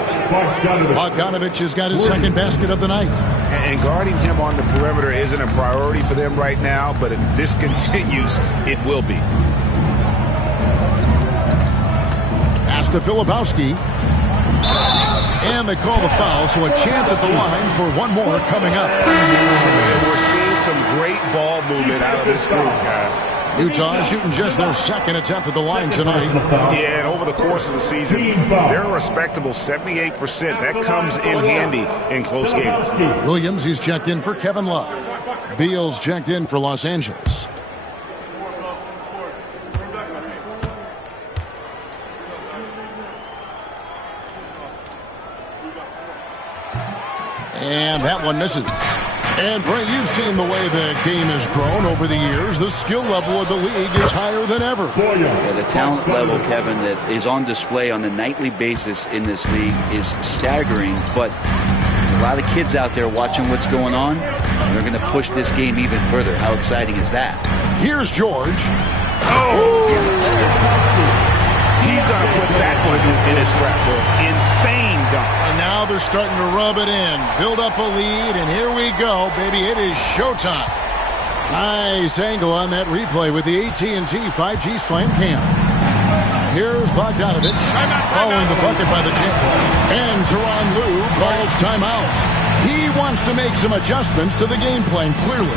Bogdanovich has got his second basket of the night. And guarding him on the perimeter isn't a priority for them right now, but if this continues, it will be. Pass to Filipowski. And they call the foul, so a chance at the line for one more coming up. And we're seeing some great ball movement out of this group, guys. Utah shooting just their second attempt at the line tonight. Yeah, and over the course of the season, they're a respectable 78%. That comes in handy in close games. Williams, he's checked in for Kevin Love. Beals checked in for Los Angeles. And that one misses. And, Bray, you've seen the way the game has grown over the years. The skill level of the league is higher than ever. Yeah, the talent level, Kevin, that is on display on a nightly basis in this league is staggering. But there's a lot of kids out there watching what's going on. They're going to push this game even further. How exciting is that? Here's George. He's going to put that one in his scrapbook. Insane dunk. And now they're starting to rub it in. Build up a lead, and here we go, baby. It is showtime. Nice angle on that replay with the AT&T 5G Slam Cam. Here's Bogdanovich following the bucket by the Jazz. And Tyronn Lue calls timeout. He wants to make some adjustments to the game plan, clearly.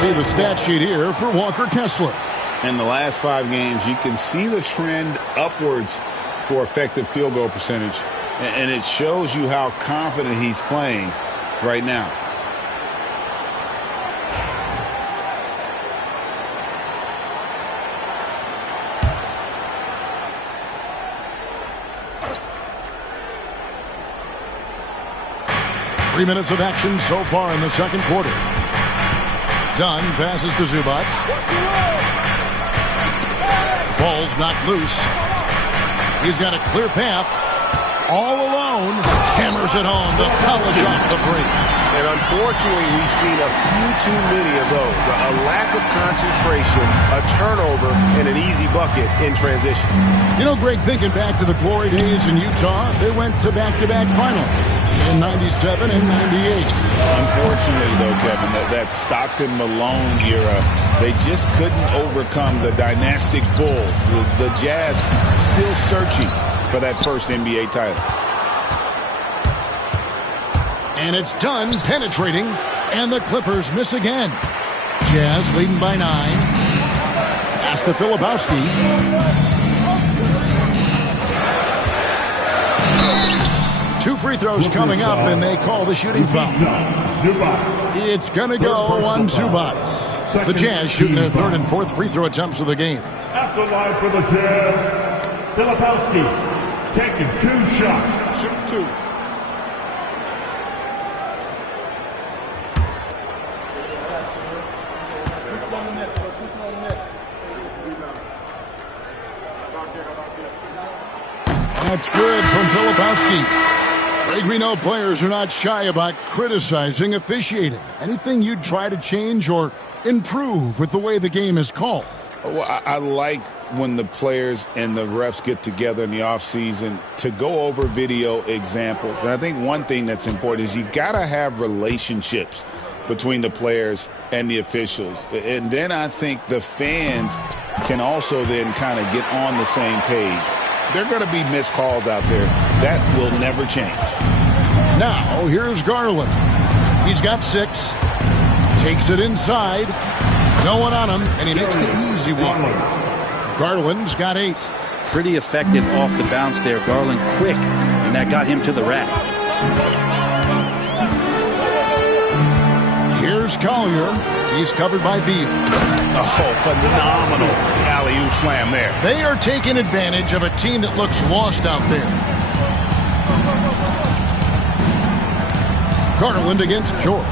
See the stat sheet here for Walker Kessler. In the last 5 games, you can see the trend upwards for effective field goal percentage. And it shows you how confident he's playing right now. Three minutes of action so far in the second quarter. Dunn passes to Zubac. Ball's not loose. He's got a clear path. All alone. Hammers it home to polish off the break. And unfortunately, we've seen a few too many of those. A lack of concentration, a turnover, and an easy bucket in transition. You know, Greg, thinking back to the glory days in Utah, they went to back-to-back finals in 97 and 98. Unfortunately, though, Kevin, that Stockton-Malone era, they just couldn't overcome the dynastic Bulls. The Jazz still searching for that first NBA title. And it's done, penetrating, and the Clippers miss again. Jazz leading by 9. Pass to Filipowski. Two free throws coming up, and they call the shooting foul. It's going to go on Zubac. The Jazz shooting their third and fourth free throw attempts of the game. At the line for the Jazz, Filipowski taking 2 shots. Shoot 2. That's good from Filipowski. Greg, we know players are not shy about criticizing officiating. Anything you'd try to change or improve with the way the game is called? Well, I like when the players and the refs get together in the offseason to go over video examples. And I think one thing that's important is you got to have relationships between the players and the officials. And then I think the fans can also then kind of get on the same page. There are going to be missed calls out there. That will never change. Now, here's Garland. He's got 6. Takes it inside. No one on him, and he makes the easy one. Garland's got 8. Pretty effective off the bounce there. Garland quick, and that got him to the rack. Here's Collier. He's covered by Beal. Oh, phenomenal alley-oop slam there. They are taking advantage of a team that looks lost out there. Garland against George.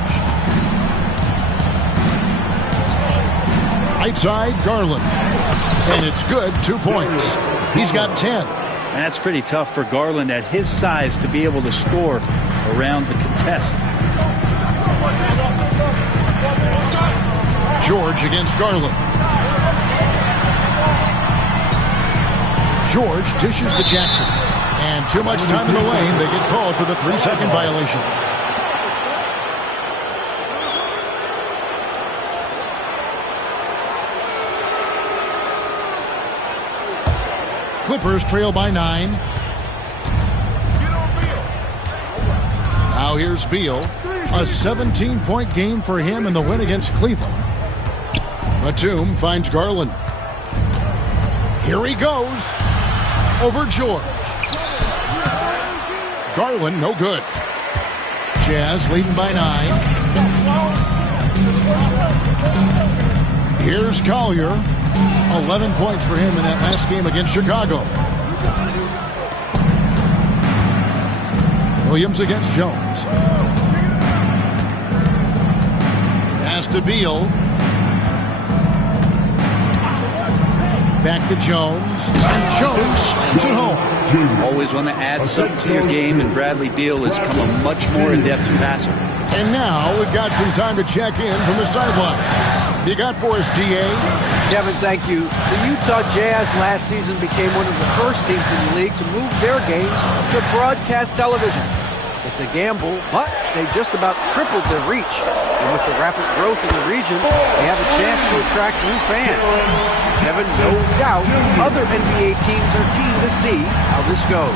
Right side, Garland. And it's good, 2 points. He's got 10. And that's pretty tough for Garland at his size to be able to score around the contest. George against Garland. George dishes to Jackson. And too much time in the lane. They get called for the 3-second violation. Clippers trail by 9. Now here's Beal. A 17-point game for him in the win against Cleveland. Batum finds Garland. Here he goes. Over George. Garland, no good. Jazz leading by 9. Here's Collier. 11 points for him in that last game against Chicago. Williams against Jones. Pass to Beal. Back to Jones. And Jones slams it home. Always want to add something to your game, and Bradley Beal has come a much more adept passer. And now we've got some time to check in from the sideline. You got for us, DA? Kevin, thank you. The Utah Jazz last season became one of the first teams in the league to move their games to broadcast television. It's a gamble, but they just about tripled their reach. And with the rapid growth in the region, they have a chance to attract new fans. Kevin, no doubt, other NBA teams are keen to see how this goes.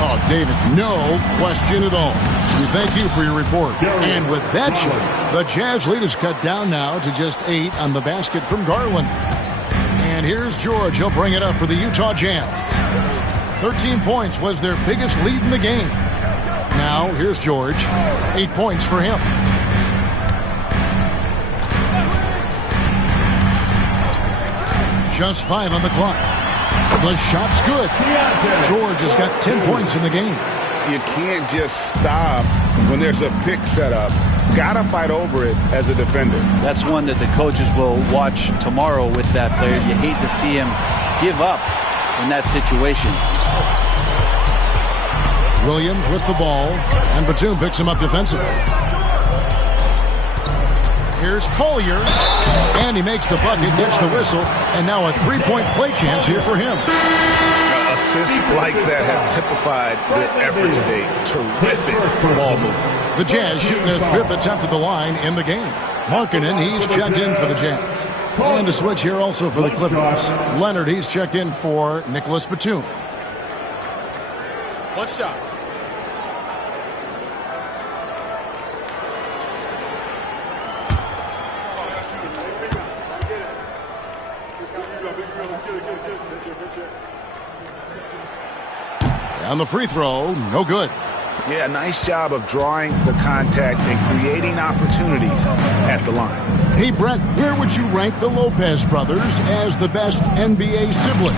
Oh, David, no question at all. We thank you for your report. And with that shot, the Jazz lead is cut down now to just 8 on the basket from Garland. And here's George. He'll bring it up for the Utah Jazz. 13 points was their biggest lead in the game. Now, here's George. 8 points for him. Just 5 on the clock. The shot's good. George has got 10 points in the game. You can't just stop when there's a pick set up. Gotta fight over it as a defender. That's one that the coaches will watch tomorrow with that player. You hate to see him give up in that situation. Williams with the ball, and Batum picks him up defensively. Here's Collier, and he makes the bucket, gets the whistle, and now a three-point play chance here for him. Assists like that have typified their effort today. Terrific ball movement. The Jazz shooting their 5th attempt at the line in the game. Markkanen, he's checked in for the Jazz. And a switch here also for the Clippers. Leonard, he's checked in for Nicholas Batum. One shot. On the free throw, no good. Yeah, nice job of drawing the contact and creating opportunities at the line. Hey, Brett, where would you rank the Lopez brothers as the best NBA sibling?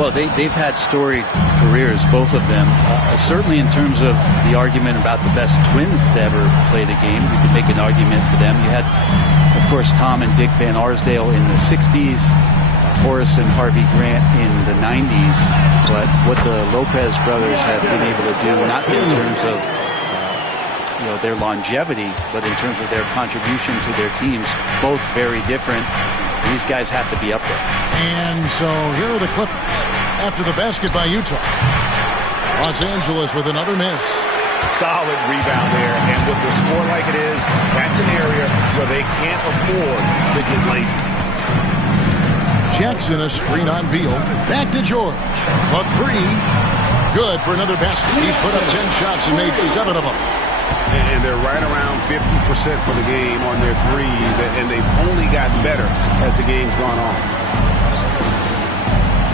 Well, they've had storied careers, both of them. Certainly in terms of the argument about the best twins to ever play the game, you could make an argument for them. You had, of course, Tom and Dick Van Arsdale in the 60s. Horace and Harvey Grant in the 90s, but what the Lopez brothers have been able to do, not in terms of their longevity, but in terms of their contribution to their teams, both very different. These guys have to be up there. And so here are the Clippers after the basket by Utah. Los Angeles with another miss. Solid rebound there, and with the score like it is, that's an area where they can't afford to get lazy. Jackson, a screen on Beal. Back to George. A three. Good for another basket. He's put up 10 shots and made 7 of them. And they're right around 50% for the game on their threes, and they've only gotten better as the game's gone on.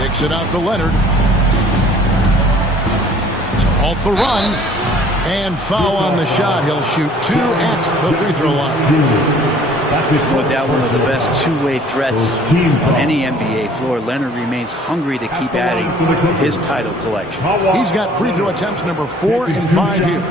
Kicks it out to Leonard. To halt the run. And foul on the shot. He'll shoot 2 at the free throw line. No doubt one of the best two-way threats on any NBA floor. Leonard remains hungry to keep adding to his title collection. He's got free throw attempts number 4 and 5 here.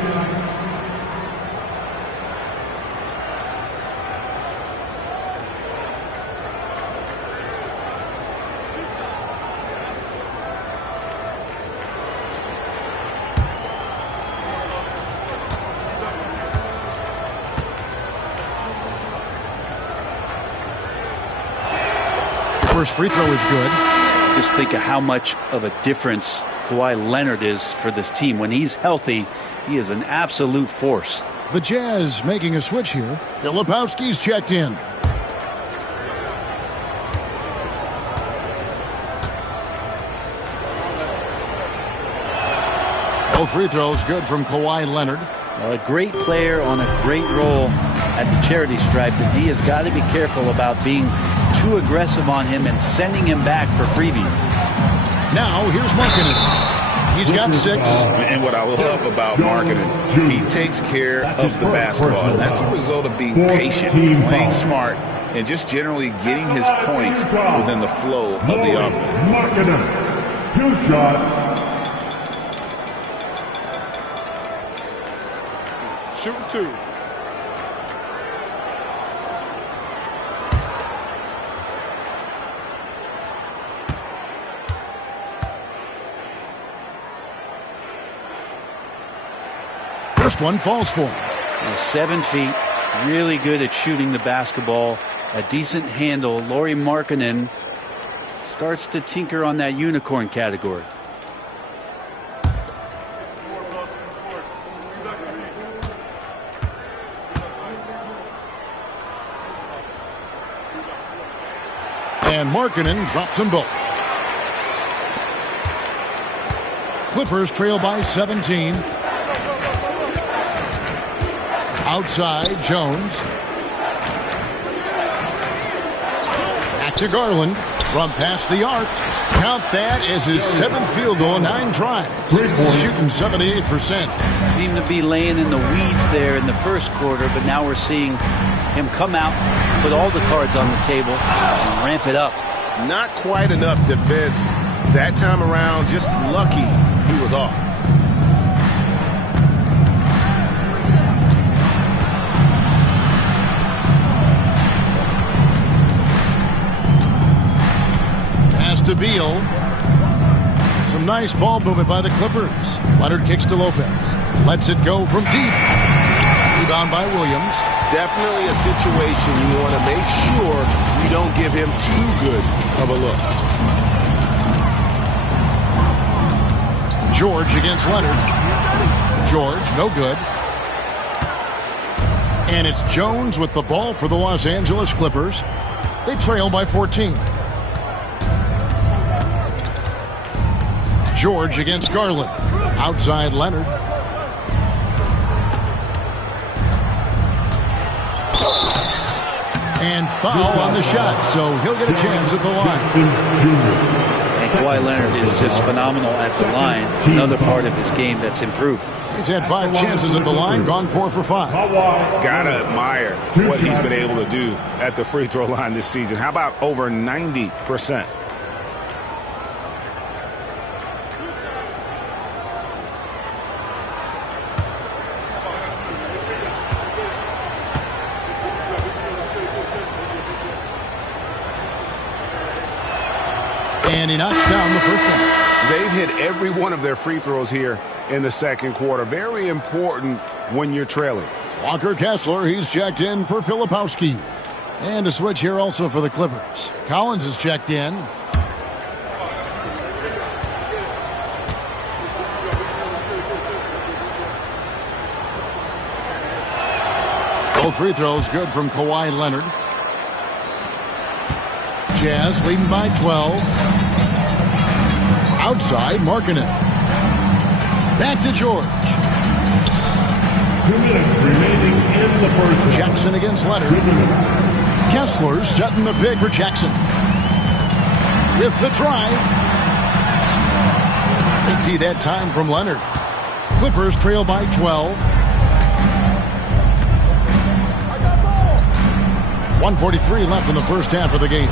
First free throw is good. Just think of how much of a difference Kawhi Leonard is for this team. When he's healthy, he is an absolute force. The Jazz making a switch here. Filipowski's checked in. Both free throws good from Kawhi Leonard. A great player on a great role at the charity stripe. The D has got to be careful about being too aggressive on him and sending him back for freebies. Now here's Markkanen. He's got 6. And what I love about Markkanen, he takes care of the basketball. And that's a result of being patient, playing smart, and just generally getting his points within the flow of the offense. Markkanen, 2 shots. Shooting 2. First one falls for him. 7 feet, really good at shooting the basketball. A decent handle. Lauri Markkanen starts to tinker on that unicorn category. And Markkanen drops them both. Clippers trail by 17. Outside, Jones. Back to Garland. From past the arc. Count that as his 7th field goal, 9 tries. Shooting 78%. Seemed to be laying in the weeds there in the first quarter, but now we're seeing him come out, put all the cards on the table, and ramp it up. Not quite enough defense that time around. Just lucky he was off. Pass to Beal. some nice ball movement by the Clippers. Leonard kicks to Lopez. Lets it go from deep. Rebound by Williams. Definitely a situation you want to make sure you don't give him too good of a look. George against Leonard. George, no good. And it's Jones with the ball for the Los Angeles Clippers. They trail by 14. George against Garland. Outside Leonard. And foul on the shot, so he'll get a chance at the line. And Kawhi Leonard is just phenomenal at the line. Another part of his game that's improved. He's had 5 chances at the line, gone 4 for 5. Gotta admire what he's been able to do at the free throw line this season. How about over 90%? And he knocks down the first one. They've hit every one of their free throws here in the second quarter. Very important when you're trailing. Walker Kessler, he's checked in for Filipowski. And a switch here also for the Clippers. Collins is checked in. Both free throws good from Kawhi Leonard. Jazz leading by 12. Outside, Markkanen. Back to George. 2 minutes remaining in the first. Jackson against Leonard. Kessler setting the pick for Jackson. With the drive. Big T that time from Leonard. Clippers trail by 12. 1:43 left in the first half of the game.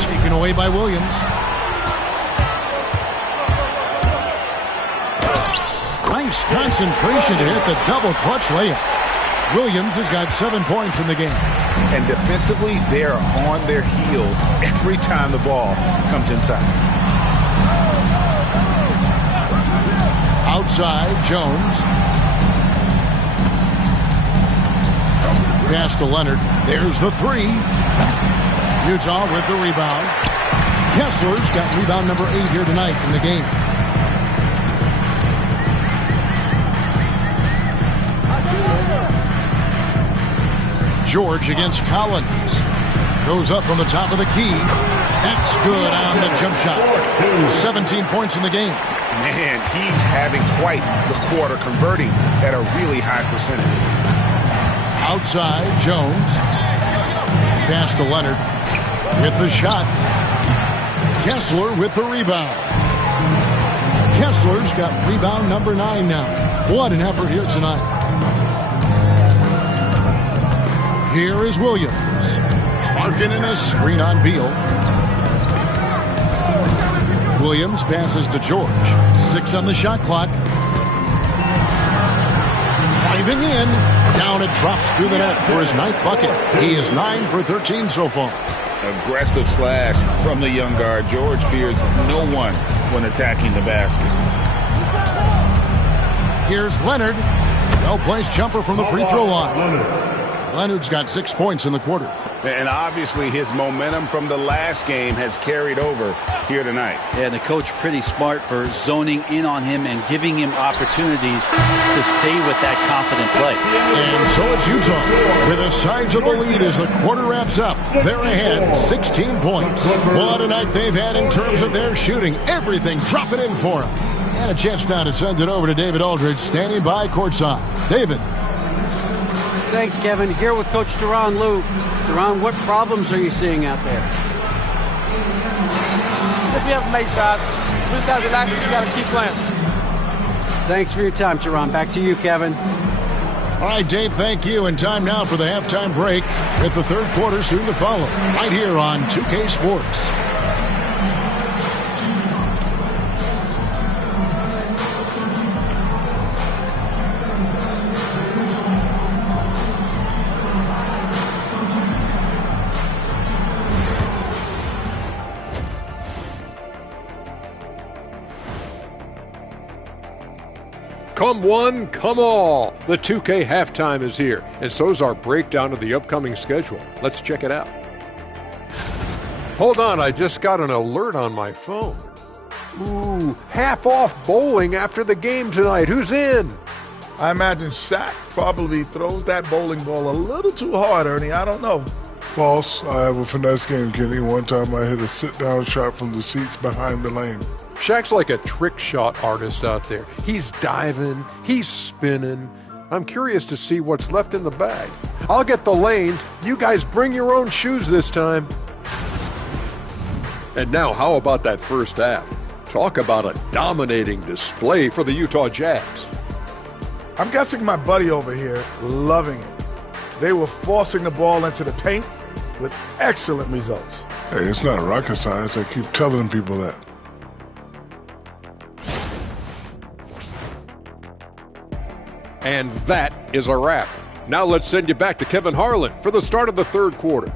Taken away by Williams. Nice concentration to hit the double clutch layup. Williams has got 7 points in the game. And defensively, they are on their heels every time the ball comes inside. Outside, Jones. Pass to Leonard. There's the 3. Utah with the rebound. Kessler's got rebound number 8 here tonight in the game. George against Collins. Goes up from the top of the key. That's good on the jump shot. 17 points in the game. Man, he's having quite the quarter, converting at a really high percentage. Outside, Jones. Pass to Leonard with the shot. Kessler with the rebound. Kessler's got rebound number 9 now. What an effort here tonight. Here is Williams. Markkanen a screen on Beal. Williams passes to George. 6 on the shot clock. Driving in. Down it drops through the net for his 9th bucket. He is 9 for 13 so far. Aggressive slash from the young guard. George fears no one when attacking the basket. Here's Leonard. Well-placed jumper from the free throw line. Leonard's got 6 points in the quarter. And obviously his momentum from the last game has carried over here tonight. Yeah, and the coach pretty smart for zoning in on him and giving him opportunities to stay with that confident play. And so it's Utah with a sizable lead as the quarter wraps up. They're ahead, 16 points. What a night they've had in terms of their shooting. Everything dropping in for them. And a chance now to send it over to David Aldridge, standing by courtside. David. Thanks, Kevin. Here with Coach Teron Lue. Teron, what problems are you seeing out there? Just we haven't made shots. We just got to relax. We just got to keep playing. Thanks for your time, Teron. Back to you, Kevin. All right, Dave, thank you. And time now for the halftime break with the third quarter soon to follow. Right here on 2K Sports. Come one, come all. The 2K halftime is here, and so's our breakdown of the upcoming schedule. Let's check it out. Hold on, I just got an alert on my phone. Ooh, half off bowling after the game tonight. Who's in? I imagine Shaq probably throws that bowling ball a little too hard, Ernie. I don't know. False. I have a finesse game, Kenny. One time I hit a sit-down shot from the seats behind the lane. Shaq's like a trick shot artist out there. He's diving, he's spinning. I'm curious to see what's left in the bag. I'll get the lanes. You guys bring your own shoes this time. And now, how about that first half? Talk about a dominating display for the Utah Jazz. I'm guessing my buddy over here loving it. They were forcing the ball into the paint with excellent results. Hey, it's not rocket science. I keep telling people that. And that is a wrap. Now let's send you back to Kevin Harlan for the start of the third quarter.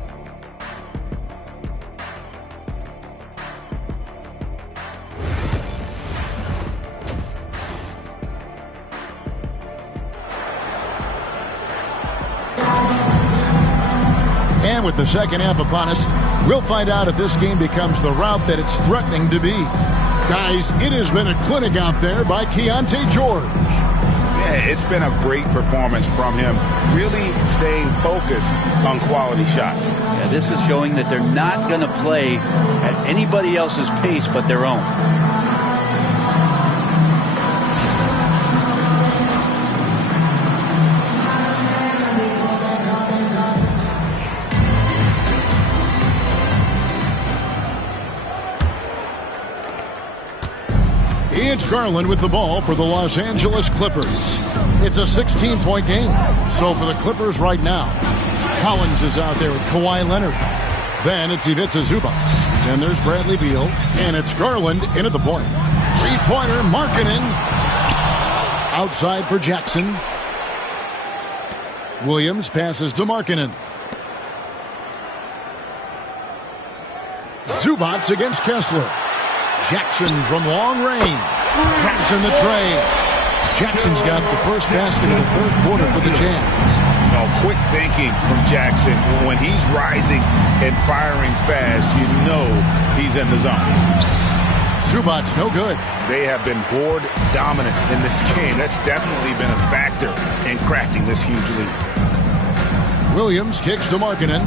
And with the second half upon us, we'll find out if this game becomes the route that it's threatening to be. Guys, it has been a clinic out there by Keontae George. Yeah, it's been a great performance from him, really staying focused on quality shots. Yeah, this is showing that they're not going to play at anybody else's pace but their own. It's Garland with the ball for the Los Angeles Clippers. It's a 16-point game. So for the Clippers right now, Collins is out there with Kawhi Leonard. Then it's Ivica Zubac. Then there's Bradley Beal. And it's Garland in at the point. Three-pointer, Markkanen. Outside for Jackson. Williams passes to Markkanen. Zubac against Kessler. Jackson from long range. Drops in the tray. Jackson's got the first basket of the third quarter for the Jazz. Oh, quick thinking from Jackson. When he's rising and firing fast, you know he's in the zone. Zubac, no good. They have been board dominant in this game. That's definitely been a factor in crafting this huge lead. Williams kicks to Markkanen.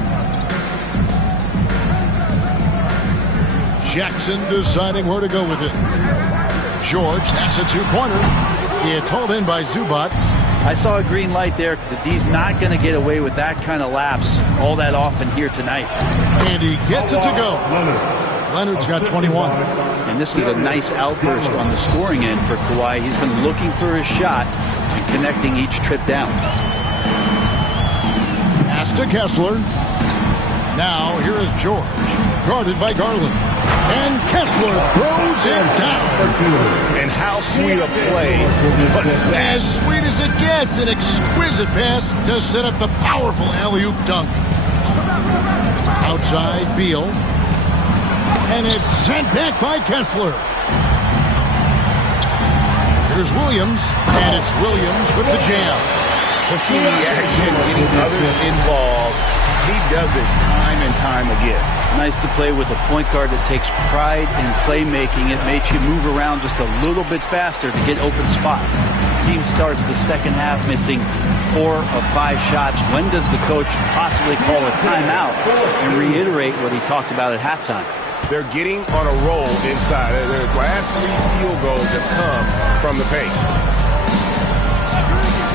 Jackson deciding where to go with it. George, that's a two-pointer. It's hauled in by Zubac. I saw a green light there. The D's not going to get away with that kind of lapse all that often here tonight. And he gets it to go. Leonard's got 21. And this is a nice outburst on the scoring end for Kawhi. He's been looking for his shot and connecting each trip down. Pass to Kessler. Now here is George, guarded by Garland. And Kessler throws it down. And how sweet a play. As sweet as it gets, an exquisite pass to set up the powerful alley-oop dunk. Outside, Beal. And it's sent back by Kessler. Here's Williams, and it's Williams with the jam. Pushing the action, getting others involved. He does it time and time again. Nice to play with a point guard that takes pride in playmaking. It makes you move around just a little bit faster to get open spots. Team starts the second half missing 4 of 5 shots. When does the coach possibly call a timeout and reiterate what he talked about at halftime? They're getting on a roll inside. Their last 3 field goals have come from the paint.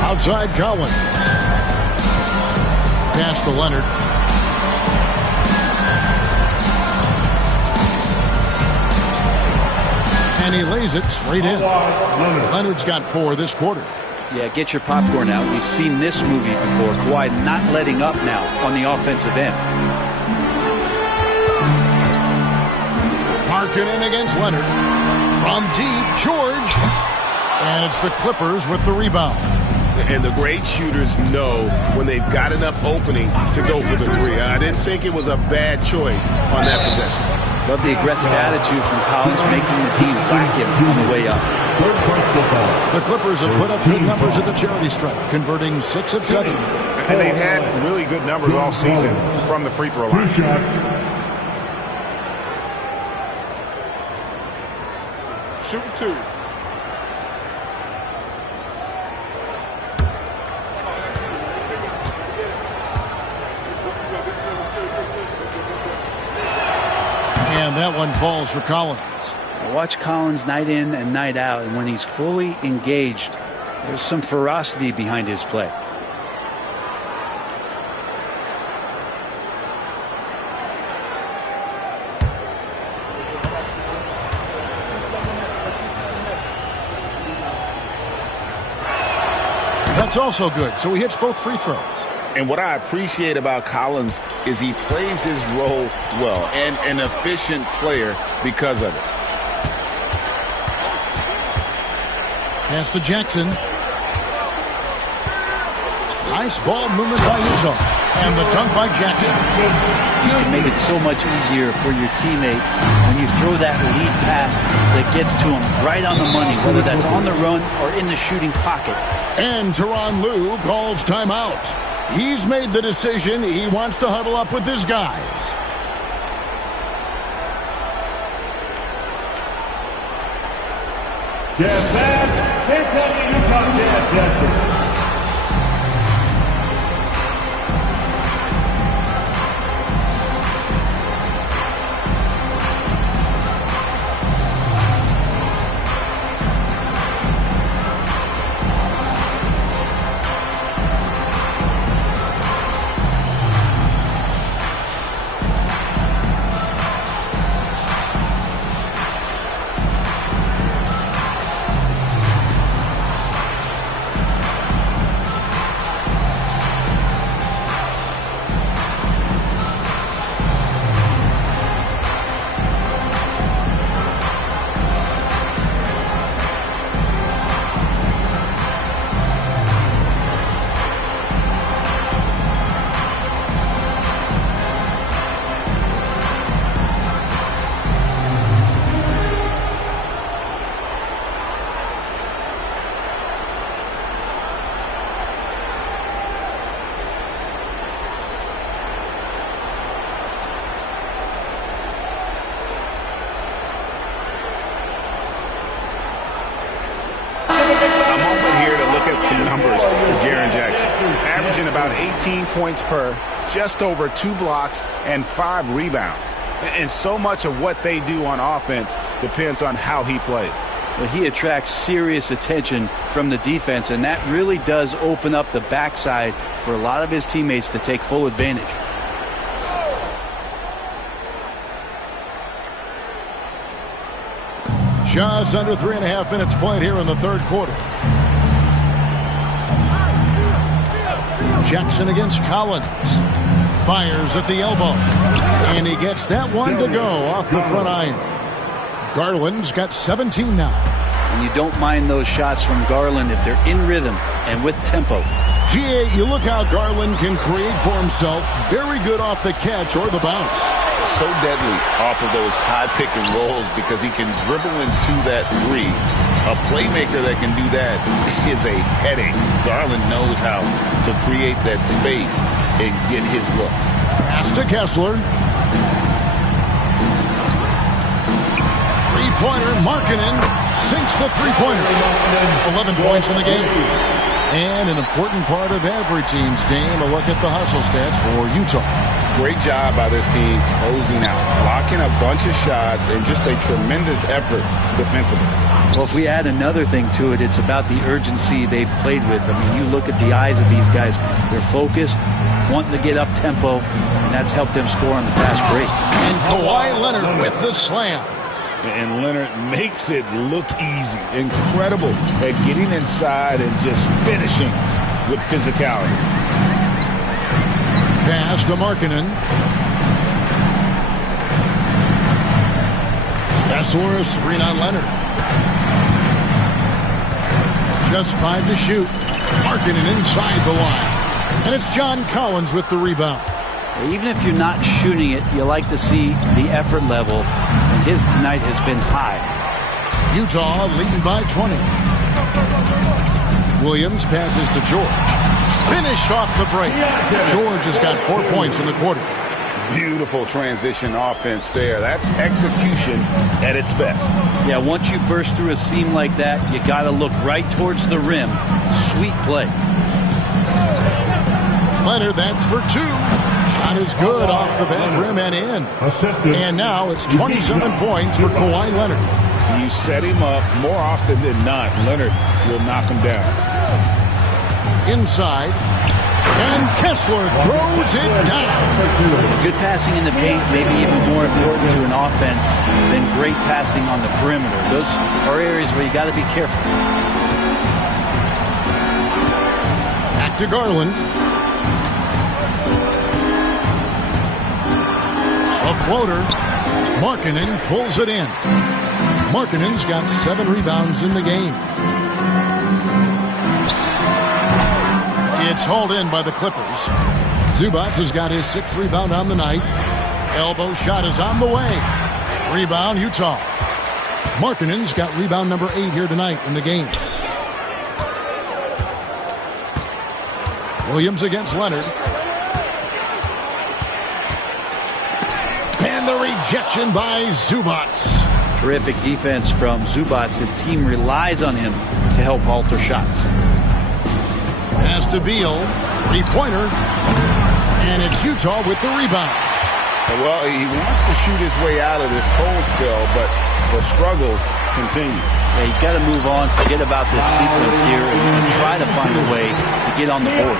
Outside Collins. Pass to Leonard. And he lays it straight in. Leonard's got 4 this quarter. Yeah, get your popcorn out. We've seen this movie before. Kawhi not letting up now on the offensive end. Markkanen against Leonard. From deep, George. And it's the Clippers with the rebound. And the great shooters know when they've got enough opening to go for the three. I didn't think it was a bad choice on that possession. Love the aggressive attitude from Collins, making the team whack him on the way up. The Clippers have put up good numbers at the charity stripe, converting 6 of 7. And they've had really good numbers all season from the free throw line. Shooting 2. And that one falls for Collins. I watch Collins night in and night out, and when he's fully engaged, there's some ferocity behind his play. That's also good, so he hits both free throws. And what I appreciate about Collins is he plays his role well and an efficient player because of it. Pass to Jackson. Nice ball movement by Utah. And the dunk by Jackson. You can make it so much easier for your teammate when you throw that lead pass that gets to him right on the money, whether that's on the run or in the shooting pocket. And Tyronn Lue calls timeout. He's made the decision. He wants to huddle up with his guys. About 18 points per, just over 2 blocks, and 5 rebounds. And so much of what they do on offense depends on how he plays. Well, he attracts serious attention from the defense, and that really does open up the backside for a lot of his teammates to take full advantage. Just under 3.5 minutes played here in the third quarter. Jackson against Collins. Fires at the elbow. And he gets that one to go off the front iron. Garland's got 17 now. And you don't mind those shots from Garland if they're in rhythm and with tempo. G.A., you look how Garland can create for himself. Very good off the catch or the bounce. So deadly off of those high pick and rolls because he can dribble into that three. A playmaker that can do that is a headache. Garland knows how to create that space and get his look. Pass to Kessler. Three-pointer, Markkanen sinks the three-pointer. 11 points in the game. And an important part of every team's game, a look at the hustle stats for Utah. Great job by this team closing out, blocking a bunch of shots, and just a tremendous effort defensively. Well, if we add another thing to it, it's about the urgency they've played with. I mean, you look at the eyes of these guys. They're focused, wanting to get up tempo, and that's helped them score on the fast break. And Kawhi Leonard with the slam. And Leonard makes it look easy. Incredible at getting inside and just finishing with physicality. Pass to Markkanen. Kessler, screen on Leonard. Just 5 to shoot. Markkanen inside the line. And it's John Collins with the rebound. Even if you're not shooting it, you like to see the effort level, and his tonight has been high. Utah leading by 20. Williams passes to George. Finished off the break. George has got 4 points in the quarter. Beautiful transition offense there. That's execution at its best. Yeah, once you burst through a seam like that, you got to look right towards the rim. Sweet play. Leonard, that's for 2. Shot is good off the back rim and in. And now it's 27 points for Kawhi Leonard. You set him up more often than not. Leonard will knock him down. Inside. And Kessler throws it down. Good passing in the paint may be even more important to an offense than great passing on the perimeter. Those are areas where you got to be careful. Back to Garland. A floater. Markkanen pulls it in. Markkanen's got 7 rebounds in the game. It's hauled in by the Clippers. Zubac has got his 6th rebound on the night. Elbow shot is on the way. Rebound, Utah. Markkanen's got rebound number 8 here tonight in the game. Williams against Leonard. And the rejection by Zubac. Terrific defense from Zubac. His team relies on him to help alter shots. Pass to Beal. 3-pointer. And it's Utah with the rebound. Well, he wants to shoot his way out of this cold spell, but the struggles continue. Yeah, he's got to move on, forget about this sequence here, and try to find a way to get on the board.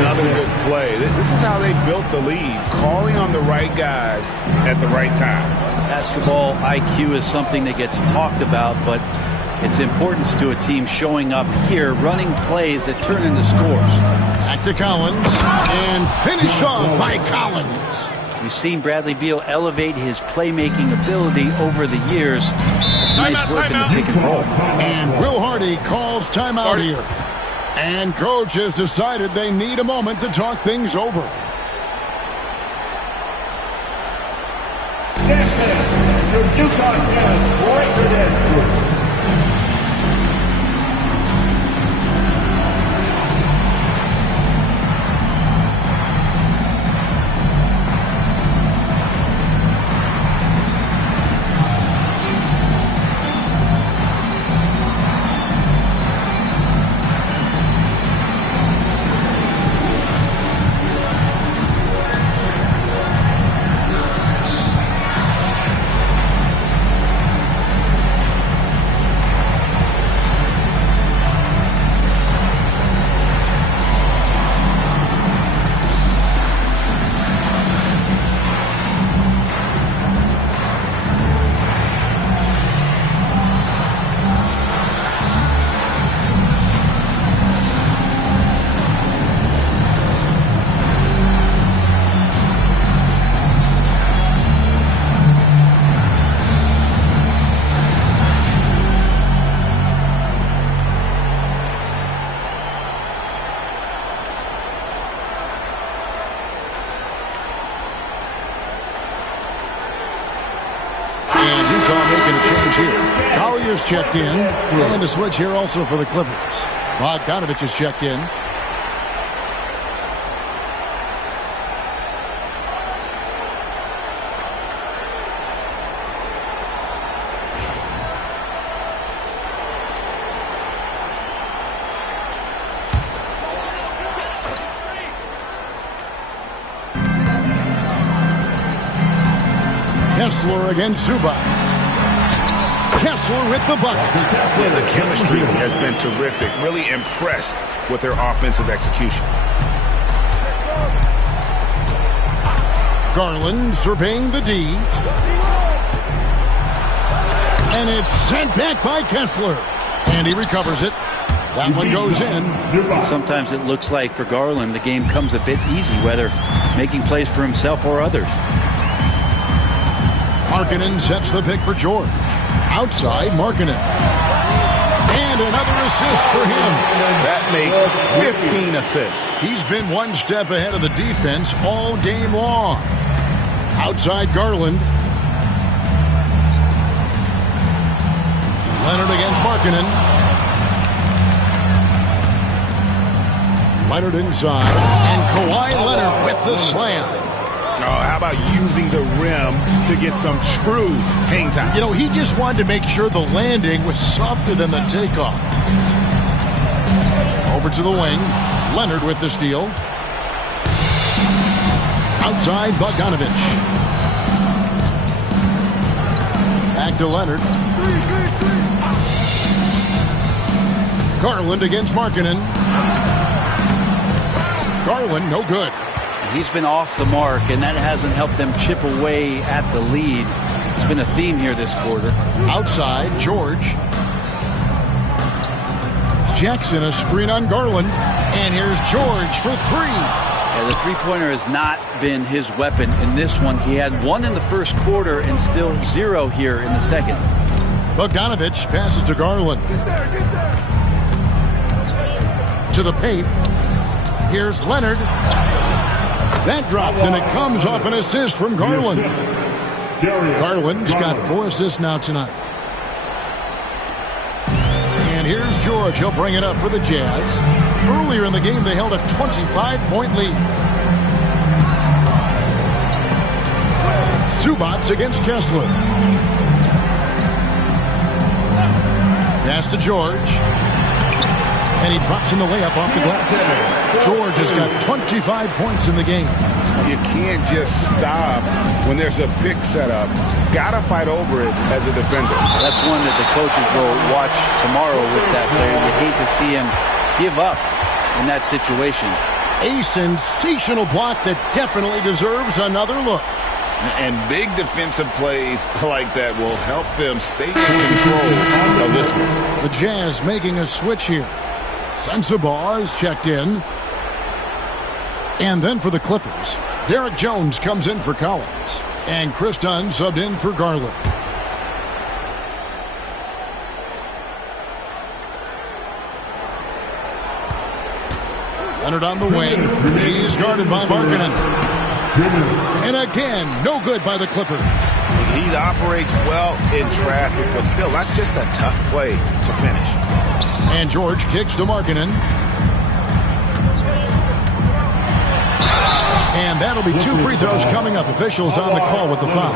Another good play. This is how they built the lead, calling on the right guys at the right time. Basketball IQ is something that gets talked about, but its importance to a team showing up here, running plays that turn into scores. Back to Collins, and finished off by Collins. We've seen Bradley Beal elevate his playmaking ability over the years. It's nice work in the pick and roll. And Will Hardy calls timeout here. And coach has decided they need a moment to talk things over. The Utah Jazz breaker dance. Checked in, and a switch here also for the Clippers. Bogdanovich is checked in. Kessler against Zubac. Kessler with the bucket. Yeah, the chemistry has been terrific. Really impressed with their offensive execution. Garland surveying the D. And it's sent back by Kessler. And he recovers it. That one goes in. Sometimes it looks like for Garland the game comes a bit easy, whether making plays for himself or others. Markkanen sets the pick for George. Outside, Markkanen. And And another assist for him. That makes 15 assists. He's been one step ahead of the defense all game long. Outside Garland. Leonard against Markkanen. Leonard inside. And Kawhi Leonard with the slam. Oh, how about using the rim to get some true hang time? You know, he just wanted to make sure the landing was softer than the takeoff. Over to the wing. Leonard with the steal. Outside Bogdanovich. Back to Leonard. Garland against Markkanen. Garland, no good. He's been off the mark, and that hasn't helped them chip away at the lead. It's been a theme here this quarter. Outside, George. Jackson, a screen on Garland. And here's George for three. Yeah, the three-pointer has not been his weapon in this one. He had one in the first quarter and still 0 here in the second. Bogdanovich passes to Garland. To the paint. Here's Leonard. That drops, and it comes off an assist from Garland. Garland's got 4 assists now tonight. And here's George. He'll bring it up for the Jazz. Earlier in the game, they held a 25-point lead. Zubats against Kessler. Pass to George. And he drops in the layup off the glass. George has got 25 points in the game. You can't just stop when there's a pick set up. Got to fight over it as a defender. That's one that the coaches will watch tomorrow with that player. You hate to see him give up in that situation. A sensational block that definitely deserves another look. And big defensive plays like that will help them stay in control of this one. The Jazz making a switch here. Sensabaugh is checked in. And then for the Clippers, Derek Jones comes in for Collins. And Chris Dunn subbed in for Garland. Leonard on the wing. He's guarded by Markkanen. And again, no good by the Clippers. He operates well in traffic, but still, that's just a tough play to finish. And George kicks to Markkanen. And that'll be 2 free throws coming up. Officials on the call with the foul.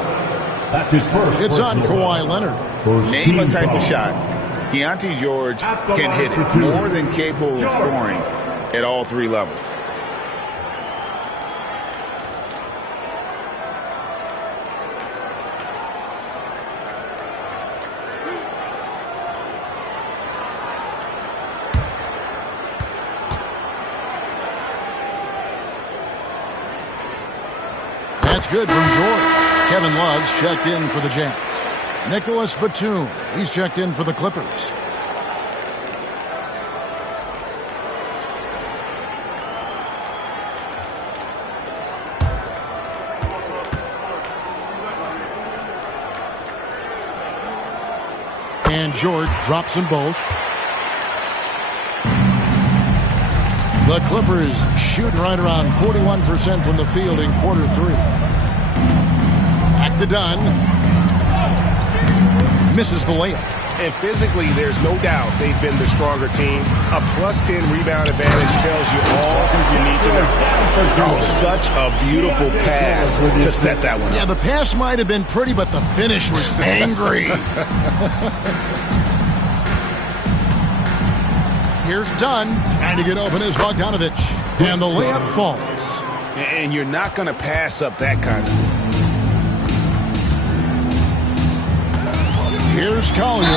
That's his first. It's on Kawhi Leonard. Name a type of shot Keontae George can hit it. More than capable of scoring at all 3 levels. That's good from George. Kevin Love's checked in for the Jazz. Nicholas Batum, he's checked in for the Clippers. And George drops them both. The Clippers shooting right around 41% from the field in quarter 3. Back to Dunn. Misses the layup. And physically, there's no doubt they've been the stronger team. A +10 rebound advantage tells you all you need to know. Oh, such a beautiful pass to set that one up. Yeah, the pass might have been pretty, but the finish was angry. Here's Dunn trying to get open as Bogdanovich. And the layup falls. And you're not going to pass up that kind of thing. Here's Collier.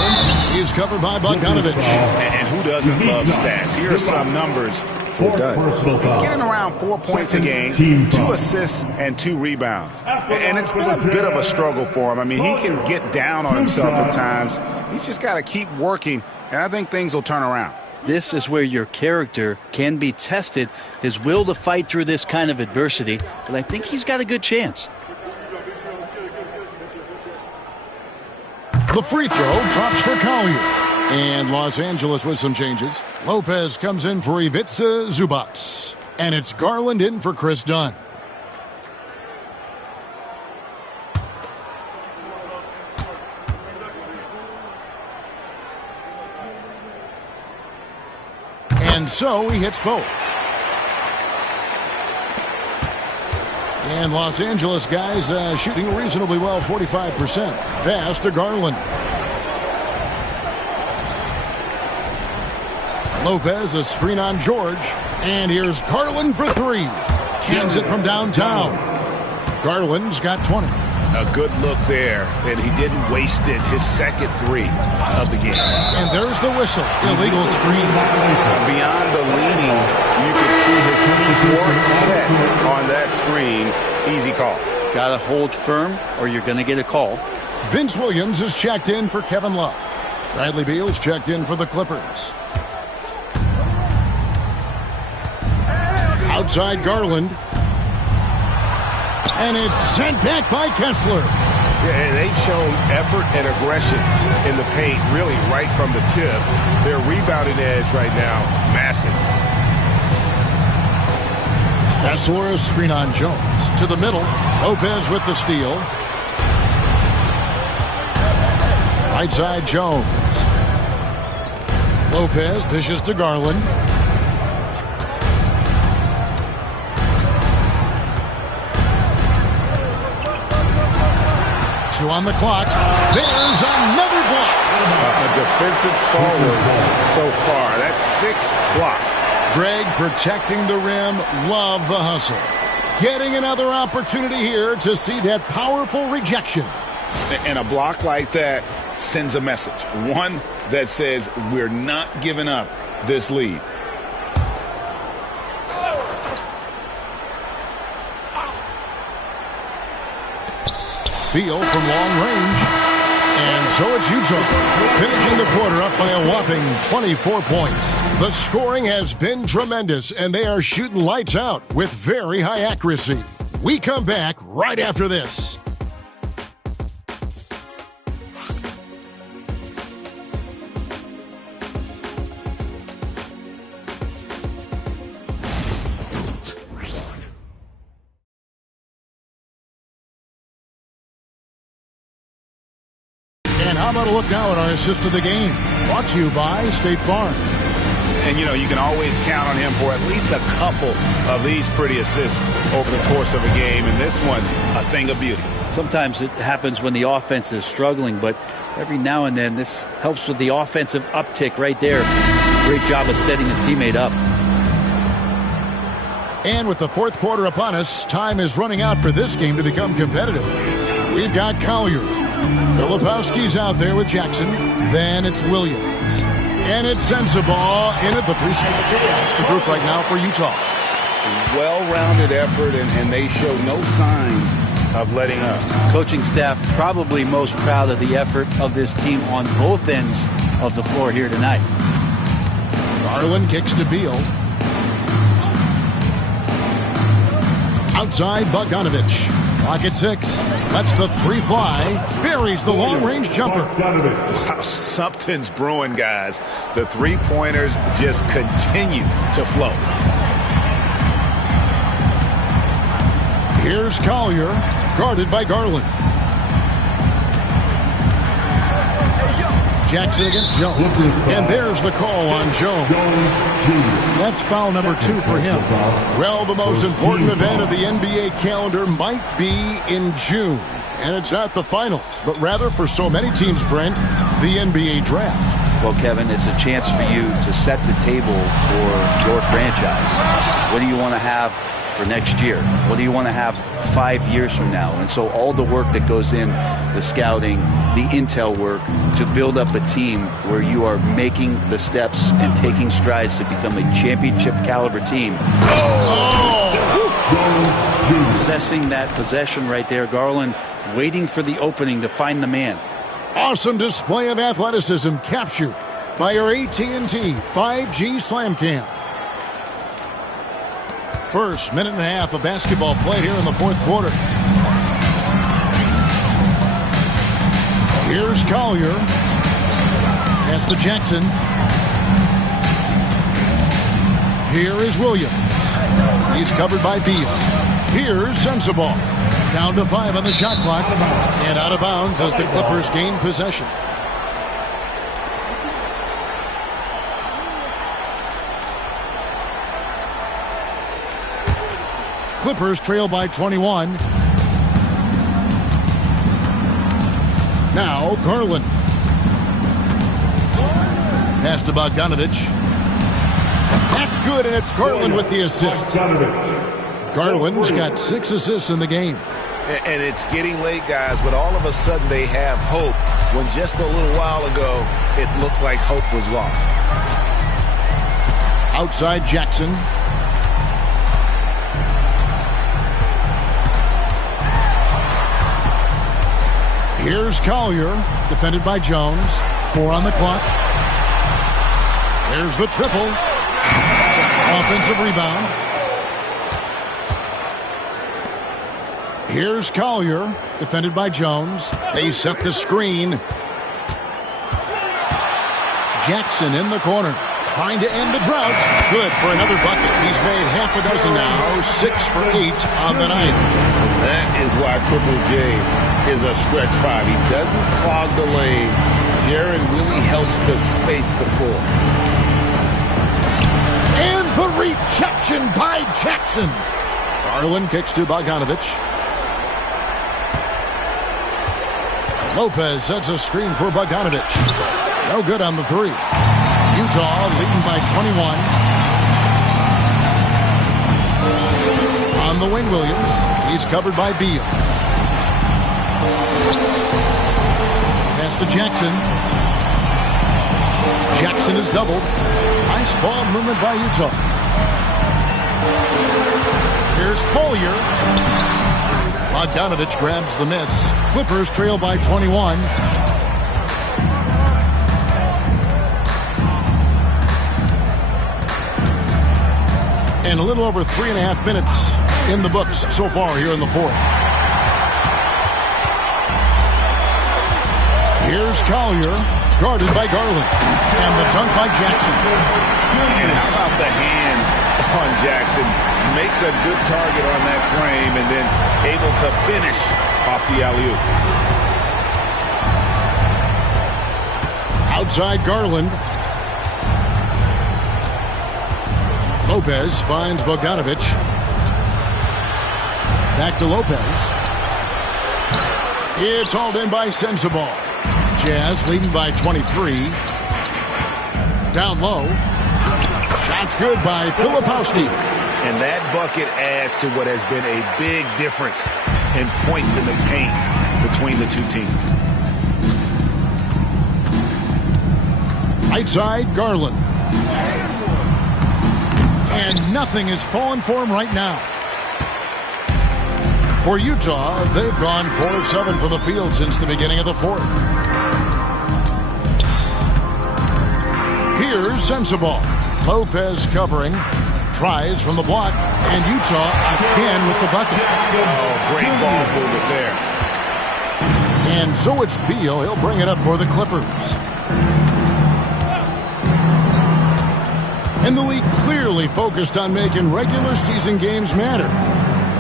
He's covered by Bogdanovich. And who doesn't love stats? Here are some numbers for Dunn. He's getting around 4 points a game, 2 assists, and 2 rebounds. And it's been a bit of a struggle for him. I mean, he can get down on himself at times. He's just got to keep working, and I think things will turn around. This is where your character can be tested, his will to fight through this kind of adversity. But I think he's got a good chance. The free throw drops for Collier. And Los Angeles with some changes. Lopez comes in for Ivica Zubac. And it's Garland in for Chris Dunn. And so he hits both. And Los Angeles guys shooting reasonably well, 45%. Pass to Garland. Lopez, a screen on George. And here's Garland for three. Cans it from downtown. Garland's got 20. A good look there, and he didn't waste it. His second three of the game. And there's the whistle. Illegal screen. Beyond the leaning, you can see his feet weren't set on that screen. Easy call. Got to hold firm or you're going to get a call. Vince Williams is checked in for Kevin Love. Bradley Beal's checked in for the Clippers. Outside Garland. And it's sent back by Kessler. Yeah, they've shown effort and aggression in the paint, really right from the tip. Their rebounding edge right now, massive. Kessler, screen on Jones. To the middle. Lopez with the steal. Right side Jones. Lopez dishes to Garland. On the clock. There's another block. A defensive stalwart so far. That's 6 blocks. Greg protecting the rim. Love the hustle. Getting another opportunity here to see that powerful rejection. And a block like that sends a message. One that says we're not giving up this lead. Beal from long range. And so it's Utah, finishing the quarter up by a whopping 24 points. The scoring has been tremendous, and they are shooting lights out with very high accuracy. We come back right after this. And how about a look now at our assist of the game? Brought to you by State Farm. And, you know, you can always count on him for at least a couple of these pretty assists over the course of a game. And this one, a thing of beauty. Sometimes it happens when the offense is struggling, but every now and then this helps with the offensive uptick right there. Great job of setting his teammate up. And with the fourth quarter upon us, time is running out for this game to become competitive. We've got Collier. Filipowski's out there with Jackson. Then it's Williams. And it's Sensabaugh in at the 3 spot. That's the group right now for Utah. Well-rounded effort, and they show no signs of letting up. Coaching staff probably most proud of the effort of this team on both ends of the floor here tonight. Garland kicks to Beal. Outside Bogdanovich. Clock at 6. Lets the 3 fly. Buries the long-range jumper. Wow, something's brewing, guys. The three-pointers just continue to flow. Here's Collier, guarded by Garland. Jackson against Jones. And there's the call on Jones. That's foul number 2 for him. Well, the most important event of the NBA calendar might be in June. And it's not the finals, but rather for so many teams, Brent, the NBA draft. Well, Kevin, it's a chance for you to set the table for your franchise. What do you want to have for next year? What do you want to have 5 years from now? And so all the work that goes in, the scouting, the intel work, to build up a team where you are making the steps and taking strides to become a championship caliber team. Assessing that possession right there, Garland waiting for the opening to find the man. Awesome display of athleticism captured by our AT&T 5G Slam Cam. First minute and a half of basketball played here in the fourth quarter. Here's Collier. Pass to Jackson. Here is Williams. He's covered by Beal. Here's Sensabaugh. Down to 5 on the shot clock. And out of bounds as the Clippers gain possession. Clippers trail by 21. Now Garland. Pass to Bogdanovich. That's good, and it's Garland with the assist. Garland's got 6 assists in the game. And it's getting late, guys, but all of a sudden they have hope when just a little while ago it looked like hope was lost. Outside Jackson. Here's Collier, defended by Jones. 4 on the clock. There's the triple. Offensive rebound. Here's Collier, defended by Jones. They set the screen. Jackson in the corner, trying to end the drought. Good for another bucket. He's made half a dozen now, 6 for 8 on the night. That is why Triple J is a stretch 5. He doesn't clog the lane. Jaron really helps to space the floor. And the rejection by Jackson. Garland kicks to Bogdanovich. Lopez sets a screen for Bogdanovich. No good on the 3. Utah leading by 21. On the wing, Williams. He's covered by Beal. Pass to Jackson. Jackson is doubled. Nice ball movement by Utah. Here's Collier. Bogdanovich grabs the miss. Clippers trail by 21. And a little over 3.5 minutes in the books so far here in the fourth. Here's Collier, guarded by Garland. And the dunk by Jackson. And how about the hands on Jackson? Makes a good target on that frame and then able to finish off the alley-oop. Outside Garland. Lopez finds Bogdanovich. Back to Lopez. It's hauled in by Sensabaugh. Jazz leading by 23. Down low. Shots good by Filipowski. And that bucket adds to what has been a big difference in points in the paint between the two teams. Right side, Garland. And nothing is falling for him right now. For Utah, they've gone 4 of 7 from the field since the beginning of the fourth. Here's Sensabaugh. Lopez covering. Tries from the block. And Utah again with the bucket. Oh, great ball movement there. And so it's Beal. He'll bring it up for the Clippers. And the league clearly focused on making regular season games matter.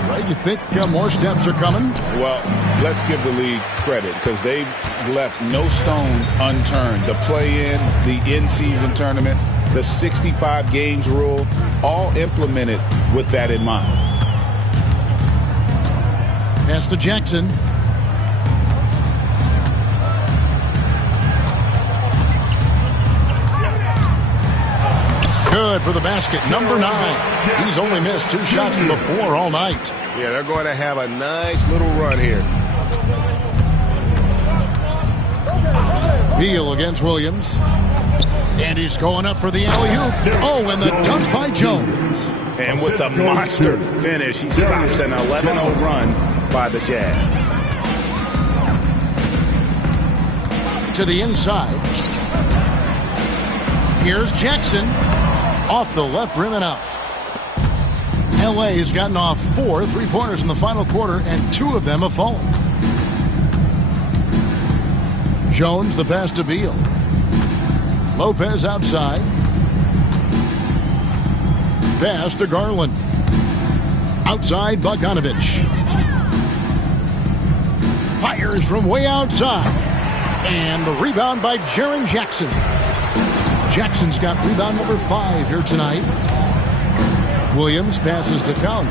Right? You think more steps are coming? Well, let's give the league credit because they've left no stone unturned. The play-in, the in-season tournament, the 65 games rule, all implemented with that in mind. Pass to Jackson. Good for the basket. Number 9. He's only missed 2 shots from the floor all night. Yeah, they're going to have a nice little run here. Beal against Williams. And he's going up for the alley-oop. Oh, and the dunk by Jones. And with a monster finish, he stops an 11-0 run by the Jazz. To the inside. Here's Jackson. Off the left rim and out. L.A. has gotten off 4 3-pointers in the final quarter, and 2 of them have fallen. Jones, the pass to Beal. Lopez outside. Pass to Garland. Outside, Bogdanovich. Fires from way outside. And the rebound by Jaren Jackson. Jackson's got rebound number 5 here tonight. Williams passes to Collier.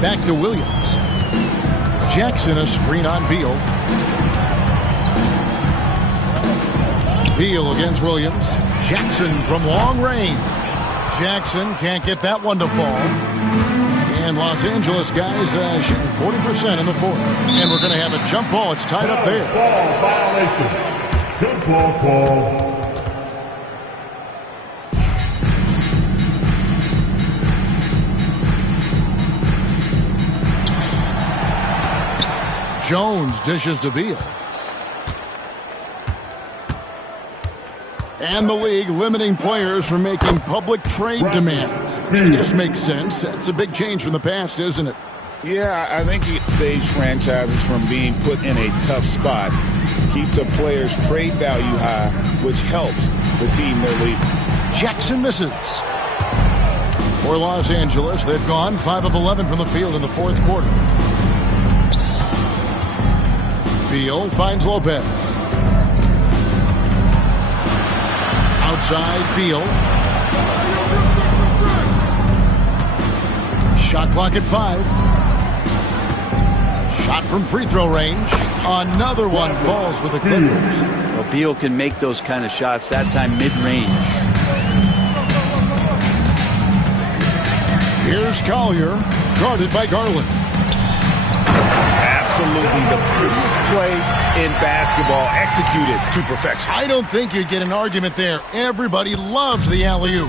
Back to Williams. Jackson a screen on Beal. Beal against Williams. Jackson from long range. Jackson can't get that one to fall. And Los Angeles guys shooting 40% in the fourth. And we're going to have a jump ball. It's tied up there. Ball violation. Jump ball call. Jones dishes to Beal. And the league limiting players from making public trade demands, which I guess makes sense. That's a big change from the past, isn't it? Yeah, I think it saves franchises from being put in a tough spot. Keeps a player's trade value high, which helps the team they're leading. Jackson misses. For Los Angeles, they've gone 5 of 11 from the field in the fourth quarter. Beal finds Lopez. Outside, Beal. Shot clock at 5. Shot from free throw range. Another one falls for the Clippers. Well, Beal can make those kind of shots, that time mid-range. Here's Collier, guarded by Garland. Absolutely the prettiest play in basketball, executed to perfection. I don't think you'd get an argument there. Everybody loves the alley-oop.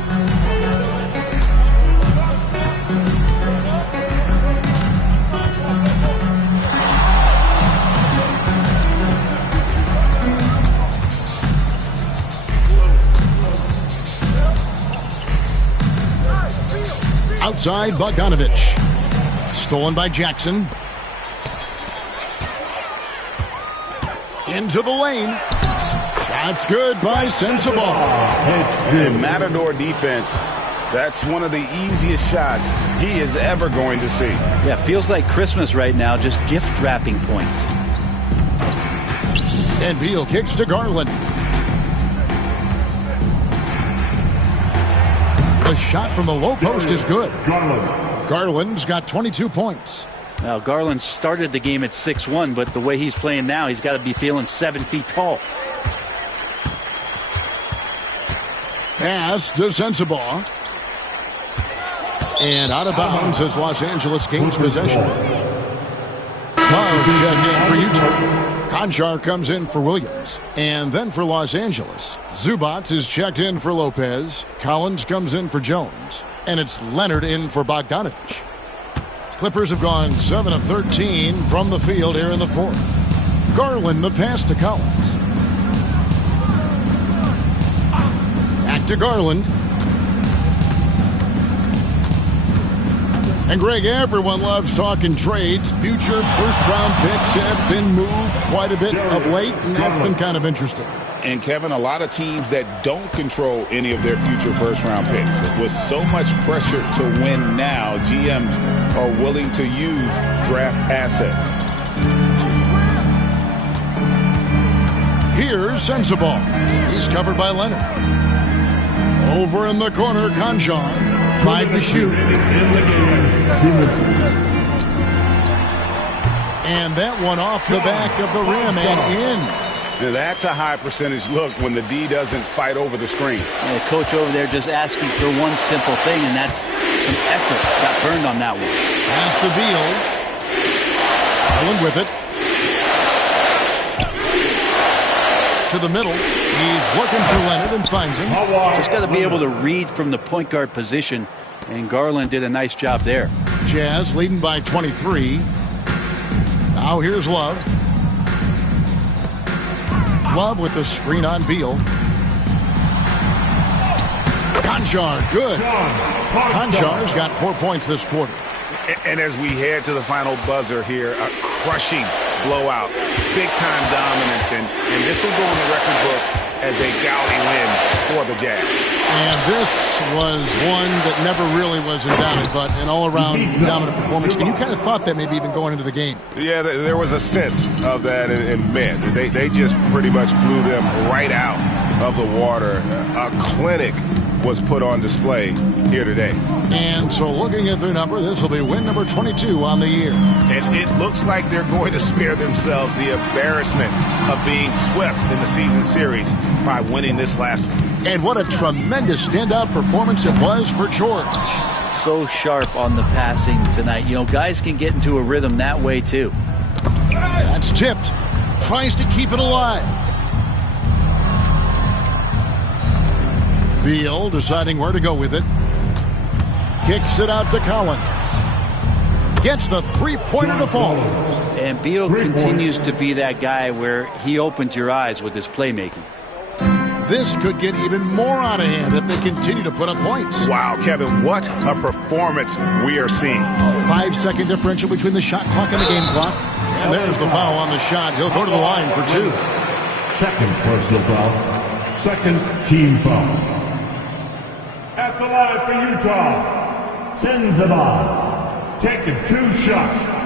Outside, Bogdanovich. Stolen by Jackson. Into the lane. Shot's good by Sensabaugh. In Matador defense, that's one of the easiest shots he is ever going to see. Yeah, feels like Christmas right now, just gift wrapping points. And Beal kicks to Garland. The shot from the low post is good. Garland's got 22 points. Now, Garland started the game at 6'1", but the way he's playing now, he's got to be feeling 7 feet tall. Pass to Sensabaugh. And out of bounds as Los Angeles gains possession. Love check in for Utah. Konchar comes in for Williams. And then for Los Angeles, Zubac is checked in for Lopez. Collins comes in for Jones. And it's Leonard in for Bogdanovich. Clippers have gone 7 of 13 from the field here in the fourth. Garland the pass to Collins. Back to Garland. And Greg, everyone loves talking trades. Future first-round picks have been moved quite a bit of late, and that's been kind of interesting. And, Kevin, a lot of teams that don't control any of their future first-round picks. With so much pressure to win now, GMs are willing to use draft assets. Here's Sensabaugh. He's covered by Leonard. Over in the corner, Konchar. 5 to shoot. And that one off the back of the rim and in. Now that's a high percentage look when the D doesn't fight over the screen. The coach over there just asking for one simple thing, and that's some effort. Got burned on that one. Pass to Beal. Garland with it. To the middle. He's looking for Leonard and finds him. Just got to be able to read from the point guard position, and Garland did a nice job there. Jazz leading by 23. Now here's Love. Love with the screen on Beal. Konchar, good. Konchar's got 4 points this quarter. And as we head to the final buzzer here, a crushing blowout, big-time dominance, and this will go in the record books as a gaudy win for the Jazz. And this was one that never really was in doubt, but an all-around dominant performance. And you kind of thought that maybe even going into the game. Yeah, there was a sense of that, and man, they just pretty much blew them right out of the water. A clinic was put on display here today. And so looking at their number, this will be win number 22 on the year. And it looks like they're going to spare themselves the embarrassment of being swept in the season series by winning this last one. And what a tremendous standout performance it was for George. So sharp on the passing tonight. You know, guys can get into a rhythm that way too. That's tipped. Tries to keep it alive. Beal deciding where to go with it. Kicks it out to Collins. Gets the three-pointer to fall. And Beal continues to be that guy where he opened your eyes with his playmaking. This could get even more out of hand if they continue to put up points. Wow, Kevin, what a performance we are seeing. 5-second differential between the shot clock and the game clock. And there's the foul on the shot. He'll go to the line for 2. Second personal foul. Second team foul. At the line for Utah, Sensabaugh, taking 2 shots.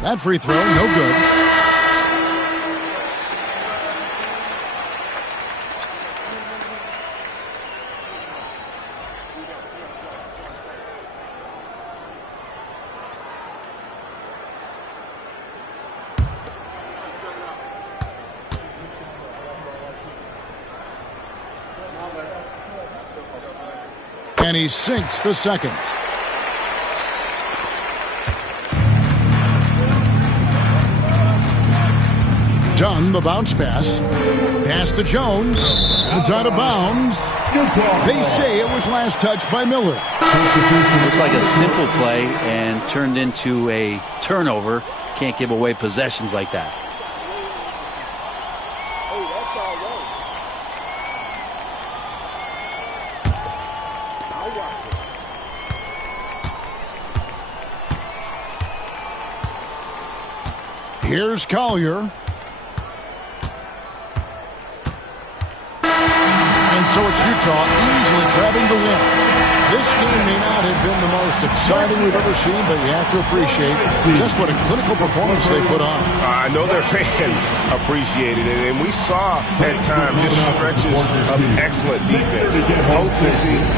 That free throw, no good. And he sinks the second. Dunn, the bounce pass. Pass to Jones. It's out of bounds. They say it was last touched by Miller. Looked like a simple play and turned into a turnover. Can't give away possessions like that. Here's Collier. And so it's Utah easily grabbing the win. This game may not have been the most exciting we've ever seen, but you have to appreciate just what a clinical performance they put on. I know their fans appreciated it, and we saw at times just stretches of excellent defense, potency,